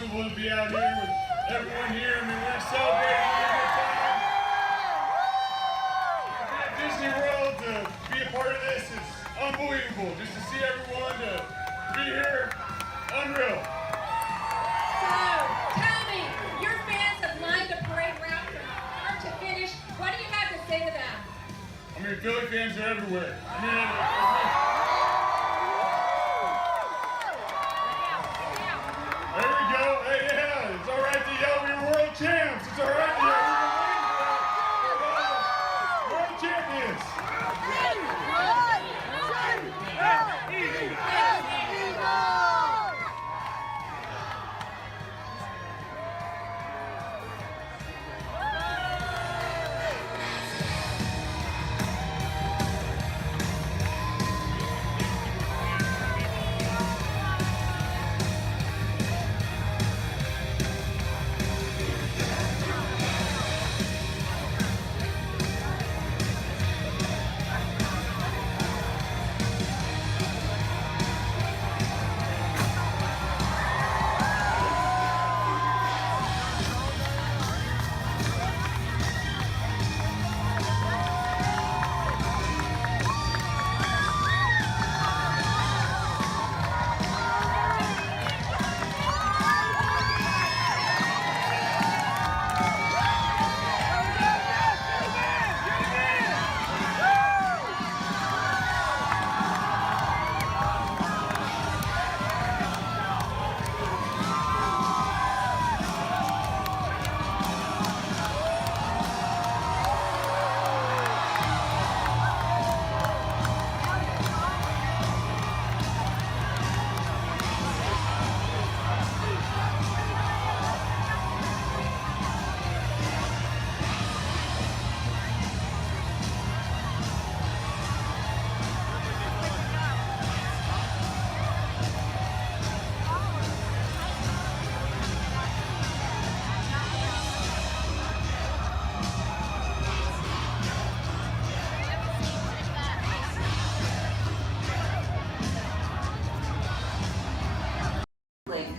unbelievable to be out here with everyone here. I mean, we're celebrating a good time. To be at Disney World, to be a part of this is unbelievable. Just to see everyone, to be here, unreal. So, tell me, your fans have lined the parade route from start to finish. What do you have to say to them? I mean, Philly fans are everywhere. I mean, there we go. Hey, yeah, it's all right to yell. We're world champs. It's all right to yell. We're world champions.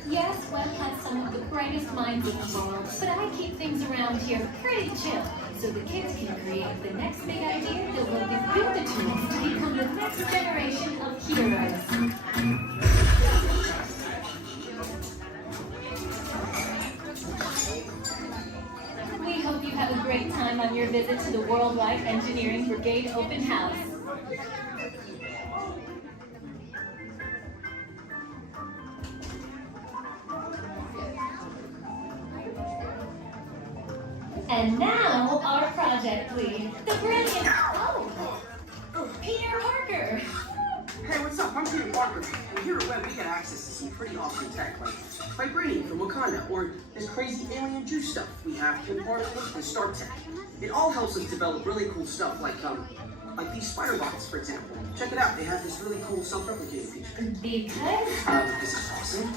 Yes, Walt has some of the brightest minds in the world, but I keep things around here pretty chill, so the kids can create the next big idea that will give you the tools to become the next generation of heroes. We hope you have a great time on your visit to the Worldwide Engineering Brigade Open House. And now, our project lead, the brilliant, Peter Parker. Hey, what's up? I'm Peter Parker, and here at Web we get access to some pretty awesome tech, like vibranium from Wakanda, or this crazy alien juice stuff we have in Particles and Star Tech. It all helps us develop really cool stuff, like these spider bots, for example. Check it out, they have this really cool self-replicating feature. Because? This is awesome.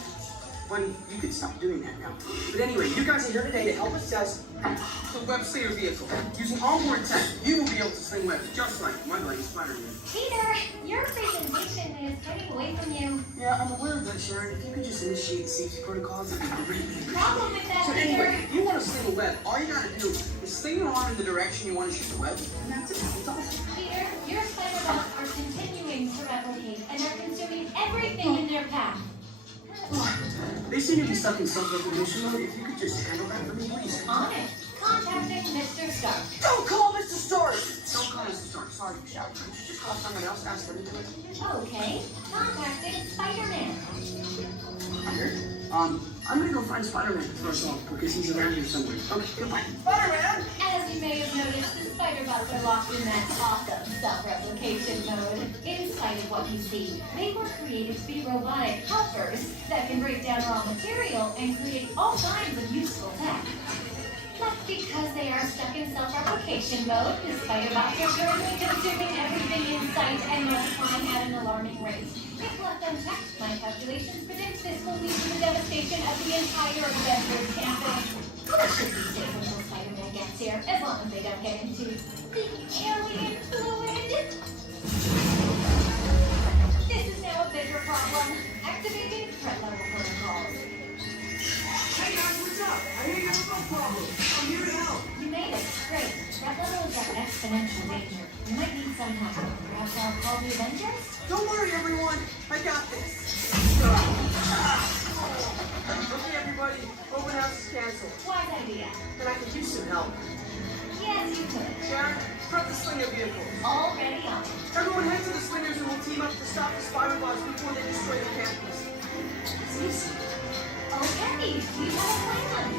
Buddy, you could stop doing that now. But anyway, you guys are here today to help us test the web slayer vehicle. Using onboard tech, you will be able to sling webs just like my buddy Spider-Man. Peter, your presentation is getting away from you. Yeah, I'm aware of that, Sharon. If you could just initiate the safety protocols, it'd be great. Problem with that, So Peter. anyway, if you want to sling a web, all you gotta do is sling it on in the direction you want to shoot the web, and that's it. It's awesome. Peter, your spider bots are continuing to replicate and are consuming everything in their path. They seem to be stuck in self-replication mode. If you could just handle that for me, please. On it. Contacting Mr. Stark. Don't call Mr. Stark! Don't call Mr. Stark. Sorry, Michelle. Could you just call someone else? Ask them to do it. Okay. Contacting Spider-Man. Here. I'm gonna go find Spider-Man for us all, because he's around here somewhere. Okay, goodbye. Spider-Man! As you may have noticed, the spider bots are locked in that awesome self-replication mode. In spite of what you see, they were created to be robotic helpers that can break down raw material and create all kinds of useful tech. But because they are stuck in self-replication mode, the spider bots are currently consuming everything in sight and multiplying at an alarming rate. If left unchecked, my calculations predict this will lead to the devastation of the entire Avengers campus. It should be safe until Spider-Man gets here, as long as they don't get into the alien fluid. This is now a bigger problem. Activating threat level protocols. somehow. Perhaps I'll call the Avengers? Don't worry, everyone. I got this. Okay, everybody. Open house is canceled. Wise idea. And I could use some help. Yes, you could. Sharon, prep the slinger vehicles. Already on. Everyone head to the slingers and we'll team up to stop the spider bots before they destroy the campus. It's easy. Okay, we have a plan.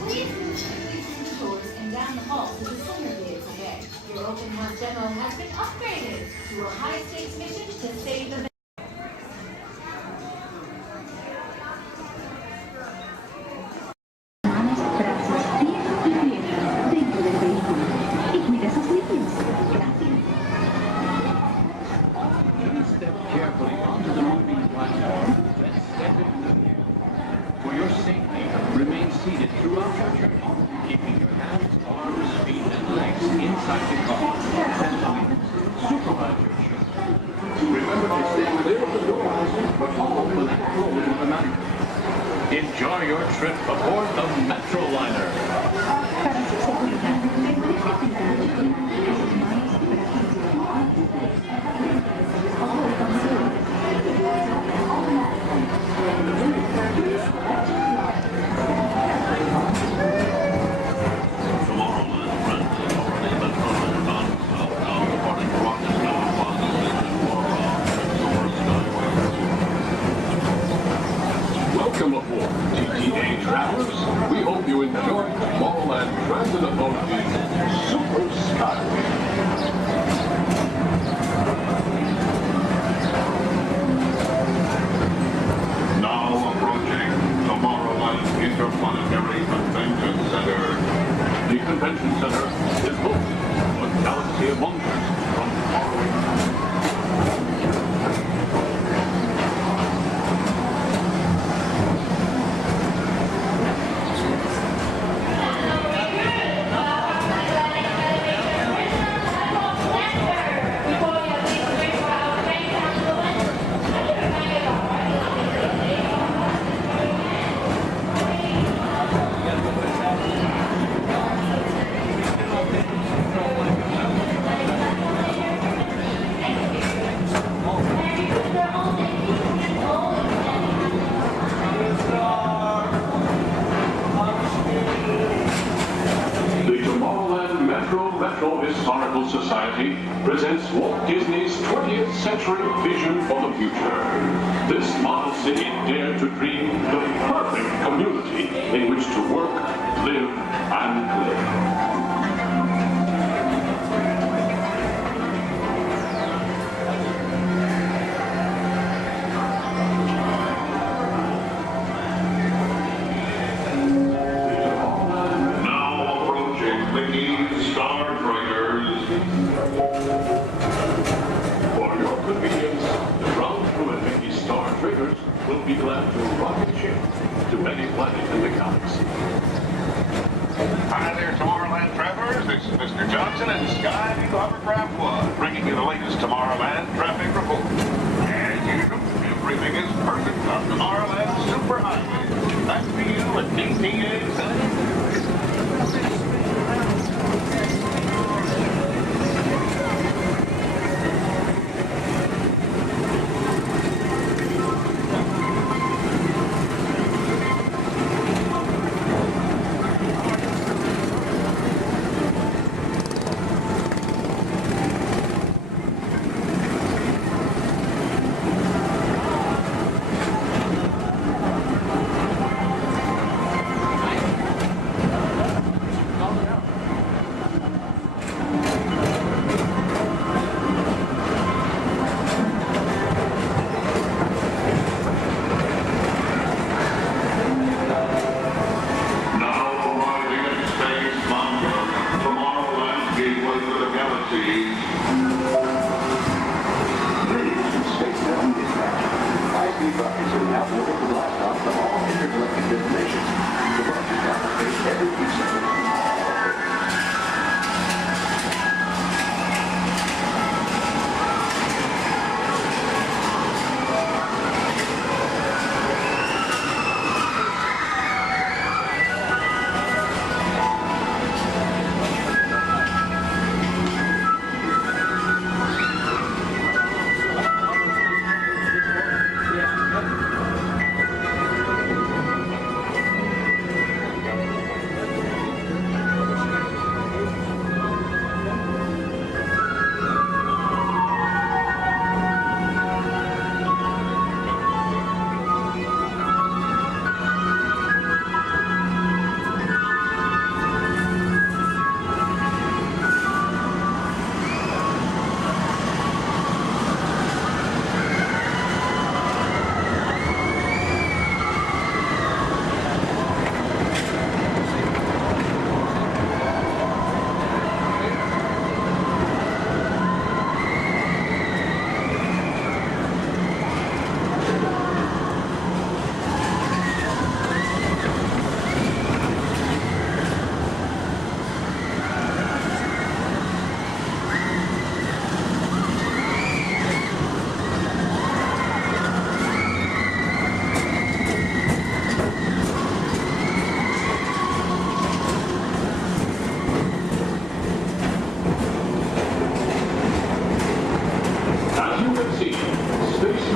Please move quickly through the doors and down the hall to the slinger vehicle bay. Your open house demo has been upgraded to a high-stakes mission to save the Step carefully onto the moving platform, then step in. For your safety, remain seated throughout your journey, keeping your hands, arms, feet, and legs inside the car. Supervise your journey. Remember to stay clear of the doors, but follow the left road of the night. Enjoy your trip aboard the Metroliner. Welcome aboard, TTA travelers. We hope you enjoy Tomorrowland Transit Authority's Super Skyway. Now approaching Tomorrowland Interplanetary Convention Center. The convention center is home to a galaxy of wonders from faraway. Historical Society presents Walt Disney's 20th Century Vision for the Future. This model city dared to dream the perfect community in which to work, live, and play. Be glad to rocket ship to many planets in the galaxy. Hi there, Tomorrowland travelers. This is Mr. Johnson and Sky Eagle Hovercraft 1, bringing you the latest Tomorrowland traffic report. As usual, everything is perfect on Tomorrowland Superhighway. Back to you at DTA Center.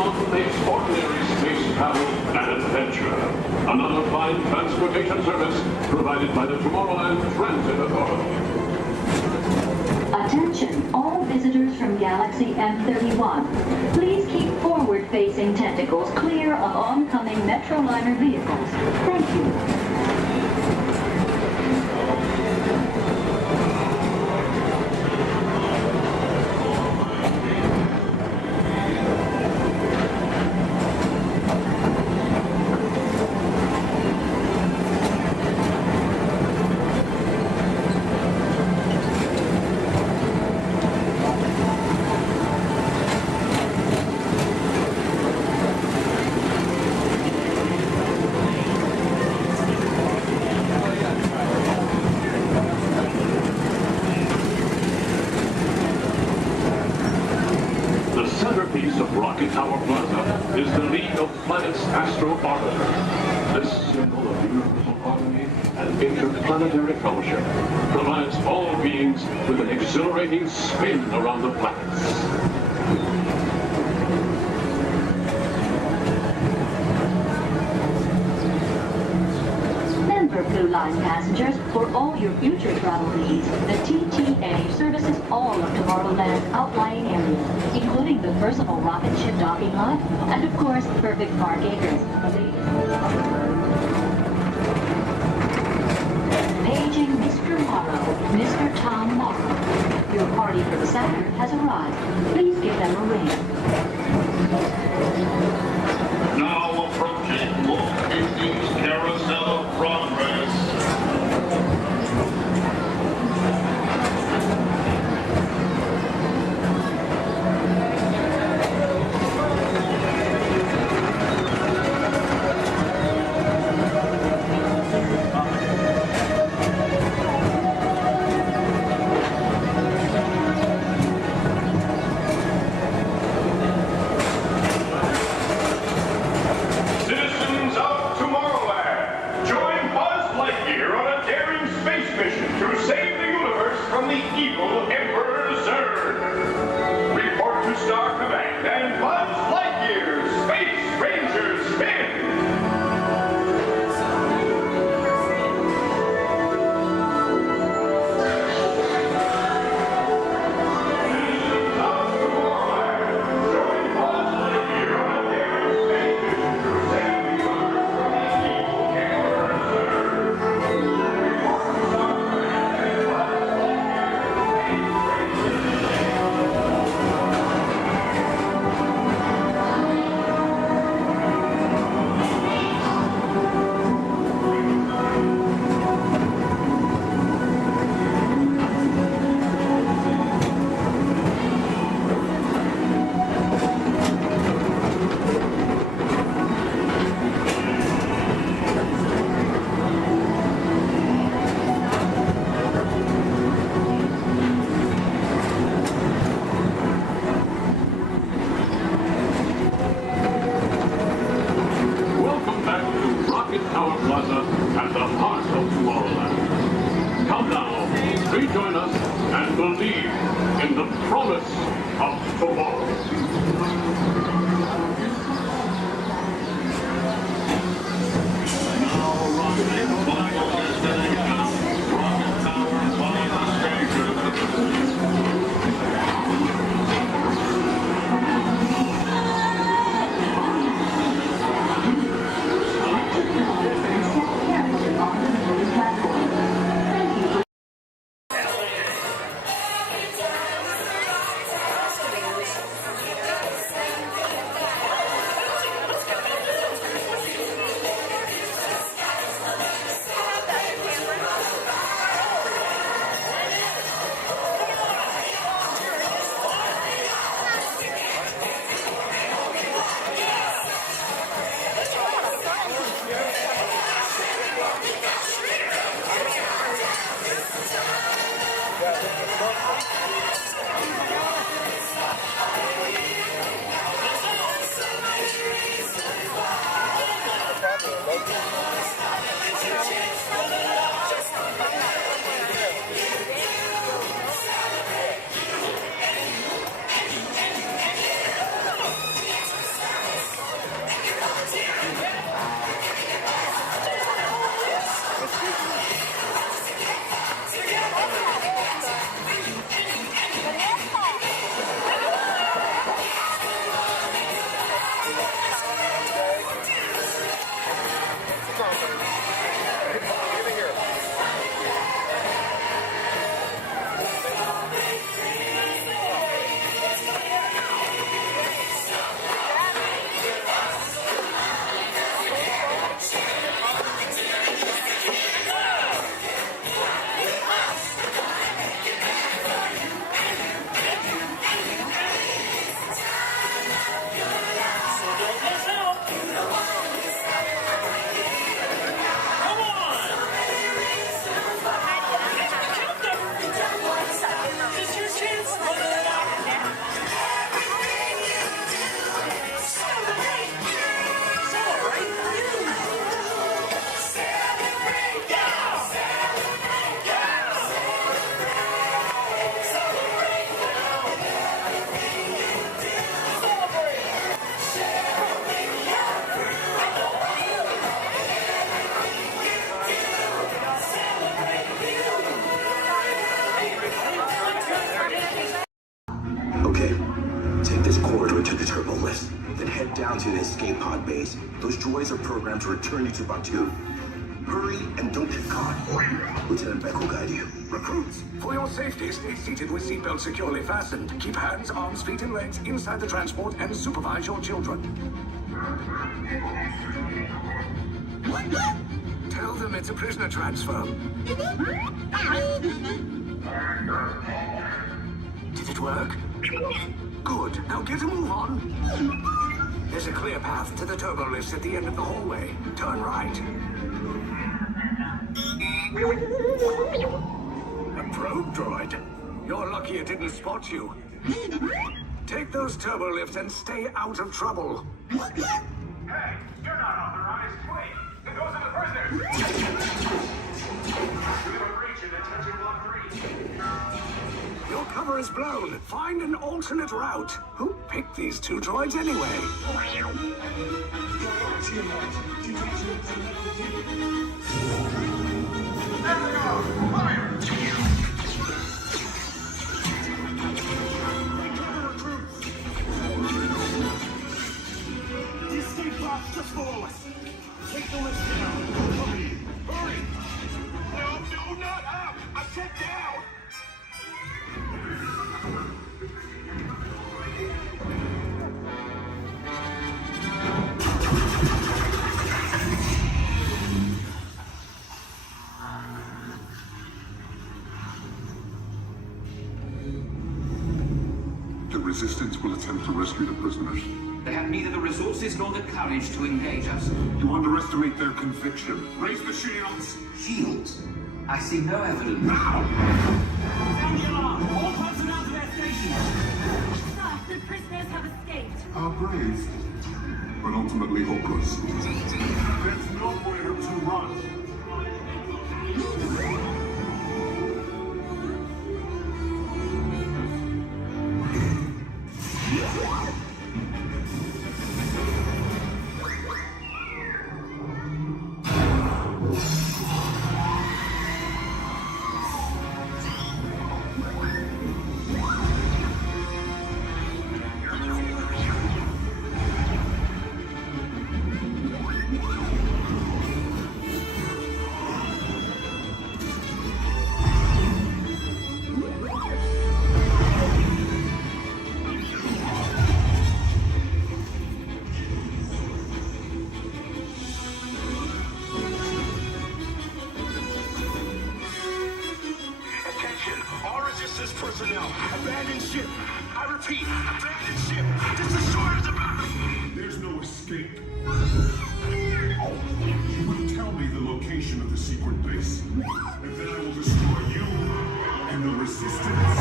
on extraordinary space travel and adventure. Another fine transportation service provided by the Tomorrowland Transit Authority. Attention, all visitors from Galaxy M31. Please keep forward-facing tentacles clear of oncoming Metroliner vehicles. Thank you. Interplanetary fellowship provides all beings with an exhilarating spin around the planets. Remember, Blue Line passengers, for all your future travel needs, the TTA services all of Tomorrowland's outlying areas, including the personal rocket ship docking lot, and of course, Perfect Park Acres. Paging Mr. Morrow, Mr. Tom Morrow. Your party for the Saturn has arrived. Please give them a ring. Now approaching Walt Disney's Carousel of Progress. Okay. Take this corridor to the turbo lift. Then head down to the escape pod base. Those droids are programmed to return you to Batuu. Hurry and don't get caught. Lieutenant Beck will guide you. Recruits, for your safety, stay seated with seatbelts securely fastened. Keep hands, arms, feet, and legs inside the transport and supervise your children. Tell them it's a prisoner transfer. Did it work? Good. Now get a move on. There's a clear path to the turbo lifts at the end of the hallway. Turn right. A probe droid. You're lucky it didn't spot you. Take those turbo lifts and stay out of trouble. Hey, you're not authorized. Wait, it goes in the prisoners. We have a breach in attention block 3. Your cover is blown. Find an alternate route. Who picked these two droids anyway? The escape pod's just below us. Take the lift down. Hurry! Hurry! No, not up! I said down! The Resistance will attempt to rescue the prisoners. They have neither the resources nor the courage to engage us. You underestimate their conviction. Raise the shields! Shields? I see no evidence. Now! Sound the alarm! All personnel to their stations! Sir, the prisoners have escaped. How brave, but ultimately hopeless. There's nowhere to run. Personnel, abandon ship. I repeat, abandon ship. This destroyer's about. There's no escape. You will tell me the location of the secret base, and then I will destroy you and the Resistance.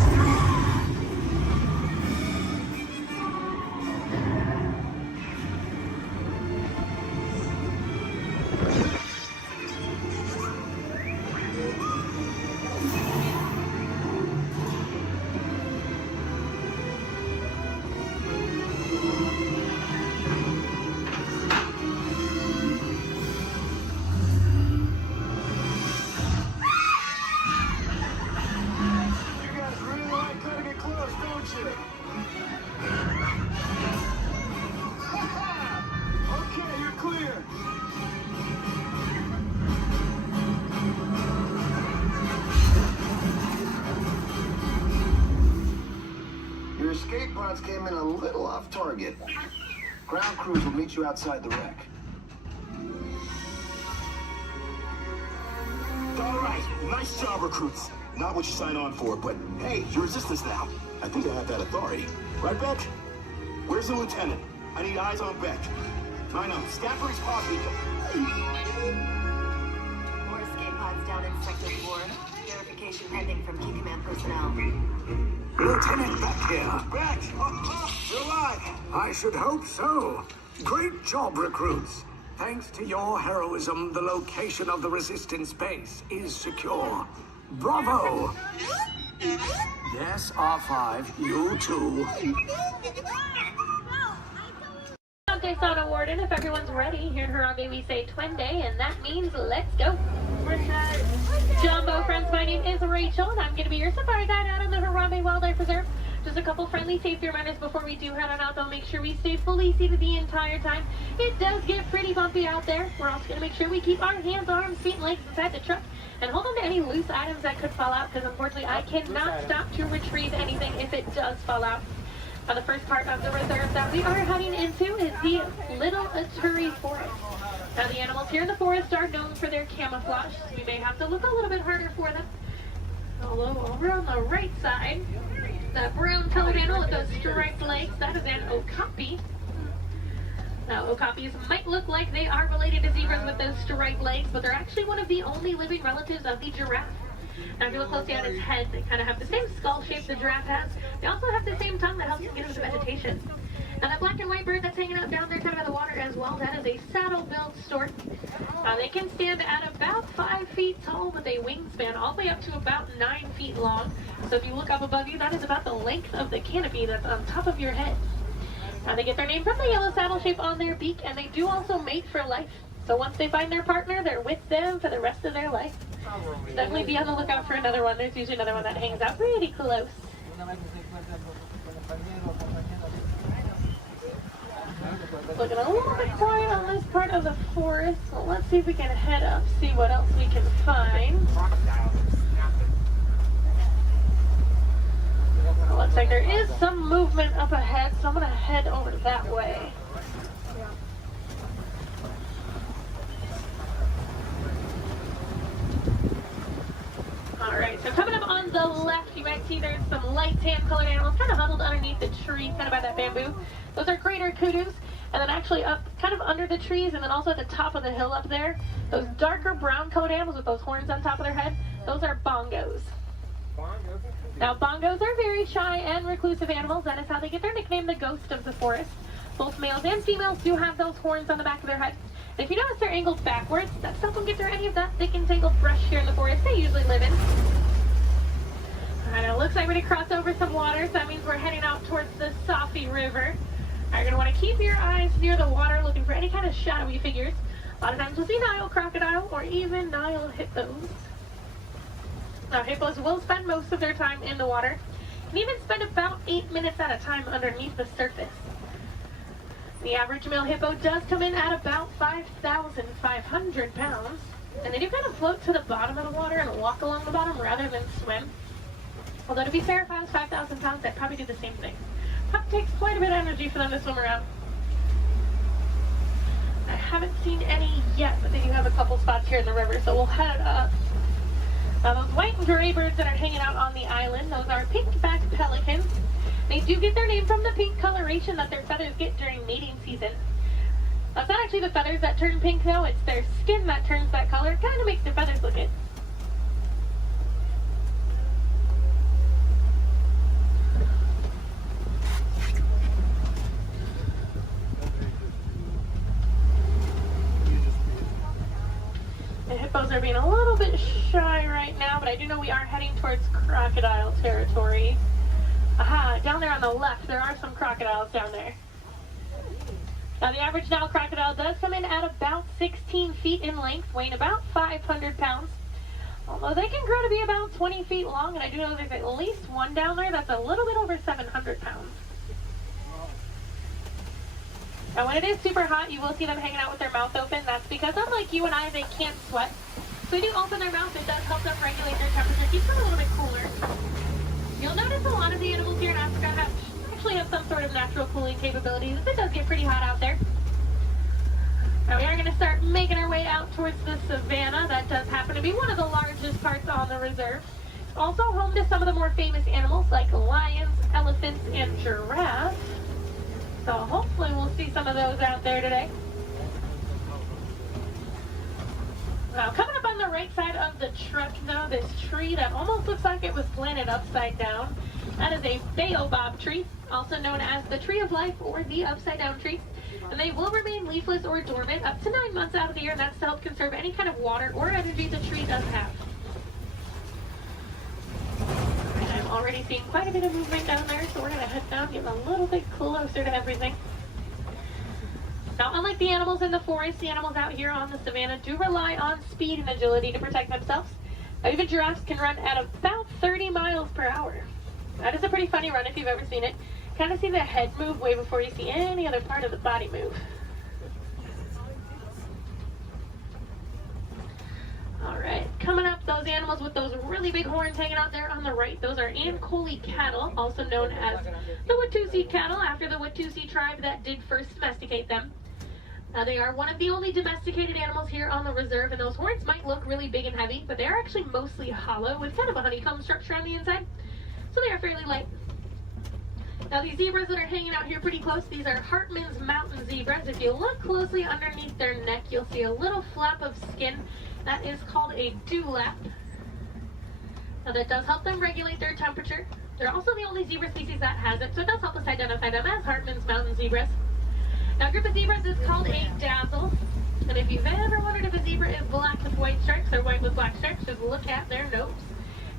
Your escape pods came in a little off target. Ground crews will meet you outside the wreck. All right, nice job, recruits. Not what you signed on for, but hey, you're Resistance now. I think I have that authority. Right, Beck? Where's the lieutenant? I need eyes on Beck. I know, Stafford's pod beacon. More escape pods down in Sector 4. Verification pending from Key Command personnel. Lieutenant Beck here. Beck! You're alive! I should hope so. Great job, recruits. Thanks to your heroism, the location of the Resistance base is secure. Bravo! Yes, R5, you too. Updates on Warden. If everyone's ready, here in Harambe we say Twin Day, and that means let's go. Jumbo friends, my name is Rachel, and I'm going to be your safari guide out in the Harambe Wildlife Reserve. Just a couple friendly safety reminders before we do head on out, though. Make sure we stay fully seated the entire time. It does get pretty bumpy out there. We're also going to make sure we keep our hands, arms, feet, and legs inside the truck and hold on to any loose items that could fall out, because unfortunately I cannot stop to retrieve anything if it does fall out. Now, the first part of the reserve that we are heading into is the Little Aturi Forest. Now, the animals here in the forest are known for their camouflage, so we may have to look a little bit harder for them. Although over on the right side, the brown colored animal with those striped legs, that is an okapi. Now, okapis might look like they are related to zebras with those striped legs, but they're actually one of the only living relatives of the giraffe. Now, if you look closely at its head, they kind of have the same skull shape the giraffe has. They also have the same tongue that helps them get into the vegetation. Now, that black and white bird that's hanging out down there kind of by the water as well, that is a saddle-billed stork. They can stand at about 5 feet tall with a wingspan all the way up to about 9 feet long. So if you look up above you, that is about the length of the canopy that's on top of your head. Now, they get their name from the yellow saddle shape on their beak, and they do also mate for life. So once they find their partner, they're with them for the rest of their life. Definitely be on the lookout for another one. There's usually another one that hangs out pretty close. Looking a little bit quiet on this part of the forest, so let's see if we can head up, see what else we can find. Looks like there is some movement up ahead, so I'm going to head over that way. Alright, so coming up on the left, you might see there's some light tan colored animals kind of huddled underneath the tree, kind of by that bamboo. Those are greater kudus. And then actually up kind of under the trees, and then also at the top of the hill up there, those darker brown colored animals with those horns on top of their head, those are bongos. Now, bongos are very shy and reclusive animals. That is how they get their nickname, the ghost of the forest. Both males and females do have those horns on the back of their head. And if you notice they're angled backwards, that's help them get through any of that thick and tangled brush here in the forest they usually live in. Alright, it looks like we're going to cross over some water, so that means we're heading out towards the Safi River. You're going to want to keep your eyes near the water looking for any kind of shadowy figures. A lot of times you'll see Nile crocodile or even Nile hippos. Now, hippos will spend most of their time in the water and even spend about 8 minutes at a time underneath the surface. The average male hippo does come in at about 5,500 pounds, and they do kind of float to the bottom of the water and walk along the bottom rather than swim. Although to be fair, if I was 5,000 pounds, I'd probably do the same thing. It takes quite a bit of energy for them to swim around. I haven't seen any yet, but they do have a couple spots here in the river, so we'll head up. Now, those white and gray birds that are hanging out on the island, those are pink-backed pelicans. They do get their name from the pink coloration that their feathers get during mating season. That's not actually the feathers that turn pink, though. It's their skin that turns that color. It kind of makes their feathers look it. The hippos are being a little bit shy right now, but I do know we are heading towards crocodile territory. Aha, down there on the left, there are some crocodiles down there. Now, the average Nile crocodile does come in at about 16 feet in length, weighing about 500 pounds. Although they can grow to be about 20 feet long, and I do know there's at least one down there that's a little bit over 700 pounds. Now, when it is super hot, you will see them hanging out with their mouth open. That's because, unlike you and I, they can't sweat. So they do open their mouth. It does help them regulate their temperature, keeps them a little bit cooler. You'll notice a lot of the animals here in Africa actually have some sort of natural cooling capabilities. It does get pretty hot out there. Now, we are going to start making our way out towards the savannah. That does happen to be one of the largest parts on the reserve. It's also home to some of the more famous animals like lions, elephants, and giraffes. So hopefully we'll see some of those out there today. Now, coming up on the right side of the truck, though, this tree that almost looks like it was planted upside down. That is a baobab tree, also known as the tree of life or the upside down tree. And they will remain leafless or dormant up to 9 months out of the year, and that's to help conserve any kind of water or energy the tree does have. And I'm already seeing quite a bit of movement down there, so we're going to head down, get a little bit closer to everything. Now, unlike the animals in the forest, the animals out here on the savannah do rely on speed and agility to protect themselves. Even giraffes can run at about 30 miles per hour. That is a pretty funny run if you've ever seen it. Kind of see the head move way before you see any other part of the body move. Alright, coming up, those animals with those really big horns hanging out there on the right, those are Ankole cattle, also known as the Watusi cattle, after the Watusi tribe that did first domesticate them. They are one of the only domesticated animals here on the reserve, and those horns might look really big and heavy, but they are actually mostly hollow with kind of a honeycomb structure on the inside, so they are fairly light. Now these zebras that are hanging out here pretty close, these are Hartman's mountain zebras. If you look closely underneath their neck, you'll see a little flap of skin. That is called a dewlap. Now that does help them regulate their temperature. They're also the only zebra species that has it, so it does help us identify them as Hartman's mountain zebras. Now a group of zebras is called a dazzle. And if you've ever wondered if a zebra is black with white stripes or white with black stripes, just look at their nose.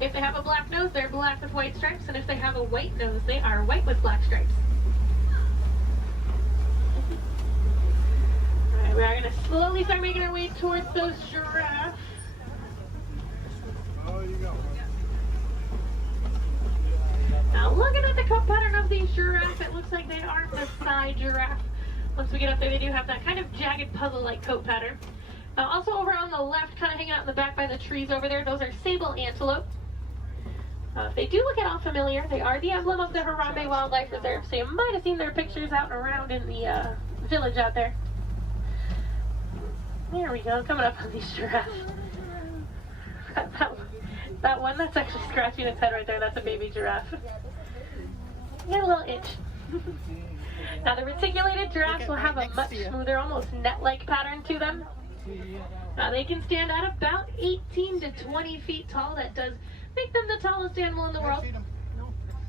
If they have a black nose, they're black with white stripes, and if they have a white nose, they are white with black stripes. Alright, we are going to slowly start making our way towards those giraffes. Now looking at the coat pattern of these giraffes, it looks like they are Maasai giraffe. Once we get up there, they do have that kind of jagged puzzle-like coat pattern. Also over on the left, kind of hanging out in the back by the trees over there, those are sable antelope. If they do look at all familiar, they are the emblem of the Harambe Wildlife Reserve, so you might have seen their pictures out and around in the village out there. There we go, coming up on these giraffes. That one that's actually scratching its head right there, that's a baby giraffe. Got a little itch. Now the reticulated giraffes will have a much smoother, almost net-like pattern to them. They can stand at about 18 to 20 feet tall. That does make them the tallest animal in the world.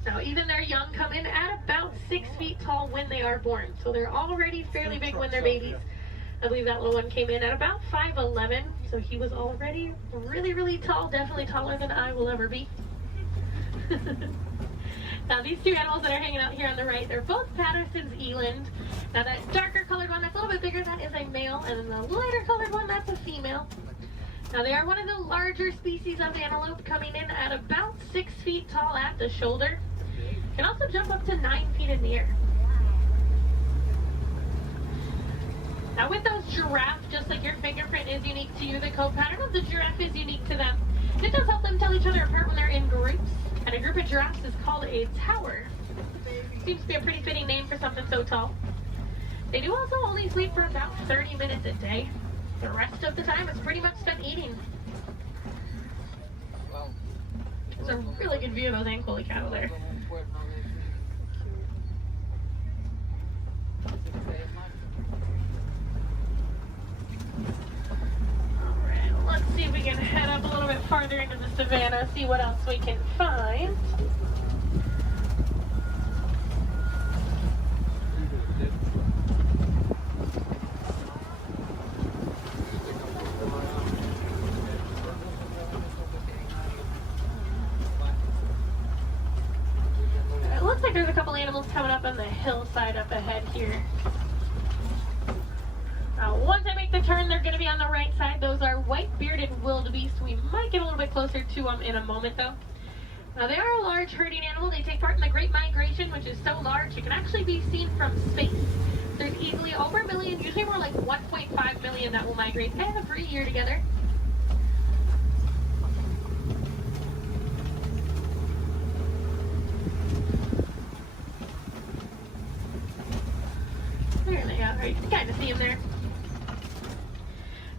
Now even their young come in at about 6 feet tall when they are born. So they're already fairly big when they're babies. I believe that little one came in at about 5'11", so he was already really, really tall, definitely taller than I will ever be. Now these two animals that are hanging out here on the right, they're both Patterson's eland. Now that darker colored one that's a little bit bigger, that is a male, and then the lighter colored one, that's a female. Now they are one of the larger species of antelope, coming in at about 6 feet tall at the shoulder. Can also jump up to 9 feet in the air. Now with those giraffes, just like your fingerprint is unique to you, the coat pattern of the giraffe is unique to them. It does help them tell each other apart when they're in groups. And a group of giraffes is called a tower. Seems to be a pretty fitting name for something so tall. They do also only sleep for about 30 minutes a day. The rest of the time it's pretty much spent eating. There's a really good view of those Ankole cattle there. Alright, let's see if we can head up a little bit farther into the savannah, see what else we can find. It looks like there's a couple animals coming up on the hillside up ahead here. Once I make the turn, they're going to be on the right side. Those are white-bearded wildebeest. We might get a little bit closer to them in a moment, though. Now, they are a large herding animal. They take part in the Great Migration, which is so large it can actually be seen from space. There's easily over 1 million, usually more like 1.5 million that will migrate every year together. There they are. You can kind of see them there.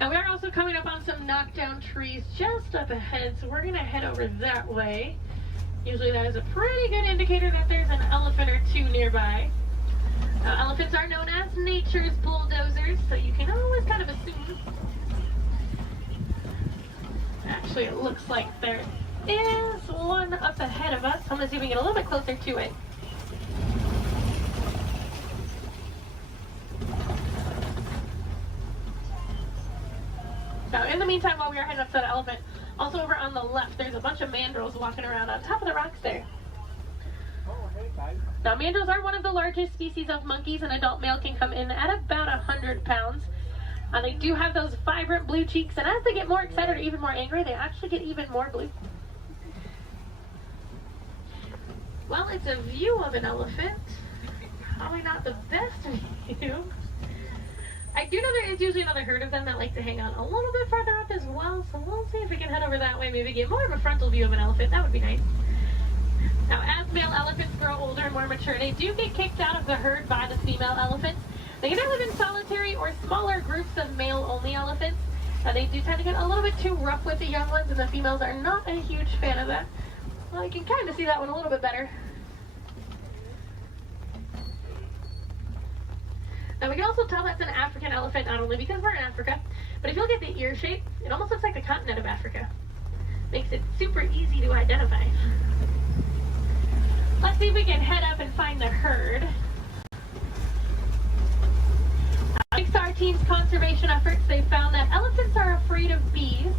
Now we are also coming up on some knockdown trees just up ahead, so we're going to head over that way. Usually that is a pretty good indicator that there's an elephant or two nearby. Elephants are known as nature's bulldozers, so you can always kind of assume. Actually, it looks like there is one up ahead of us. I'm going to see if we can get a little bit closer to it. Now, in the meantime, while we are heading up to that elephant, also over on the left, there's a bunch of mandrills walking around on top of the rocks there. Now, mandrills are one of the largest species of monkeys. An adult male can come in at about 100 pounds. They do have those vibrant blue cheeks, and as they get more excited or even more angry, they actually get even more blue. Well, it's a view of an elephant. Probably not the best view. I do know there is usually another herd of them that like to hang out a little bit farther up as well, so we'll see if we can head over that way, maybe get more of a frontal view of an elephant. That would be nice. Now, as male elephants grow older and more mature, they do get kicked out of the herd by the female elephants. They either live in solitary or smaller groups of male-only elephants. They do tend to get a little bit too rough with the young ones, and the females are not a huge fan of that. Well, you can kind of see that one a little bit better. Now, we can also tell that's an African elephant, not only because we're in Africa, but if you look at the ear shape, it almost looks like the continent of Africa. Makes it super easy to identify. Let's see if we can head up and find the herd. Thanks to our team's conservation efforts, they found that elephants are afraid of bees.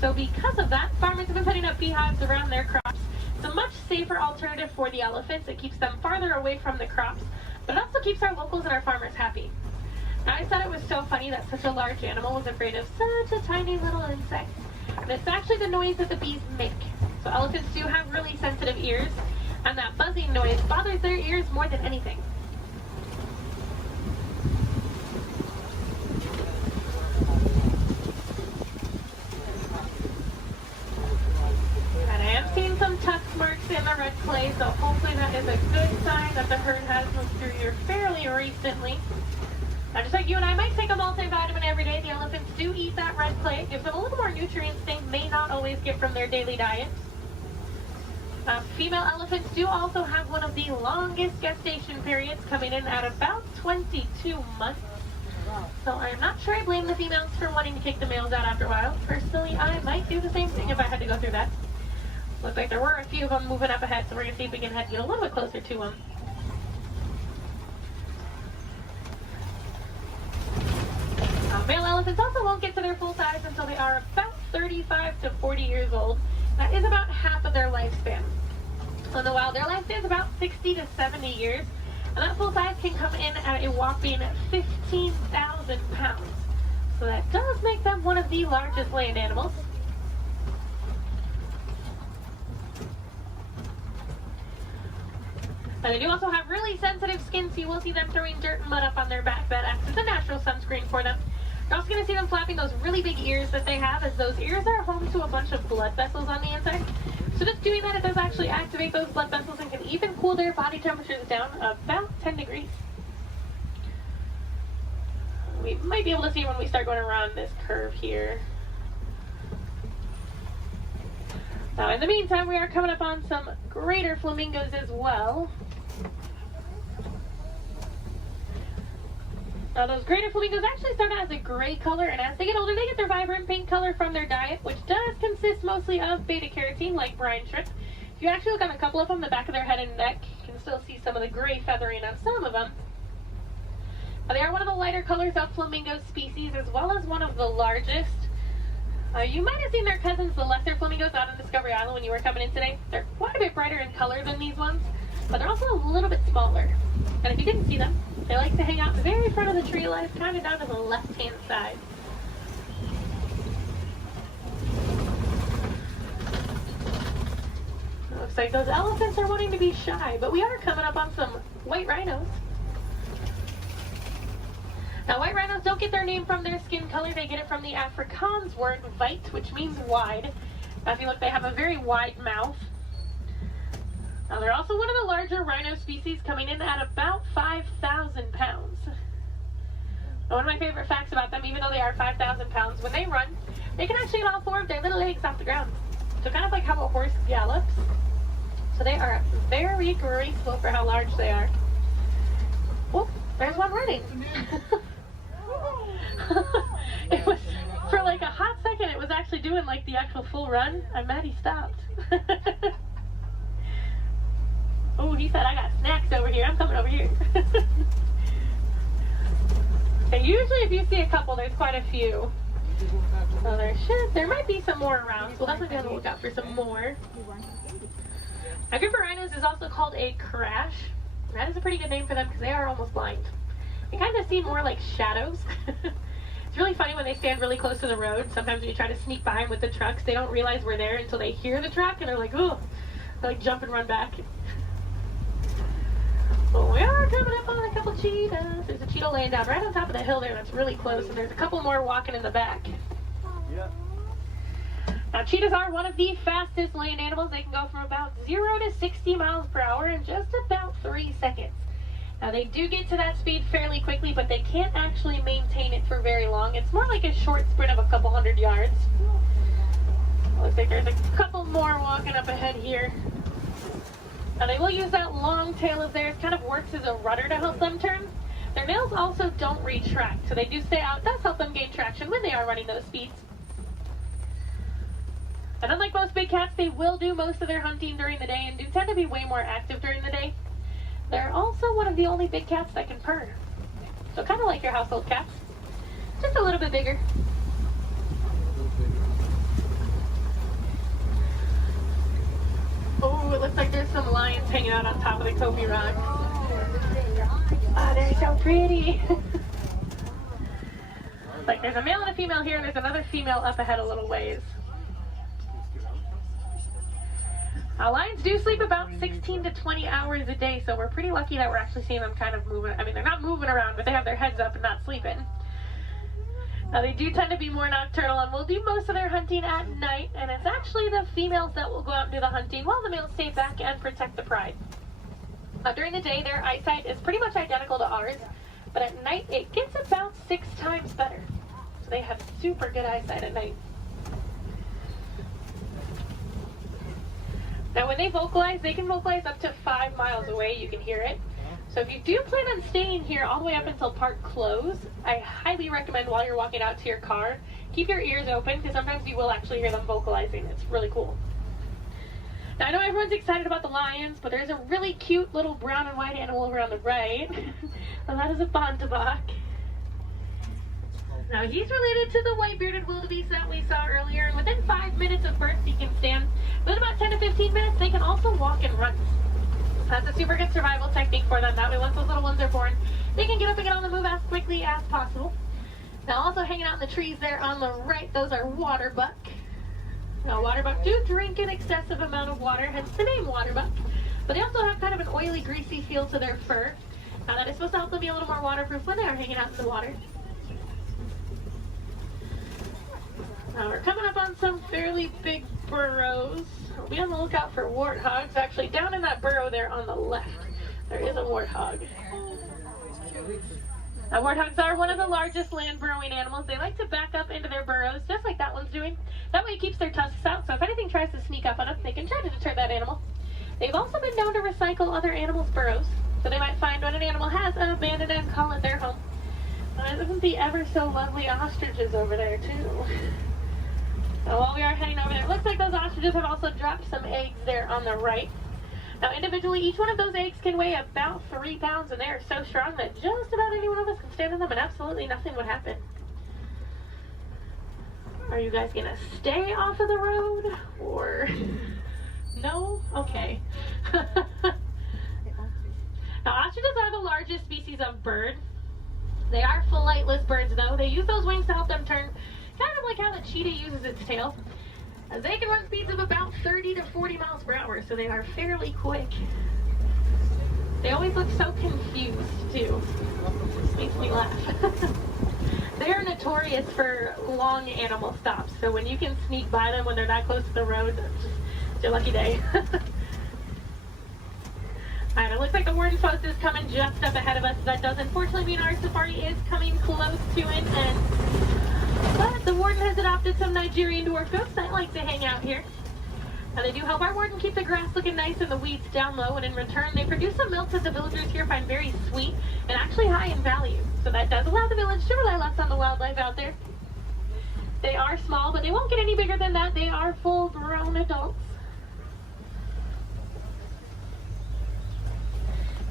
So because of that, farmers have been putting up beehives around their crops. It's a much safer alternative for the elephants. It keeps them farther away from the crops, but it also keeps our locals and our farmers happy. Now, I thought it was so funny that such a large animal was afraid of such a tiny little insect. And it's actually the noise that the bees make. So elephants do have really sensitive ears, and that buzzing noise bothers their ears more than anything. And I am seeing some tusk marks in the red clay, so hopefully that is a good sign that the herd has moved through here fairly recently. Now, just like you and I might take a multivitamin every day, the elephants do eat that red clay. It gives them a little more nutrients they may not always get from their daily diet. Female elephants do also have one of the longest gestation periods, coming in at about 22 months. So I'm not sure I blame the females for wanting to kick the males out after a while. Personally, I might do the same thing if I had to go through that. Looks like there were a few of them moving up ahead, so we're going to see if we can get a little bit closer to them. Male elephants also won't get to their full size until they are about 35 to 40 years old. That is about half of their lifespan. In the wild, their lifespan is about 60 to 70 years, and that full size can come in at a whopping 15,000 pounds. So that does make them one of the largest land animals. Now, they do also have really sensitive skin, so you will see them throwing dirt and mud up on their back. That acts as a natural sunscreen for them. You're also going to see them flapping those really big ears that they have, as those ears are home to a bunch of blood vessels on the inside. So just doing that, it does actually activate those blood vessels and can even cool their body temperatures down about 10 degrees. We might be able to see when we start going around this curve here. Now, in the meantime, we are coming up on some greater flamingos as well. Now, those greater flamingos actually start out as a gray color, and as they get older, they get their vibrant pink color from their diet, which does consist mostly of beta-carotene, like brine shrimp. If you actually look on a couple of them, the back of their head and neck, you can still see some of the gray feathering on some of them. Now, they are one of the lighter colors of flamingo species, as well as one of the largest. You might have seen their cousins, the lesser flamingos, out on Discovery Island when you were coming in today. They're quite a bit brighter in color than these ones, but they're also a little bit smaller. And if you didn't see them, they like to hang out the very front of the tree line, kind of down to the left-hand side. It looks like those elephants are wanting to be shy, but we are coming up on some white rhinos. Now, white rhinos don't get their name from their skin color. They get it from the Afrikaans word weit, which means wide. Now, if you look, they have a very wide mouth. Now, they're also one of the larger rhino species, coming in at about 5,000 pounds. Now, one of my favorite facts about them, even though they are 5,000 pounds, when they run, they can actually get all four of their little legs off the ground. So kind of like how a horse gallops. So they are very graceful for how large they are. Oh, there's one running. It was, for like a hot second, it was actually doing like the actual full run. I'm mad he stopped. Oh, he said, I got snacks over here. I'm coming over here. And usually if you see a couple, there's quite a few. So there might be some more around. So we'll definitely be on the lookout for some more. A group of rhinos is also called a crash. That is a pretty good name for them because they are almost blind. They kind of seem more like shadows. It's really funny when they stand really close to the road. Sometimes when you try to sneak by them with the trucks, they don't realize we're there until they hear the truck and they're like, oh, they like jump and run back. Well, we are coming up on a couple cheetahs. There's a cheetah laying down right on top of the hill there that's really close, and there's a couple more walking in the back. Yeah. Now, cheetahs are one of the fastest land animals. They can go from about 0 to 60 miles per hour in just about 3 seconds. Now, they do get to that speed fairly quickly, but they can't actually maintain it for very long. It's more like a short sprint of a couple hundred yards. Looks like there's a couple more walking up ahead here. Now, they will use that long tail of theirs, kind of works as a rudder to help them turn. Their nails also don't retract, so they do stay out. It does help them gain traction when they are running those speeds. And unlike most big cats, they will do most of their hunting during the day and do tend to be way more active during the day. They're also one of the only big cats that can purr. So kind of like your household cats, just a little bit bigger. Oh, it looks like there's some lions hanging out on top of the Kobe rock. Oh, they're so pretty. Like there's a male and a female here, and there's another female up ahead a little ways. Now, lions do sleep about 16 to 20 hours a day, so we're pretty lucky that we're actually seeing them kind of moving. I mean, they're not moving around, but they have their heads up and not sleeping. Now, they do tend to be more nocturnal and will do most of their hunting at night, and it's actually the females that will go out and do the hunting while the males stay back and protect the pride. Now, during the day, their eyesight is pretty much identical to ours, but at night, it gets about 6 times better. So they have super good eyesight at night. Now, when they can vocalize up to 5 miles away. You can hear it. So if you do plan on staying here all the way up until park close, I highly recommend while you're walking out to your car, keep your ears open because sometimes you will actually hear them vocalizing. It's really cool. Now, I know everyone's excited about the lions, but there's a really cute little brown and white animal over on the right. And that is a bontebok. Now, he's related to the white-bearded wildebeest that we saw earlier, and within 5 minutes of birth, he can stand. Within about 10 to 15 minutes, they can also walk and run. That's a super good survival technique for them. That way, once those little ones are born, they can get up and get on the move as quickly as possible. Now, also hanging out in the trees there on the right, those are waterbuck. Now, waterbuck do drink an excessive amount of water, hence the name waterbuck. But they also have kind of an oily, greasy feel to their fur. Now, that is supposed to help them be a little more waterproof when they are hanging out in the water. Now, we're coming up on some fairly big burrows. We'll be on the lookout for warthogs. Actually, down in that burrow there on the left, there is a warthog. Now, warthogs are one of the largest land burrowing animals. They like to back up into their burrows, just like that one's doing. That way it keeps their tusks out, so if anything tries to sneak up on them, they can try to deter that animal. They've also been known to recycle other animals' burrows, so they might find when an animal has abandoned and call it their home. Isn't the ever so lovely ostriches over there, too? Now, while we are heading over there, it looks like those ostriches have also dropped some eggs there on the right. Now, individually, each one of those eggs can weigh about 3 pounds, and they are so strong that just about any one of us can stand on them and absolutely nothing would happen. Are you guys going to stay off of the road, or no? Okay. Now, ostriches are the largest species of bird. They are flightless birds, though. They use those wings to help them turn, kind of like how the cheetah uses its tail. They can run speeds of about 30 to 40 miles per hour, so they are fairly quick. They always look so confused, too. This makes me laugh. They are notorious for long animal stops, so when you can sneak by them when they're that close to the road, it's your lucky day. Alright, it looks like the warden post is coming just up ahead of us. That does unfortunately mean our safari is coming close to an end. But the warden has adopted some Nigerian dwarf goats that like to hang out here. Now, they do help our warden keep the grass looking nice and the weeds down low, and in return, they produce some milk that the villagers here find very sweet and actually high in value. So that does allow the village to rely less on the wildlife out there. They are small, but they won't get any bigger than that. They are full-grown adults.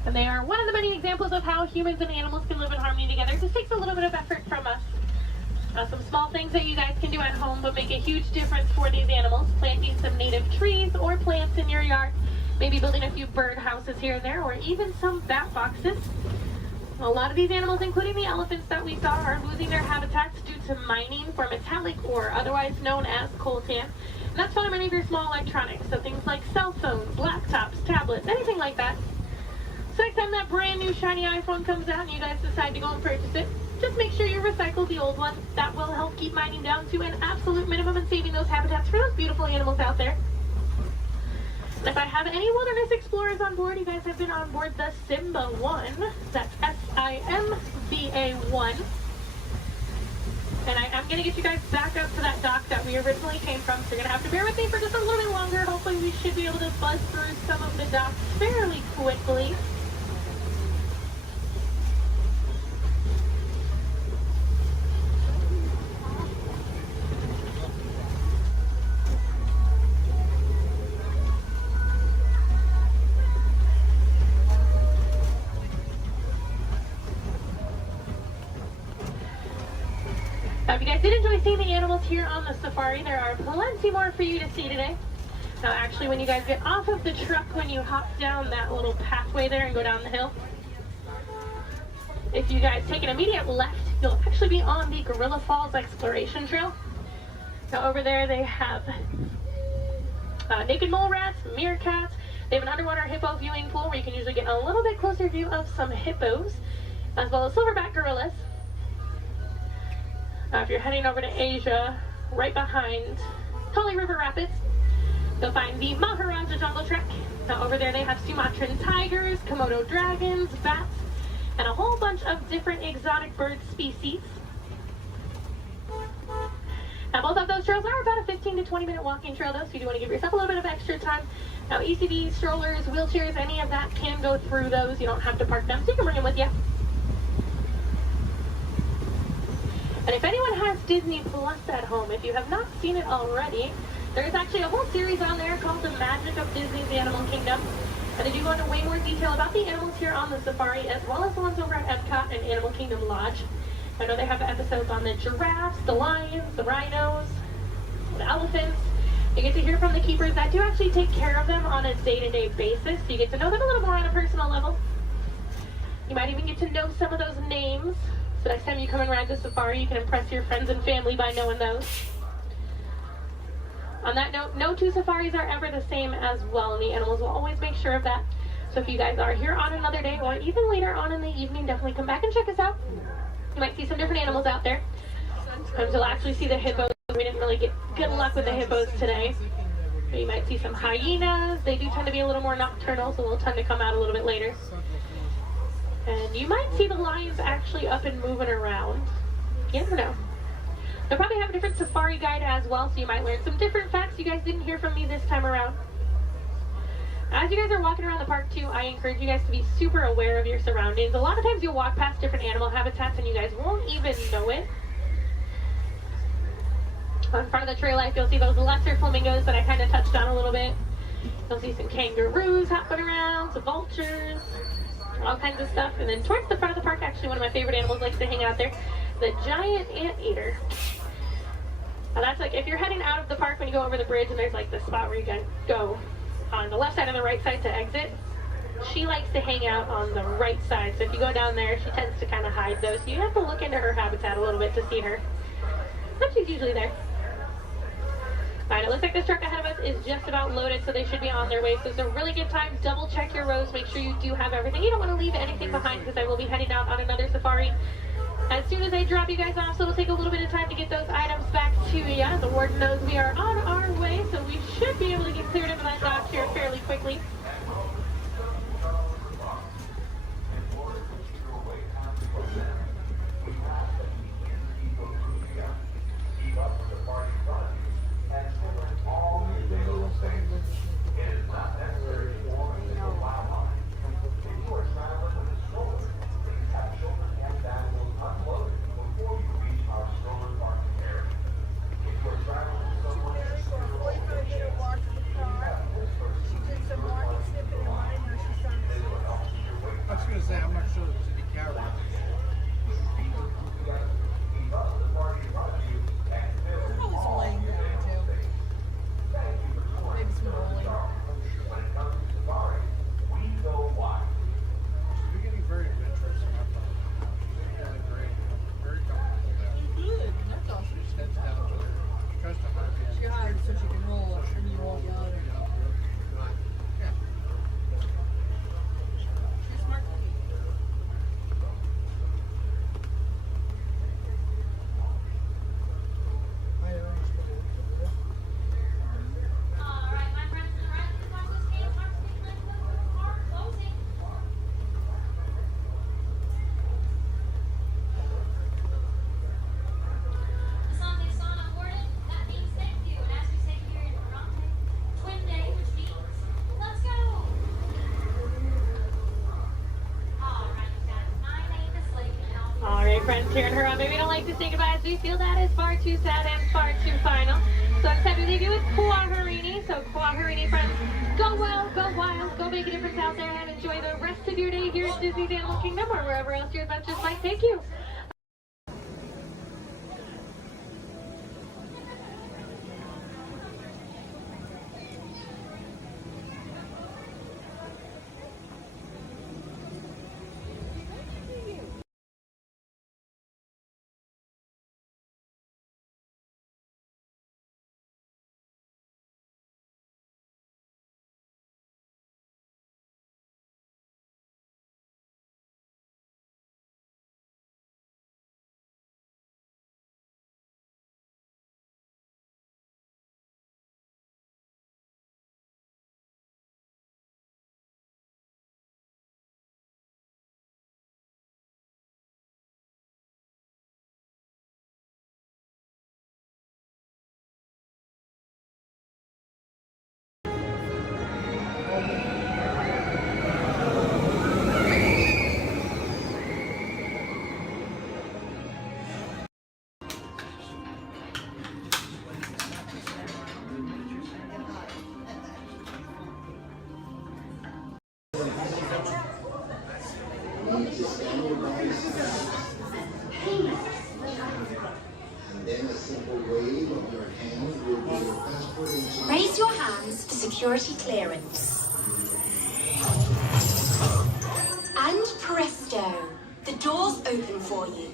And they are one of the many examples of how humans and animals can live in harmony together. It just takes a little bit of effort from us. Some small things that you guys can do at home but make a huge difference for these animals. Planting some native trees or plants in your yard. Maybe building a few bird houses here and there, or even some bat boxes. A lot of these animals, including the elephants that we saw, are losing their habitats due to mining for metallic ore, otherwise known as coltan. And that's found in many of your small electronics, so things like cell phones, laptops, tablets, anything like that. So next time that brand new shiny iPhone comes out and you guys decide to go and purchase it, just make sure you recycle the old one. That will help keep mining down to an absolute minimum and saving those habitats for those beautiful animals out there. And if I have any wilderness explorers on board, you guys have been on board the Simba 1. That's SIMBA 1. And I am going to get you guys back up to that dock that we originally came from, so you're going to have to bear with me for just a little bit longer. Hopefully we should be able to buzz through some of the docks fairly quickly. Now, if you guys did enjoy seeing the animals here on the safari, there are plenty more for you to see today. Now, actually, when you guys get off of the truck, when you hop down that little pathway there and go down the hill, if you guys take an immediate left, you'll actually be on the Gorilla Falls Exploration Trail. Now, over there, they have naked mole rats, meerkats. They have an underwater hippo viewing pool where you can usually get a little bit closer view of some hippos, as well as silverback gorillas. If you're heading over to Asia, right behind Tully River Rapids, you'll find the Maharaja Jungle Trek. Now over there they have Sumatran tigers, Komodo dragons, bats, and a whole bunch of different exotic bird species. Now both of those trails are about a 15 to 20 minute walking trail though, so you do want to give yourself a little bit of extra time. Now ECVs, strollers, wheelchairs, any of that can go through those. You don't have to park them, so you can bring them with you. And if anyone has Disney Plus at home, if you have not seen it already, there's actually a whole series on there called The Magic of Disney's Animal Kingdom. And they do go into way more detail about the animals here on the safari, as well as the ones over at Epcot and Animal Kingdom Lodge. I know they have episodes on the giraffes, the lions, the rhinos, the elephants. You get to hear from the keepers that do actually take care of them on a day-to-day basis. So you get to know them a little more on a personal level. You might even get to know some of those names. So next time you come and ride the safari, you can impress your friends and family by knowing those. On that note, no two safaris are ever the same as well, and the animals will always make sure of that. So if you guys are here on another day or even later on in the evening, definitely come back and check us out. You might see some different animals out there. Sometimes you'll actually see the hippos. We didn't really get good luck with the hippos today. But you might see some hyenas. They do tend to be a little more nocturnal, so they'll tend to come out a little bit later. And you might see the lions actually up and moving around. You never know. They'll probably have a different safari guide as well, so you might learn some different facts you guys didn't hear from me this time around. As you guys are walking around the park too, I encourage you guys to be super aware of your surroundings. A lot of times you'll walk past different animal habitats and you guys won't even know it. On front of the trail life, you'll see those lesser flamingos that I kind of touched on a little bit. You'll see some kangaroos hopping around, some vultures, all kinds of stuff. And then towards the front of the park, actually one of my favorite animals likes to hang out there, the giant anteater. Now that's like, if you're heading out of the park when you go over the bridge and there's like the spot where you can go on the left side and the right side to exit, she likes to hang out on the right side. So if you go down there, she tends to kind of hide those. So you have to look into her habitat a little bit to see her. But she's usually there. Alright, it looks like this truck ahead of us is just about loaded, so they should be on their way. So it's a really good time. Double check your rows. Make sure you do have everything. You don't want to leave anything behind because I will be heading out on another safari as soon as I drop you guys off. So it'll take a little bit of time to get those items back to you. The warden knows we are on our way, so we should be able to get cleared into that dock here fairly quickly. friends here in Huron, but we don't like to say goodbye as we feel that is far too sad and far too final. So instead we leave you with Kuaharini. So Kuaharini friends, go well, go wild, go make a difference out there and enjoy the rest of your day here at Disney's Animal Kingdom or wherever else your adventures might take you. Raise your hands for security clearance. And presto, the doors open for you.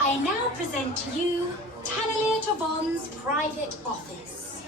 I now present to you Tannelier Tavon's private office.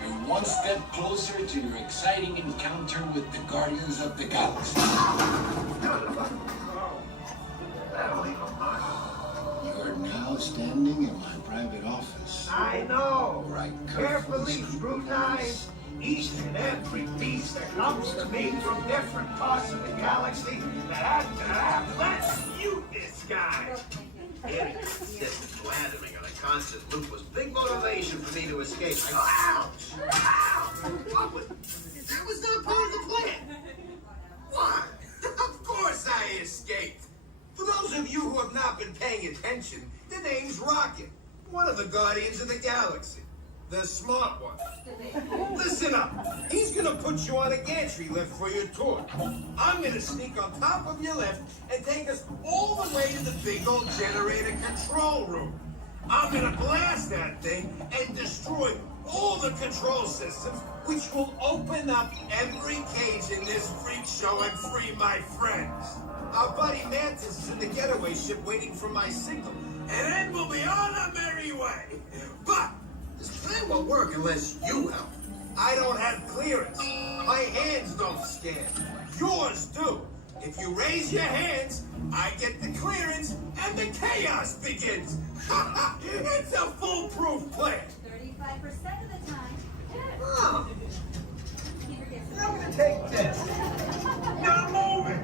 You're one step closer to your exciting encounter with the Guardians of the Galaxy. You're now standing in my private office. I know. Right, Carefully scrutinize each and every piece that comes to me from different parts of the galaxy that let's mute this guy. Getting consistent blandering on a constant loop was big motivation for me to escape. Ouch! Ow! That was not part of the plan. What? Of course I escaped. For those of you who have not been paying attention, the name's Rocket, one of the Guardians of the Galaxy. The smart one. Listen up. He's gonna put you on a gantry lift for your tour. I'm gonna sneak on top of your lift and take us all the way to the big old generator control room. I'm gonna blast that thing and destroy all the control systems, which will open up every cage in this freak show and free my friends. Our buddy Mantis is in the getaway ship waiting for my signal, and then we'll be on our merry way. But this plan won't work unless you help. I don't have clearance. My hands don't scan. Yours do. If you raise your hands, I get the clearance and the chaos begins. It's a foolproof plan. 35% of the time. Oh. I'm gonna take this. Now move it.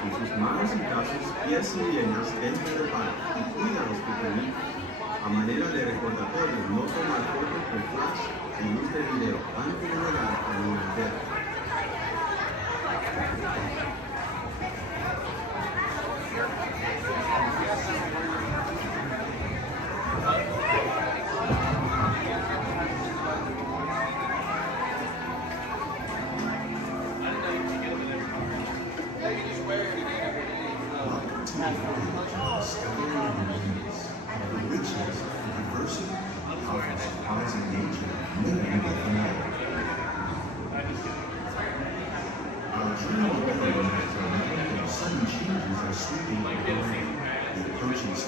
con sus manos y brazos, pies y uñas dentro del bar y cuida a los pequeñitos. A manera de recordatorio, no tomar fotos con flash y luz de video antes de llegar a un hotel.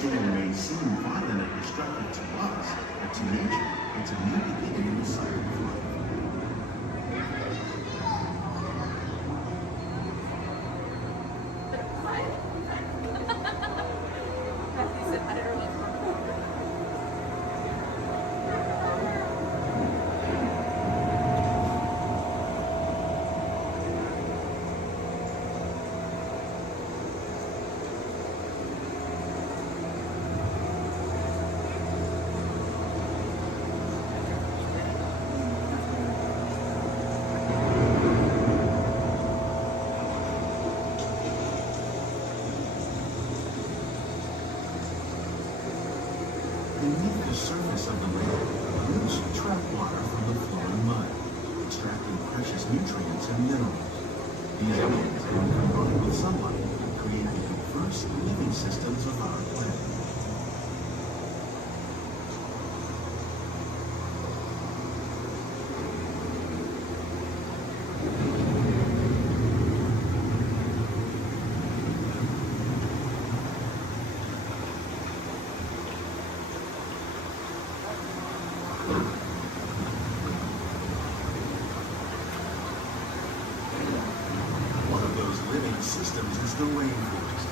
Storm may seem violent and destructive to us, but to nature, it's a new beginning in the cycle of life. Beneath the surface of the lake, roots trap water from the flowing mud, extracting precious nutrients and minerals. These elements then combine with sunlight, creating the diverse living systems of our planet. Systems is the rainforest,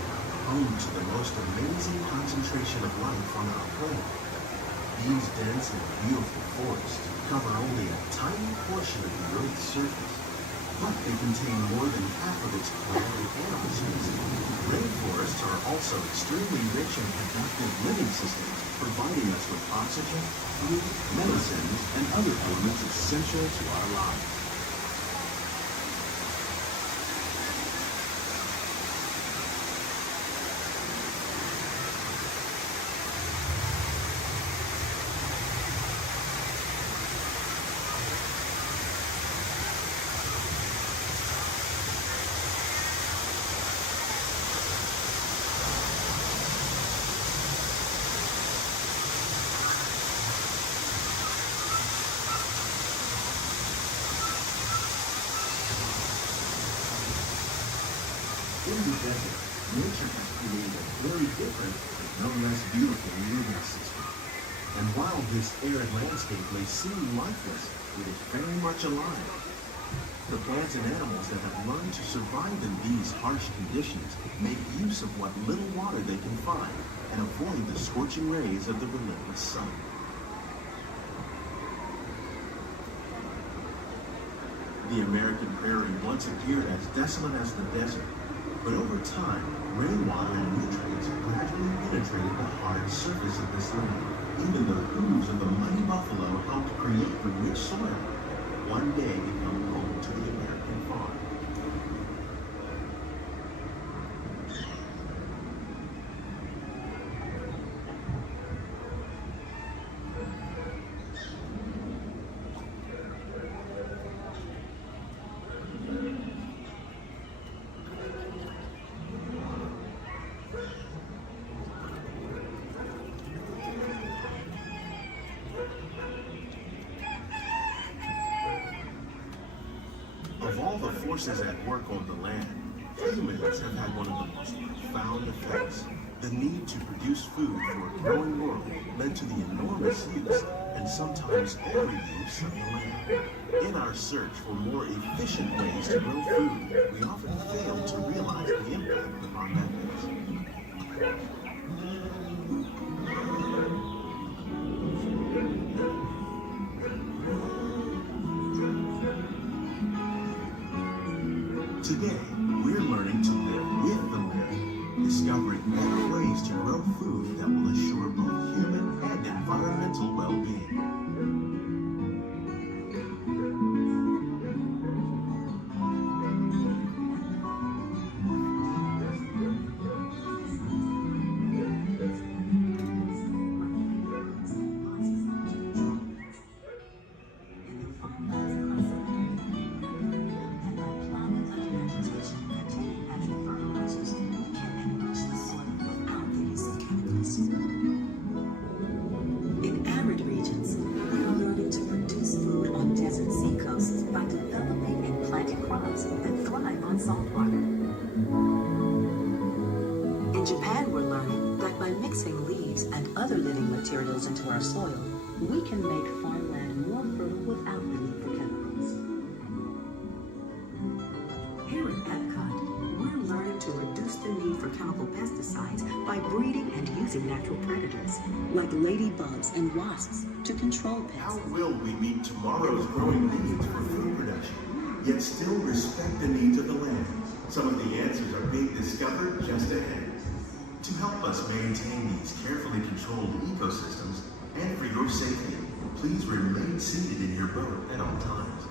home to the most amazing concentration of life on our planet. These dense and beautiful forests cover only a tiny portion of the Earth's surface, but they contain more than half of its plant and animal species. Rainforests are also extremely rich and productive living systems, providing us with oxygen, food, medicines, and other elements essential to our lives. In the desert, nature has created a very different, but no less beautiful living system. And while this arid landscape may seem lifeless, it is very much alive. The plants and animals that have learned to survive in these harsh conditions make use of what little water they can find and avoid the scorching rays of the relentless sun. The American prairie once appeared as desolate as the desert, but over time, rainwater and nutrients gradually penetrated the hard surface of this land. Even the hooves of the mighty buffalo helped create the rich soil, one day become home to the American farm. Of all the forces at work on the land, humans have had one of the most profound effects. The need to produce food for a growing world led to the enormous use and sometimes overuse of the land. In our search for more efficient ways to grow food, we often fail to realize the impact of our methods. Today, we're learning to live with the By mixing leaves and other living materials into our soil, we can make farmland more fertile without the need for chemicals. Here at Epcot, we're learning to reduce the need for chemical pesticides by breeding and using natural predators, like ladybugs and wasps, to control pests. How will we meet tomorrow's growing needs for food production, yet still respect the needs of the land? Some of the answers are being discovered just ahead. To help us maintain these carefully controlled ecosystems and for your safety, please remain seated in your boat at all times.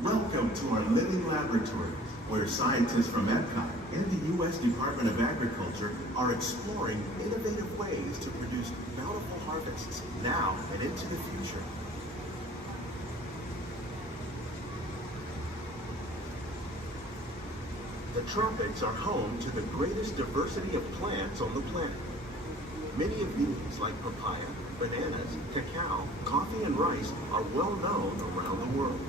Welcome to our living laboratories, where scientists from Epcot and the U.S. Department of Agriculture are exploring innovative ways to produce bountiful harvests now and into the future. The tropics are home to the greatest diversity of plants on the planet. Many of these, like papaya, bananas, cacao, coffee, and rice, are well known around the world.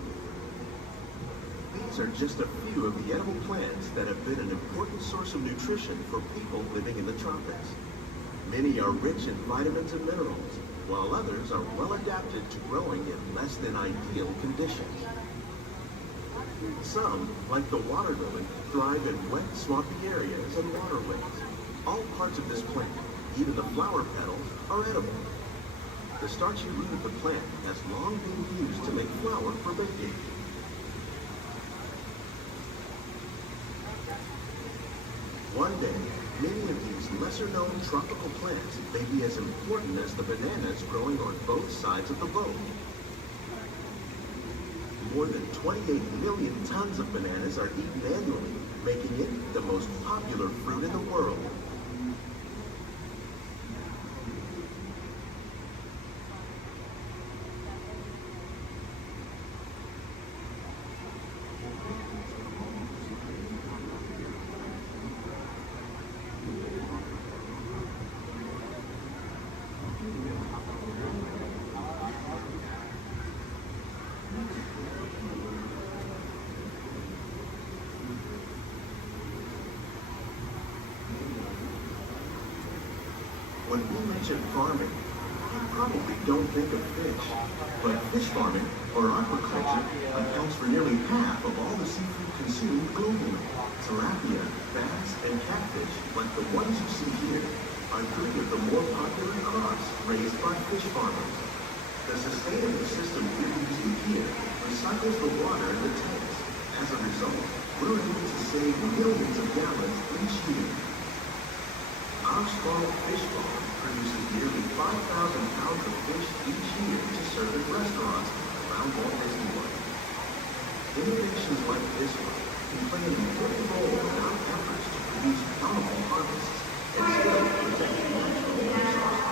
These are just a few of the edible plants that have been an important source of nutrition for people living in the tropics. Many are rich in vitamins and minerals, while others are well adapted to growing in less than ideal conditions. Some, like the water lily, thrive in wet, swampy areas and waterways. All parts of this plant, even the flower petals, are edible. The starchy root of the plant has long been used to make flour for baking. One day, many of these lesser-known tropical plants may be as important as the bananas growing on both sides of the boat. More than 28 million tons of bananas are eaten annually, making it the most popular fruit in the world. When we mention farming, you probably don't think of fish. But fish farming, or aquaculture, accounts for nearly half of all the seafood consumed globally. Tilapia, bass, and catfish, like the ones you see here, are three of the more popular crops raised by fish farmers. The sustainable system we're using here recycles the water in the tanks. As a result, we're able to save millions of gallons each year. Our small fish farm produces nearly 5,000 pounds of fish each year to serve at restaurants around Walt Disney World. Innovations like this one can play an important role in our efforts to produce bountiful harvests and still protect natural resources.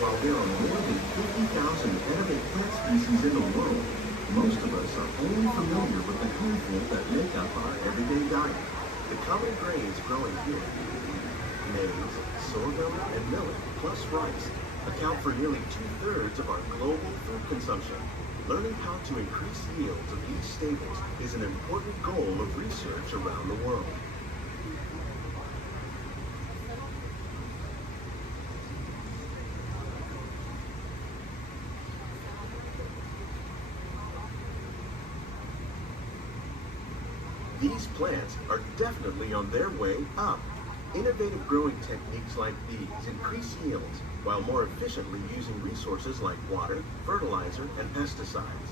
While there are more than 50,000 edible plant species in the world, most of us are only familiar with the handful that make up our everyday diet. The common grains growing here, maize, sorghum, and millet, plus rice, account for nearly 2/3 of our global food consumption. Learning how to increase yields of these staples is an important goal of research around the world. These plants are definitely on their way up. Innovative growing techniques like these increase yields while more efficiently using resources like water, fertilizer, and pesticides.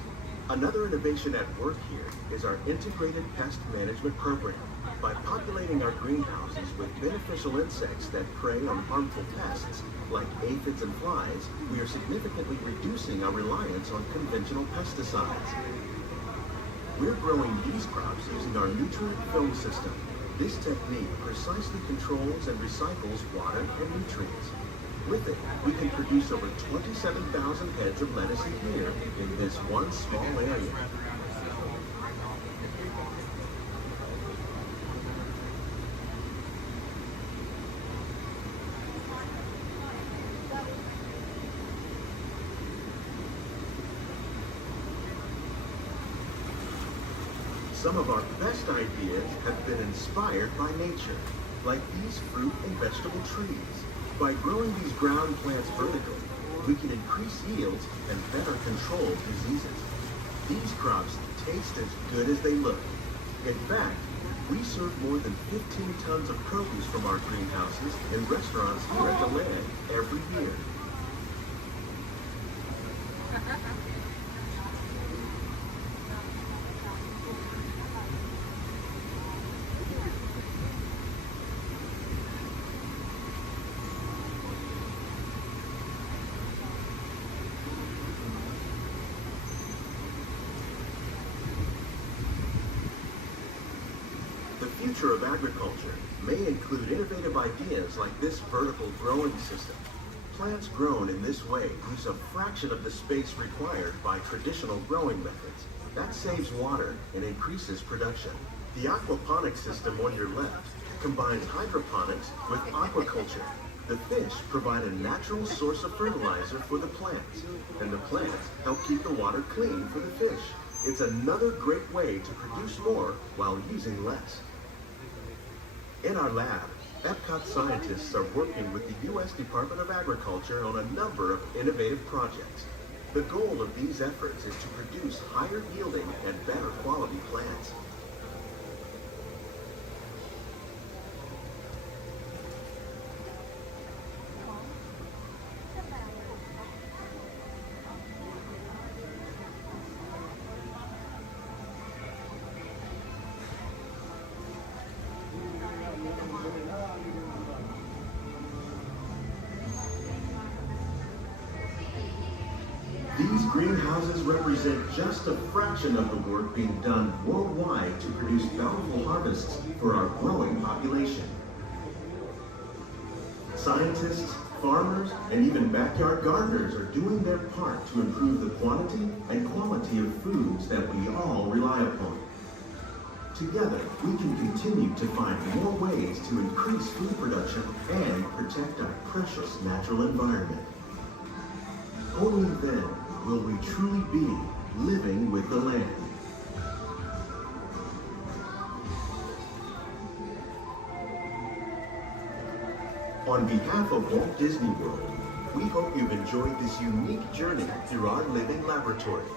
Another innovation at work here is our integrated pest management program. By populating our greenhouses with beneficial insects that prey on harmful pests, like aphids and flies, we are significantly reducing our reliance on conventional pesticides. We're growing these crops using our nutrient film system. This technique precisely controls and recycles water and nutrients. With it, we can produce over 27,000 heads of lettuce a year in this one small area. Some of our best ideas have been inspired by nature, like these fruit and vegetable trees. By growing these ground plants vertically, we can increase yields and better control diseases. These crops taste as good as they look. In fact, we serve more than 15 tons of produce from our greenhouses in restaurants here at the land every year. The future of agriculture may include innovative ideas like this vertical growing system. Plants grown in this way use a fraction of the space required by traditional growing methods. That saves water and increases production. The aquaponics system on your left combines hydroponics with aquaculture. The fish provide a natural source of fertilizer for the plants, and the plants help keep the water clean for the fish. It's another great way to produce more while using less. In our lab, Epcot scientists are working with the U.S. Department of Agriculture on a number of innovative projects. The goal of these efforts is to produce higher yielding and better quality plants. These greenhouses represent just a fraction of the work being done worldwide to produce bountiful harvests for our growing population. Scientists, farmers, and even backyard gardeners are doing their part to improve the quantity and quality of foods that we all rely upon. Together, we can continue to find more ways to increase food production and protect our precious natural environment. Only then will we truly be living with the land. On behalf of Walt Disney World, we hope you've enjoyed this unique journey through our living laboratories.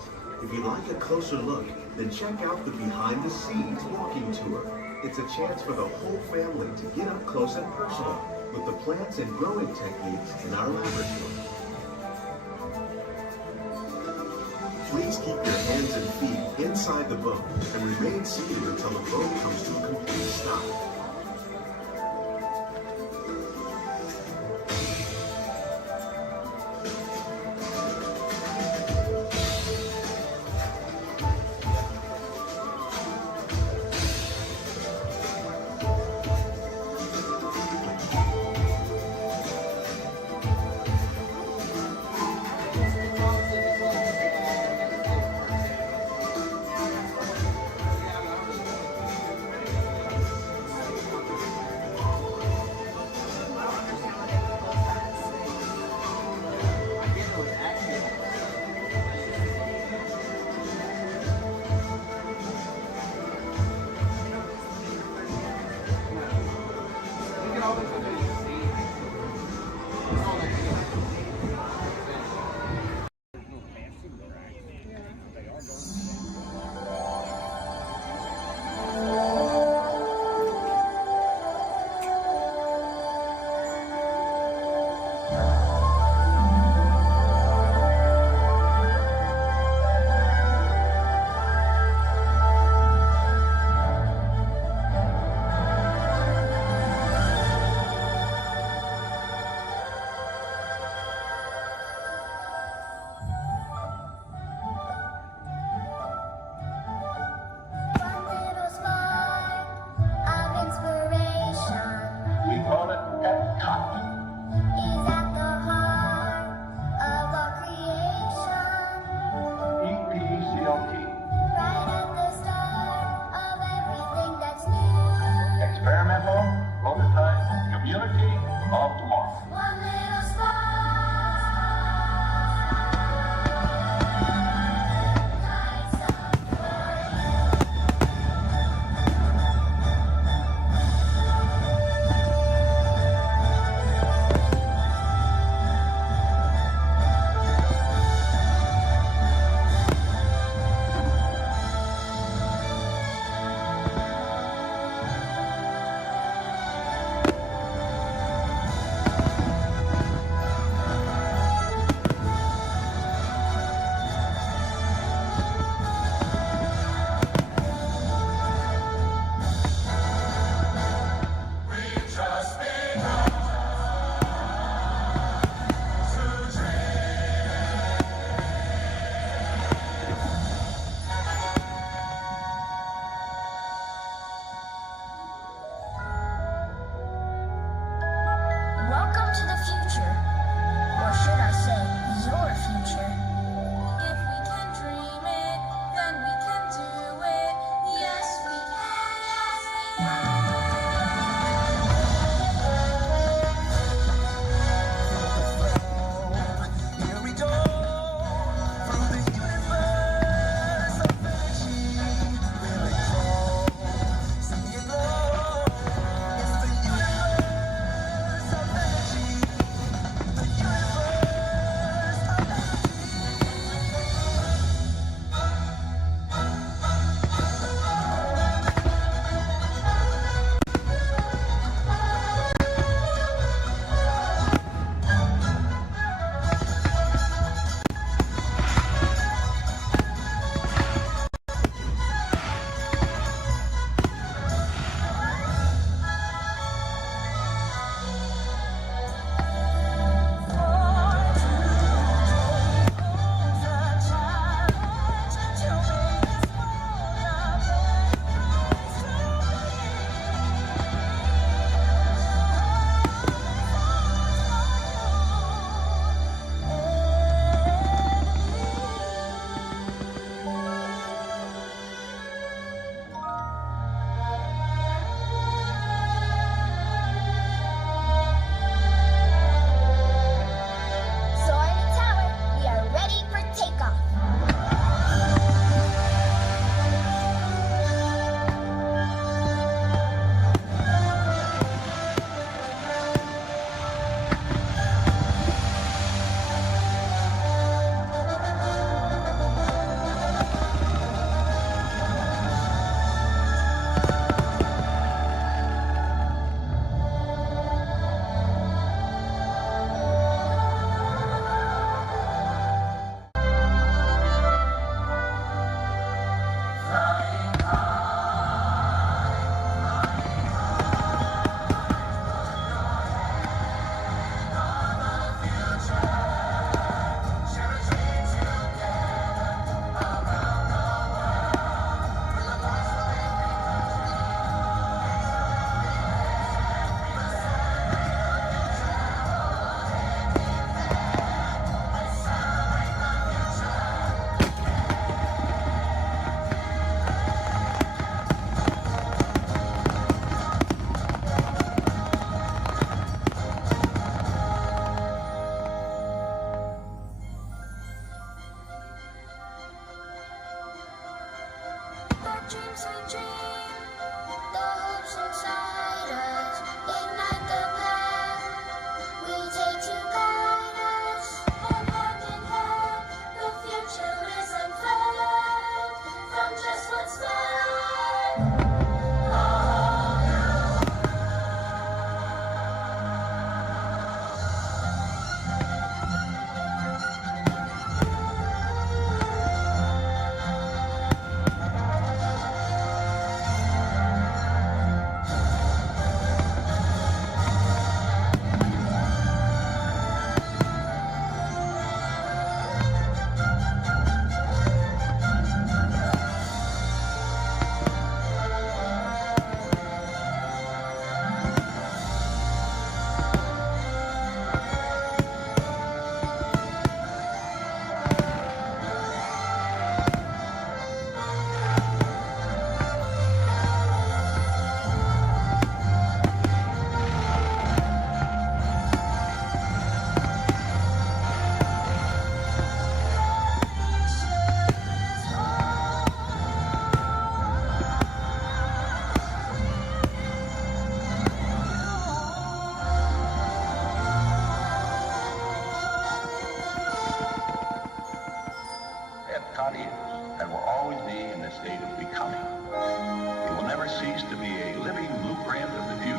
If you'd like a closer look, then check out the Behind the Scenes walking tour. It's a chance for the whole family to get up close and personal with the plants and growing techniques in our laboratory. Please keep your hands and feet inside the boat and remain seated until the boat comes to a complete stop. dream, sweet dream. The hopes inside us ignite the path we take to guide us. And hand in hand, the future is unfurled from just what's left. Epcot is, and will always be in the state of becoming. It will never cease to be a living blueprint of the future.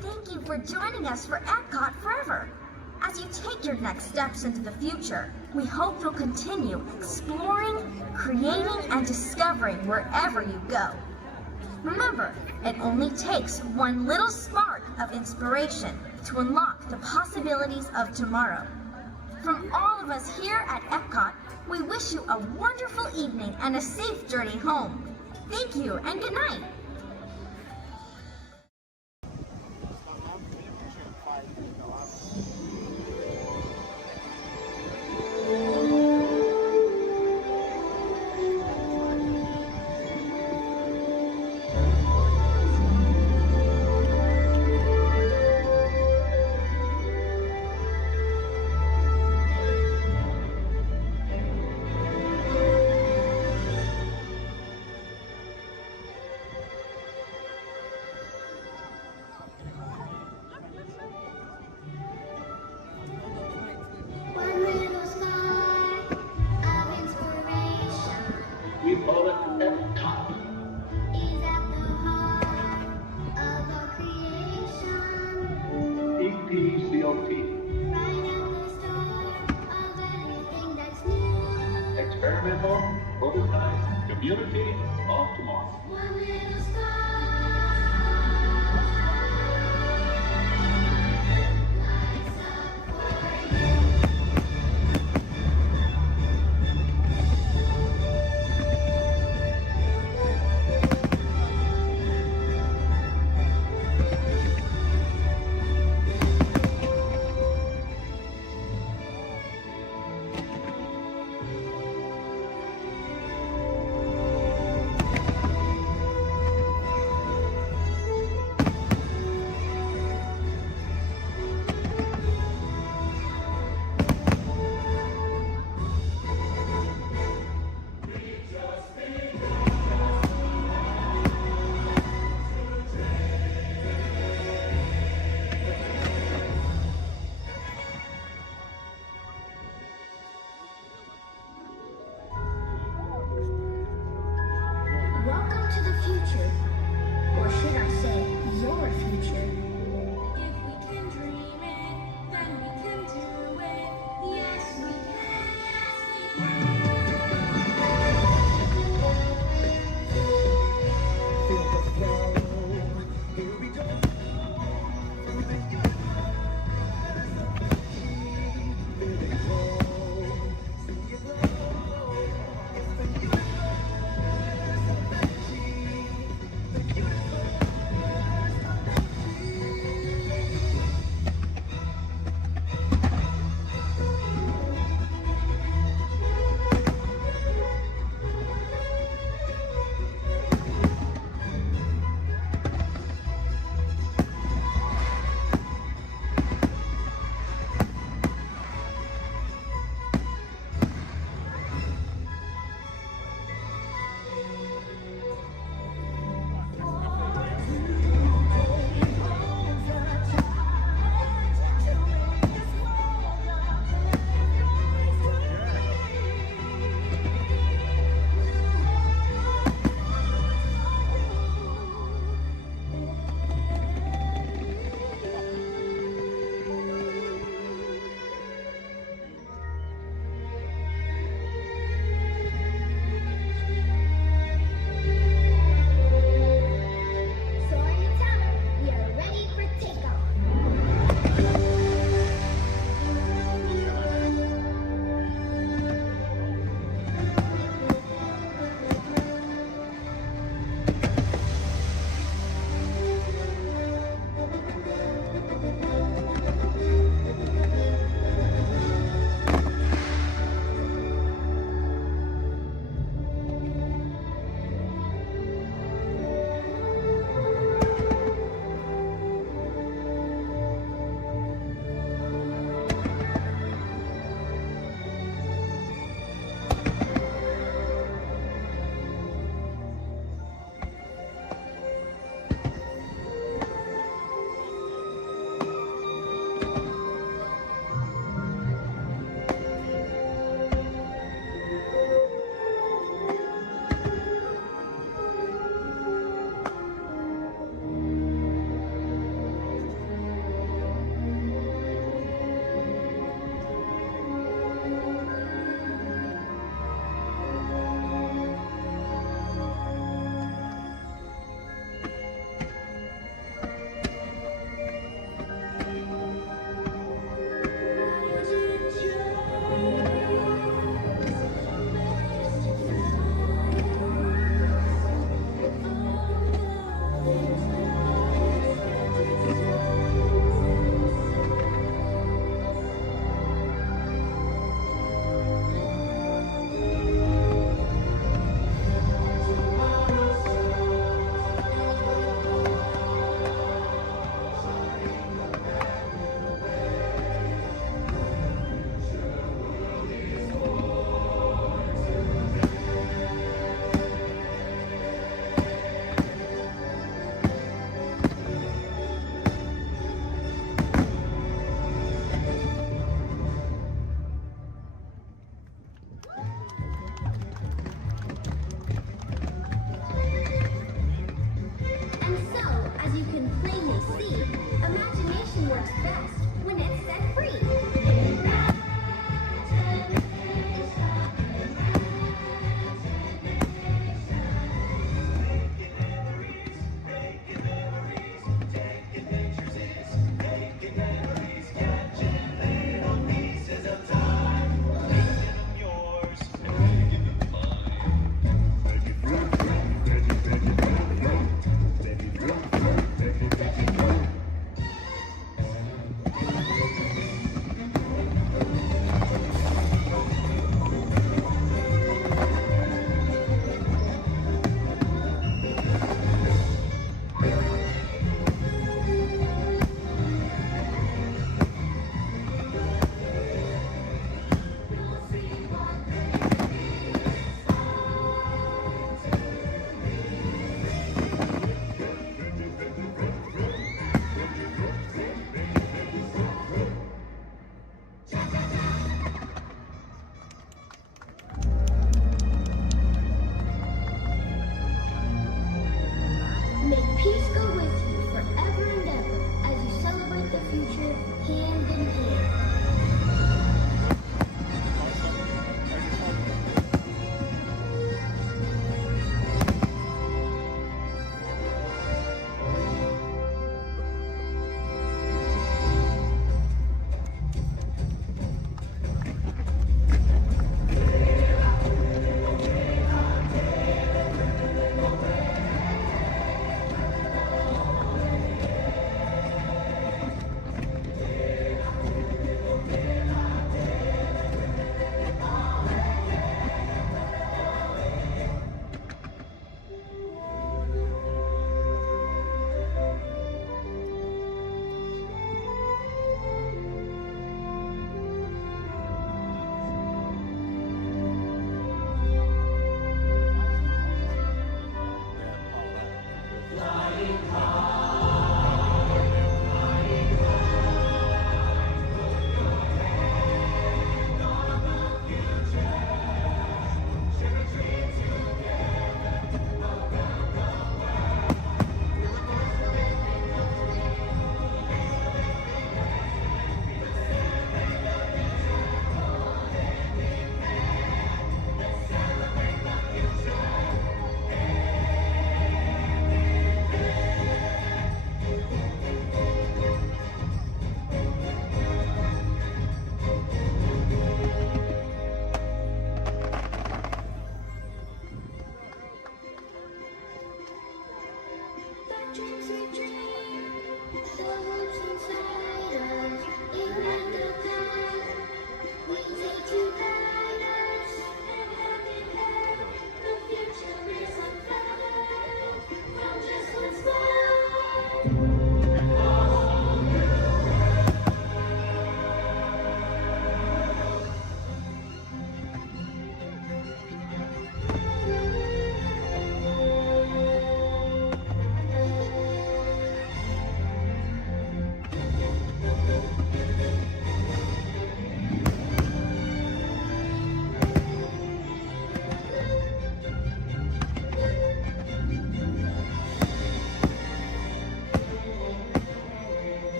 Thank you for joining us for Epcot Forever. As you take your next steps into the future, we hope you'll continue exploring, creating, and discovering wherever you go. Remember, it only takes one little spark of inspiration to unlock the possibilities of tomorrow. From all of us here at Epcot, we wish you a wonderful evening and a safe journey home. Thank you and good night. We call it Epcot. EPCOT. Experimental, prototype, community of tomorrow. Welcome to the future, or should I say, your future.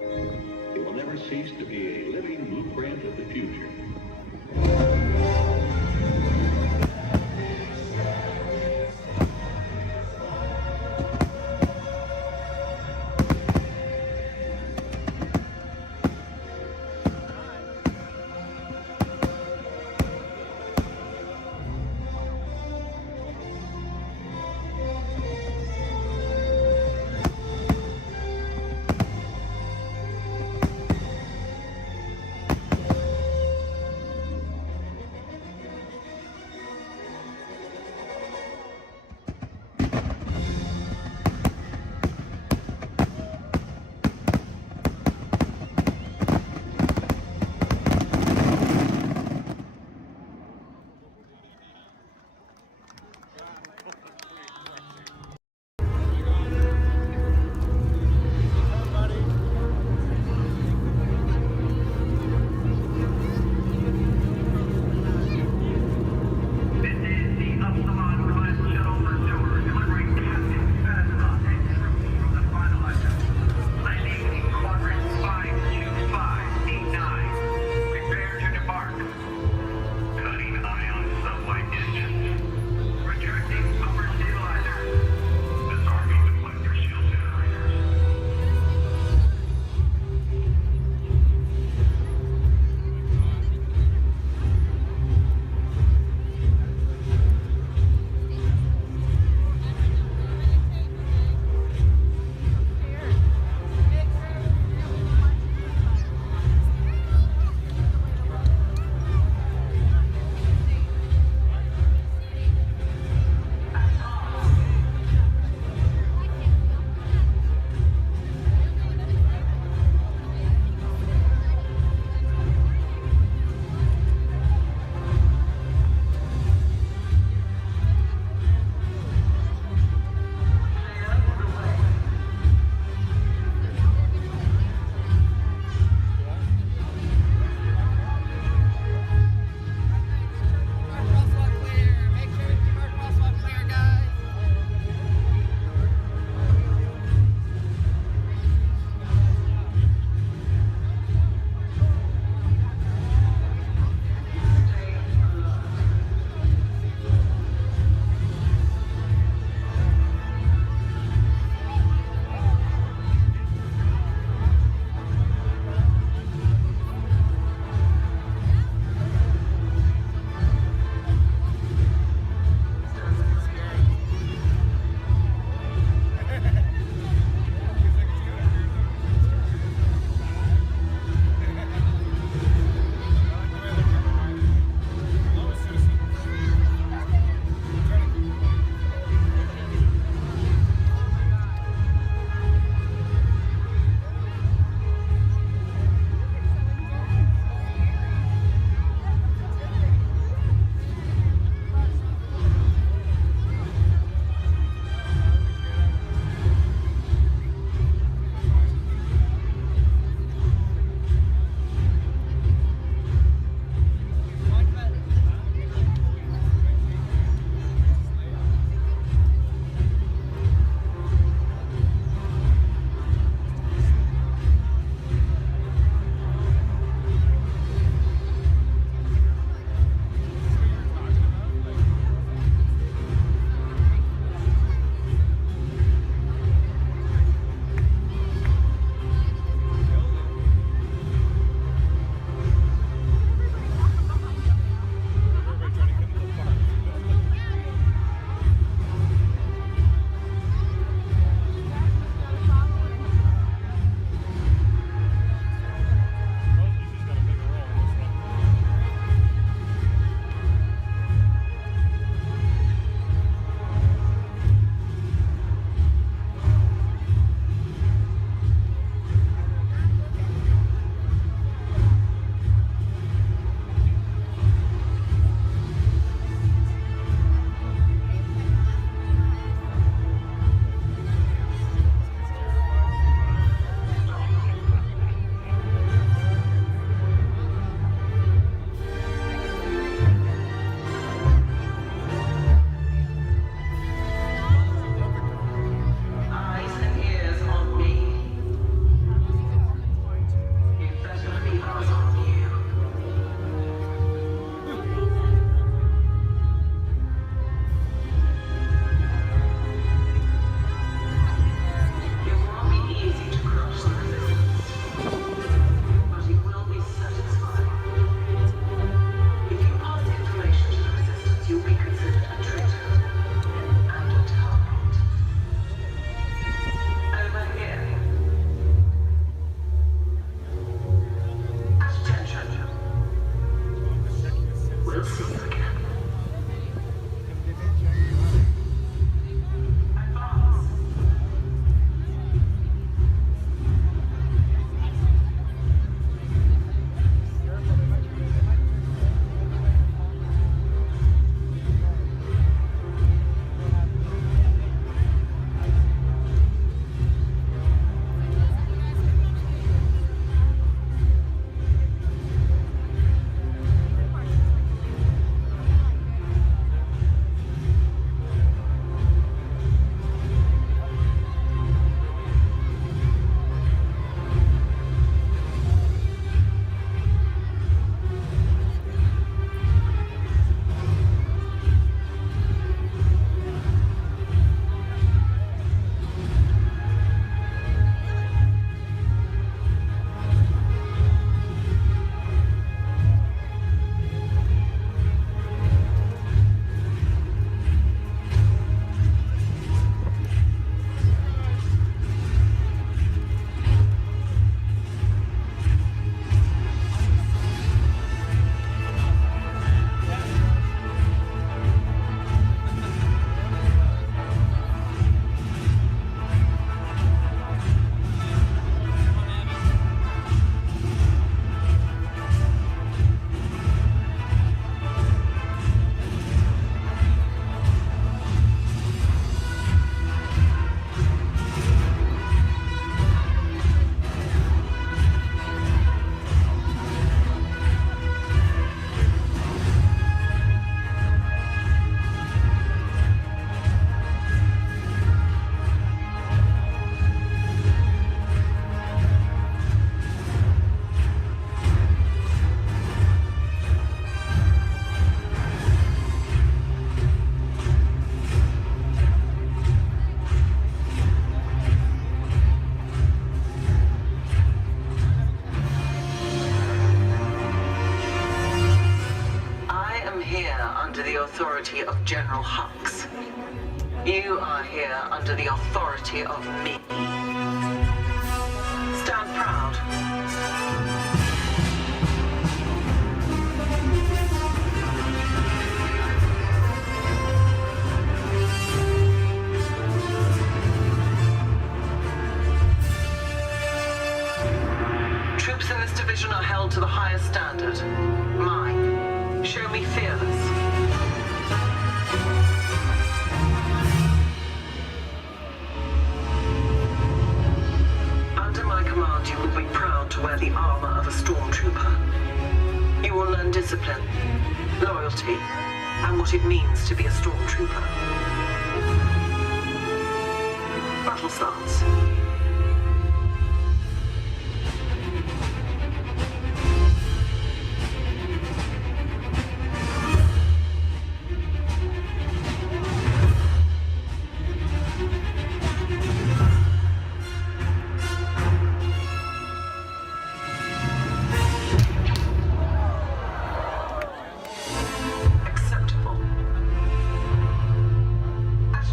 It will never cease to be a living blueprint of the future. General Hux. You are here under the authority of me. Stand proud. Troops in this division are held to the highest standard. Mine. Show me fearless. Under my command, you will be proud to wear the armor of a stormtrooper. You will learn discipline, loyalty, and what it means to be a stormtrooper. Battle starts.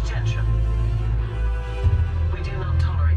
Attention. We do not tolerate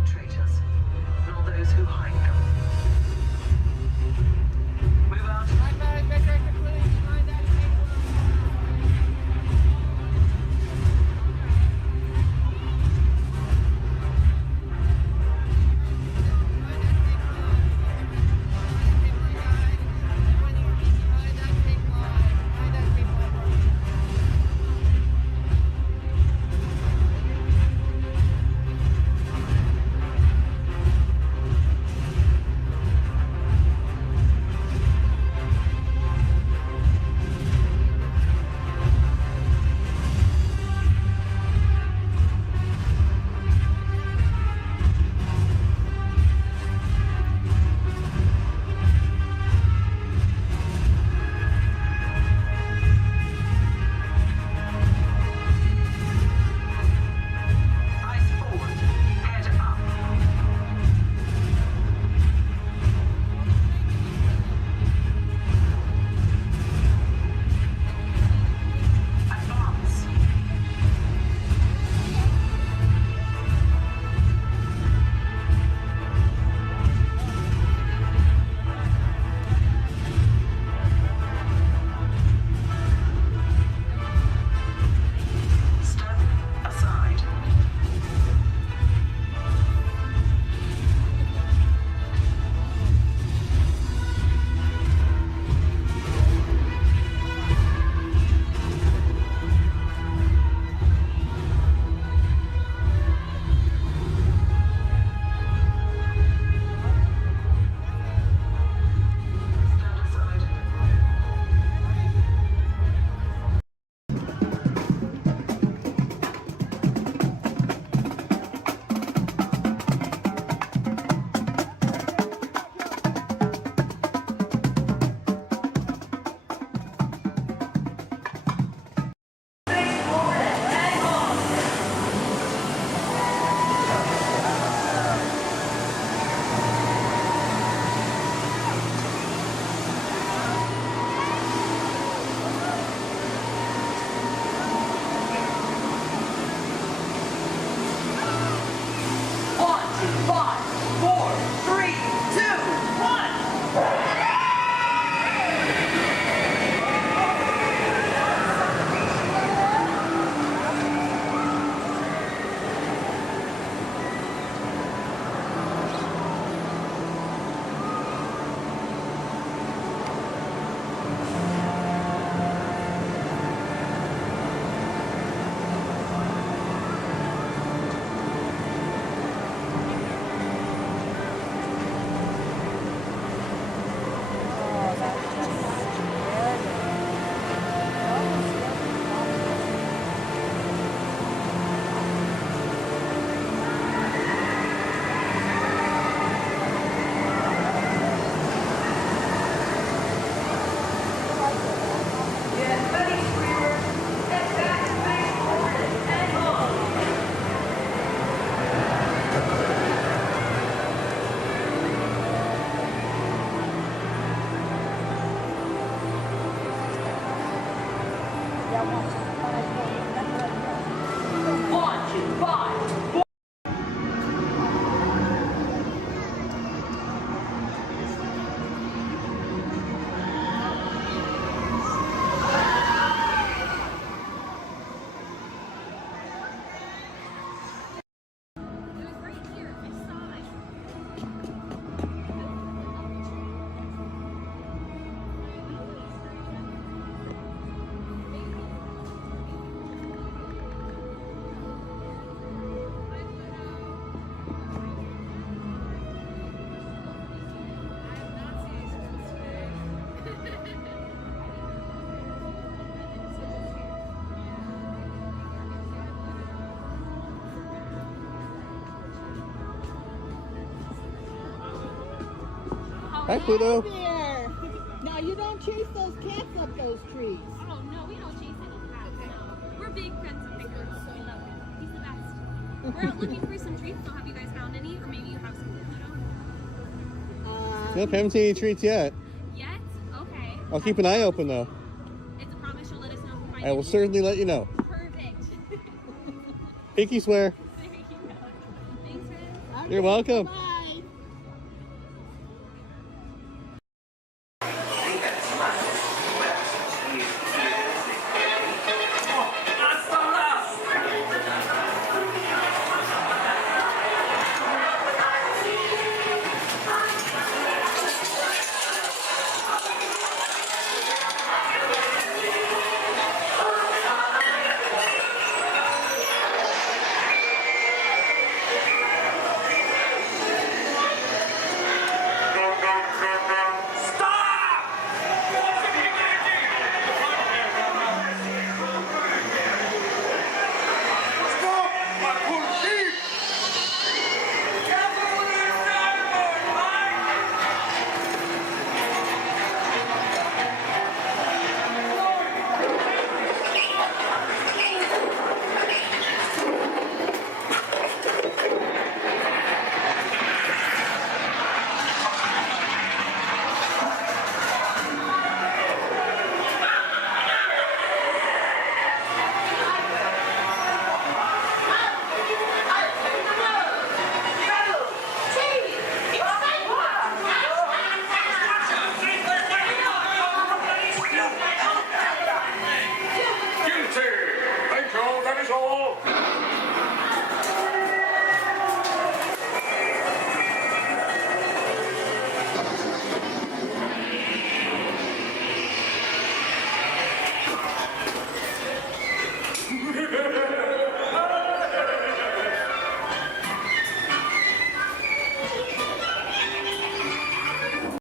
Hi, Pluto. There. Now you don't chase those cats up those trees. Oh no, we don't chase any cats. No. We're big friends of Pickles, so we love him. He's the best. We're out looking for some treats, so have you guys found any? Or maybe you have some, Pluto? Nope, haven't seen any treats yet. Yet? Okay. I'll keep an eye open though. It's a promise you'll let us know if you find I will certainly let you know. Perfect. Pinky swear. There you go. Thanks, Ren. You're welcome. Bye.